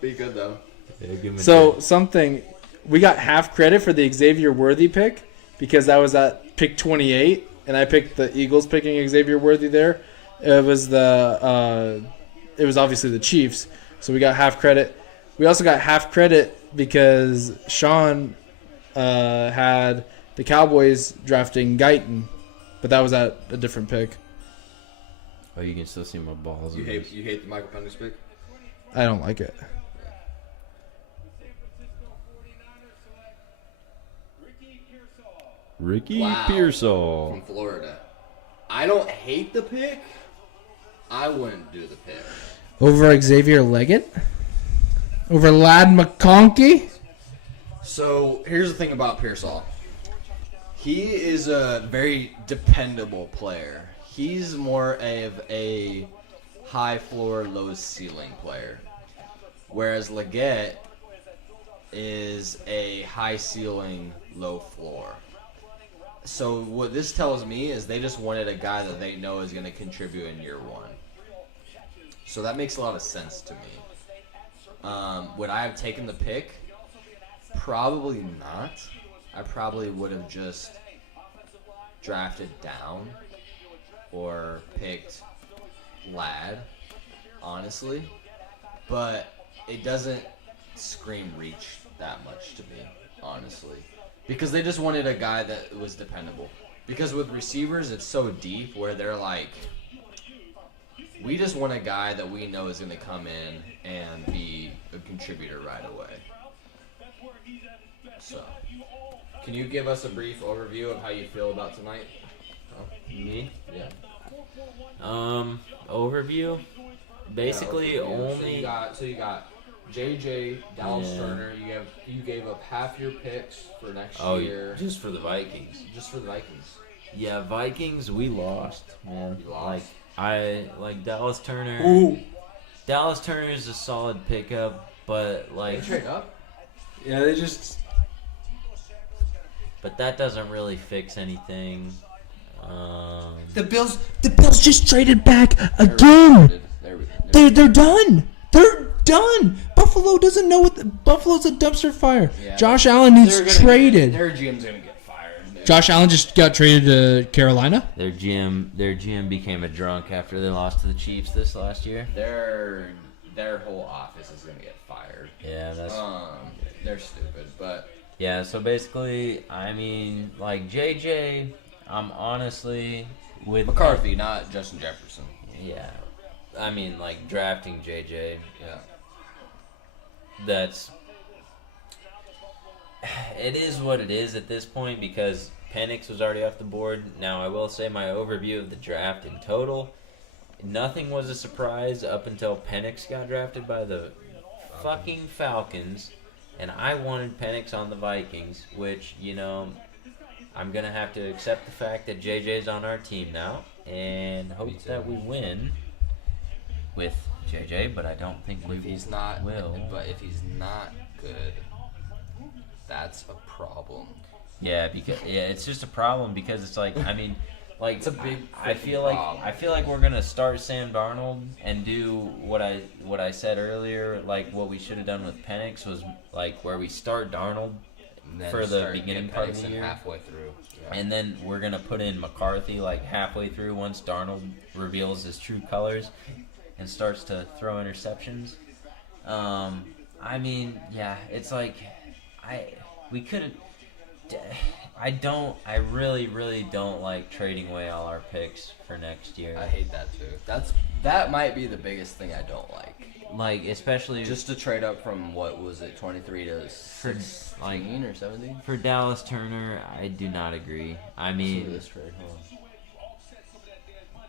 Be good though. Yeah, give him a So dirty- something, we got half credit for the Xavier Worthy pick because that was at pick 28, and I picked the Eagles picking Xavier Worthy there. It was it was obviously the Chiefs, so we got half credit. We also got half credit because Sean had the Cowboys drafting Guyton, but that was at a different pick. Oh, you can still see my balls. You hate the Michael Penix pick? I don't like it. Ricky Wow. Pearsall. From Florida. I don't hate the pick. I wouldn't do the pick. Over Xavier Leggett? Over Lad McConkey? So here's the thing about Pearsall. He is a very dependable player. He's more of a high floor, low ceiling player. Whereas Leggett is a high ceiling, low floor. So what this tells me is they just wanted a guy that they know is going to contribute in year one. So that makes a lot of sense to me. Would I have taken the pick? Probably not. I probably would have just drafted down or picked Lad, honestly. But it doesn't scream reach that much to me, honestly. Because they just wanted a guy that was dependable. Because with receivers, it's so deep where they're like, we just want a guy that we know is going to come in and be a contributor right away. So, can you give us a brief overview of how you feel about tonight? Me? Yeah. Overview. Basically, Yeah, only. So you got JJ, Dallas Yeah. Turner. You gave up half your picks for next Oh, year just for the Vikings. just for the Vikings. Yeah, Vikings. We lost, man. You lost? Like Dallas Turner. Ooh. Dallas Turner is a solid pickup, but They like, trade up. Yeah, they just. but that doesn't really fix anything. The Bills just traded back again. They're done. They're done. Buffalo doesn't know Buffalo's a dumpster fire. Yeah, Josh Allen needs traded. Their GM's gonna get fired. Josh Allen just got traded to Carolina. Their GM became a drunk after they lost to the Chiefs this last year. Their whole office is gonna get fired. Yeah, that's. They're stupid, but Yeah, so basically, I mean, like JJ, I'm honestly with McCarthy, not Justin Jefferson. Yeah, I mean, like drafting JJ. Yeah. That's. It is what it is at this point because Penix was already off the board. Now, I will say my overview of the draft in total, nothing was a surprise up until Penix got drafted by the fucking Falcons, and I wanted Penix on the Vikings, which, you know, I'm going to have to accept the fact that JJ's on our team now and hope that we win with JJ, but I don't think If he's not will. But if he's not good, that's a problem. Yeah, because it's just a problem because it's like, I mean, like It's a big I feel like we're gonna start Sam Darnold and do what I said earlier, like what we should have done with Penix was like where we start Darnold And then for the start beginning getting part of Penix the in year, halfway through. Yeah. and then we're gonna put in McCarthy like halfway through once Darnold reveals his true colors and starts to throw interceptions. I mean, yeah, it's like we could have. I really don't like trading away all our picks for next year. I hate that too. That might be the biggest thing I don't like. Like, especially Just to trade up from what was it, 23 to 16 like, or 17? for Dallas Turner, I do not agree. I mean, This trade, huh?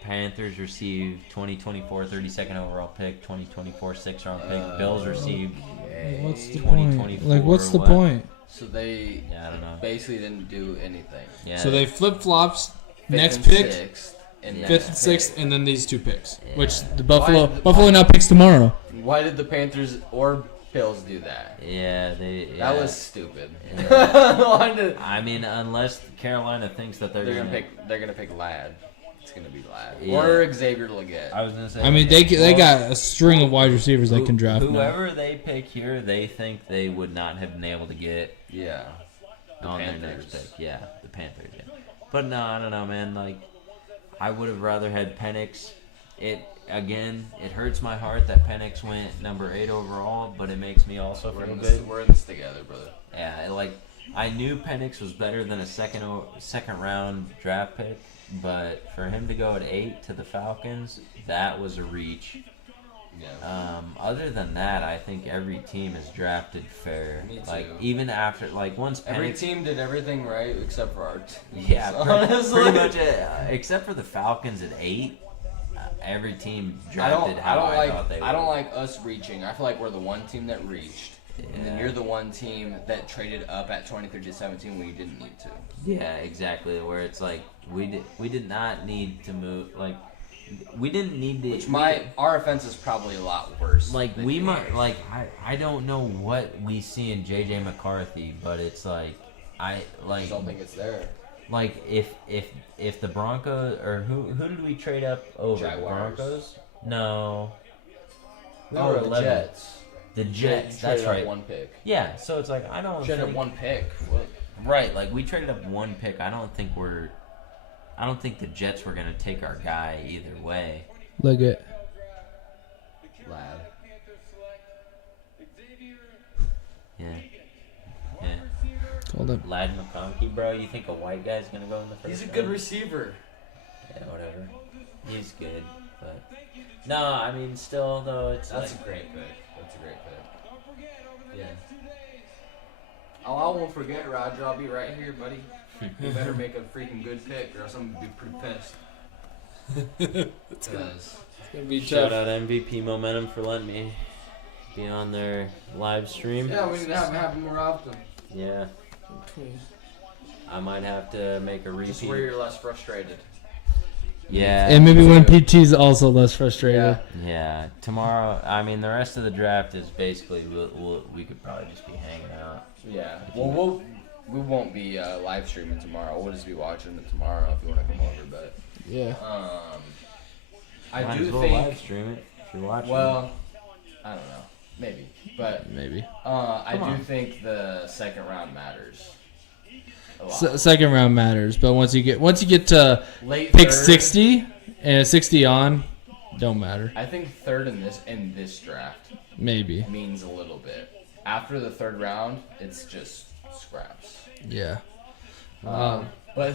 Panthers received 2024 32nd overall pick, 2024 6th round pick. Bills received What's the 2024 point? Like, what's the what? point? So they Yeah, I don't know. basically didn't do anything. Yeah, So they flip flops Fifth next and pick, sixth, and Yeah. fifth next and sixth, pick. and then these two picks. Yeah. Which the Buffalo Why- now picks tomorrow. Why did the Panthers or Bills do that? Yeah, That was stupid. Yeah. Why did- I mean, unless Carolina thinks that they're gonna they're gonna pick Ladd. It's gonna be Ladd Yeah. or Xavier Leggett. I was gonna say. I mean, they got a string of wide receivers they can draft now. Whoever they pick here, they think they would not have been able to get Yeah. The on Panthers. their next pick. Yeah, the Panthers. Yeah. But no, I don't know, man. Like, I would have rather had Penix. It hurts my heart that Penix went number 8 overall, but it makes me also We're feel in, this, good. we're in this together, brother. Yeah, I knew Penix was better than a second round draft pick, but for him to go at 8 to the Falcons, that was a reach. Yeah. Other than that, I think every team is drafted fair. Me Like, too. even after, like, once Every Penix, team did everything right except for our team. yeah, honestly. pretty much, except for the Falcons at 8, every team drafted how I thought they would. I don't like us reaching. I feel like we're the one team that reached, and then Yeah. you're the one team that traded up at 23 to 17 when you didn't need to. Yeah, exactly. Where it's like we did not need to move. Like, we didn't need to. Which our offense is probably a lot worse. Like, than we yours. might, like, I don't know what we see in JJ McCarthy, but it's like I just don't think it's there. like if the Broncos, or who did we trade up over? Jaguars. Broncos? No. We Oh, were the 11. Jets. The Jets, Traded that's up right. One pick. Yeah, so it's like I don't Traded think up one pick. What? right, like we traded up one pick. I don't think the Jets were gonna take our guy either way. Leggett. Lad. Yeah. Yeah. Called him. Lad McConkey, bro, you think a white guy's gonna go in the first He's a good round? receiver. Yeah, whatever. He's good, but no, I mean, still though, it's That's like a great pick. That's a great pick. Yeah. Oh, I won't forget, Roger. I'll be right here, buddy. You better make a freaking good pick, or else I'm gonna be pretty pissed. Because It's gonna be Shout tough. out MVP Momentum for letting me be on their live stream. yeah, we need to have it happen more often. Yeah. I might have to make a Just where repeat. you're less frustrated. Yeah. And maybe when PT's also less frustrated. Yeah. Yeah. Tomorrow, I mean, the rest of the draft is basically we could probably just be hanging out. Yeah. Well, we won't be live streaming tomorrow. We'll just be watching it tomorrow if you want to come over. But Yeah. I Might do as well think. live stream it if you're watching. Well, I don't know. Maybe. But Maybe. I do think the second round matters. A lot. Second round matters, but once you get to Late pick third, 60 and 60 on, don't matter. I think third in this draft Maybe. means a little bit. After the third round, it's just scraps. Yeah. But I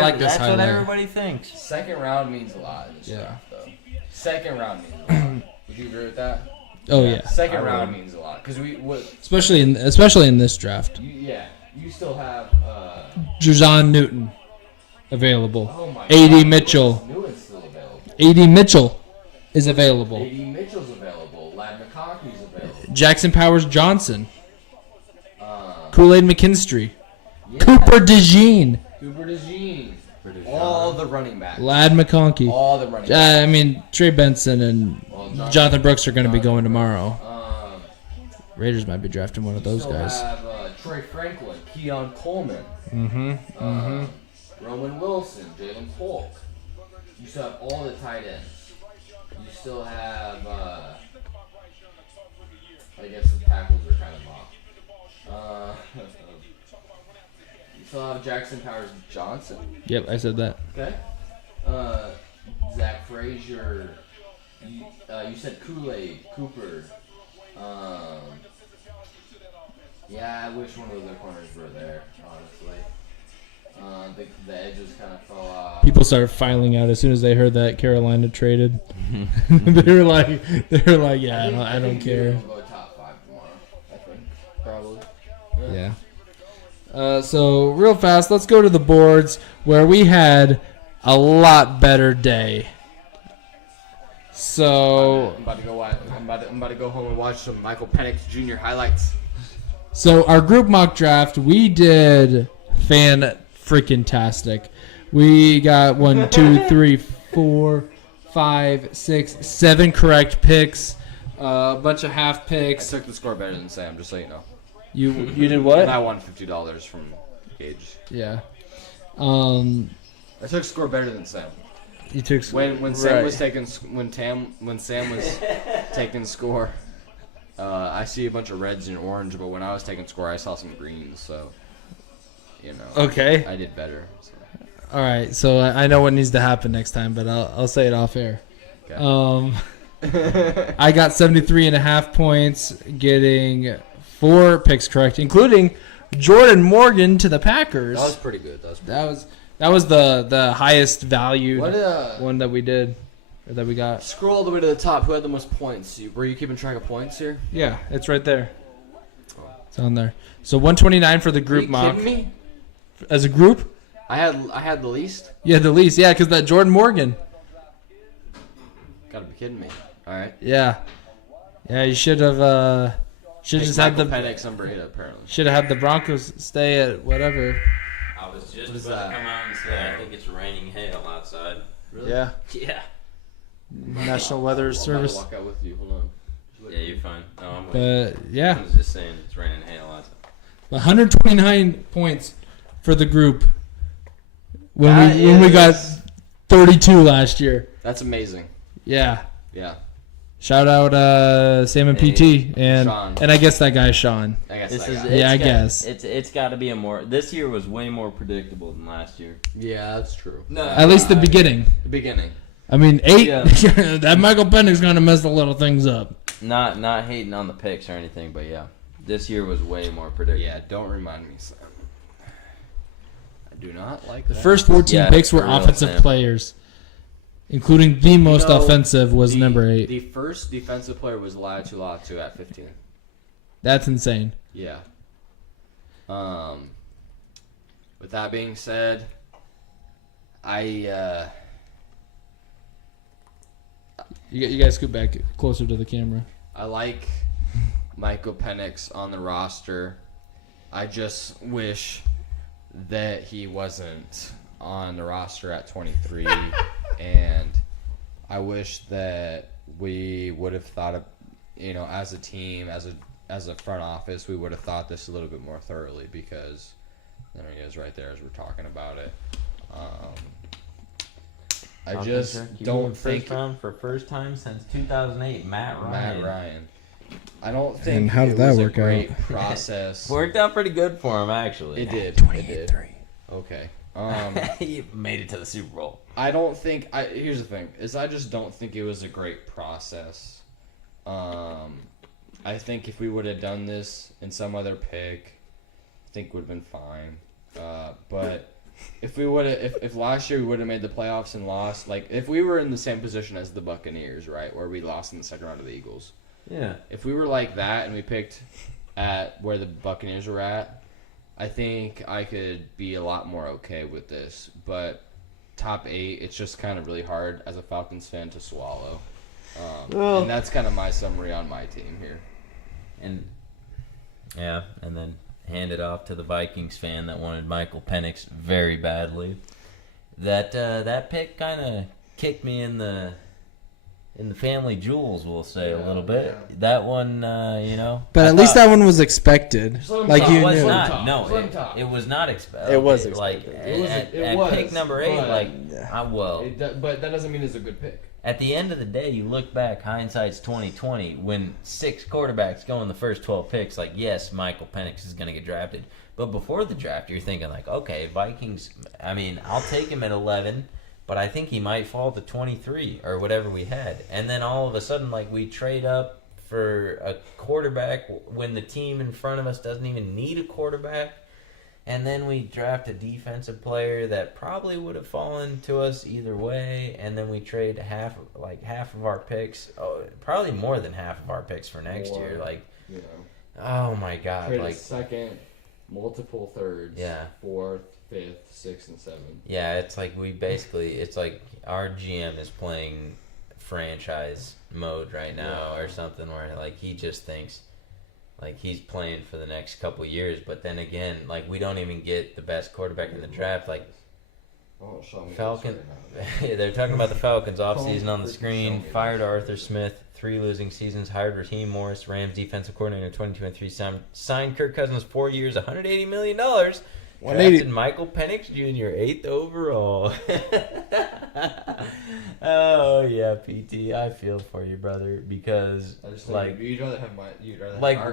like this That's what highlight. everybody thinks. second round means a lot in this Yeah. draft, though. Second round means a lot. Would you agree with that? Oh yeah. Second I round would. means a lot because we Especially in this draft. you still have Jerjon Newton available. oh my A.D. God, Mitchell. Newton's still available. A.D. Mitchell is available. A.D. Mitchell's available. Lad McConkey's available. Jackson Powers Johnson. Um, Kool-Aid McKinstry. yeah, Cooper DeJean. Cooper DeJean. All the running backs. Lad McConkey. All the running backs. I mean, Trey Benson and Well, Jonathan Brooks are going to be going tomorrow. Um, Raiders might be drafting one of those still guys. have Troy Franklin, Keon Coleman, Mm-hmm. Roman Wilson, Jalen Polk. You still have all the tight ends. You still have, I guess the tackles are kind of off. You still have Jackson Powers Johnson. Yep, I said that. Okay. Zach Frazier. You said Kool-Aid, Cooper. Yeah, I wish one of their corners were there, honestly. The edges kind of fell off. People started filing out as soon as they heard that Carolina traded. they were like, yeah, I don't think care. We'll go top 5 tomorrow. I think probably. Yeah. So real fast, let's go to the boards where we had a lot better day. So I'm about to go watch. I'm about to go home and watch some Michael Penix Jr. highlights. So our group mock draft, we did fan-freaking-tastic. We got 1, 2, 3, 4, 5, 6, 7 correct picks. A bunch of half I picks. took the score better than Sam, just so you know. You did And what? I won $50 from Gage. Yeah. I took score better than Sam. You took When Sam right. was taking when Sam was taking score, I see a bunch of reds and orange, but when I was taking score, I saw some greens. So, you know, Okay. I did better. So. All right. So I know what needs to happen next time, but I'll say it off air. Okay. I got 73.5 points, getting 4 picks correct, including Jordan Morgan to the Packers. That was pretty good. That was the highest valued What one that we did, or that we got. Scroll all the way to the top. Who had the most points? Were you keeping track of points here? Yeah, it's right there. It's on there. So 129 for the Are group you mock. kidding me? As a group? I had the least. Yeah, the least. Yeah, because that Jordan Morgan. Gotta be kidding me. All right. Yeah. Yeah, you should have just had the Penix number 8 apparently. should have had the Broncos stay at whatever. I was just What is about that? to come out and say I think it's raining hail outside. Really? Yeah. Yeah. National Weather I'm about to Service. walk out with you. Hold on. Yeah, you're fine. No, I'm waiting. But yeah, I was just saying it's raining hail outside. 129 points for the group. When That we got is- 32 last year. That's amazing. Yeah. Yeah. Shout out Sam and Hey, PT and Sean. I guess that guy Sean. I guess This that is guy. Yeah, I got- guess. it's got to be a more. This year was way more predictable than last year. Yeah, that's true. No, At least the beginning. the beginning. I mean, 8. Yeah. That Michael Penix gonna mess a little things up. Not hating on the picks or anything, but yeah, this year was way more predictable. Yeah, don't remind me, Sam. I do not like The that. first 14 Yeah, picks were for real, offensive Sam. players, including the most No, offensive was number 8. The first defensive player was Latu at 15. That's insane. Yeah. With that being said, I You guys scoot back closer to the camera. I like Michael Penix on the roster. I just wish that he wasn't on the roster at 23, and I wish that we would have thought of, as a team, as a front office, we would have thought this a little bit more thoroughly, because there he is right there as we're talking about it. I just don't think first round for first time since 2008. Matt Ryan. I don't think And how did that work a great out? process. Worked out pretty good for him, actually. It did. 28-3. Okay. He made it to the Super Bowl. I don't think. Here's the thing: I just don't think it was a great process. I think if we would have done this in some other pick, I think would have been fine. But if we would have, if last year we would have made the playoffs and lost, like if we were in the same position as the Buccaneers, right, where we lost in the second round of the Eagles. Yeah. If we were like that and we picked at where the Buccaneers were at, I think I could be a lot more okay with this. But top 8, it's just kind of really hard as a Falcons fan to swallow. And that's kind of my summary on my team here. And then hand it off to the Vikings fan that wanted Michael Penix very badly. That pick kind of kicked me in the family jewels, we'll say, a little bit. Yeah. That one, But at least that one was expected. Like it you was knew. not. No, it was not expected. It was Like expected. at pick number 8, but that doesn't mean it's a good pick. At the end of the day, you look back, hindsight's 20/20. When 6 quarterbacks go in the first 12 picks, like, yes, Michael Penix is going to get drafted. But before the draft, you're thinking, like, okay, Vikings, I mean, I'll take him at 11, but I think he might fall to 23 or whatever we had. And then all of a sudden, like, we trade up for a quarterback when the team in front of us doesn't even need a quarterback. And then we draft a defensive player that probably would have fallen to us either way. And then we trade half of our picks, probably more than half of our picks for next year. Like, oh my God! Trade like second, multiple thirds, fourth, fifth, sixth, and seventh. Yeah, it's like it's like our GM is playing franchise mode right now or something, where like he just thinks like he's playing for the next couple of years. But then again, like we don't even get the best quarterback in the draft. Like Falcon, they're talking about the Falcons offseason on the screen. Fired Arthur Smith, 3 losing seasons. Hired Raheem Morris, Rams defensive coordinator in 2023. Signed Kirk Cousins 4 years, $180 million. Drafted Michael Penix Jr., 8th overall. Oh yeah, PT, I feel for you, brother, because like you'd rather have our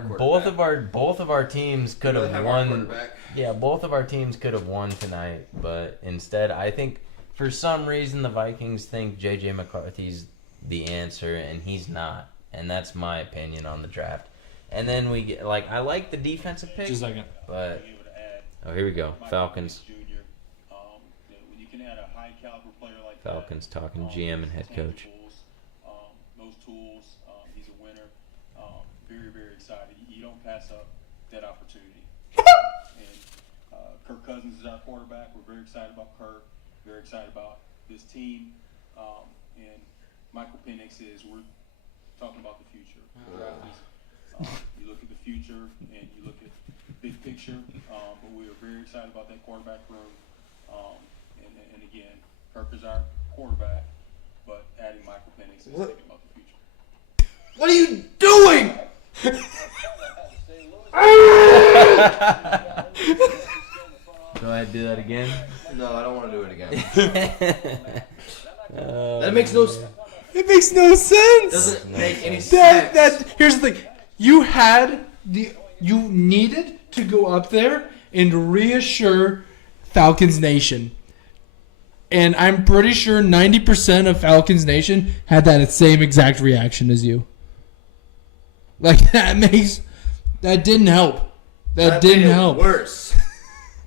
both of our teams could have won. Yeah, both of our teams could have won tonight, but instead, I think for some reason the Vikings think JJ McCarthy's the answer, and he's not, and that's my opinion on the draft. And then we get I like the defensive pick. Just a second, but. Oh, here we go. Falcons. When you can add a high caliber player like Falcons talking GM and head coach. Those tools, he's a winner. Very, very excited. You don't pass up that opportunity. And Kirk Cousins is our quarterback. We're very excited about Kirk. Very excited about this team. And Michael Penix we're talking about the future. You look at the future and you look at big picture, but we are very excited about that quarterback room. And again, Kirk is our quarterback, but adding Michael Penix is thinking about the future. What are you doing? Go ahead, do that again. No, I don't want to do it again. That makes no sense. It makes no sense. Doesn't make any sense. Here's the thing. You needed to go up there and reassure Falcons Nation. And I'm pretty sure 90% of Falcons Nation had that same exact reaction as you. Like, that didn't help. That didn't help. Worse.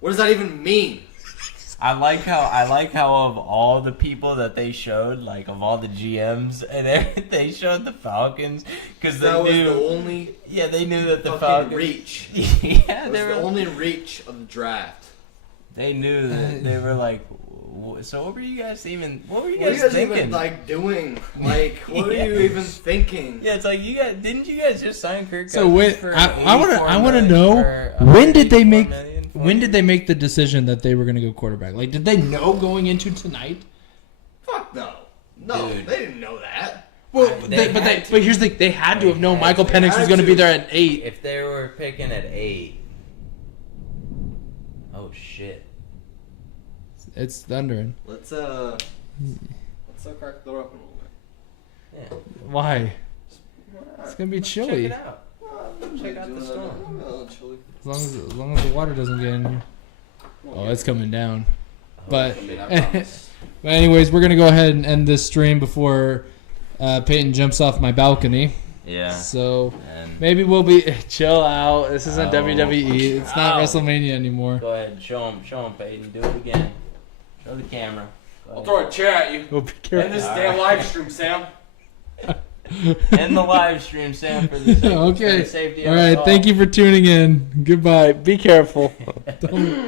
What does that even mean? I like how of all the people that they showed, like of all the GMs and they showed the Falcons because they knew the only they knew that the Falcons reach. Yeah, they were the only reach of the draft. They knew that they were like, So what were you guys even? What were you What are guys you guys thinking? even like doing? Like, what Yeah. are you even thinking? Yeah, it's like you guys didn't you guys just sign Kirk So Cousins wait, for I want to $84 know million for when did they $184 make million for when you? did they make the decision that they were going to go quarterback? Like, did they know going into tonight? Fuck no. No, Dude. they didn't know that. Well, They had to. but here's the thing: they had to have known They Michael had Penix to. was going to be there at 8. If they were picking at 8. Oh shit. It's thundering. Let's crack the door open a little bit. Yeah. Why? It's gonna be Check chilly. it out. Check out the storm. Chilly. As long as the water doesn't get in here. Oh, it's coming down. But but anyways, we're gonna go ahead and end this stream before Peyton jumps off my balcony. Yeah. So And maybe we'll be chill out. This isn't Ow. WWE. It's not Ow. WrestleMania anymore. go ahead, show him, Peyton. Do it again. Show the camera. Go I'll ahead. throw a chair at you. We'll be End careful. this damn live stream, Sam. End the live stream, Sam, for the safety, for Okay. the safety All of us right. Thank you for tuning in. Goodbye. Be careful. Don't-